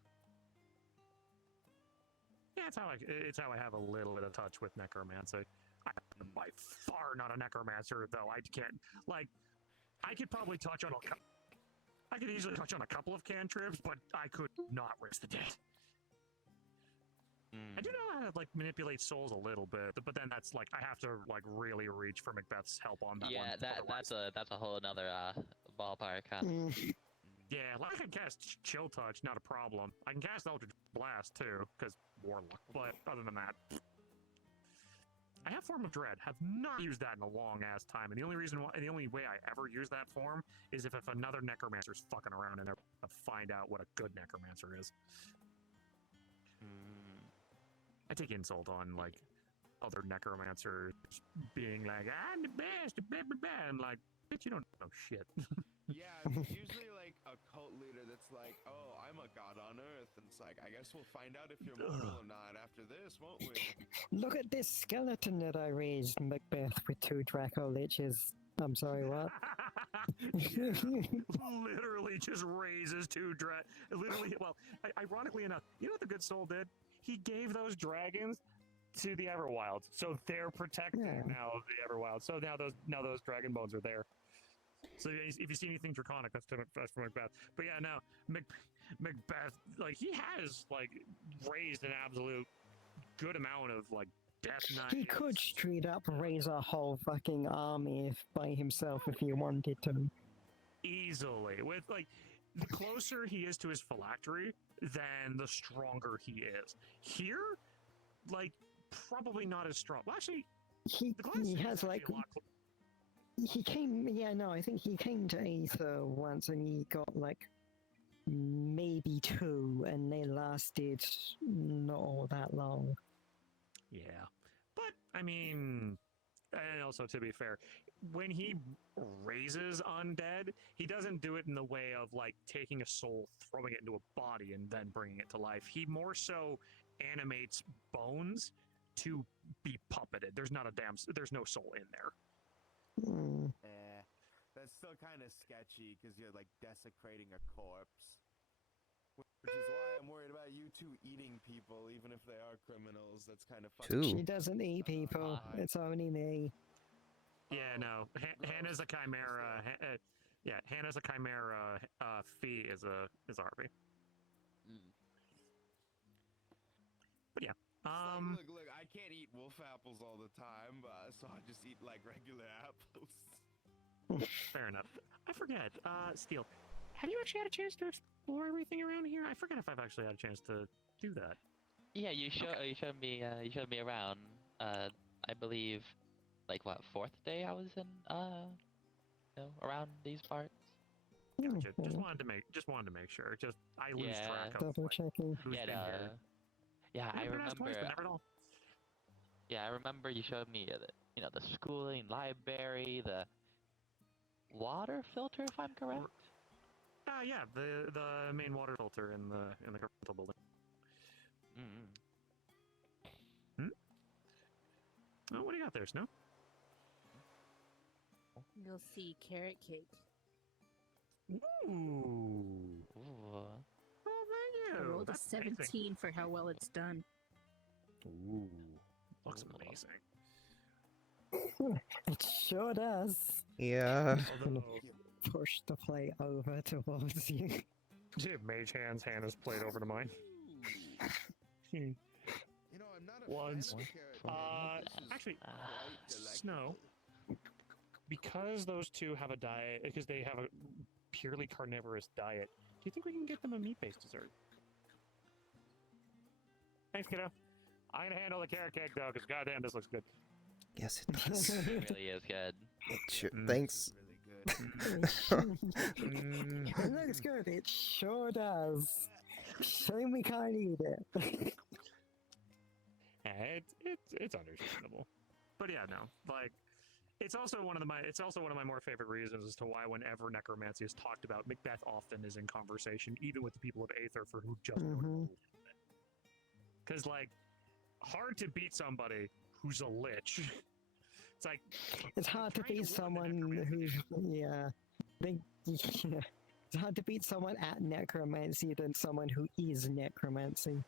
Yeah, it's how I have a little bit of touch with necromancy. I'm by far not a necromancer, though. I can't, like, I could probably touch on I could easily touch on a couple of cantrips, but I could not raise the dead. I do know how to, like, manipulate souls a little bit, but then that's, like, I have to, like, really reach for Macbeth's help on that one. Yeah, that's a whole another ballpark, huh? Yeah, like, I can cast Chill Touch, not a problem. I can cast Eldritch Blast, too, because Warlock, but other than that... I have Form of Dread. Have not used that in a long-ass time, and the only way I ever use that form is if another necromancer's fucking around and they're to find out what a good necromancer is. I take insult on, like, other necromancers being like, "I'm the best," blah, blah, blah. I'm like, bitch, you don't know shit. Yeah, it's usually like a cult leader that's like, "Oh, I'm a god on Earth," and it's like, I guess we'll find out if you're mortal or not after this, won't we? Look at this skeleton that I raised, Macbeth, with 2 Draco Liches. I'm sorry, what? Literally just raises 2 literally, well, ironically enough, you know what the good soul did? He gave those dragons to the Everwilds, so they're protected now of the Everwilds. So now those dragon bones are there. So if you see anything draconic, that's from Macbeth. But yeah, no, Macbeth, like, he has, like, raised an absolute good amount of, like, death knights. He could straight up raise a whole fucking army by himself if he wanted to. Easily. With, like, the closer he is to his phylactery, then the stronger he is. Here, like, probably not as strong. Well, actually, he has, like... He came, I think he came to Aether once and he got, like, maybe 2, and they lasted not all that long. Yeah. But, I mean, and also to be fair, when he raises undead, he doesn't do it in the way of, like, taking a soul, throwing it into a body, and then bringing it to life. He more so animates bones to be puppeted. There's not a there's no soul in there. That's still kind of sketchy because you're like desecrating a corpse. Which is why I'm worried about you two eating people, even if they are criminals. That's kind of fucking. She doesn't eat people. It's only me. Yeah, no. Hannah's a chimera. Yeah, Hannah's a chimera. Fee is a harpy. But yeah. Look, I can't eat wolf apples all the time, so I just eat like regular apples. Fair enough. I forget. Steel, have you actually had a chance to explore everything around here? I forget if I've actually had a chance to do that. Yeah, you showed me around. I believe, like what, 4th day I was in around these parts. Gotcha. Just wanted to make sure. I lose track of Double checking. who's been here. Yeah, I remember. Twice, but never at all. Yeah, I remember you showed me the schooling, library, the water filter, if I'm correct. Yeah, the main water filter in the governmental building. Oh, what do you got there, Snow? You'll see carrot cake. Ooh. Ooh. Oh, thank you. I rolled a That's 17 amazing. for how well it's done. Ooh. Looks amazing. It sure does. Yeah. Although, Push the plate over towards you. Mage hands, Hannah's plate over to mine. You know, I'm not a Once. fan of carrot cake. Actually, Quite Snow, because those two have a diet, because they have a purely carnivorous diet, do you think we can get them a meat-based dessert? Thanks, kiddo. I'm gonna handle the carrot cake though, because goddamn, this looks good. Yes, it does. It really is good. It sure, thanks. It looks good. It sure does. Shame we can't eat it. Yeah, it's understandable, but yeah, no, like it's also one of my more favorite reasons as to why whenever necromancy is talked about, Macbeth often is in conversation, even with the people of Aether for who just know it. Because like, hard to beat somebody who's a lich. It's like it's hard to beat someone who's it's hard to beat someone at necromancy than someone who is necromancy.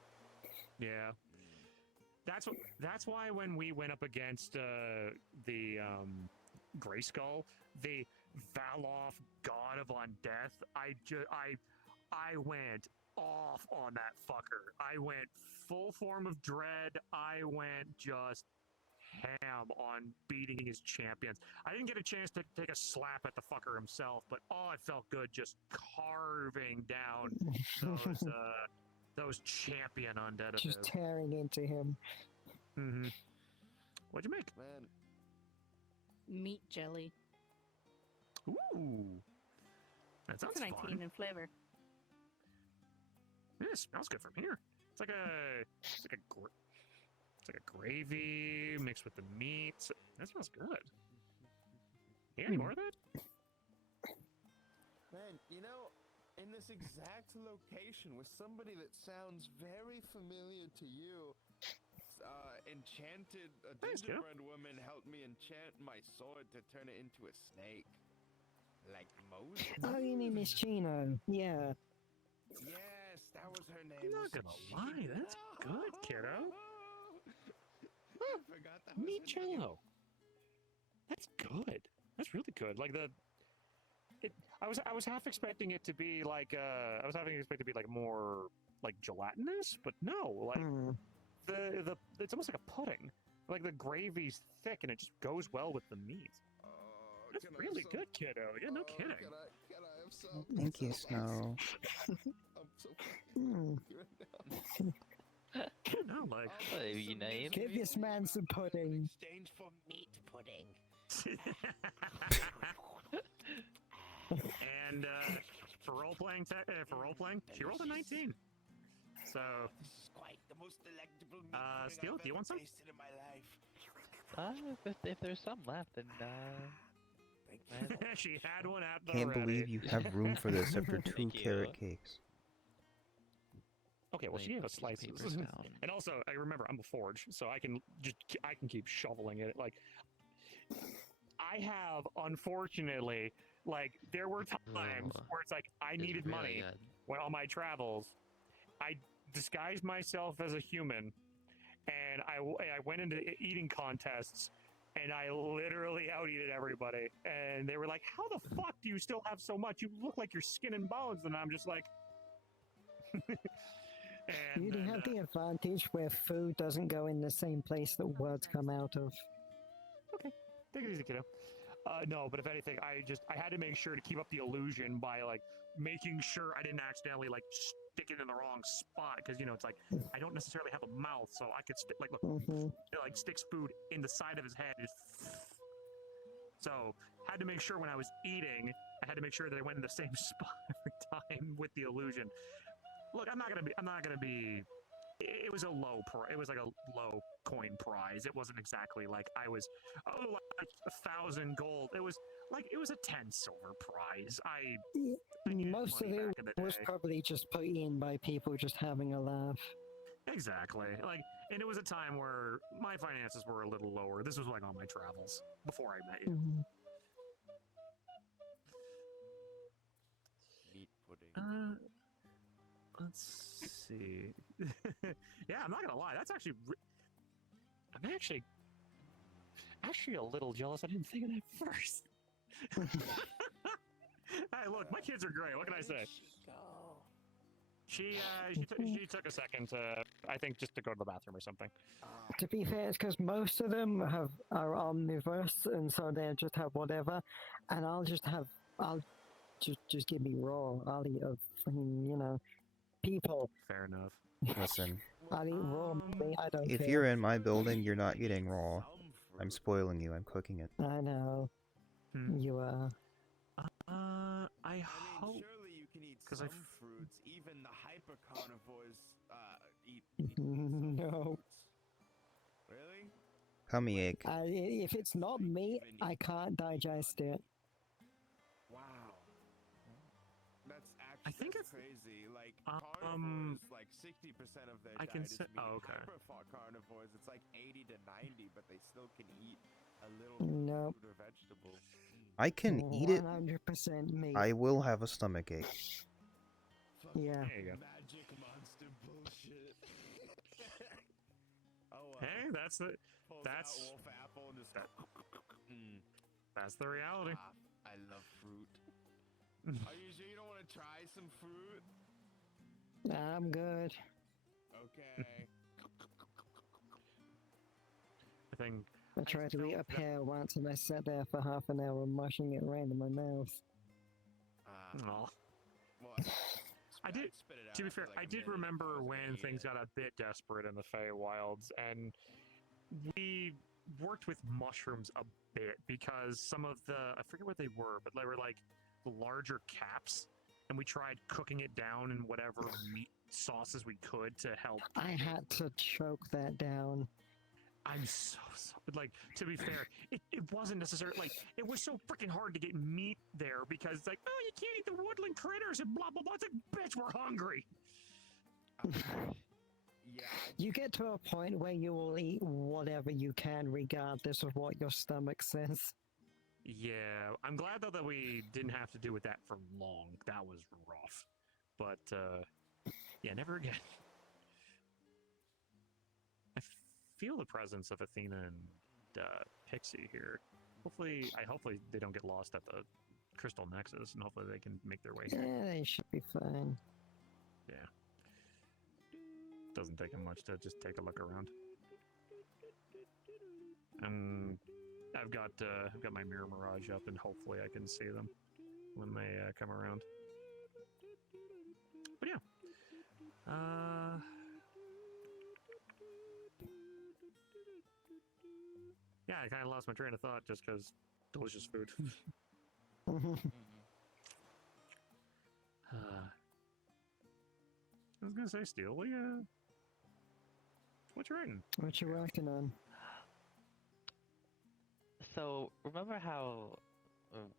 Yeah. That's why when we went up against the Greyskull, the Valoth God of Undeath, I went off on that fucker. I went full form of dread. I went just ham on beating his champions. I didn't get a chance to take a slap at the fucker himself, but it felt good just carving down those champion undead of his. Just tearing into him. What'd you make? Man. Meat jelly. Ooh. That sounds It's 19 fun. in flavor. Yeah, it smells good from here. It's like a gravy mixed with the meat. That smells good. You got any more of that? Man, you know, in this exact location with somebody that sounds very familiar to you, a gingerbread woman helped me enchant my sword to turn it into a snake. Like Moses. Oh, you mean Miss Chino? Yeah. Yes, that was her name. I'm not gonna lie, that's good, kiddo. I forgot that was Meat her name. jello. That's good. That's really good. Like I was half expecting it to be like more like gelatinous, but no, like it's almost like a pudding. Like the gravy's thick and it just goes well with the meat. That's really good, kiddo. Yeah, no kidding. Can I have some? Thank you, Snow. I'm so fucking No, like you name. Give this man some pudding. Exchange for meat pudding. And for role playing, she rolled a 19. So This is quite the most delectable meat pudding Steel, I've do you want ever some? tasted in my life. If there's some left, then she had one at the Can't ready. believe you have room for this after 2 Thank you. carrot cakes. Okay, well, Let she me gave us put these slices. papers down. And also, I remember I'm a forge, so I can keep shoveling it. Like, I have, unfortunately, like, there were times where it's like I needed really money good. when on my travels. I disguised myself as a human, and I went into eating contests, and I literally out-eated everybody. And they were like, "How the fuck do you still have so much? You look like you're skin and bones." And I'm just like. You have the advantage where food doesn't go in the same place that words come out of. Okay, take it easy, kiddo. No, but if anything, I had to make sure to keep up the illusion by like making sure I didn't accidentally like stick it in the wrong spot, because it's like I don't necessarily have a mouth, so I could look, it like sticks food in the side of his head. So had to make sure when I was eating, I had to make sure that I went in the same spot every time with the illusion. Look, I'm not gonna be. It was a it was like a low coin prize. It wasn't exactly like I was, like 1,000 gold. It was a 10 silver prize. I Most of it was probably just put in by people just having a laugh. Exactly. And it was a time where my finances were a little lower. This was like on my travels before I met you. Meat pudding. Let's see. Yeah, I'm not gonna lie. That's actually. I'm actually a little jealous. I didn't think of that first. Hey, look, my kids are great. What can I say? She took a second to, I think, just to go to the bathroom or something. To be fair, it's because most of them are omnivorous, and so they just have whatever, and I'll just give me raw. I'll eat people. Fair enough. Listen, I'll eat raw meat. I don't if care. you're in my building, you're not getting raw. I'm spoiling you. I'm cooking it. I know. You are. I hope. Surely you can eat some fruits. Even the hyper carnivores eat No. Really? Tummy ache. If it's not meat, I can't digest it. Wow. That's actually crazy. Like carnivores, like 60% of their diet is meat. Hyper carnivores, it's like 80 to 90, but they still can eat a little Nope. fruit or vegetable. I can eat it. 100% meat. I will have a stomach ache. Yeah. There you go. Magic monster bullshit. Hey, that's wolf apple and just that's the reality. I love fruit. Are you sure you don't want to try some fruit? I'm good. Okay. I think I tried to eat a pear once and I sat there for half an hour mushing it around in my mouth. Well, I did. To be fair, I did remember when things got a bit desperate in the Feywilds, and we worked with mushrooms a bit because some of I forget what they were, but they were like the larger caps, and we tried cooking it down in whatever meat sauces we could to help. I had to choke that down. I'm so sorry. To be fair, it wasn't necessarily it was so freaking hard to get meat there because it's like, oh, you can't eat the woodland critters and blah blah blah. It's like, bitch, we're hungry. Yeah. You get to a point where you will eat whatever you can, regardless of what your stomach says. Yeah, I'm glad though that we didn't have to do with that for long. That was rough, but yeah, never again. I feel the presence of Athena and Pixie here. Hopefully they don't get lost at the Crystal Nexus, and hopefully they can make their way here. Yeah, they should be fine. Yeah. Doesn't take them much to just take a look around. And I've got my mirror mirage up, and hopefully I can see them when they come around. But yeah. Yeah, I kind of lost my train of thought just because delicious food. I was gonna say, Steel, what you writing? What you working on? So, remember how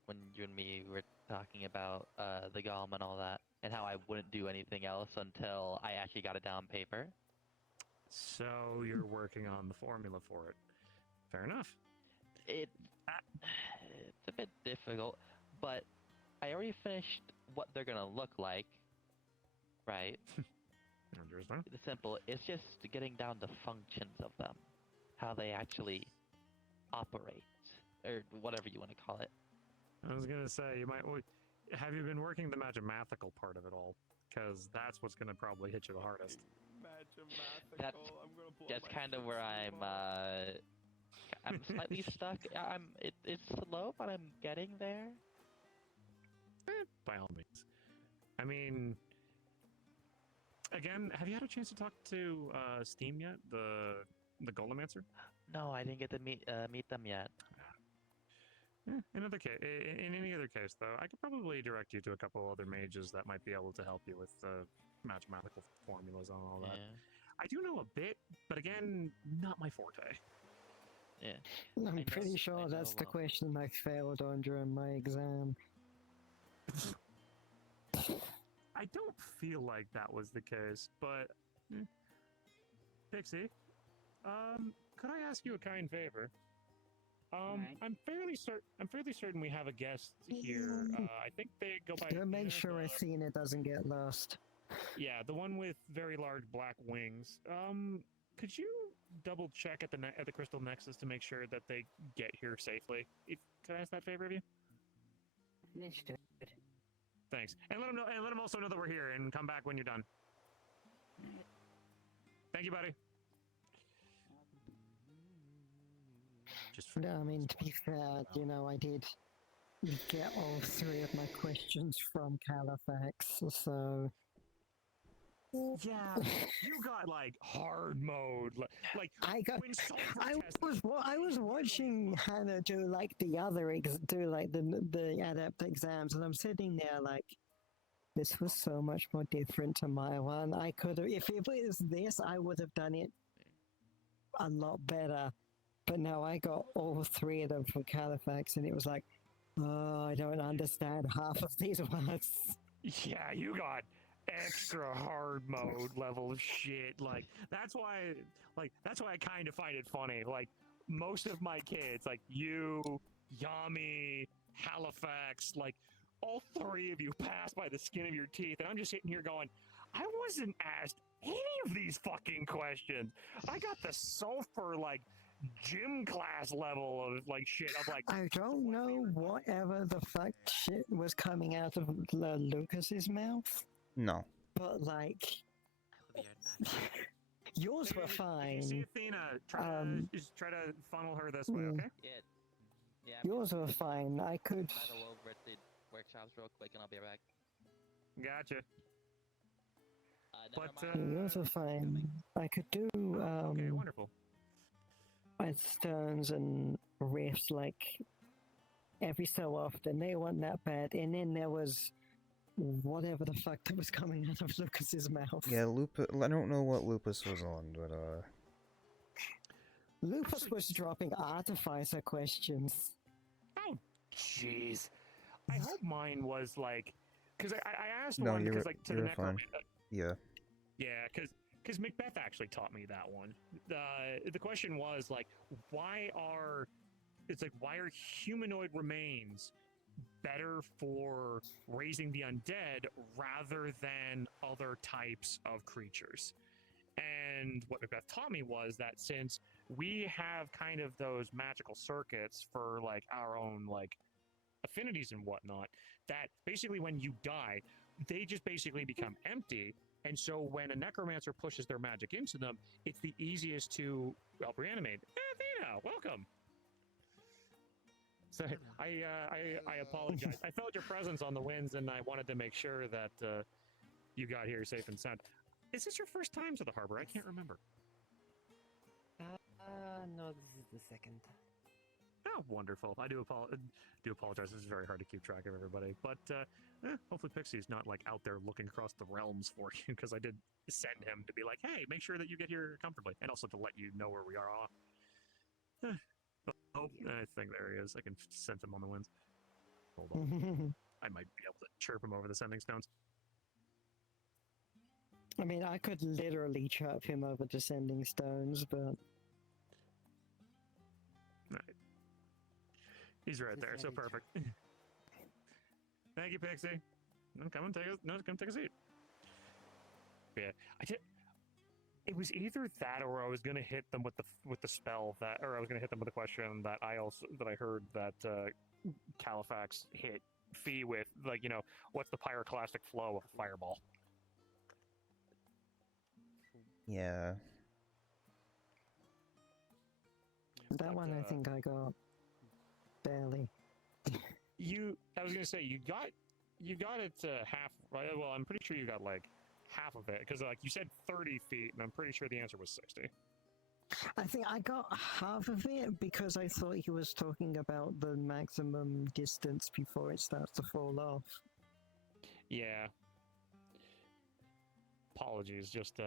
when you and me were talking about the golem and all that? and how I wouldn't do anything else until I actually got it down on paper. So you're working on the formula for it. Fair enough. It's a bit difficult, but I already finished what they're gonna look like, right? Interesting. It's simple. It's just getting down to functions of them, how they actually operate, or whatever you want to call it. I was gonna say, you might. Have you been working the magical part of it all? Because that's what's gonna probably hit you the hardest. That's just kind of where I'm slightly stuck. It's slow, but I'm getting there. By all means. I mean, again, have you had a chance to talk to Steam yet? The Golemancer? No, I didn't get to meet them yet. In any other case, though, I could probably direct you to a couple other mages that might be able to help you with the mathematical formulas and all that. I do know a bit, but again, not my forte. Yeah. I'm pretty sure that's the question I failed on during my exam. I don't feel like that was the case, but Pixie, could I ask you a kind favor? I'm fairly certain we have a guest here. I think they go by. Gotta make sure Athena doesn't get lost. Yeah, the one with very large black wings. Could you double check at the Crystal Nexus to make sure that they get here safely? Could I ask that favor of you? Understood. Thanks, and let them also know that we're here, and come back when you're done. Thank you, buddy. No, I mean, to be fair, you know, I did get all three of my questions from Califax, so... Yeah, you got like hard mode, like I was watching Hana do like the other the adept exams, and I'm sitting there like, this was so much more different to my one. I could have, if it was this, I would have done it a lot better. But no, I got all three of them from Califax, and it was like, oh, I don't understand half of these words. Yeah, you got extra hard mode level of shit. Like that's why I kind of find it funny. Like most of my kids, like you, Yami, Halifax, like all three of you pass by the skin of your teeth, and I'm just sitting here going, I wasn't asked any of these fucking questions. I got the sulfur like gym class level of like shit. I'm like, I don't know whatever the fuck shit was coming out of Lucas's mouth. No. But like, yours were fine. If you see Athena, try to funnel her this way, okay? Yeah. Yours were fine. I could. Battle over at the workshops real quick, and I'll be right back. Gotcha. Yours were fine. I could do. Okay, wonderful. Stones and riffs like every so often. They weren't that bad, and then there was whatever the fuck that was coming out of Lucas's mouth. Yeah, I don't know what Lupus was on, but Lupus was dropping artificer questions. Oh, jeez. I hope mine was like, because I asked no, one you're, because like to the fine. necromancer. Yeah. Yeah, because Macbeth actually taught me that one. The question was like, why are humanoid remains better for raising the undead rather than other types of creatures? And what Macbeth taught me was that since we have kind of those magical circuits for like our own like affinities and whatnot, that basically when you die, they just basically become empty. And so when a necromancer pushes their magic into them, it's the easiest to reanimate. Athena, welcome. So I apologize. I felt your presence on the winds, and I wanted to make sure that you got here safe and sound. Is this your first time to the harbor? I can't remember. No, this is the second. Oh, wonderful. I do apologize. This is very hard to keep track of everybody. But hopefully Pixie's not like out there looking across the realms for you, because I did send him to be like, hey, make sure that you get here comfortably, and also to let you know where we are off. Oh, I think there he is. I can sense him on the winds. Hold on. I might be able to chirp him over the sending stones. I mean, I could literally chop him over descending stones, but Right. He's right there, so perfect. Thank you, Pixie. No, come take a seat. Yeah, it was either that or I was gonna hit them with the spell that, or I was gonna hit them with a question that I heard that Califax hit Fee with, like, you know, what's the pyroclastic flow of a fireball? Yeah. that one I think I got barely. I was gonna say you got it half. Right? Well, I'm pretty sure you got like half of it because like you said 30 feet, and I'm pretty sure the answer was 60. I think I got half of it because I thought he was talking about the maximum distance before it starts to fall off. Yeah. Apologies, just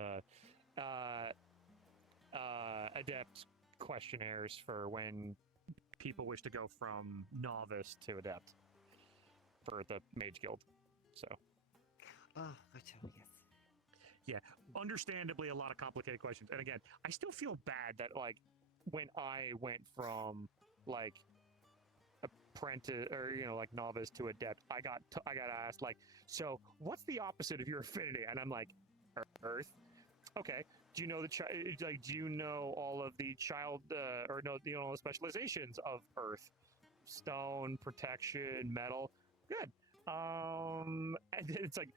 adept questionnaires for when people wish to go from novice to adept for the Mage Guild. So. Yes. Yeah, understandably a lot of complicated questions. And again, I still feel bad that like when I went from like apprentice or like novice to adept, I got asked like, so what's the opposite of your affinity? And I'm like, Earth. Okay. Do you know do you know all of the or know all the specializations of Earth? Stone, protection, metal. Good. And it's like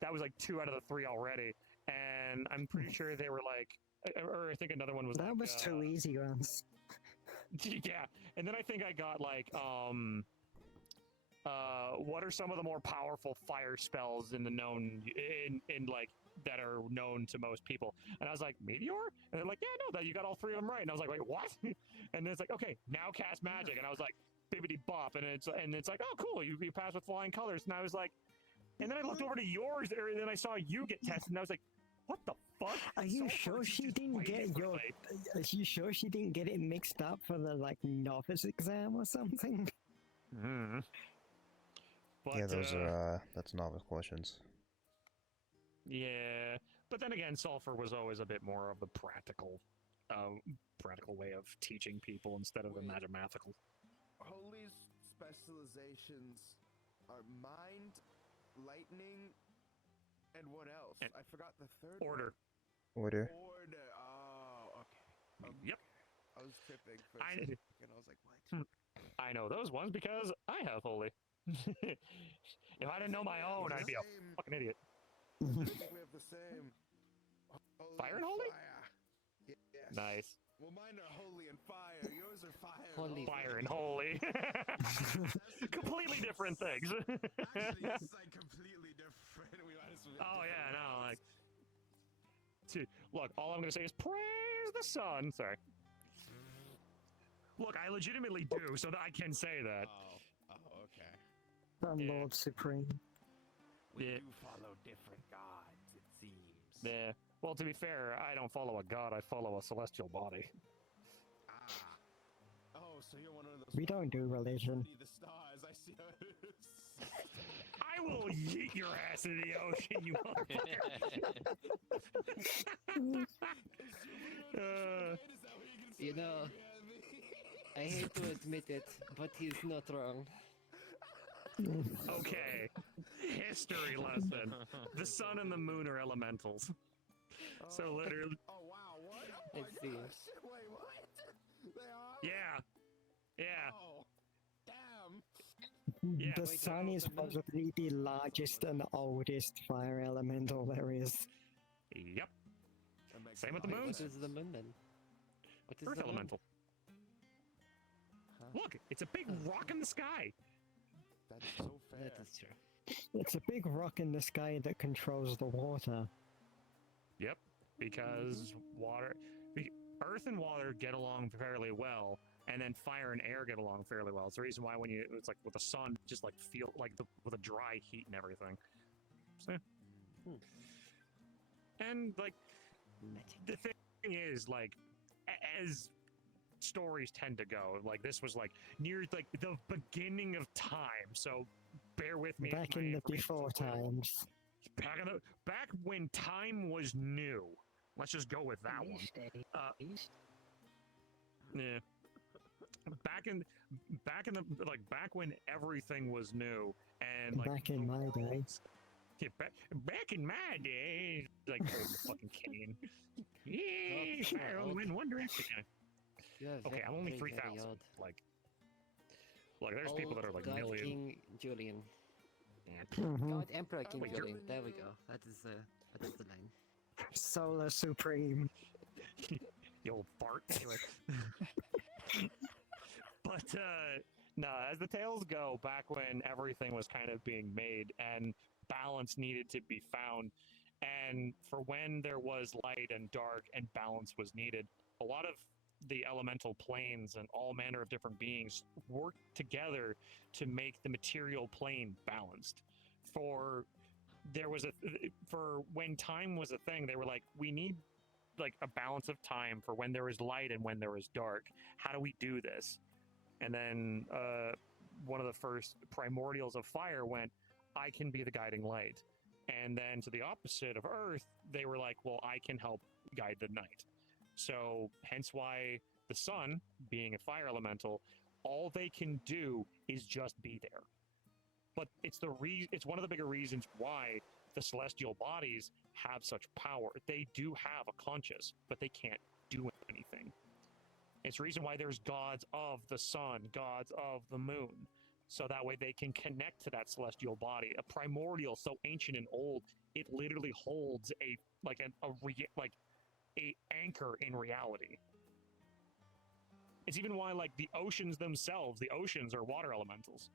that was like 2 out of the 3 already, and I'm pretty sure they were like, or I think another one was that was 2 easy ones. Yeah, and then I think I got like what are some of the more powerful fire spells in the known in like that are known to most people? And I was like, Meteor? And they're like, yeah, no, that you got all 3 of them right. And I was like, wait, what? And then it's like, okay, now cast magic. And I was like, bibbity bop. And it's like, oh, cool, you passed with flying colors. And I was like, and then I looked over to yours, and then I saw you get tested, and I was like, what the fuck? Are you sure she didn't get your? Are you sure she didn't get it mixed up for the like novice exam or something? But, yeah, those are that's novice questions. Yeah, but then again, Sulfur was always a bit more of the practical way of teaching people instead of the mathematical. Holy's specializations are mind, lightning, and what else? I forgot the third Order. Order. Oh, okay. Yep. I was tripping for a second. I was like, what? I know those ones because I have Holy. If I didn't know my own, I'd be a fucking idiot. I think we have the same. Fire and Holy? Yes. Nice. Well, mine are holy and fire. Yours are fire. Holy. Fire and holy. Completely different things. Actually, it's like completely different. We might as well. Oh yeah, no, like. Dude, look, all I'm gonna say is praise the sun. Sorry. Look, I legitimately do, so that I can say that. Oh, okay. From Lord Supreme. We do follow different gods, it seems. Yeah. Well, to be fair, I don't follow a god, I follow a celestial body. Oh, so you're one of those. We don't do religion. The stars, I see. I will yeet your ass into the ocean, you motherfucker. You know, I hate to admit it, but he's not wrong. Okay. History lesson. The sun and the moon are elementals. So literally. Oh wow, what? Let's see. Wait, what? They are? Yeah. Yeah. Oh, damn. Yeah, The sun is probably the largest and oldest fire elemental there is. Yep. Same with the moon. What is the moon then? What is Earth the moon? elemental. Huh? Look, it's a big rock in the sky. That's so fair. That is true. It's a big rock in the sky that controls the water. Yep, because Earth and water get along fairly well, and then fire and air get along fairly well. It's the reason why it's like with the sun, just like feel like with a dry heat and everything. So, and like the thing is, like as stories tend to go, like this was like near like the beginning of time. So bear with me. Back in the before times. back when time was new. Let's just go with that one. Yeah. Back in the back when everything was new and like back in my day. Yeah, back in my day, like holding the fucking cane. Yeah, fire only went in one direction. Okay, I'm only 3,000. Like there's people that are like God million. King Julian. Mhm. God Emperor King Wait, Julian. There we go. That is the line. Solar Supreme. You old fart. Anyway. But no, as the tales go, back when everything was kind of being made and balance needed to be found, and for when there was light and dark and balance was needed, a lot of the elemental planes and all manner of different beings worked together to make the material plane balanced. For when time was a thing, they were like, we need like a balance of time for when there was light and when there was dark. How do we do this? And then one of the first primordials of fire went, I can be the guiding light. And then to the opposite of Earth, they were like, well, I can help guide the night. So hence why the sun, being a fire elemental, all they can do is just be there. But it's one of the bigger reasons why the celestial bodies have such power. They do have a conscience, but they can't do anything. It's the reason why there's gods of the sun, gods of the moon, so that way they can connect to that celestial body. A primordial so ancient and old, it literally holds a anchor in reality. It's even why like the oceans themselves, the oceans are water elementals,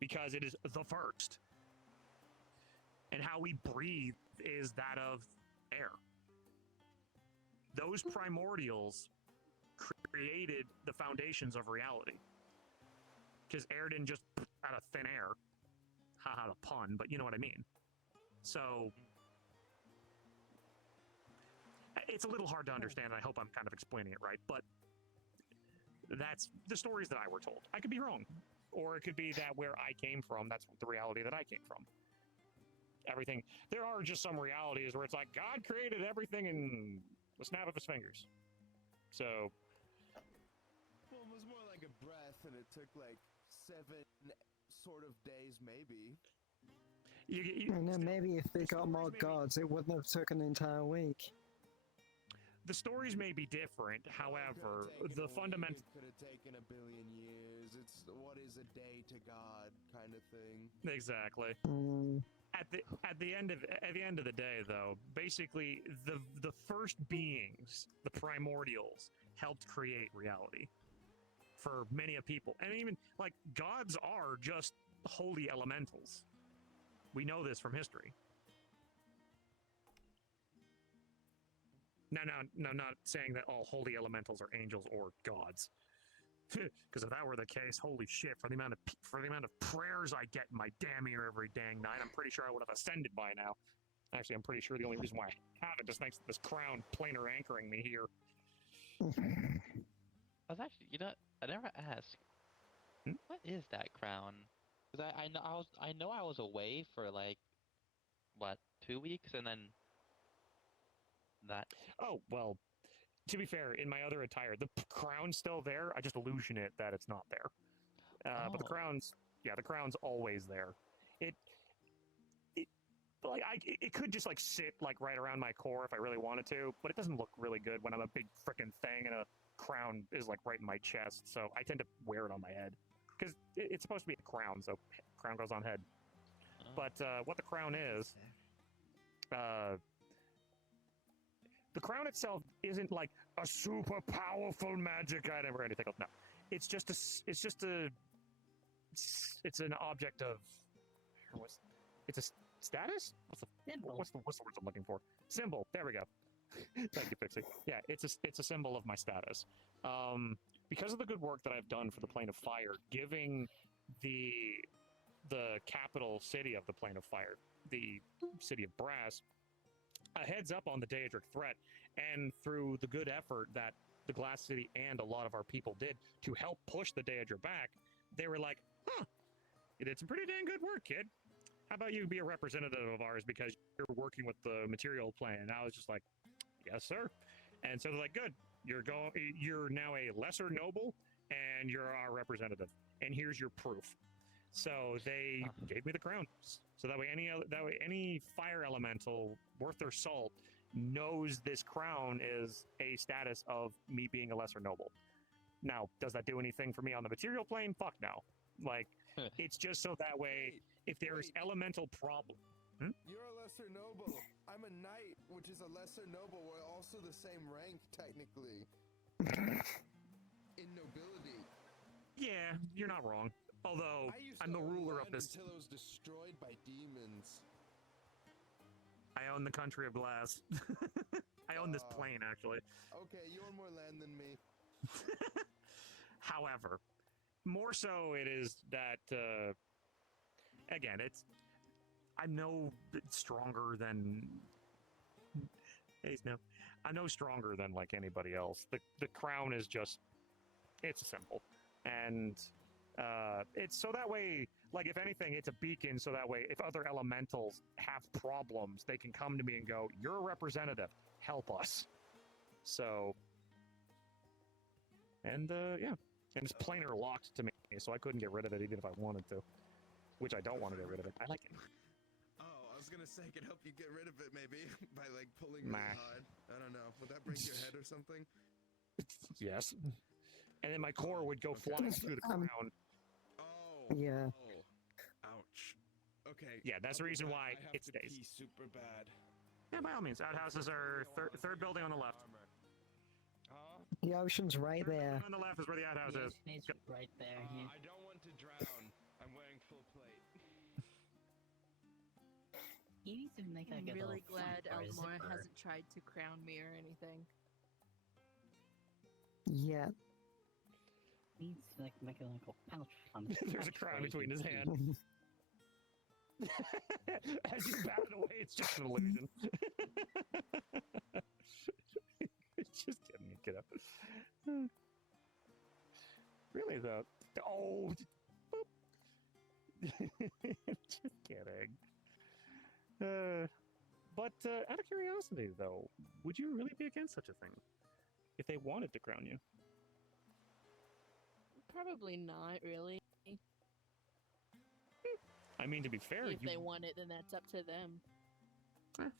because it is the first. And how we breathe is that of air. Those primordials created the foundations of reality. Because air didn't just out of thin air. Haha, the pun, but you know what I mean. So it's a little hard to understand, and I hope I'm kind of explaining it right, but that's the stories that I were told. I could be wrong. Or it could be that where I came from, that's the reality that I came from. Everything. There are just some realities where it's like God created everything in the snap of his fingers. So well, it was more like a breath, and it took like 7 sort of days, maybe. And then maybe if they got more gods, it wouldn't have taken an entire week. The stories may be different, however, the fundamental... It could have taken 1 billion years. It's what is a day to God kind of thing. Exactly. At the end of the day, though, basically the first beings, the primordials, helped create reality for many a people, and even like gods are just holy elementals. We know this from history. No, not saying that all holy elementals are angels or gods. Because if that were the case, holy shit! For the amount of prayers I get in my damn ear every dang night, I'm pretty sure I would have ascended by now. Actually, I'm pretty sure the only reason why I haven't is thanks to this crown planar anchoring me here. I was actually, I never asked. What is that crown? Because I know I was away for like, what, 2 weeks, and then that. Oh well. To be fair, in my other attire, the crown's still there. I just illusion it that it's not there. But the crown's always there. It could just like sit like right around my core if I really wanted to, but it doesn't look really good when I'm a big frickin' thing and a crown is like right in my chest. So I tend to wear it on my head because it's supposed to be a crown, so crown goes on head. But what the crown is, the crown itself isn't like a super powerful magic item or anything else. No, it's an object of, it's a status? What's the word I'm looking for? Symbol. There we go. Thank you, Pixie. Yeah, it's a symbol of my status. Because of the good work that I've done for the Plane of Fire, giving the capital city of the Plane of Fire, the city of Brass, a heads up on the Daedric threat, and through the good effort that the Glass City and a lot of our people did to help push the Daedra back, they were like, huh, you did some pretty dang good work, kid. how about you be a representative of ours because you're working with the material plane? And I was just like, yes, sir. And so they're like, good. You're now a lesser noble, and you're our representative. And here's your proof. So they gave me the crown. So that way, any fire elemental worth their salt knows this crown is a status of me being a lesser noble. Now, does that do anything for me on the material plane? Fuck no. Like, it's just so that way, if there's elemental problem. You're a lesser noble. I'm a knight, which is a lesser noble. We're also the same rank, technically. In nobility. Yeah, you're not wrong. Although, I'm the ruler of this. Until it was destroyed by demons. I own the country of glass. I own this plane, actually. Okay, you own more land than me. However, more so it is that, again, I'm no stronger than... I'm no stronger than, like, anybody else. The crown is just... It's simple. And... it's so that way, like, if anything, it's a beacon so that way if other elementals have problems, they can come to me and go, you're a representative, help us. So, and, yeah. And it's planar locked to me, so I couldn't get rid of it even if I wanted to. Which I don't want to get rid of it. I like it. Oh, I was gonna say I could help you get rid of it, maybe, by, like, pulling really hard. I don't know. Would that break your head or something? Yes. And then my core would go flying through the crown. Yeah. Ouch. Okay. Yeah, that's the reason why it stays. Pee super bad. Yeah, by all means. Outhouses are third building on the left. The ocean's right there. On the left is where the outhouse is. Right there. I don't want to drown. I'm wearing full plate. You need to make I'm like a really little glad flap or a Almora zipper. hasn't tried to crown me or anything. Yeah. Needs to like make a little pouch. There's a crown between his hands. As you bat it away, it's just an illusion. Just kidding, get up. Really though? Oh, just kidding. But out of curiosity, though, would you really be against such a thing if they wanted to crown you? Probably not, really. I mean, to be fair, If they want it, then that's up to them.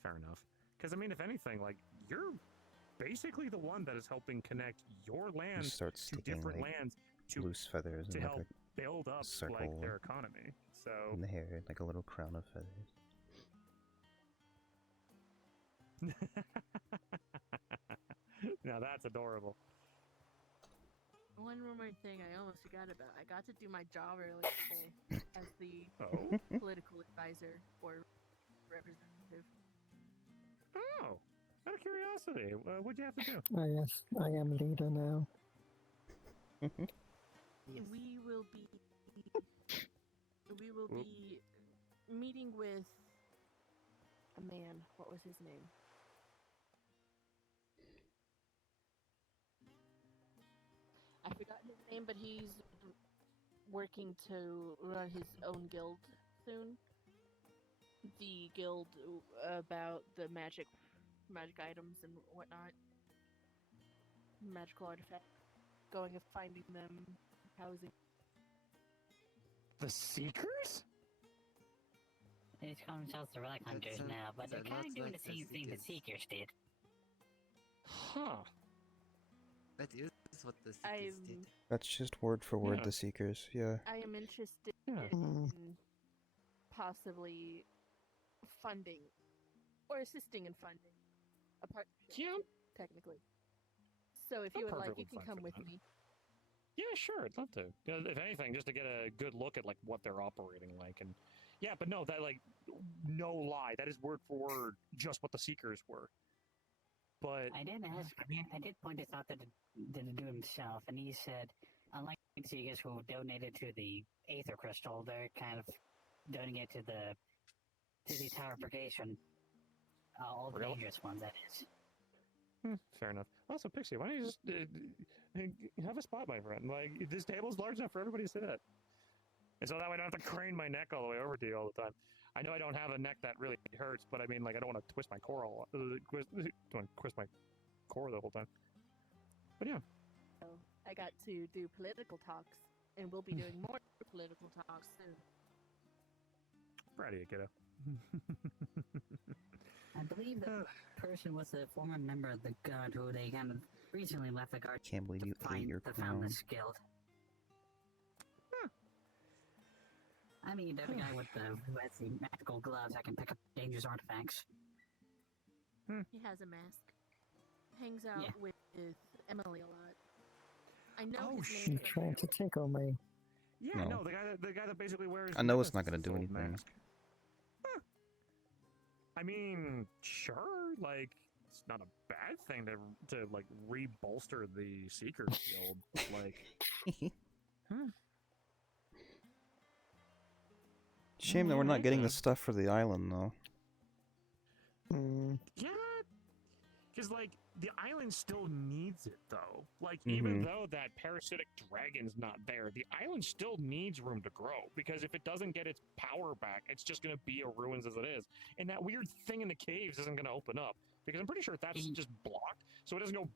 Fair enough. Because I mean, if anything, like you're basically the one that is helping connect your lands start to sticking different like lands to loose feathers to and help like build up circle like their economy. So in the hair, like a little crown of feathers. Now that's adorable. One more thing I almost forgot about. I got to do my job earlier today as the political advisor or representative. Oh, out of curiosity, what'd you have to do? Oh yes, I am leader now. We will be meeting with a man. What was his name? I forgot his name, but he's working to run his own guild soon. The guild about the magic items and whatnot. Magical artifacts. Going and finding them, housing. The Seekers? They call themselves the Relic Hunters now, but they're kind of doing the same thing the Seekers did. Huh. That is what the Seekers did. That's just word for word the Seekers, yeah. I am interested in possibly funding or assisting in funding a partnership, technically. So if you would like, you can come with me. Yeah, sure, I'd love to. If anything, just to get a good look at like what they're operating like, and yeah, but no, that like no lie, that is word for word just what the Seekers were. But I did ask. I did point this out to the dude himself, and he said, unlike the Seekers who donated to the Aether crystal, they're kind of donating it to the Tower Purgation. All the dangerous ones, that is. Fair enough. Also, Pixie, why don't you just have a spot, my friend? Like, this table's large enough for everybody to sit at. And so that way I don't have to crane my neck all the way over to you all the time. I know I don't have a neck that really hurts, but I mean, like, I don't want to twist my core twist my core the whole time. But yeah. So I got to do political talks, and we'll be doing more political talks soon. Proud of you, kiddo. I believe the person was a former member of the Guard who they kind of recently left the Guard. Can't believe you ate your to crown. found this guild. I mean, the guy with the magical gloves that can pick up dangerous artifacts. He has a mask. Hangs out with Emily a lot. I know his name. She's trying to tickle me. Yeah, No. no, the guy that basically wears. I know it's not Nemesis' gonna do old anything. mask. Huh. I mean, sure, like it's not a bad thing to like re-bolster the Seekers Guild, like. Shame that we're not getting the stuff for the island, though. Yeah, because like the island still needs it though. Like even though that parasitic dragon's not there, the island still needs room to grow. Because if it doesn't get its power back, it's just gonna be a ruins as it is. And that weird thing in the caves isn't gonna open up because I'm pretty sure that's just blocked, so it doesn't go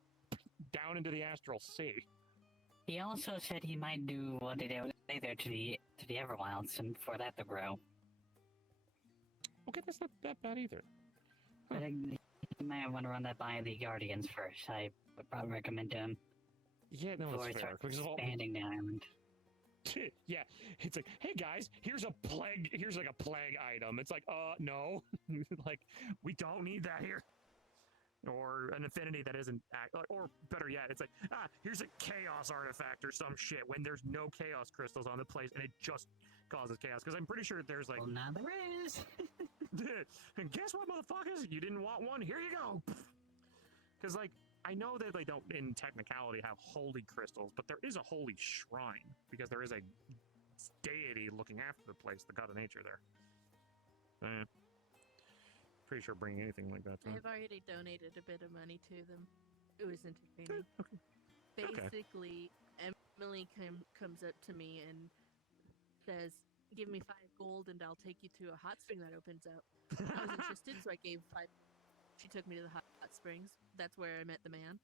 down into the astral sea. He also said he might do what they did there to the Everwilds and for that to grow. Okay, that's not that bad either. But he might want to run that by the Guardians first. I would probably recommend to him. Yeah, no, before that's he fair. starts Because of all expanding the island. Yeah, it's like, hey guys, here's like a plague item. It's like, no, like we don't need that here. Or an affinity that isn't, or better yet, it's like, here's a chaos artifact or some shit when there's no chaos crystals on the place and it just causes chaos. Because I'm pretty sure there's like, well, now there is. And guess what, motherfuckers? You didn't want one? Here you go. Because like, I know that they don't, in technicality, have holy crystals, but there is a holy shrine because there is a deity looking after the place, the god of nature there. Pretty sure bringing anything like that to them. I've already donated a bit of money to them. It was entertaining. Basically, Emily comes up to me and says, "Give me 5 gold and I'll take you to a hot spring that opens up." I was interested, so I gave 5. She took me to the hot springs. That's where I met the man.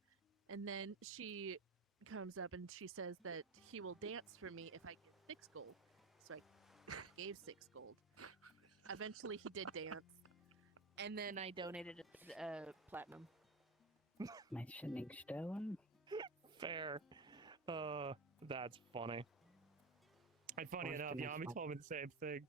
And then she comes up and she says that he will dance for me if I give 6 gold. So I gave 6 gold. Eventually, he did dance. And then I donated platinum. My shooting stone? Fair. That's funny. And funny enough, Yami told me the same thing.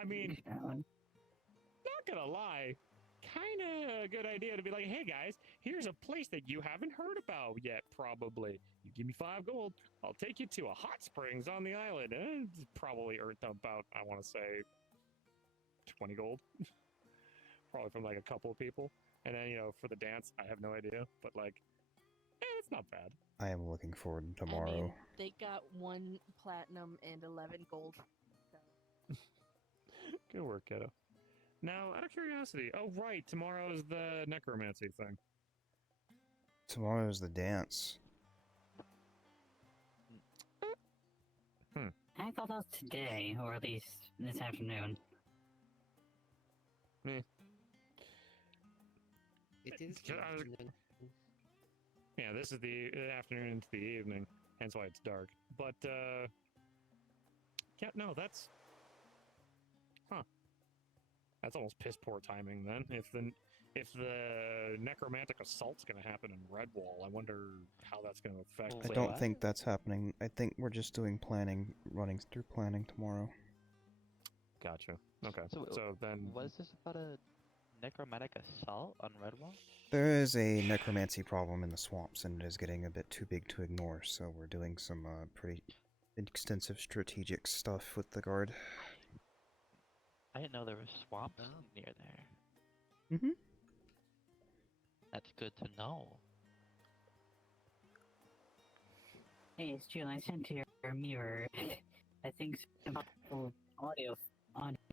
I mean, not gonna lie, kinda a good idea to be like, hey guys, here's a place that you haven't heard about yet, probably. You give me 5 gold, I'll take you to a hot springs on the island. And it's probably earned about, I want to say, 20 gold. Probably from like a couple of people. And then, for the dance, I have no idea. But like, it's not bad. I am looking forward to tomorrow. I mean, they got 1 platinum and 11 gold. So. Good work, kiddo. Now, out of curiosity, oh right, tomorrow's the necromancy thing. Tomorrow's the dance. I thought that was today, or at least this afternoon. It is. Yeah, this is the afternoon into the evening, hence why it's dark. But, yeah, no, that's... That's almost piss poor timing then. If the necromantic assault's gonna happen in Redwall, I wonder how that's gonna affect... I don't think that's happening. I think we're just doing planning, running through planning tomorrow. Gotcha. Okay, so then... Was this about a necromantic assault on Redwall? There is a necromancy problem in the swamps, and it is getting a bit too big to ignore, so we're doing some pretty extensive strategic stuff with the guard. I didn't know there were swamps near there. Mm-hmm. That's good to know. Hey, it's Jill. I sent to your mirror. I think some audio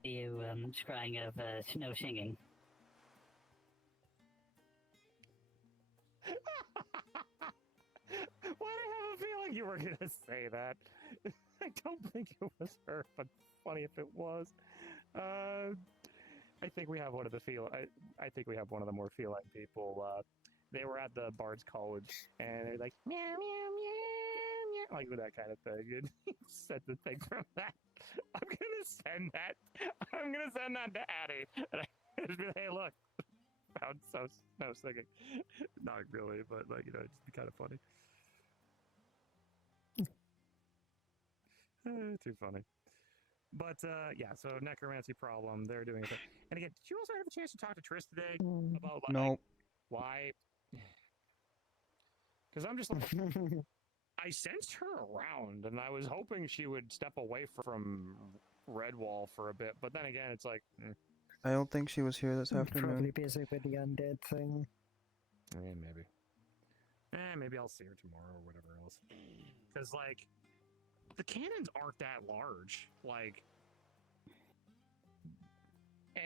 scrying of Snow singing. Why do I have a feeling you were gonna say that? I don't think it was her, but funny if it was. I think we have one of the I think we have one of the more feline people. They were at the Bard's College, and they're like meow meow meow meow, like with that kind of thing. And he sent the thing from that. I'm gonna send that to Addie, and I just be like, hey, look, found so I was thinking, not really, but like it'd just be kind of funny. Too funny. But yeah, so necromancy problem, they're doing it. And again, did you also have a chance to talk to Trish today about like No. why? Because I'm just like, I sensed her around, and I was hoping she would step away from Redwall for a bit. But then again, it's like, I don't think she was here this afternoon. Probably busy with the undead thing. maybe. Maybe I'll see her tomorrow or whatever else. Because like, the cannons aren't that large, like,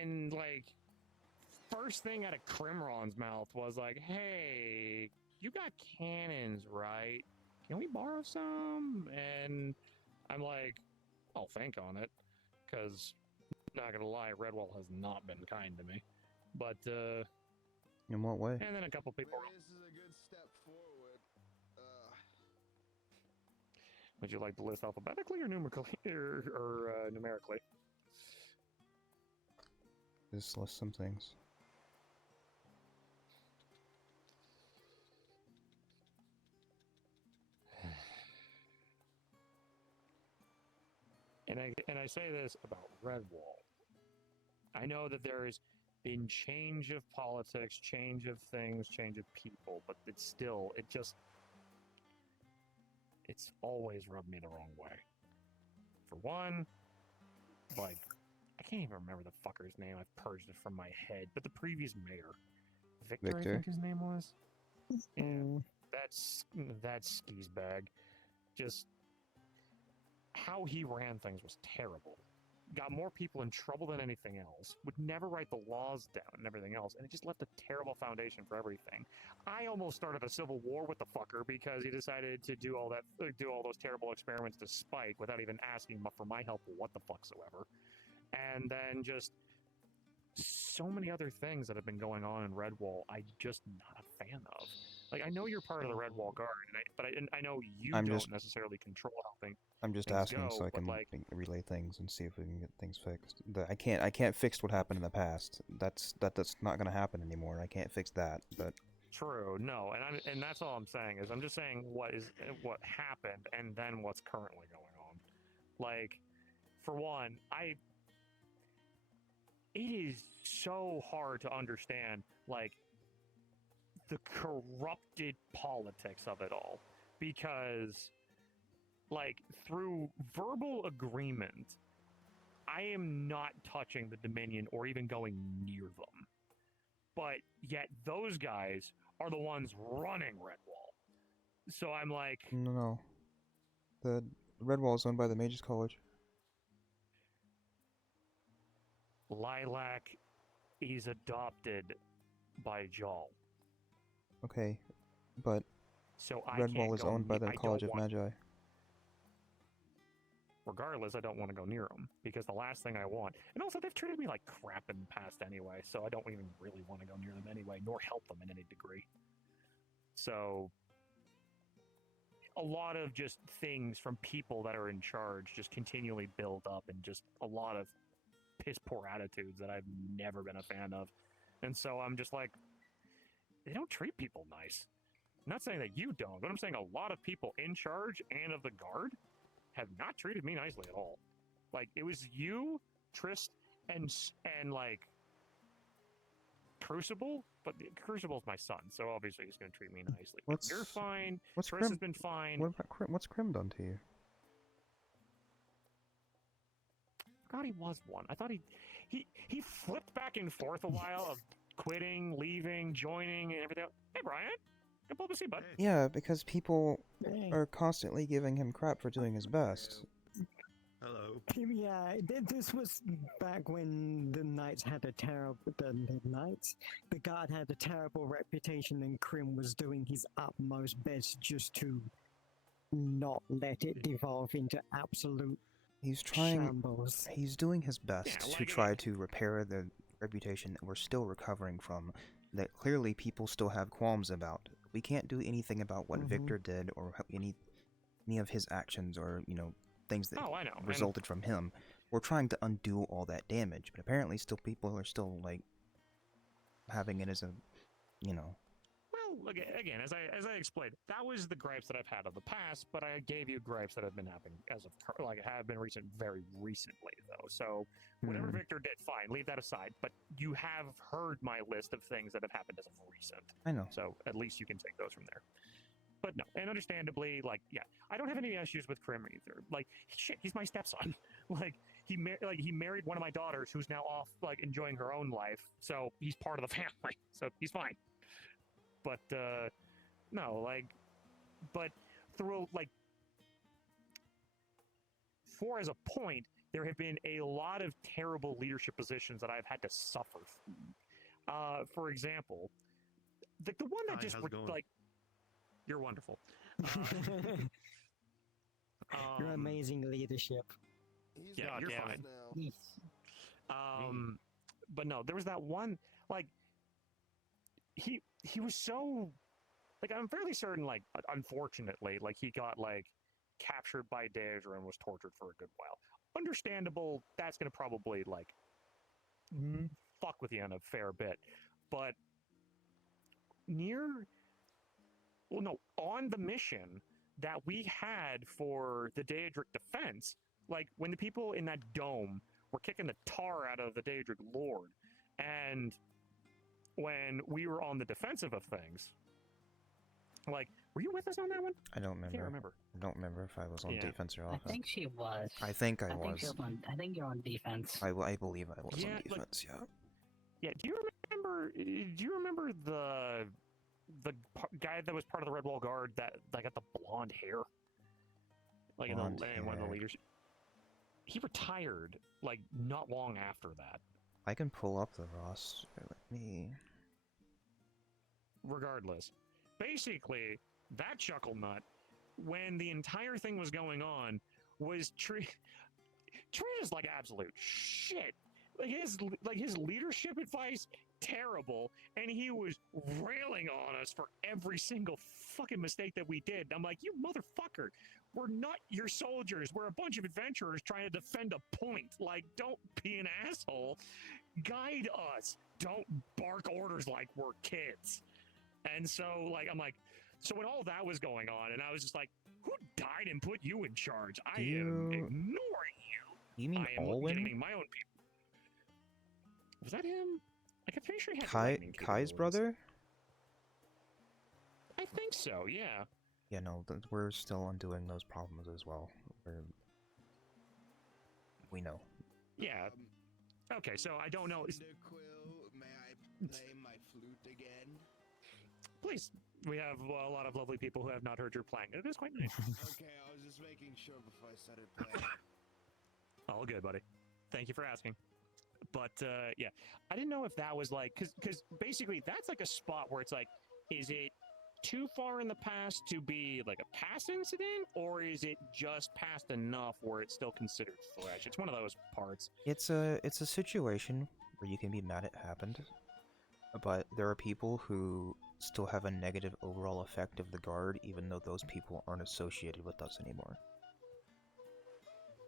and like, first thing out of Crimron's mouth was like, hey, you got cannons, right? Can we borrow some? And I'm like, I'll think on it, because, not gonna lie, Redwall has not been kind to me. But, in what way? And then a couple people... This is a good step forward. Would you like to list alphabetically or numerically? Or numerically? Just list some things. And I say this about Redwall. I know that there has been change of politics, change of things, change of people, but it's still, it's always rubbed me the wrong way. For one, like, I can't even remember the fucker's name. I've purged it from my head. But the previous mayor, Victor. I think his name was. Yeah, that's skis bag. Just how he ran things was terrible. Got more people in trouble than anything else. Would never write the laws down and everything else, and it just left a terrible foundation for everything. I almost started a civil war with the fucker because he decided to do all those terrible experiments to Spike without even asking for my help whatsoever. And then just so many other things that have been going on in Redwall, I'm just not a fan of. Like, I know you're part of the Redwall Guard, but I know you don't necessarily control how things. I'm just things asking go, so I can like, relay things and see if we can get things fixed. I can't fix what happened in the past. That's not going to happen anymore. I can't fix that. But true, no, and that's all I'm saying is I'm just saying what happened and then what's currently going on. Like, for one, it is so hard to understand, like, the corrupted politics of it all. Because, like, through verbal agreement, I am not touching the Dominion or even going near them. But yet those guys are the ones running Redwall. So I'm like... No. The Redwall is owned by the Mages College. Lilac is adopted by Jal. Okay, but so Redwall is owned by the College of Magi. Regardless, I don't want to go near them, because the last thing I want... And also, they've treated me like crap in the past anyway, so I don't even really want to go near them anyway, nor help them in any degree. So... a lot of just things from people that are in charge just continually build up, and just a lot of piss-poor attitudes that I've never been a fan of. And so I'm just like, they don't treat people nice. I'm not saying that you don't, but I'm saying a lot of people in charge and of the guard have not treated me nicely at all. Like, it was you, Trist, and like, Crucible, but Crucible's my son, so obviously he's going to treat me nicely. You're fine, Trist has been fine. What about Crim? What's Crim done to you? I forgot he was one. I thought he flipped back and forth a while of quitting, leaving, joining, and everything. Hey, Brian. Come pull up a seat, bud. Yeah, because people are constantly giving him crap for doing his best. Hello. Yeah, this was back when the Knights had a terrible... The Guard had a terrible reputation, and Crim was doing his utmost best just to not let it devolve into absolute He's trying. Shambles. He's doing his best Yeah, to like, try to repair the reputation that we're still recovering from. That clearly people still have qualms about. We can't do anything about what Victor did or any of his actions or things that Oh, I know. resulted from him. We're trying to undo all that damage, but apparently still people are still like having it as a Well, again, as I explained, that was the gripes that I've had of the past, but I gave you gripes that have been happening as of have been very recently though. So whatever Victor did, fine, leave that aside. But you have heard my list of things that have happened as of recent. I know. So at least you can take those from there. But no, and understandably, I don't have any issues with Krim either. Like, shit, he's my stepson. He married one of my daughters, who's now off enjoying her own life. So he's part of the family. So he's fine. But no, but through for as a point, there have been a lot of terrible leadership positions that I've had to suffer through. For example, the one that just you're wonderful. Your amazing leadership. Yeah, you're fine. But no, there was that one he was so I'm fairly certain unfortunately he got captured by Daedra and was tortured for a good while. Understandable, that's gonna probably fuck with you in a fair bit. But on the mission that we had for the Daedric defense, when the people in that dome were kicking the tar out of the Daedric Lord, and when we were on the defensive of things, were you with us on that one? I don't remember. I can't remember. I don't remember if I was on defense or offense. I think she was. I think I was. I think you're on defense. I believe I was on defense. Yeah. Do you remember the guy that was part of the Red Wall Guard that got the blonde hair? One of the leaders. He retired not long after that. I can pull up the roster. Let me. Regardless, basically, that chuckle nut, when the entire thing was going on, was treated as absolute shit. His leadership advice, terrible, and he was railing on us for every single fucking mistake that we did. I'm like, you motherfucker, we're not your soldiers. We're a bunch of adventurers trying to defend a point. Don't be an asshole. Guide us. Don't bark orders like we're kids. And so, I'm like, so when all that was going on, and I was just like, who died and put you in charge? I am ignoring you. You mean I am Olwen? getting my own people. Was that him? I'm pretty sure he had Kai's brother? I think so, yeah. Yeah, no, we're still undoing those problems as well. We know. Yeah. Okay, so I don't know. May I play my flute again? Please. We have a lot of lovely people who have not heard your playing. It is quite nice. Okay, I was just making sure before I started playing. All good, buddy. Thank you for asking. But, yeah. I didn't know if that was because basically that's a spot where it's is it too far in the past to be a past incident, or is it just past enough where it's still considered fresh? It's one of those parts. It's a situation where you can be mad it happened, but there are people who still have a negative overall effect of the Guard, even though those people aren't associated with us anymore.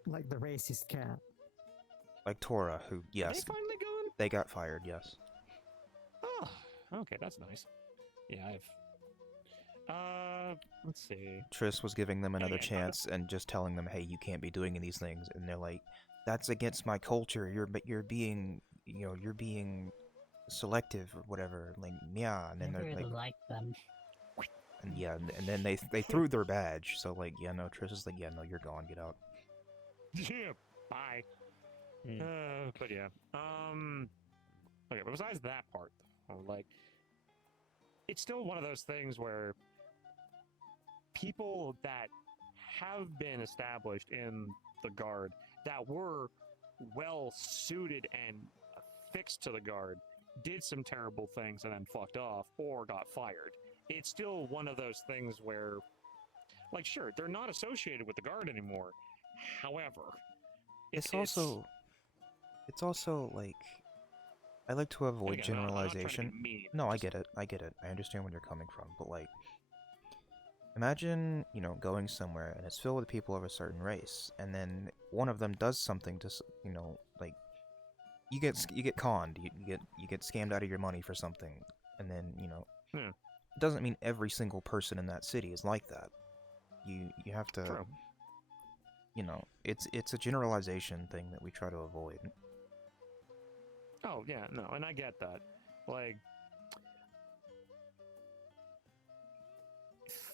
Like the racist cat. Like Tora, who, yes. Are they finally gone? They got fired, yes. Oh, okay, that's nice. Yeah, let's see. Triss was giving them another chance and just telling them, hey, you can't be doing these things, and they're like, that's against my culture, you're being, you're being selective or whatever, yeah, and then they're like them. And yeah, and then they threw their badge, so yeah, no, Triss is yeah, no, you're gone, get out. Yeah, bye. But yeah, okay, but besides that part, it's still one of those things where people that have been established in the Guard that were well suited and affixed to the Guard did some terrible things and then fucked off or got fired. It's still one of those things where, sure, they're not associated with the Guard anymore. However, It's also like I like to avoid again, I'm not trying to be generalization. mean, No, I get it. I get it. I understand where you're coming from, but like, imagine going somewhere and it's filled with people of a certain race, and then one of them does something to like you get conned, you get scammed out of your money for something, and then Yeah. it doesn't mean every single person in that city is like that. You have to. True. It's a generalization thing that we try to avoid. Oh yeah, no, and I get that. Like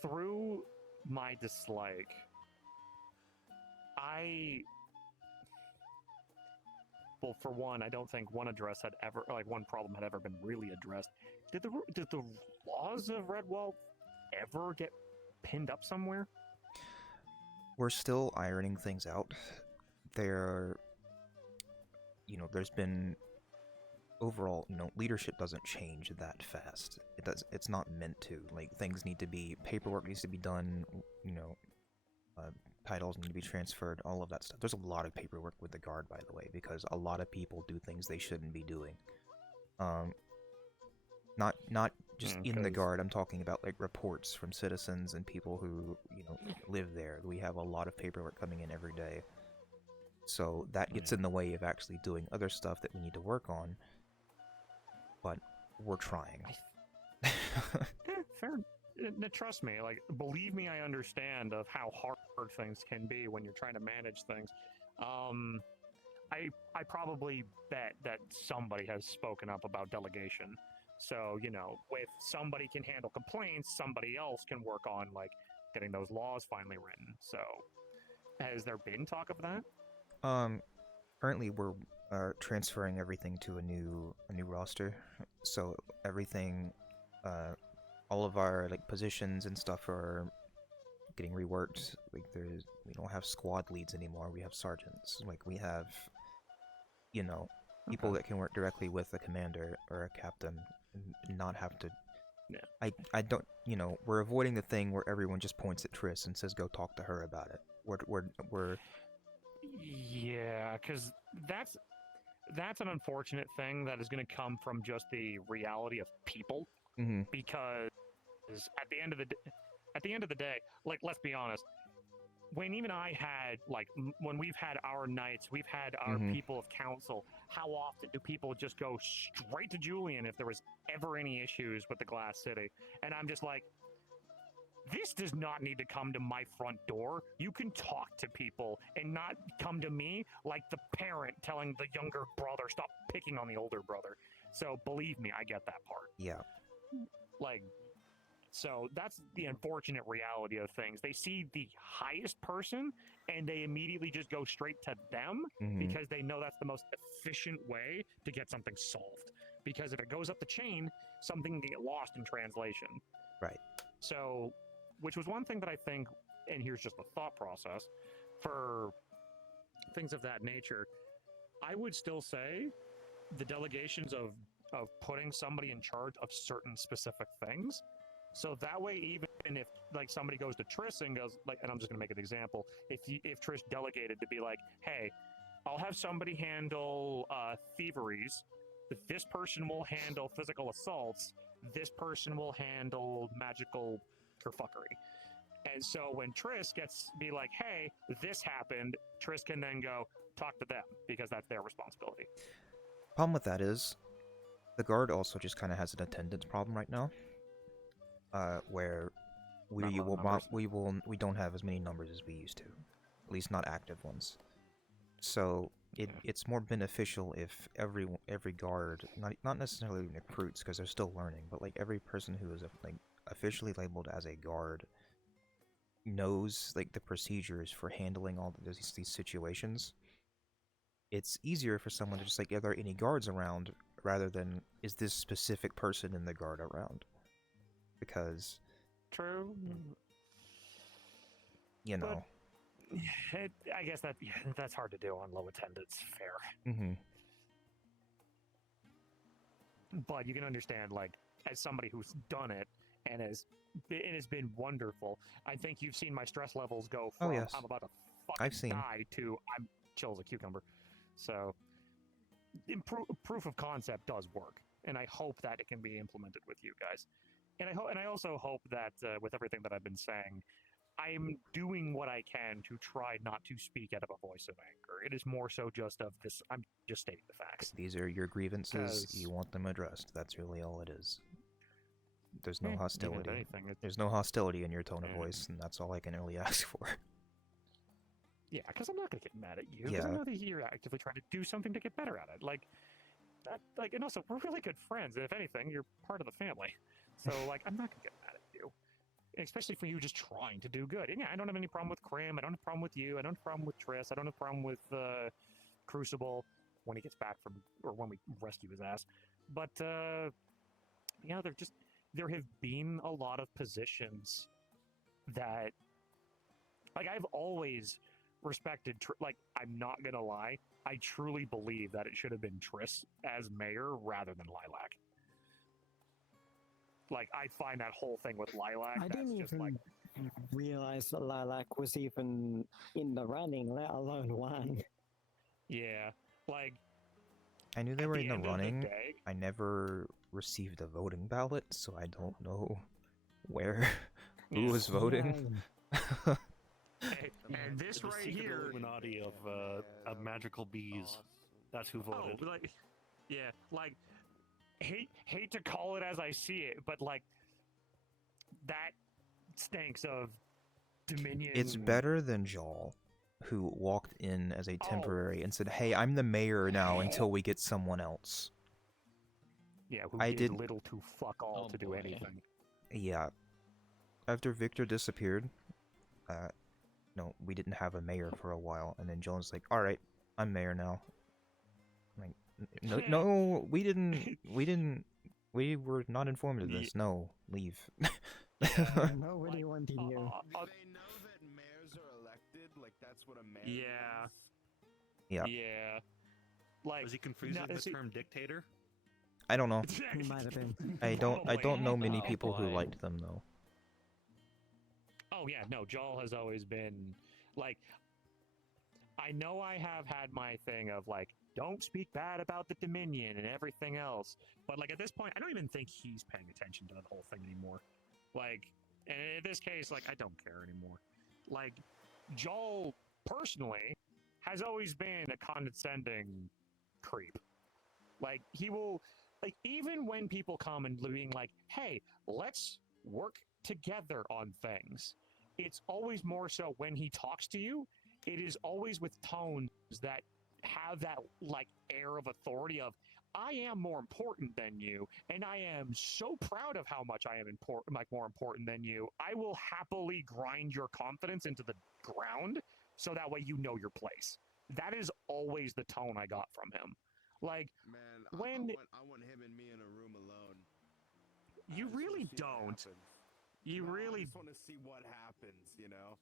through my dislike, well, for one, I don't think one problem had ever been really addressed. Did the laws of Redwall ever get pinned up somewhere? We're still ironing things out. There's been overall, leadership doesn't change that fast. It's not meant to. Like, paperwork needs to be done, titles need to be transferred, all of that stuff. There's a lot of paperwork with the Guard, by the way, because a lot of people do things they shouldn't be doing. Not just in the Guard, I'm talking about, like, reports from citizens and people who, live there. We have a lot of paperwork coming in every day. So that gets in the way of actually doing other stuff that we need to work on. But we're trying. Fair. Trust me, like, believe me, I understand of how hard things can be when you're trying to manage things. I probably bet that somebody has spoken up about delegation. So, if somebody can handle complaints, somebody else can work on, like, getting those laws finally written. So, has there been talk of that? Currently we're transferring everything to a new roster. So everything, all of our positions and stuff are getting reworked. Like we don't have squad leads anymore. We have sergeants. Like we have, people that can work directly with a commander or a captain and not have to. Yeah. I don't. We're avoiding the thing where everyone just points at Triss and says, "Go talk to her about it." We're Yeah, because that's an unfortunate thing that is going to come from just the reality of people. Mm-hmm. Because at the end of the day, like, let's be honest, when even I had when we've had our knights, we've had our people of council. How often do people just go straight to Julian if there was ever any issues with the Glass City? And I'm just like, this does not need to come to my front door. You can talk to people and not come to me like the parent telling the younger brother, stop picking on the older brother. So believe me, I get that part. Yeah. So that's the unfortunate reality of things. They see the highest person and they immediately just go straight to them because they know that's the most efficient way to get something solved. Because if it goes up the chain, something can get lost in translation. Right. So, which was one thing that I think, and here's just the thought process, for things of that nature, I would still say the delegations of putting somebody in charge of certain specific things. So that way, even if somebody goes to Triss and goes and I'm just gonna make an example, if Triss delegated to be like, hey, I'll have somebody handle thieveries, this person will handle physical assaults, this person will handle magical kerfuckery. And so when Triss gets be like, hey, this happened, Triss can then go talk to them because that's their responsibility. Problem with that is the Guard also just kind of has an attendance problem right now. Where we don't have as many numbers as we used to, at least not active ones. So it's more beneficial if every guard, not necessarily recruits because they're still learning, but every person who is officially labeled as a guard knows the procedures for handling all these situations. It's easier for someone to just are there any guards around rather than is this specific person in the guard around. Because true, but, I guess that's hard to do on low attendance. Fair. But you can understand, as somebody who's done it and it has been wonderful. I think you've seen my stress levels go from yes. I'm about to fucking die to chill as a cucumber. So, proof of concept does work, and I hope that it can be implemented with you guys. And I also hope that with everything that I've been saying, I'm doing what I can to try not to speak out of a voice of anger. It is more so just of this. I'm just stating the facts. These are your grievances. 'Cause- You want them addressed. That's really all it is. There's no even if hostility. anything, There's no hostility in your tone of voice, and that's all I can really ask for. Yeah, because I'm not gonna get mad at you. Because I Yeah. know that you're actively trying to do something to get better at it. Like that. Like, and also we're really good friends. And if anything, you're part of the family. So like, I'm not gonna get mad at you. Especially for you just trying to do good. And yeah, I don't have any problem with Krim. I don't have a problem with you. I don't have a problem with Triss. I don't have a problem with Crucible when he gets back from, or when we rescue his ass. But yeah, there have been a lot of positions that, like, I've always respected. Like, I'm not gonna lie, I truly believe that it should have been Triss as mayor rather than Lilac. Like, I find that whole thing with Lilac, I that's didn't just even like, realize that Lilac was even in the running, let alone won. yeah, like, I knew they were in the end of the running. day- I never received a voting ballot, so I don't know where who was voting. and this The right secret here, Illuminati of magical bees. That's who voted. Oh, like, yeah, like, hate to call it as I see it, but like, that stinks of Dominion. It's better than Jal, who walked in as Oh. a temporary and said, "Hey, I'm the mayor now until we get someone else." Yeah, who I did did- little to fuck all Oh, to do boy. anything. Yeah. After Victor disappeared, no, we didn't have a mayor for a while, and then Jones like, "All right, I'm mayor now." I'm like, no, we didn't, we were not informed of this. No, leave. Nobody wanted you. They know that mayors are elected, like that's what a mayor Yeah. means. Yeah. Yeah. Like, Was he confusing no, the see- term dictator? I don't know. He might have been. I don't know many Oh, people who boy. liked them though. Oh yeah, no, Jal has always been like, I know I have had my thing of like, don't speak bad about the Dominion and everything else, but like at this point, I don't even think he's paying attention to the whole thing anymore. Like, and in this case, like, I don't care anymore. Like, Jal personally has always been a condescending creep. Like, he will, like, even when people come and being like, hey, let's work together on things, it's always more so when he talks to you, it is always with tones that have that, like, air of authority of, I am more important than you, and I am so proud of how much I am important, like, more important than you. I will happily grind your confidence into the ground so that way you know your place. That is always the tone I got from him. Like, Man, when I want him and me in a room alone. you I just wanna really see what don't. happens. You No, I really, just want to see what happens, you know?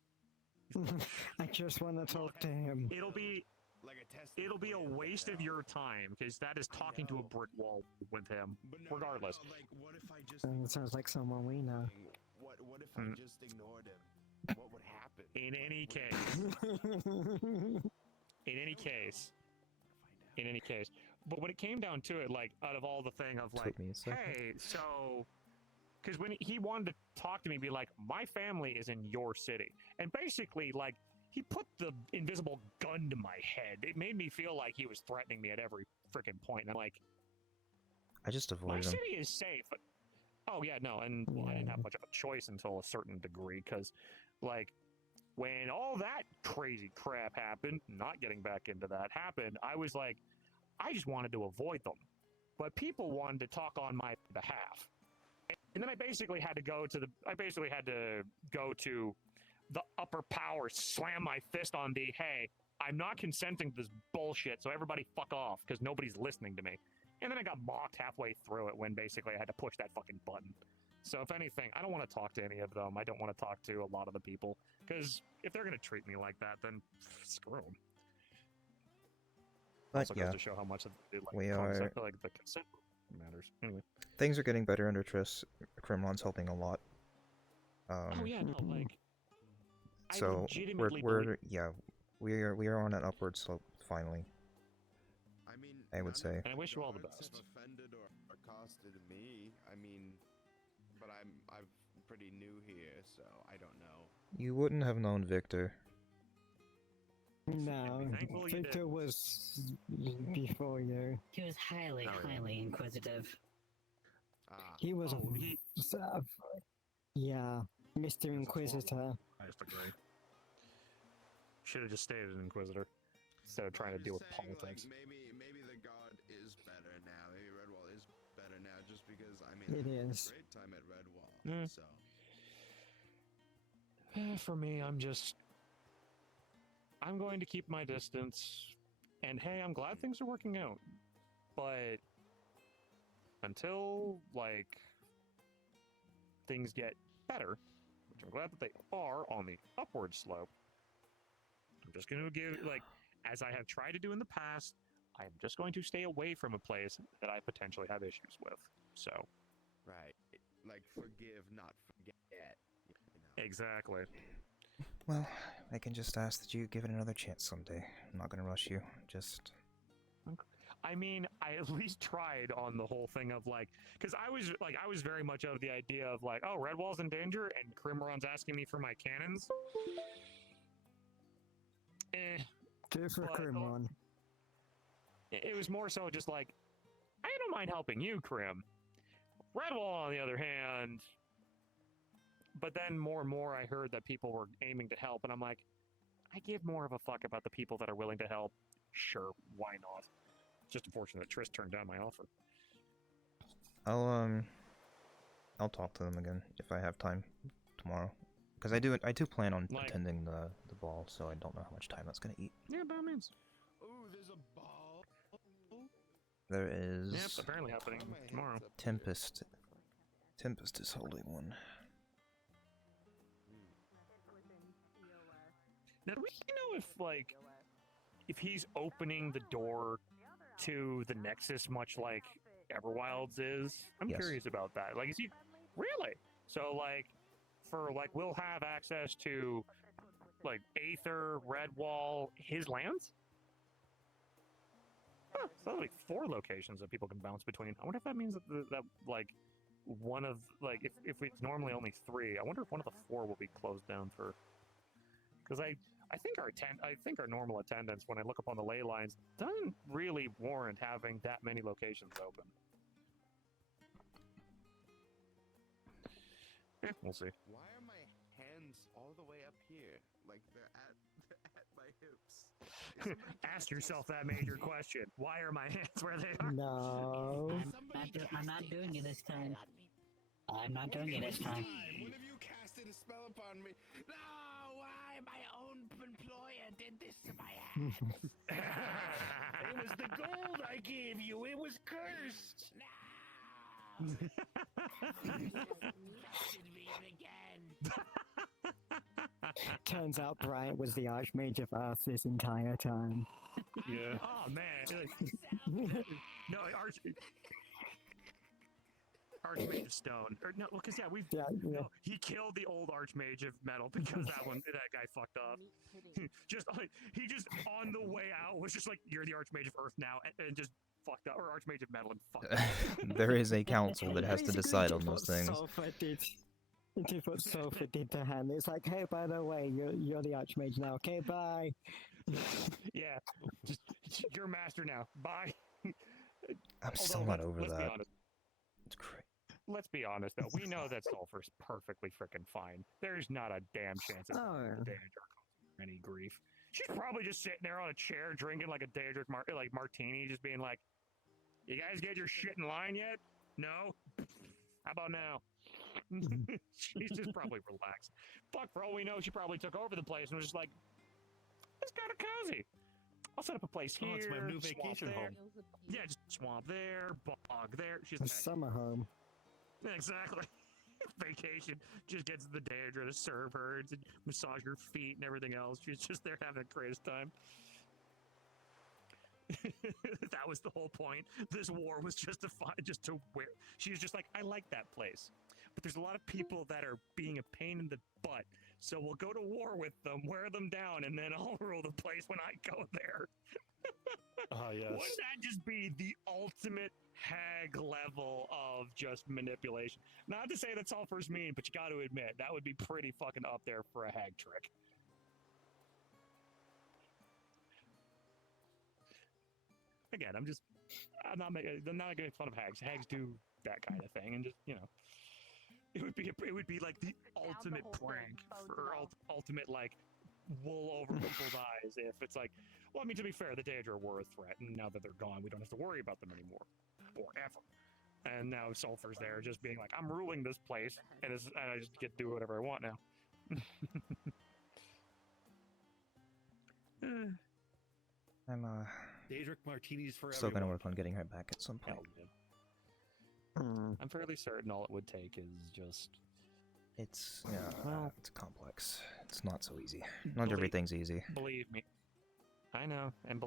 I just want to talk to him. it'll be Like a test. it'll be a waste of your time because that is talking to a brick wall with him. Regardless, Like, what if I just It sounds like someone we know. What if I just ignored him? What would happen? in any case, in any case. But when it came down to it, like, out of all the thing of like, Took me a second. hey, so, because when he wanted to talk to me, be like, my family is in your city, and basically, like, he put the invisible gun to my head. It made me feel like he was threatening me at every freaking point. And I'm like, I just my avoided him. city is safe. Oh yeah, no, and I didn't have much of a choice until a certain degree, because, like, when all that crazy crap happened, not getting back into that happened, I was like, I just wanted to avoid them, but people wanted to talk on my behalf, and then I basically had to go to the upper power, slam my fist on the, hey, I'm not consenting to this bullshit, so everybody fuck off, because nobody's listening to me. And then I got mocked halfway through it when basically I had to push that fucking button. So if anything, I don't want to talk to any of them. I don't want to talk to a lot of the people, because if they're going to treat me like that, then screw them. But Also yeah, goes to show how much of the, like, we concept, are. like, the consent matters. Anyway. Things are getting better under Triss. Kremlin's helping a lot. Oh yeah, no, like, I So legitimately we're believe- yeah, We are on an upward slope finally. I mean, I would say. And I wish you all the gods best. have offended or accosted me. I mean, but I'm pretty new here, so I don't know. You wouldn't have known Victor. No, thankful you Victor didn't. was before you. He was highly, Oh, yeah. highly inquisitive. He was Oh, yeah, Mr. Inquisitor. I just agree. Should have just stayed an Inquisitor instead of trying to deal with politics. Like, maybe the god is better now. Maybe Redwall is better now, just because I mean It I had is. a great time at Redwall. Mm. So For me, I'm going to keep my distance. And hey, I'm glad things are working out. But until, like, things get better, which I'm glad that they are on the upward slope, I'm just going to give, like, as I have tried to do in the past, I'm just going to stay away from a place that I potentially have issues with. So. right, like forgive, not forget. You know. Exactly. Well, I can just ask that you give it another chance someday. I'm not gonna rush you. Just. I mean, I at least tried on the whole thing of like, because I was very much of the idea of like, oh, Redwall's in danger, and Crimron's asking me for my cannons. Do for Crimron. It was more so just like, I don't mind helping you, Crim. Redwall, on the other hand. But then more and more, I heard that people were aiming to help, and I'm like, I give more of a fuck about the people that are willing to help. Sure, why not? Just unfortunate that Triss turned down my offer. I'll talk to them again if I have time tomorrow, because I do plan on attending the ball, so I don't know how much time that's gonna eat. Yeah, by all means. Ooh, there's a ball. There is. Yep, apparently happening tomorrow. Tempest. Tempest is holding one. Now, do we know if he's opening the door to the Nexus, much like Everwild's is? I'm Yes. curious about that. Like, is he really? So, like, we'll have access to, like, Aether, Redwall, his lands? Huh, so that'll be 4 locations that people can bounce between. I wonder if that means that like, one of, like, if it's normally only 3, I wonder if one of the 4 will be closed down for. Because I think our normal attendance, when I look up on the ley lines, doesn't really warrant having that many locations open. We'll see. Why are my hands all the way up here? Like they're at my hips. Ask yourself that major question. Why are my hands where they are? No. I'm not doing it this time. I'm not doing it this time. One of you casted a spell upon me. No, why? My own employer did this to my hands. It was the gold I gave you. It was cursed. Turns out Bryant was the Archmage of Earth this entire time. Yeah. Oh man. No, Archmage of Stone. Or no, because no, he killed the old Archmage of Metal because that guy fucked up. He just on the way out was just like, you're the Archmage of Earth now, and just fucked up, or Archmage of Metal and fucked up. There is a council that has to decide on those things. It is what Sofa did to Han. It's like, hey, by the way, you're the Archmage now. Okay, bye. Yeah, just you're master now. Bye. I'm still not over that. It's crazy. Let's be honest, though. We know that Sulfur's perfectly freaking fine. There's not a damn chance of the Daedric causing any grief. She's probably just sitting there on a chair drinking like a Daedric martini, just being like, "You guys get your shit in line yet? No? How about now?" She's just probably relaxed. Fuck, for all we know, she probably took over the place and was just like, "It's kind of cozy. I'll set up a place here. Oh, it's my new swamp vacation there. home." Yeah, just swamp there, bog there. She's A summer home. Exactly. Vacation. Just gets the Daedra to serve her and to massage her feet and everything else. She's just there having the greatest time. That was the whole point. This war was justified just to wear. She was just like, I like that place. But there's a lot of people that are being a pain in the butt. So we'll go to war with them, wear them down, and then I'll rule the place when I go there. Yes. Wouldn't that just be the ultimate hag level of just manipulation? Not to say that's all first mean, but you got to admit that would be pretty fucking up there for a hag trick. Again, I'm not making fun of hags. Hags do that kind of thing, and just it would be like the ultimate prank or ultimate like wool over people's eyes if it's like, well, I mean, to be fair, the Daedra were a threat, and now that they're gone, we don't have to worry about them anymore, or ever. And now Sulfur's there, just being like, I'm ruling this place, and I just get to do whatever I want now. I'm Daedric Martinis for still everyone. gonna work on getting her back at some point. I'm fairly certain all it would take is just. It's it's complex. It's not so easy. Not everything's easy. Believe me, I know, and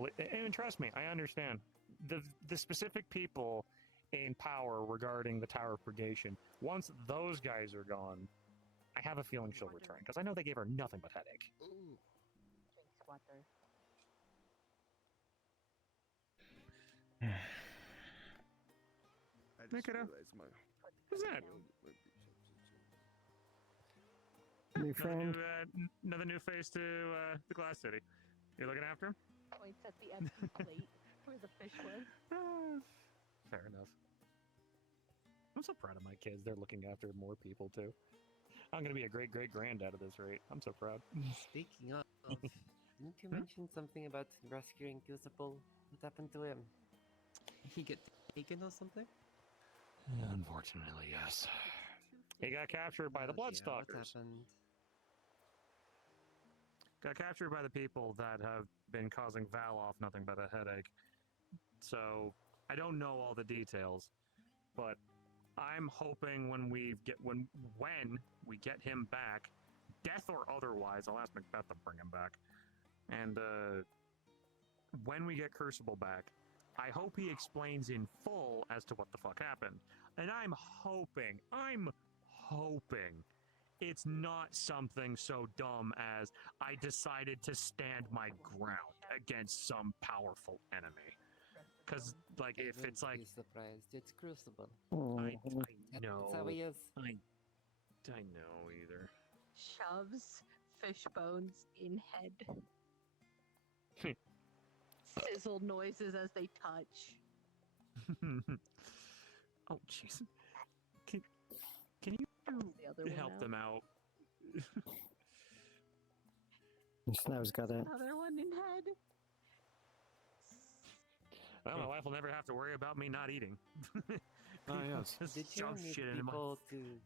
trust me, I understand. The specific people in power regarding the Tower of Purgation. Once those guys are gone, I have a feeling she'll return because I know they gave her nothing but headache. Look at her. Who's that? New friend. Another new face to the Glass City. You looking after him? Points at the empty plate where the fish was. Fair enough. I'm so proud of my kids. They're looking after more people too. I'm gonna be a great granddad at this rate. I'm so proud. Speaking of, didn't you mention something about rescuing Crucible? What happened to him? He get taken or something? Unfortunately, yes. He got captured by the Bloodstalkers. What happened? Got captured by the people that have been causing Val off nothing but a headache. So I don't know all the details, but I'm hoping when we get him back, death or otherwise, I'll ask Macbeth to bring him back. And when we get Crucible back, I hope he explains in full as to what the fuck happened. And I'm hoping it's not something so dumb as I decided to stand my ground against some powerful enemy. Because, like, if it's like... Be surprised. It's Crucible. I know. That's how he is. I know either. Shoves fish bones in head. Sizzle noises as they touch. Oh, jeez. Can you help them out? Snow's got it. Another one in head. Well, my wife will never have to worry about me not eating. Oh, yes. Did you shove need shit into my... people to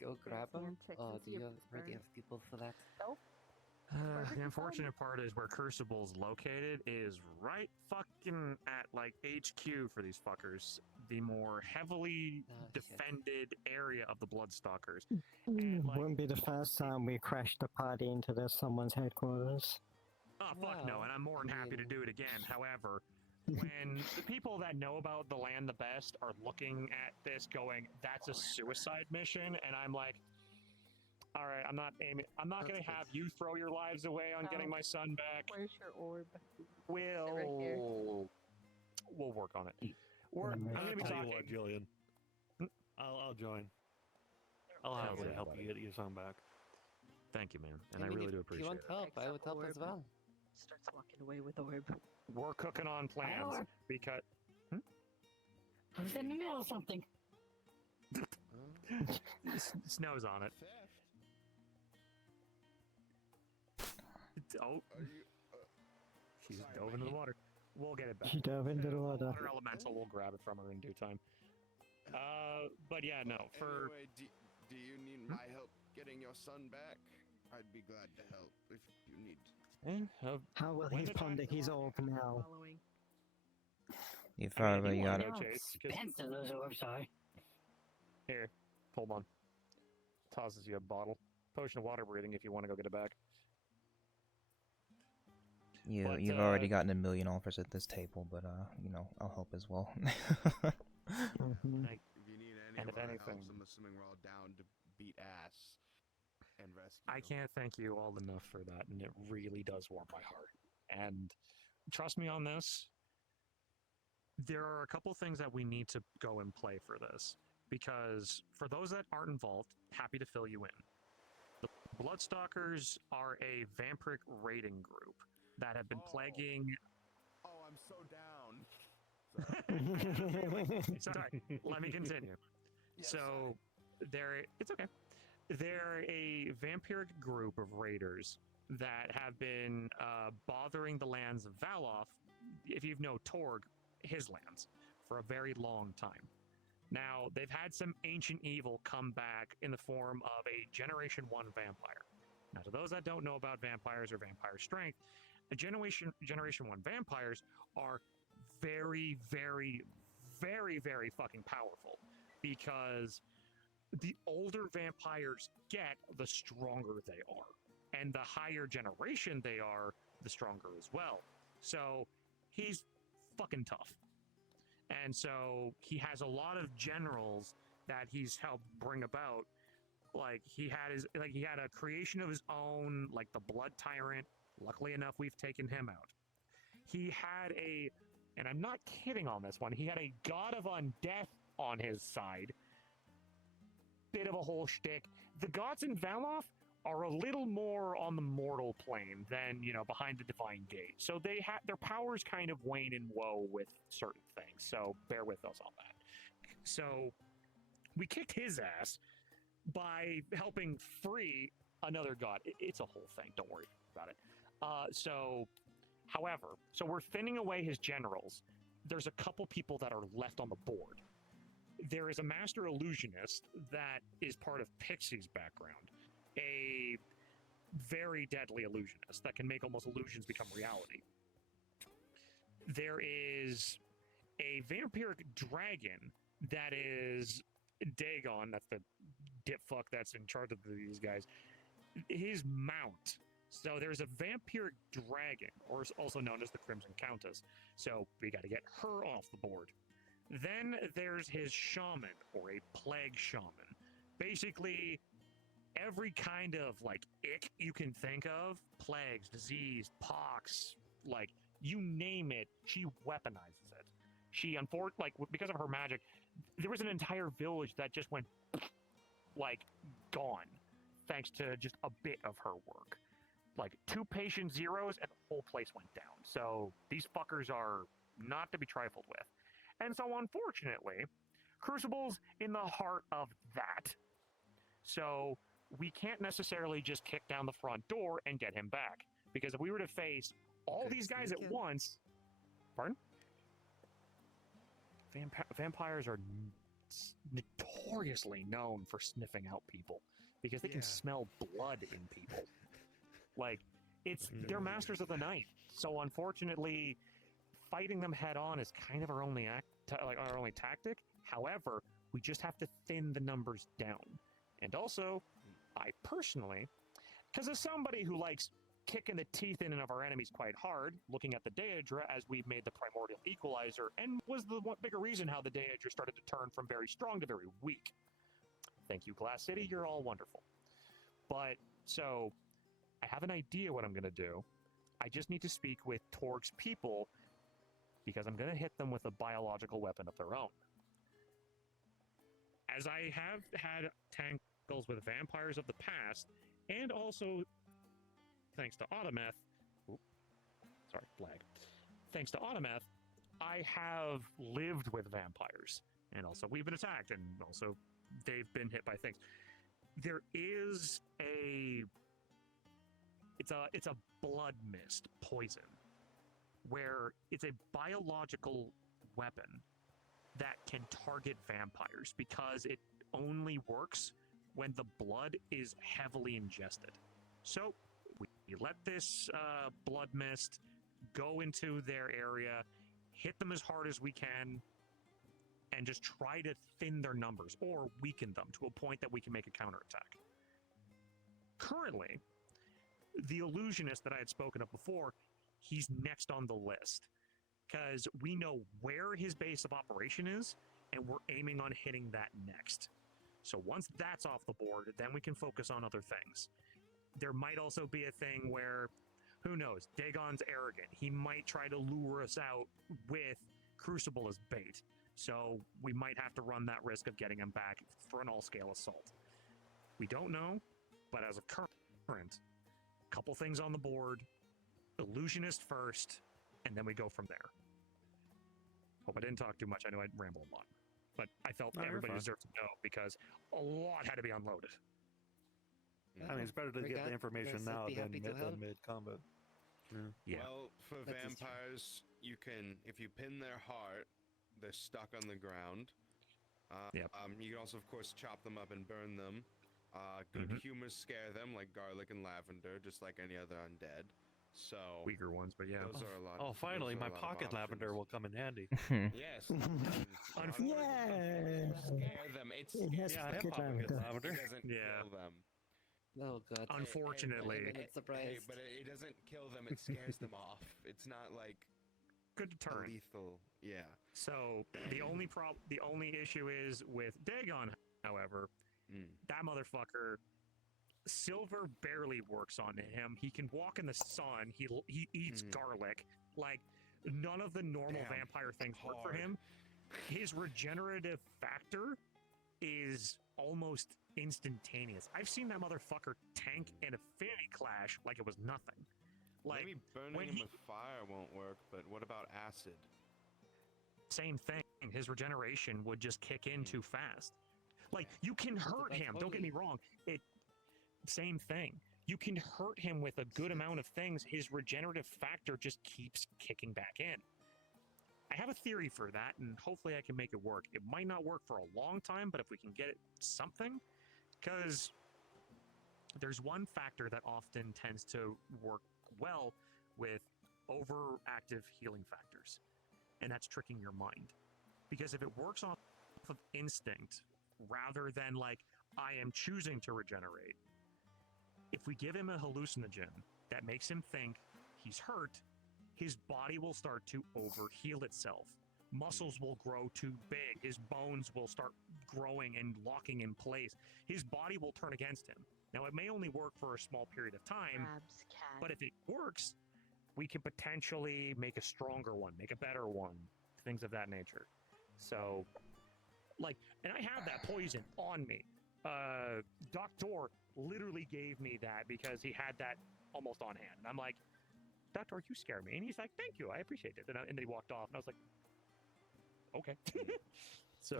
go grab them? Oh, do you your already have people for that? Nope. The unfortunate part is where Crucible's located is right fucking at, like, HQ for these fuckers. The more heavily defended area of the Bloodstalkers. And, like, Wouldn't be the first time we crashed a party into someone's headquarters. Oh, fuck no, and I'm more than happy to do it again. However, when the people that know about the land the best are looking at this going, that's a suicide mission, and I'm like, all right, I'm not going to have you throw your lives away on getting my son back. Where's your orb? We'll work on it. I'm going to be tell talking. you what, Julian. I'll join. I'll happily help you get your son back. Thank you, man, and I really do appreciate it. If you want help, I would help as well. Starts walking away with orb. We're cooking on plans because. I was in the middle of something. Snow's on it. Oh, she just dove into the water. We'll get it back. She dove into the water. Water elemental. We'll grab it from her in due time. But yeah, no. For Anyway, do you need my help getting your son back? I'd be glad to help if you need. How will he ponder his orb now? You've probably got it. Expensive those orbs are. Here, hold on. Tosses you a bottle. Potion of water breathing if you want to go get it back. You've already gotten a million offers at this table, but you know, I'll help as well. If you need any And if of our anything- help, I'm assuming we're all down to beat ass. and rescue. I can't thank you all enough for that, and it really does warm my heart. And trust me on this, there are a couple things that we need to go and play for this, because for those that aren't involved, happy to fill you in. The Bloodstalkers are a vampiric raiding group that have been plaguing... Oh, I'm so down. Sorry, let me continue. So, it's okay. They're a vampiric group of raiders that have been bothering the lands of Valoth, if you know Torg, his lands, for a very long time. Now, they've had some ancient evil come back in the form of a Generation 1 vampire. Now, to those that don't know about vampires or vampire strength, the Generation 1 vampires are very, very, very, very fucking powerful, because the older vampires get, the stronger they are. And the higher generation they are, the stronger as well. So he's fucking tough. And so he has a lot of generals that he's helped bring about. Like he had a creation of his own, like the Blood Tyrant. Luckily enough, we've taken him out. He had and I'm not kidding on this one, he had a God of Undeath on his side. Bit of a whole shtick. The gods in Valoth are a little more on the mortal plane than, behind the Divine Gate. So their powers kind of wane and woe with certain things. So bear with us on that. So we kicked his ass by helping free another god. It's a whole thing. Don't worry about it. However, we're thinning away his generals. There's a couple people that are left on the board. There is a master illusionist that is part of Pixie's background. A very deadly illusionist that can make almost illusions become reality. There is a vampiric dragon that is Dagon, that's the dipfuck that's in charge of these guys, his mount. So there's a vampiric dragon, or also known as the Crimson Countess. So we got to get her off the board. Then there's his shaman, or a plague shaman. Basically, every kind of ick you can think of, plagues, disease, pox, you name it, she weaponizes it. She, because of her magic, there was an entire village that just went gone, thanks to just a bit of her work. 2 patient zeros and the whole place went down. So these fuckers are not to be trifled with. And so unfortunately, Crucible's in the heart of that. So we can't necessarily just kick down the front door and get him back. Because if we were to face all these guys at once... Pardon? Vampires are notoriously known for sniffing out people. Because they can smell blood in people. They're masters of the night. So unfortunately, fighting them head on is kind of our only tactic. However, we just have to thin the numbers down. And also, I personally, because as somebody who likes kicking the teeth in of our enemies quite hard, looking at the Daedra as we've made the primordial equalizer, and was the bigger reason how the Daedra started to turn from very strong to very weak. Thank you, Glass City, you're all wonderful. But, so, I have an idea what I'm going to do. I just need to speak with Torg's people, because I'm going to hit them with a biological weapon of their own. As I have had tangles with vampires of the past, and also, thanks to Autometh, thanks to Autometh, I have lived with vampires. And also, we've been attacked, and also, they've been hit by things. There is it's a blood mist poison, where it's a biological weapon that can target vampires because it only works when the blood is heavily ingested. So we let this blood mist go into their area, hit them as hard as we can, and just try to thin their numbers or weaken them to a point that we can make a counterattack. Currently, the illusionist that I had spoken of before, he's next on the list because we know where his base of operation is and we're aiming on hitting that next. So once that's off the board, then we can focus on other things. There might also be a thing where, who knows, Dagon's arrogant. He might try to lure us out with Crucible as bait. So we might have to run that risk of getting him back for an all-scale assault. We don't know, but as of current, couple things on the board, Illusionist first, and then we go from there. Hope I didn't talk too much. I know I rambled a lot. But I felt everybody deserved to know because a lot had to be unloaded. I mean, it's better to get the information now than mid-combat. Yeah. Well, for vampires, you can, if you pin their heart, they're stuck on the ground. You can also, of course, chop them up and burn them. Good humors scare them, like garlic and lavender, just like any other undead. So weaker ones, but yeah. Those are a lot. Oh, finally, my pocket lavender will come in handy. Yes. Yeah. Scare them. It's Yes, I have pocket pocket lavender. lavender. It doesn't kill them. Oh god. Unfortunately. Hey, but it doesn't kill them. It scares them off. It's not like good deterrent. Lethal. Yeah. So the only issue is with Dagon, however, that motherfucker. Silver barely works on him. He can walk in the sun. He eats garlic. Like, none of the normal vampire things work for him. His regenerative factor is almost instantaneous. I've seen that motherfucker tank an affinity clash like it was nothing. Like, maybe burning him with fire won't work, but what about acid? Same thing. His regeneration would just kick in too fast. Like, you can hurt him. Don't get me wrong. Same thing. You can hurt him with a good amount of things. His regenerative factor just keeps kicking back in. I have a theory for that, and hopefully I can make it work. It might not work for a long time, but if we can get it something, because there's one factor that often tends to work well with overactive healing factors, and that's tricking your mind. Because if it works off of instinct, rather than like, I am choosing to regenerate, if we give him a hallucinogen that makes him think he's hurt, his body will start to overheal itself. Muscles will grow too big. His bones will start growing and locking in place. His body will turn against him. Now, it may only work for a small period of time, but if it works, we can potentially make a stronger one, make a better one, things of that nature. So, like, and I have that poison on me. Doctor literally gave me that because he had that almost on hand. And I'm like, Doctor, you scare me. And he's like, thank you, I appreciate it. And then he walked off, and I was like, okay. So,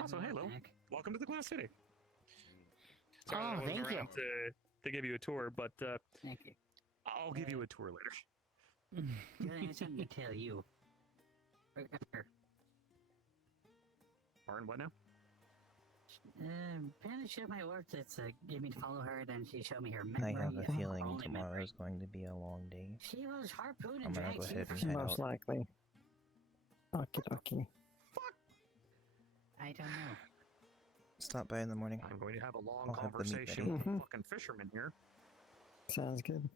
also, hello. Welcome to the Glass City. Sorry, I wasn't around to give you a tour, but thank you. I'll give you a tour later. I have something to tell you. Pardon, what now? Apparently she my work that's gave me to follow her, then she showed me her I memory. have a feeling only tomorrow memory. is going to be a long day. She was harpooned I'm and gonna dragged go ahead and super head Most out. likely. Okie. I don't know. Stop by in the morning. I'm going to have a long I'll have the meat conversation ready. with a fucking fisherman here. Sounds good.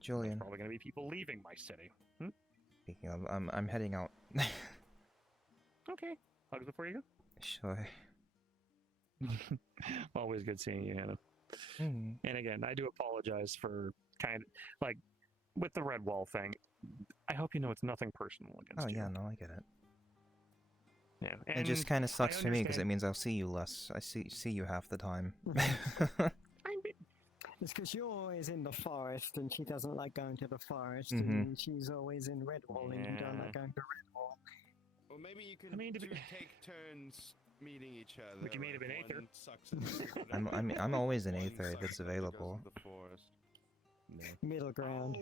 Julian. There's probably going to be people leaving my city. Speaking of, I'm heading out. Okay. Hugs before you go? Sure. Always good seeing you, Hannah. And again, I do apologize for kind of, like, with the red wall thing. I hope you know it's nothing personal against you. Oh, yeah, no, I get it. Yeah, It just kind of sucks for me because it understand- means I'll see you less. I see you half the time. It's because you're always in the forest, and she doesn't like going to the forest, Mhm. and she's always in Redwall, and you don't Yeah. like going to Redwall. Well, maybe you can take turns meeting each other. We can meet like him in Aether. one sucks at the secret I'm always in one Aether if sucks it's at it because of available. the forest. Middle ground.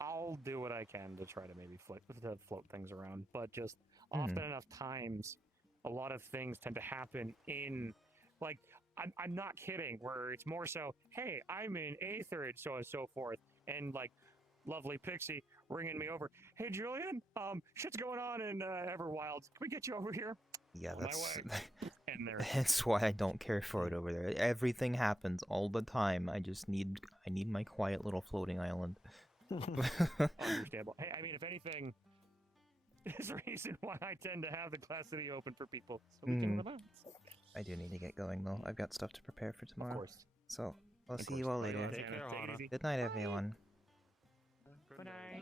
I'll do what I can to try to maybe float things around, but just often enough times, a lot of things tend to happen in, like, I'm not kidding, where it's more so, hey, I'm in Aether and so forth, and like, lovely Pixie ringing me over, hey Julian, shit's going on in Everwild, can we get you over here? Yeah, On my that's way. And there. that's why I don't care for it over there. Everything happens all the time. I need my quiet little floating island. Understandable. Hey, I mean, if anything, is the reason why I tend to have the Glass City open for people, so we can relax. I do need to get going though. I've got stuff to prepare for tomorrow. Of course. So I'll Of see you course. all Bye, later. Take care, Hana. Good night, everyone. Good night.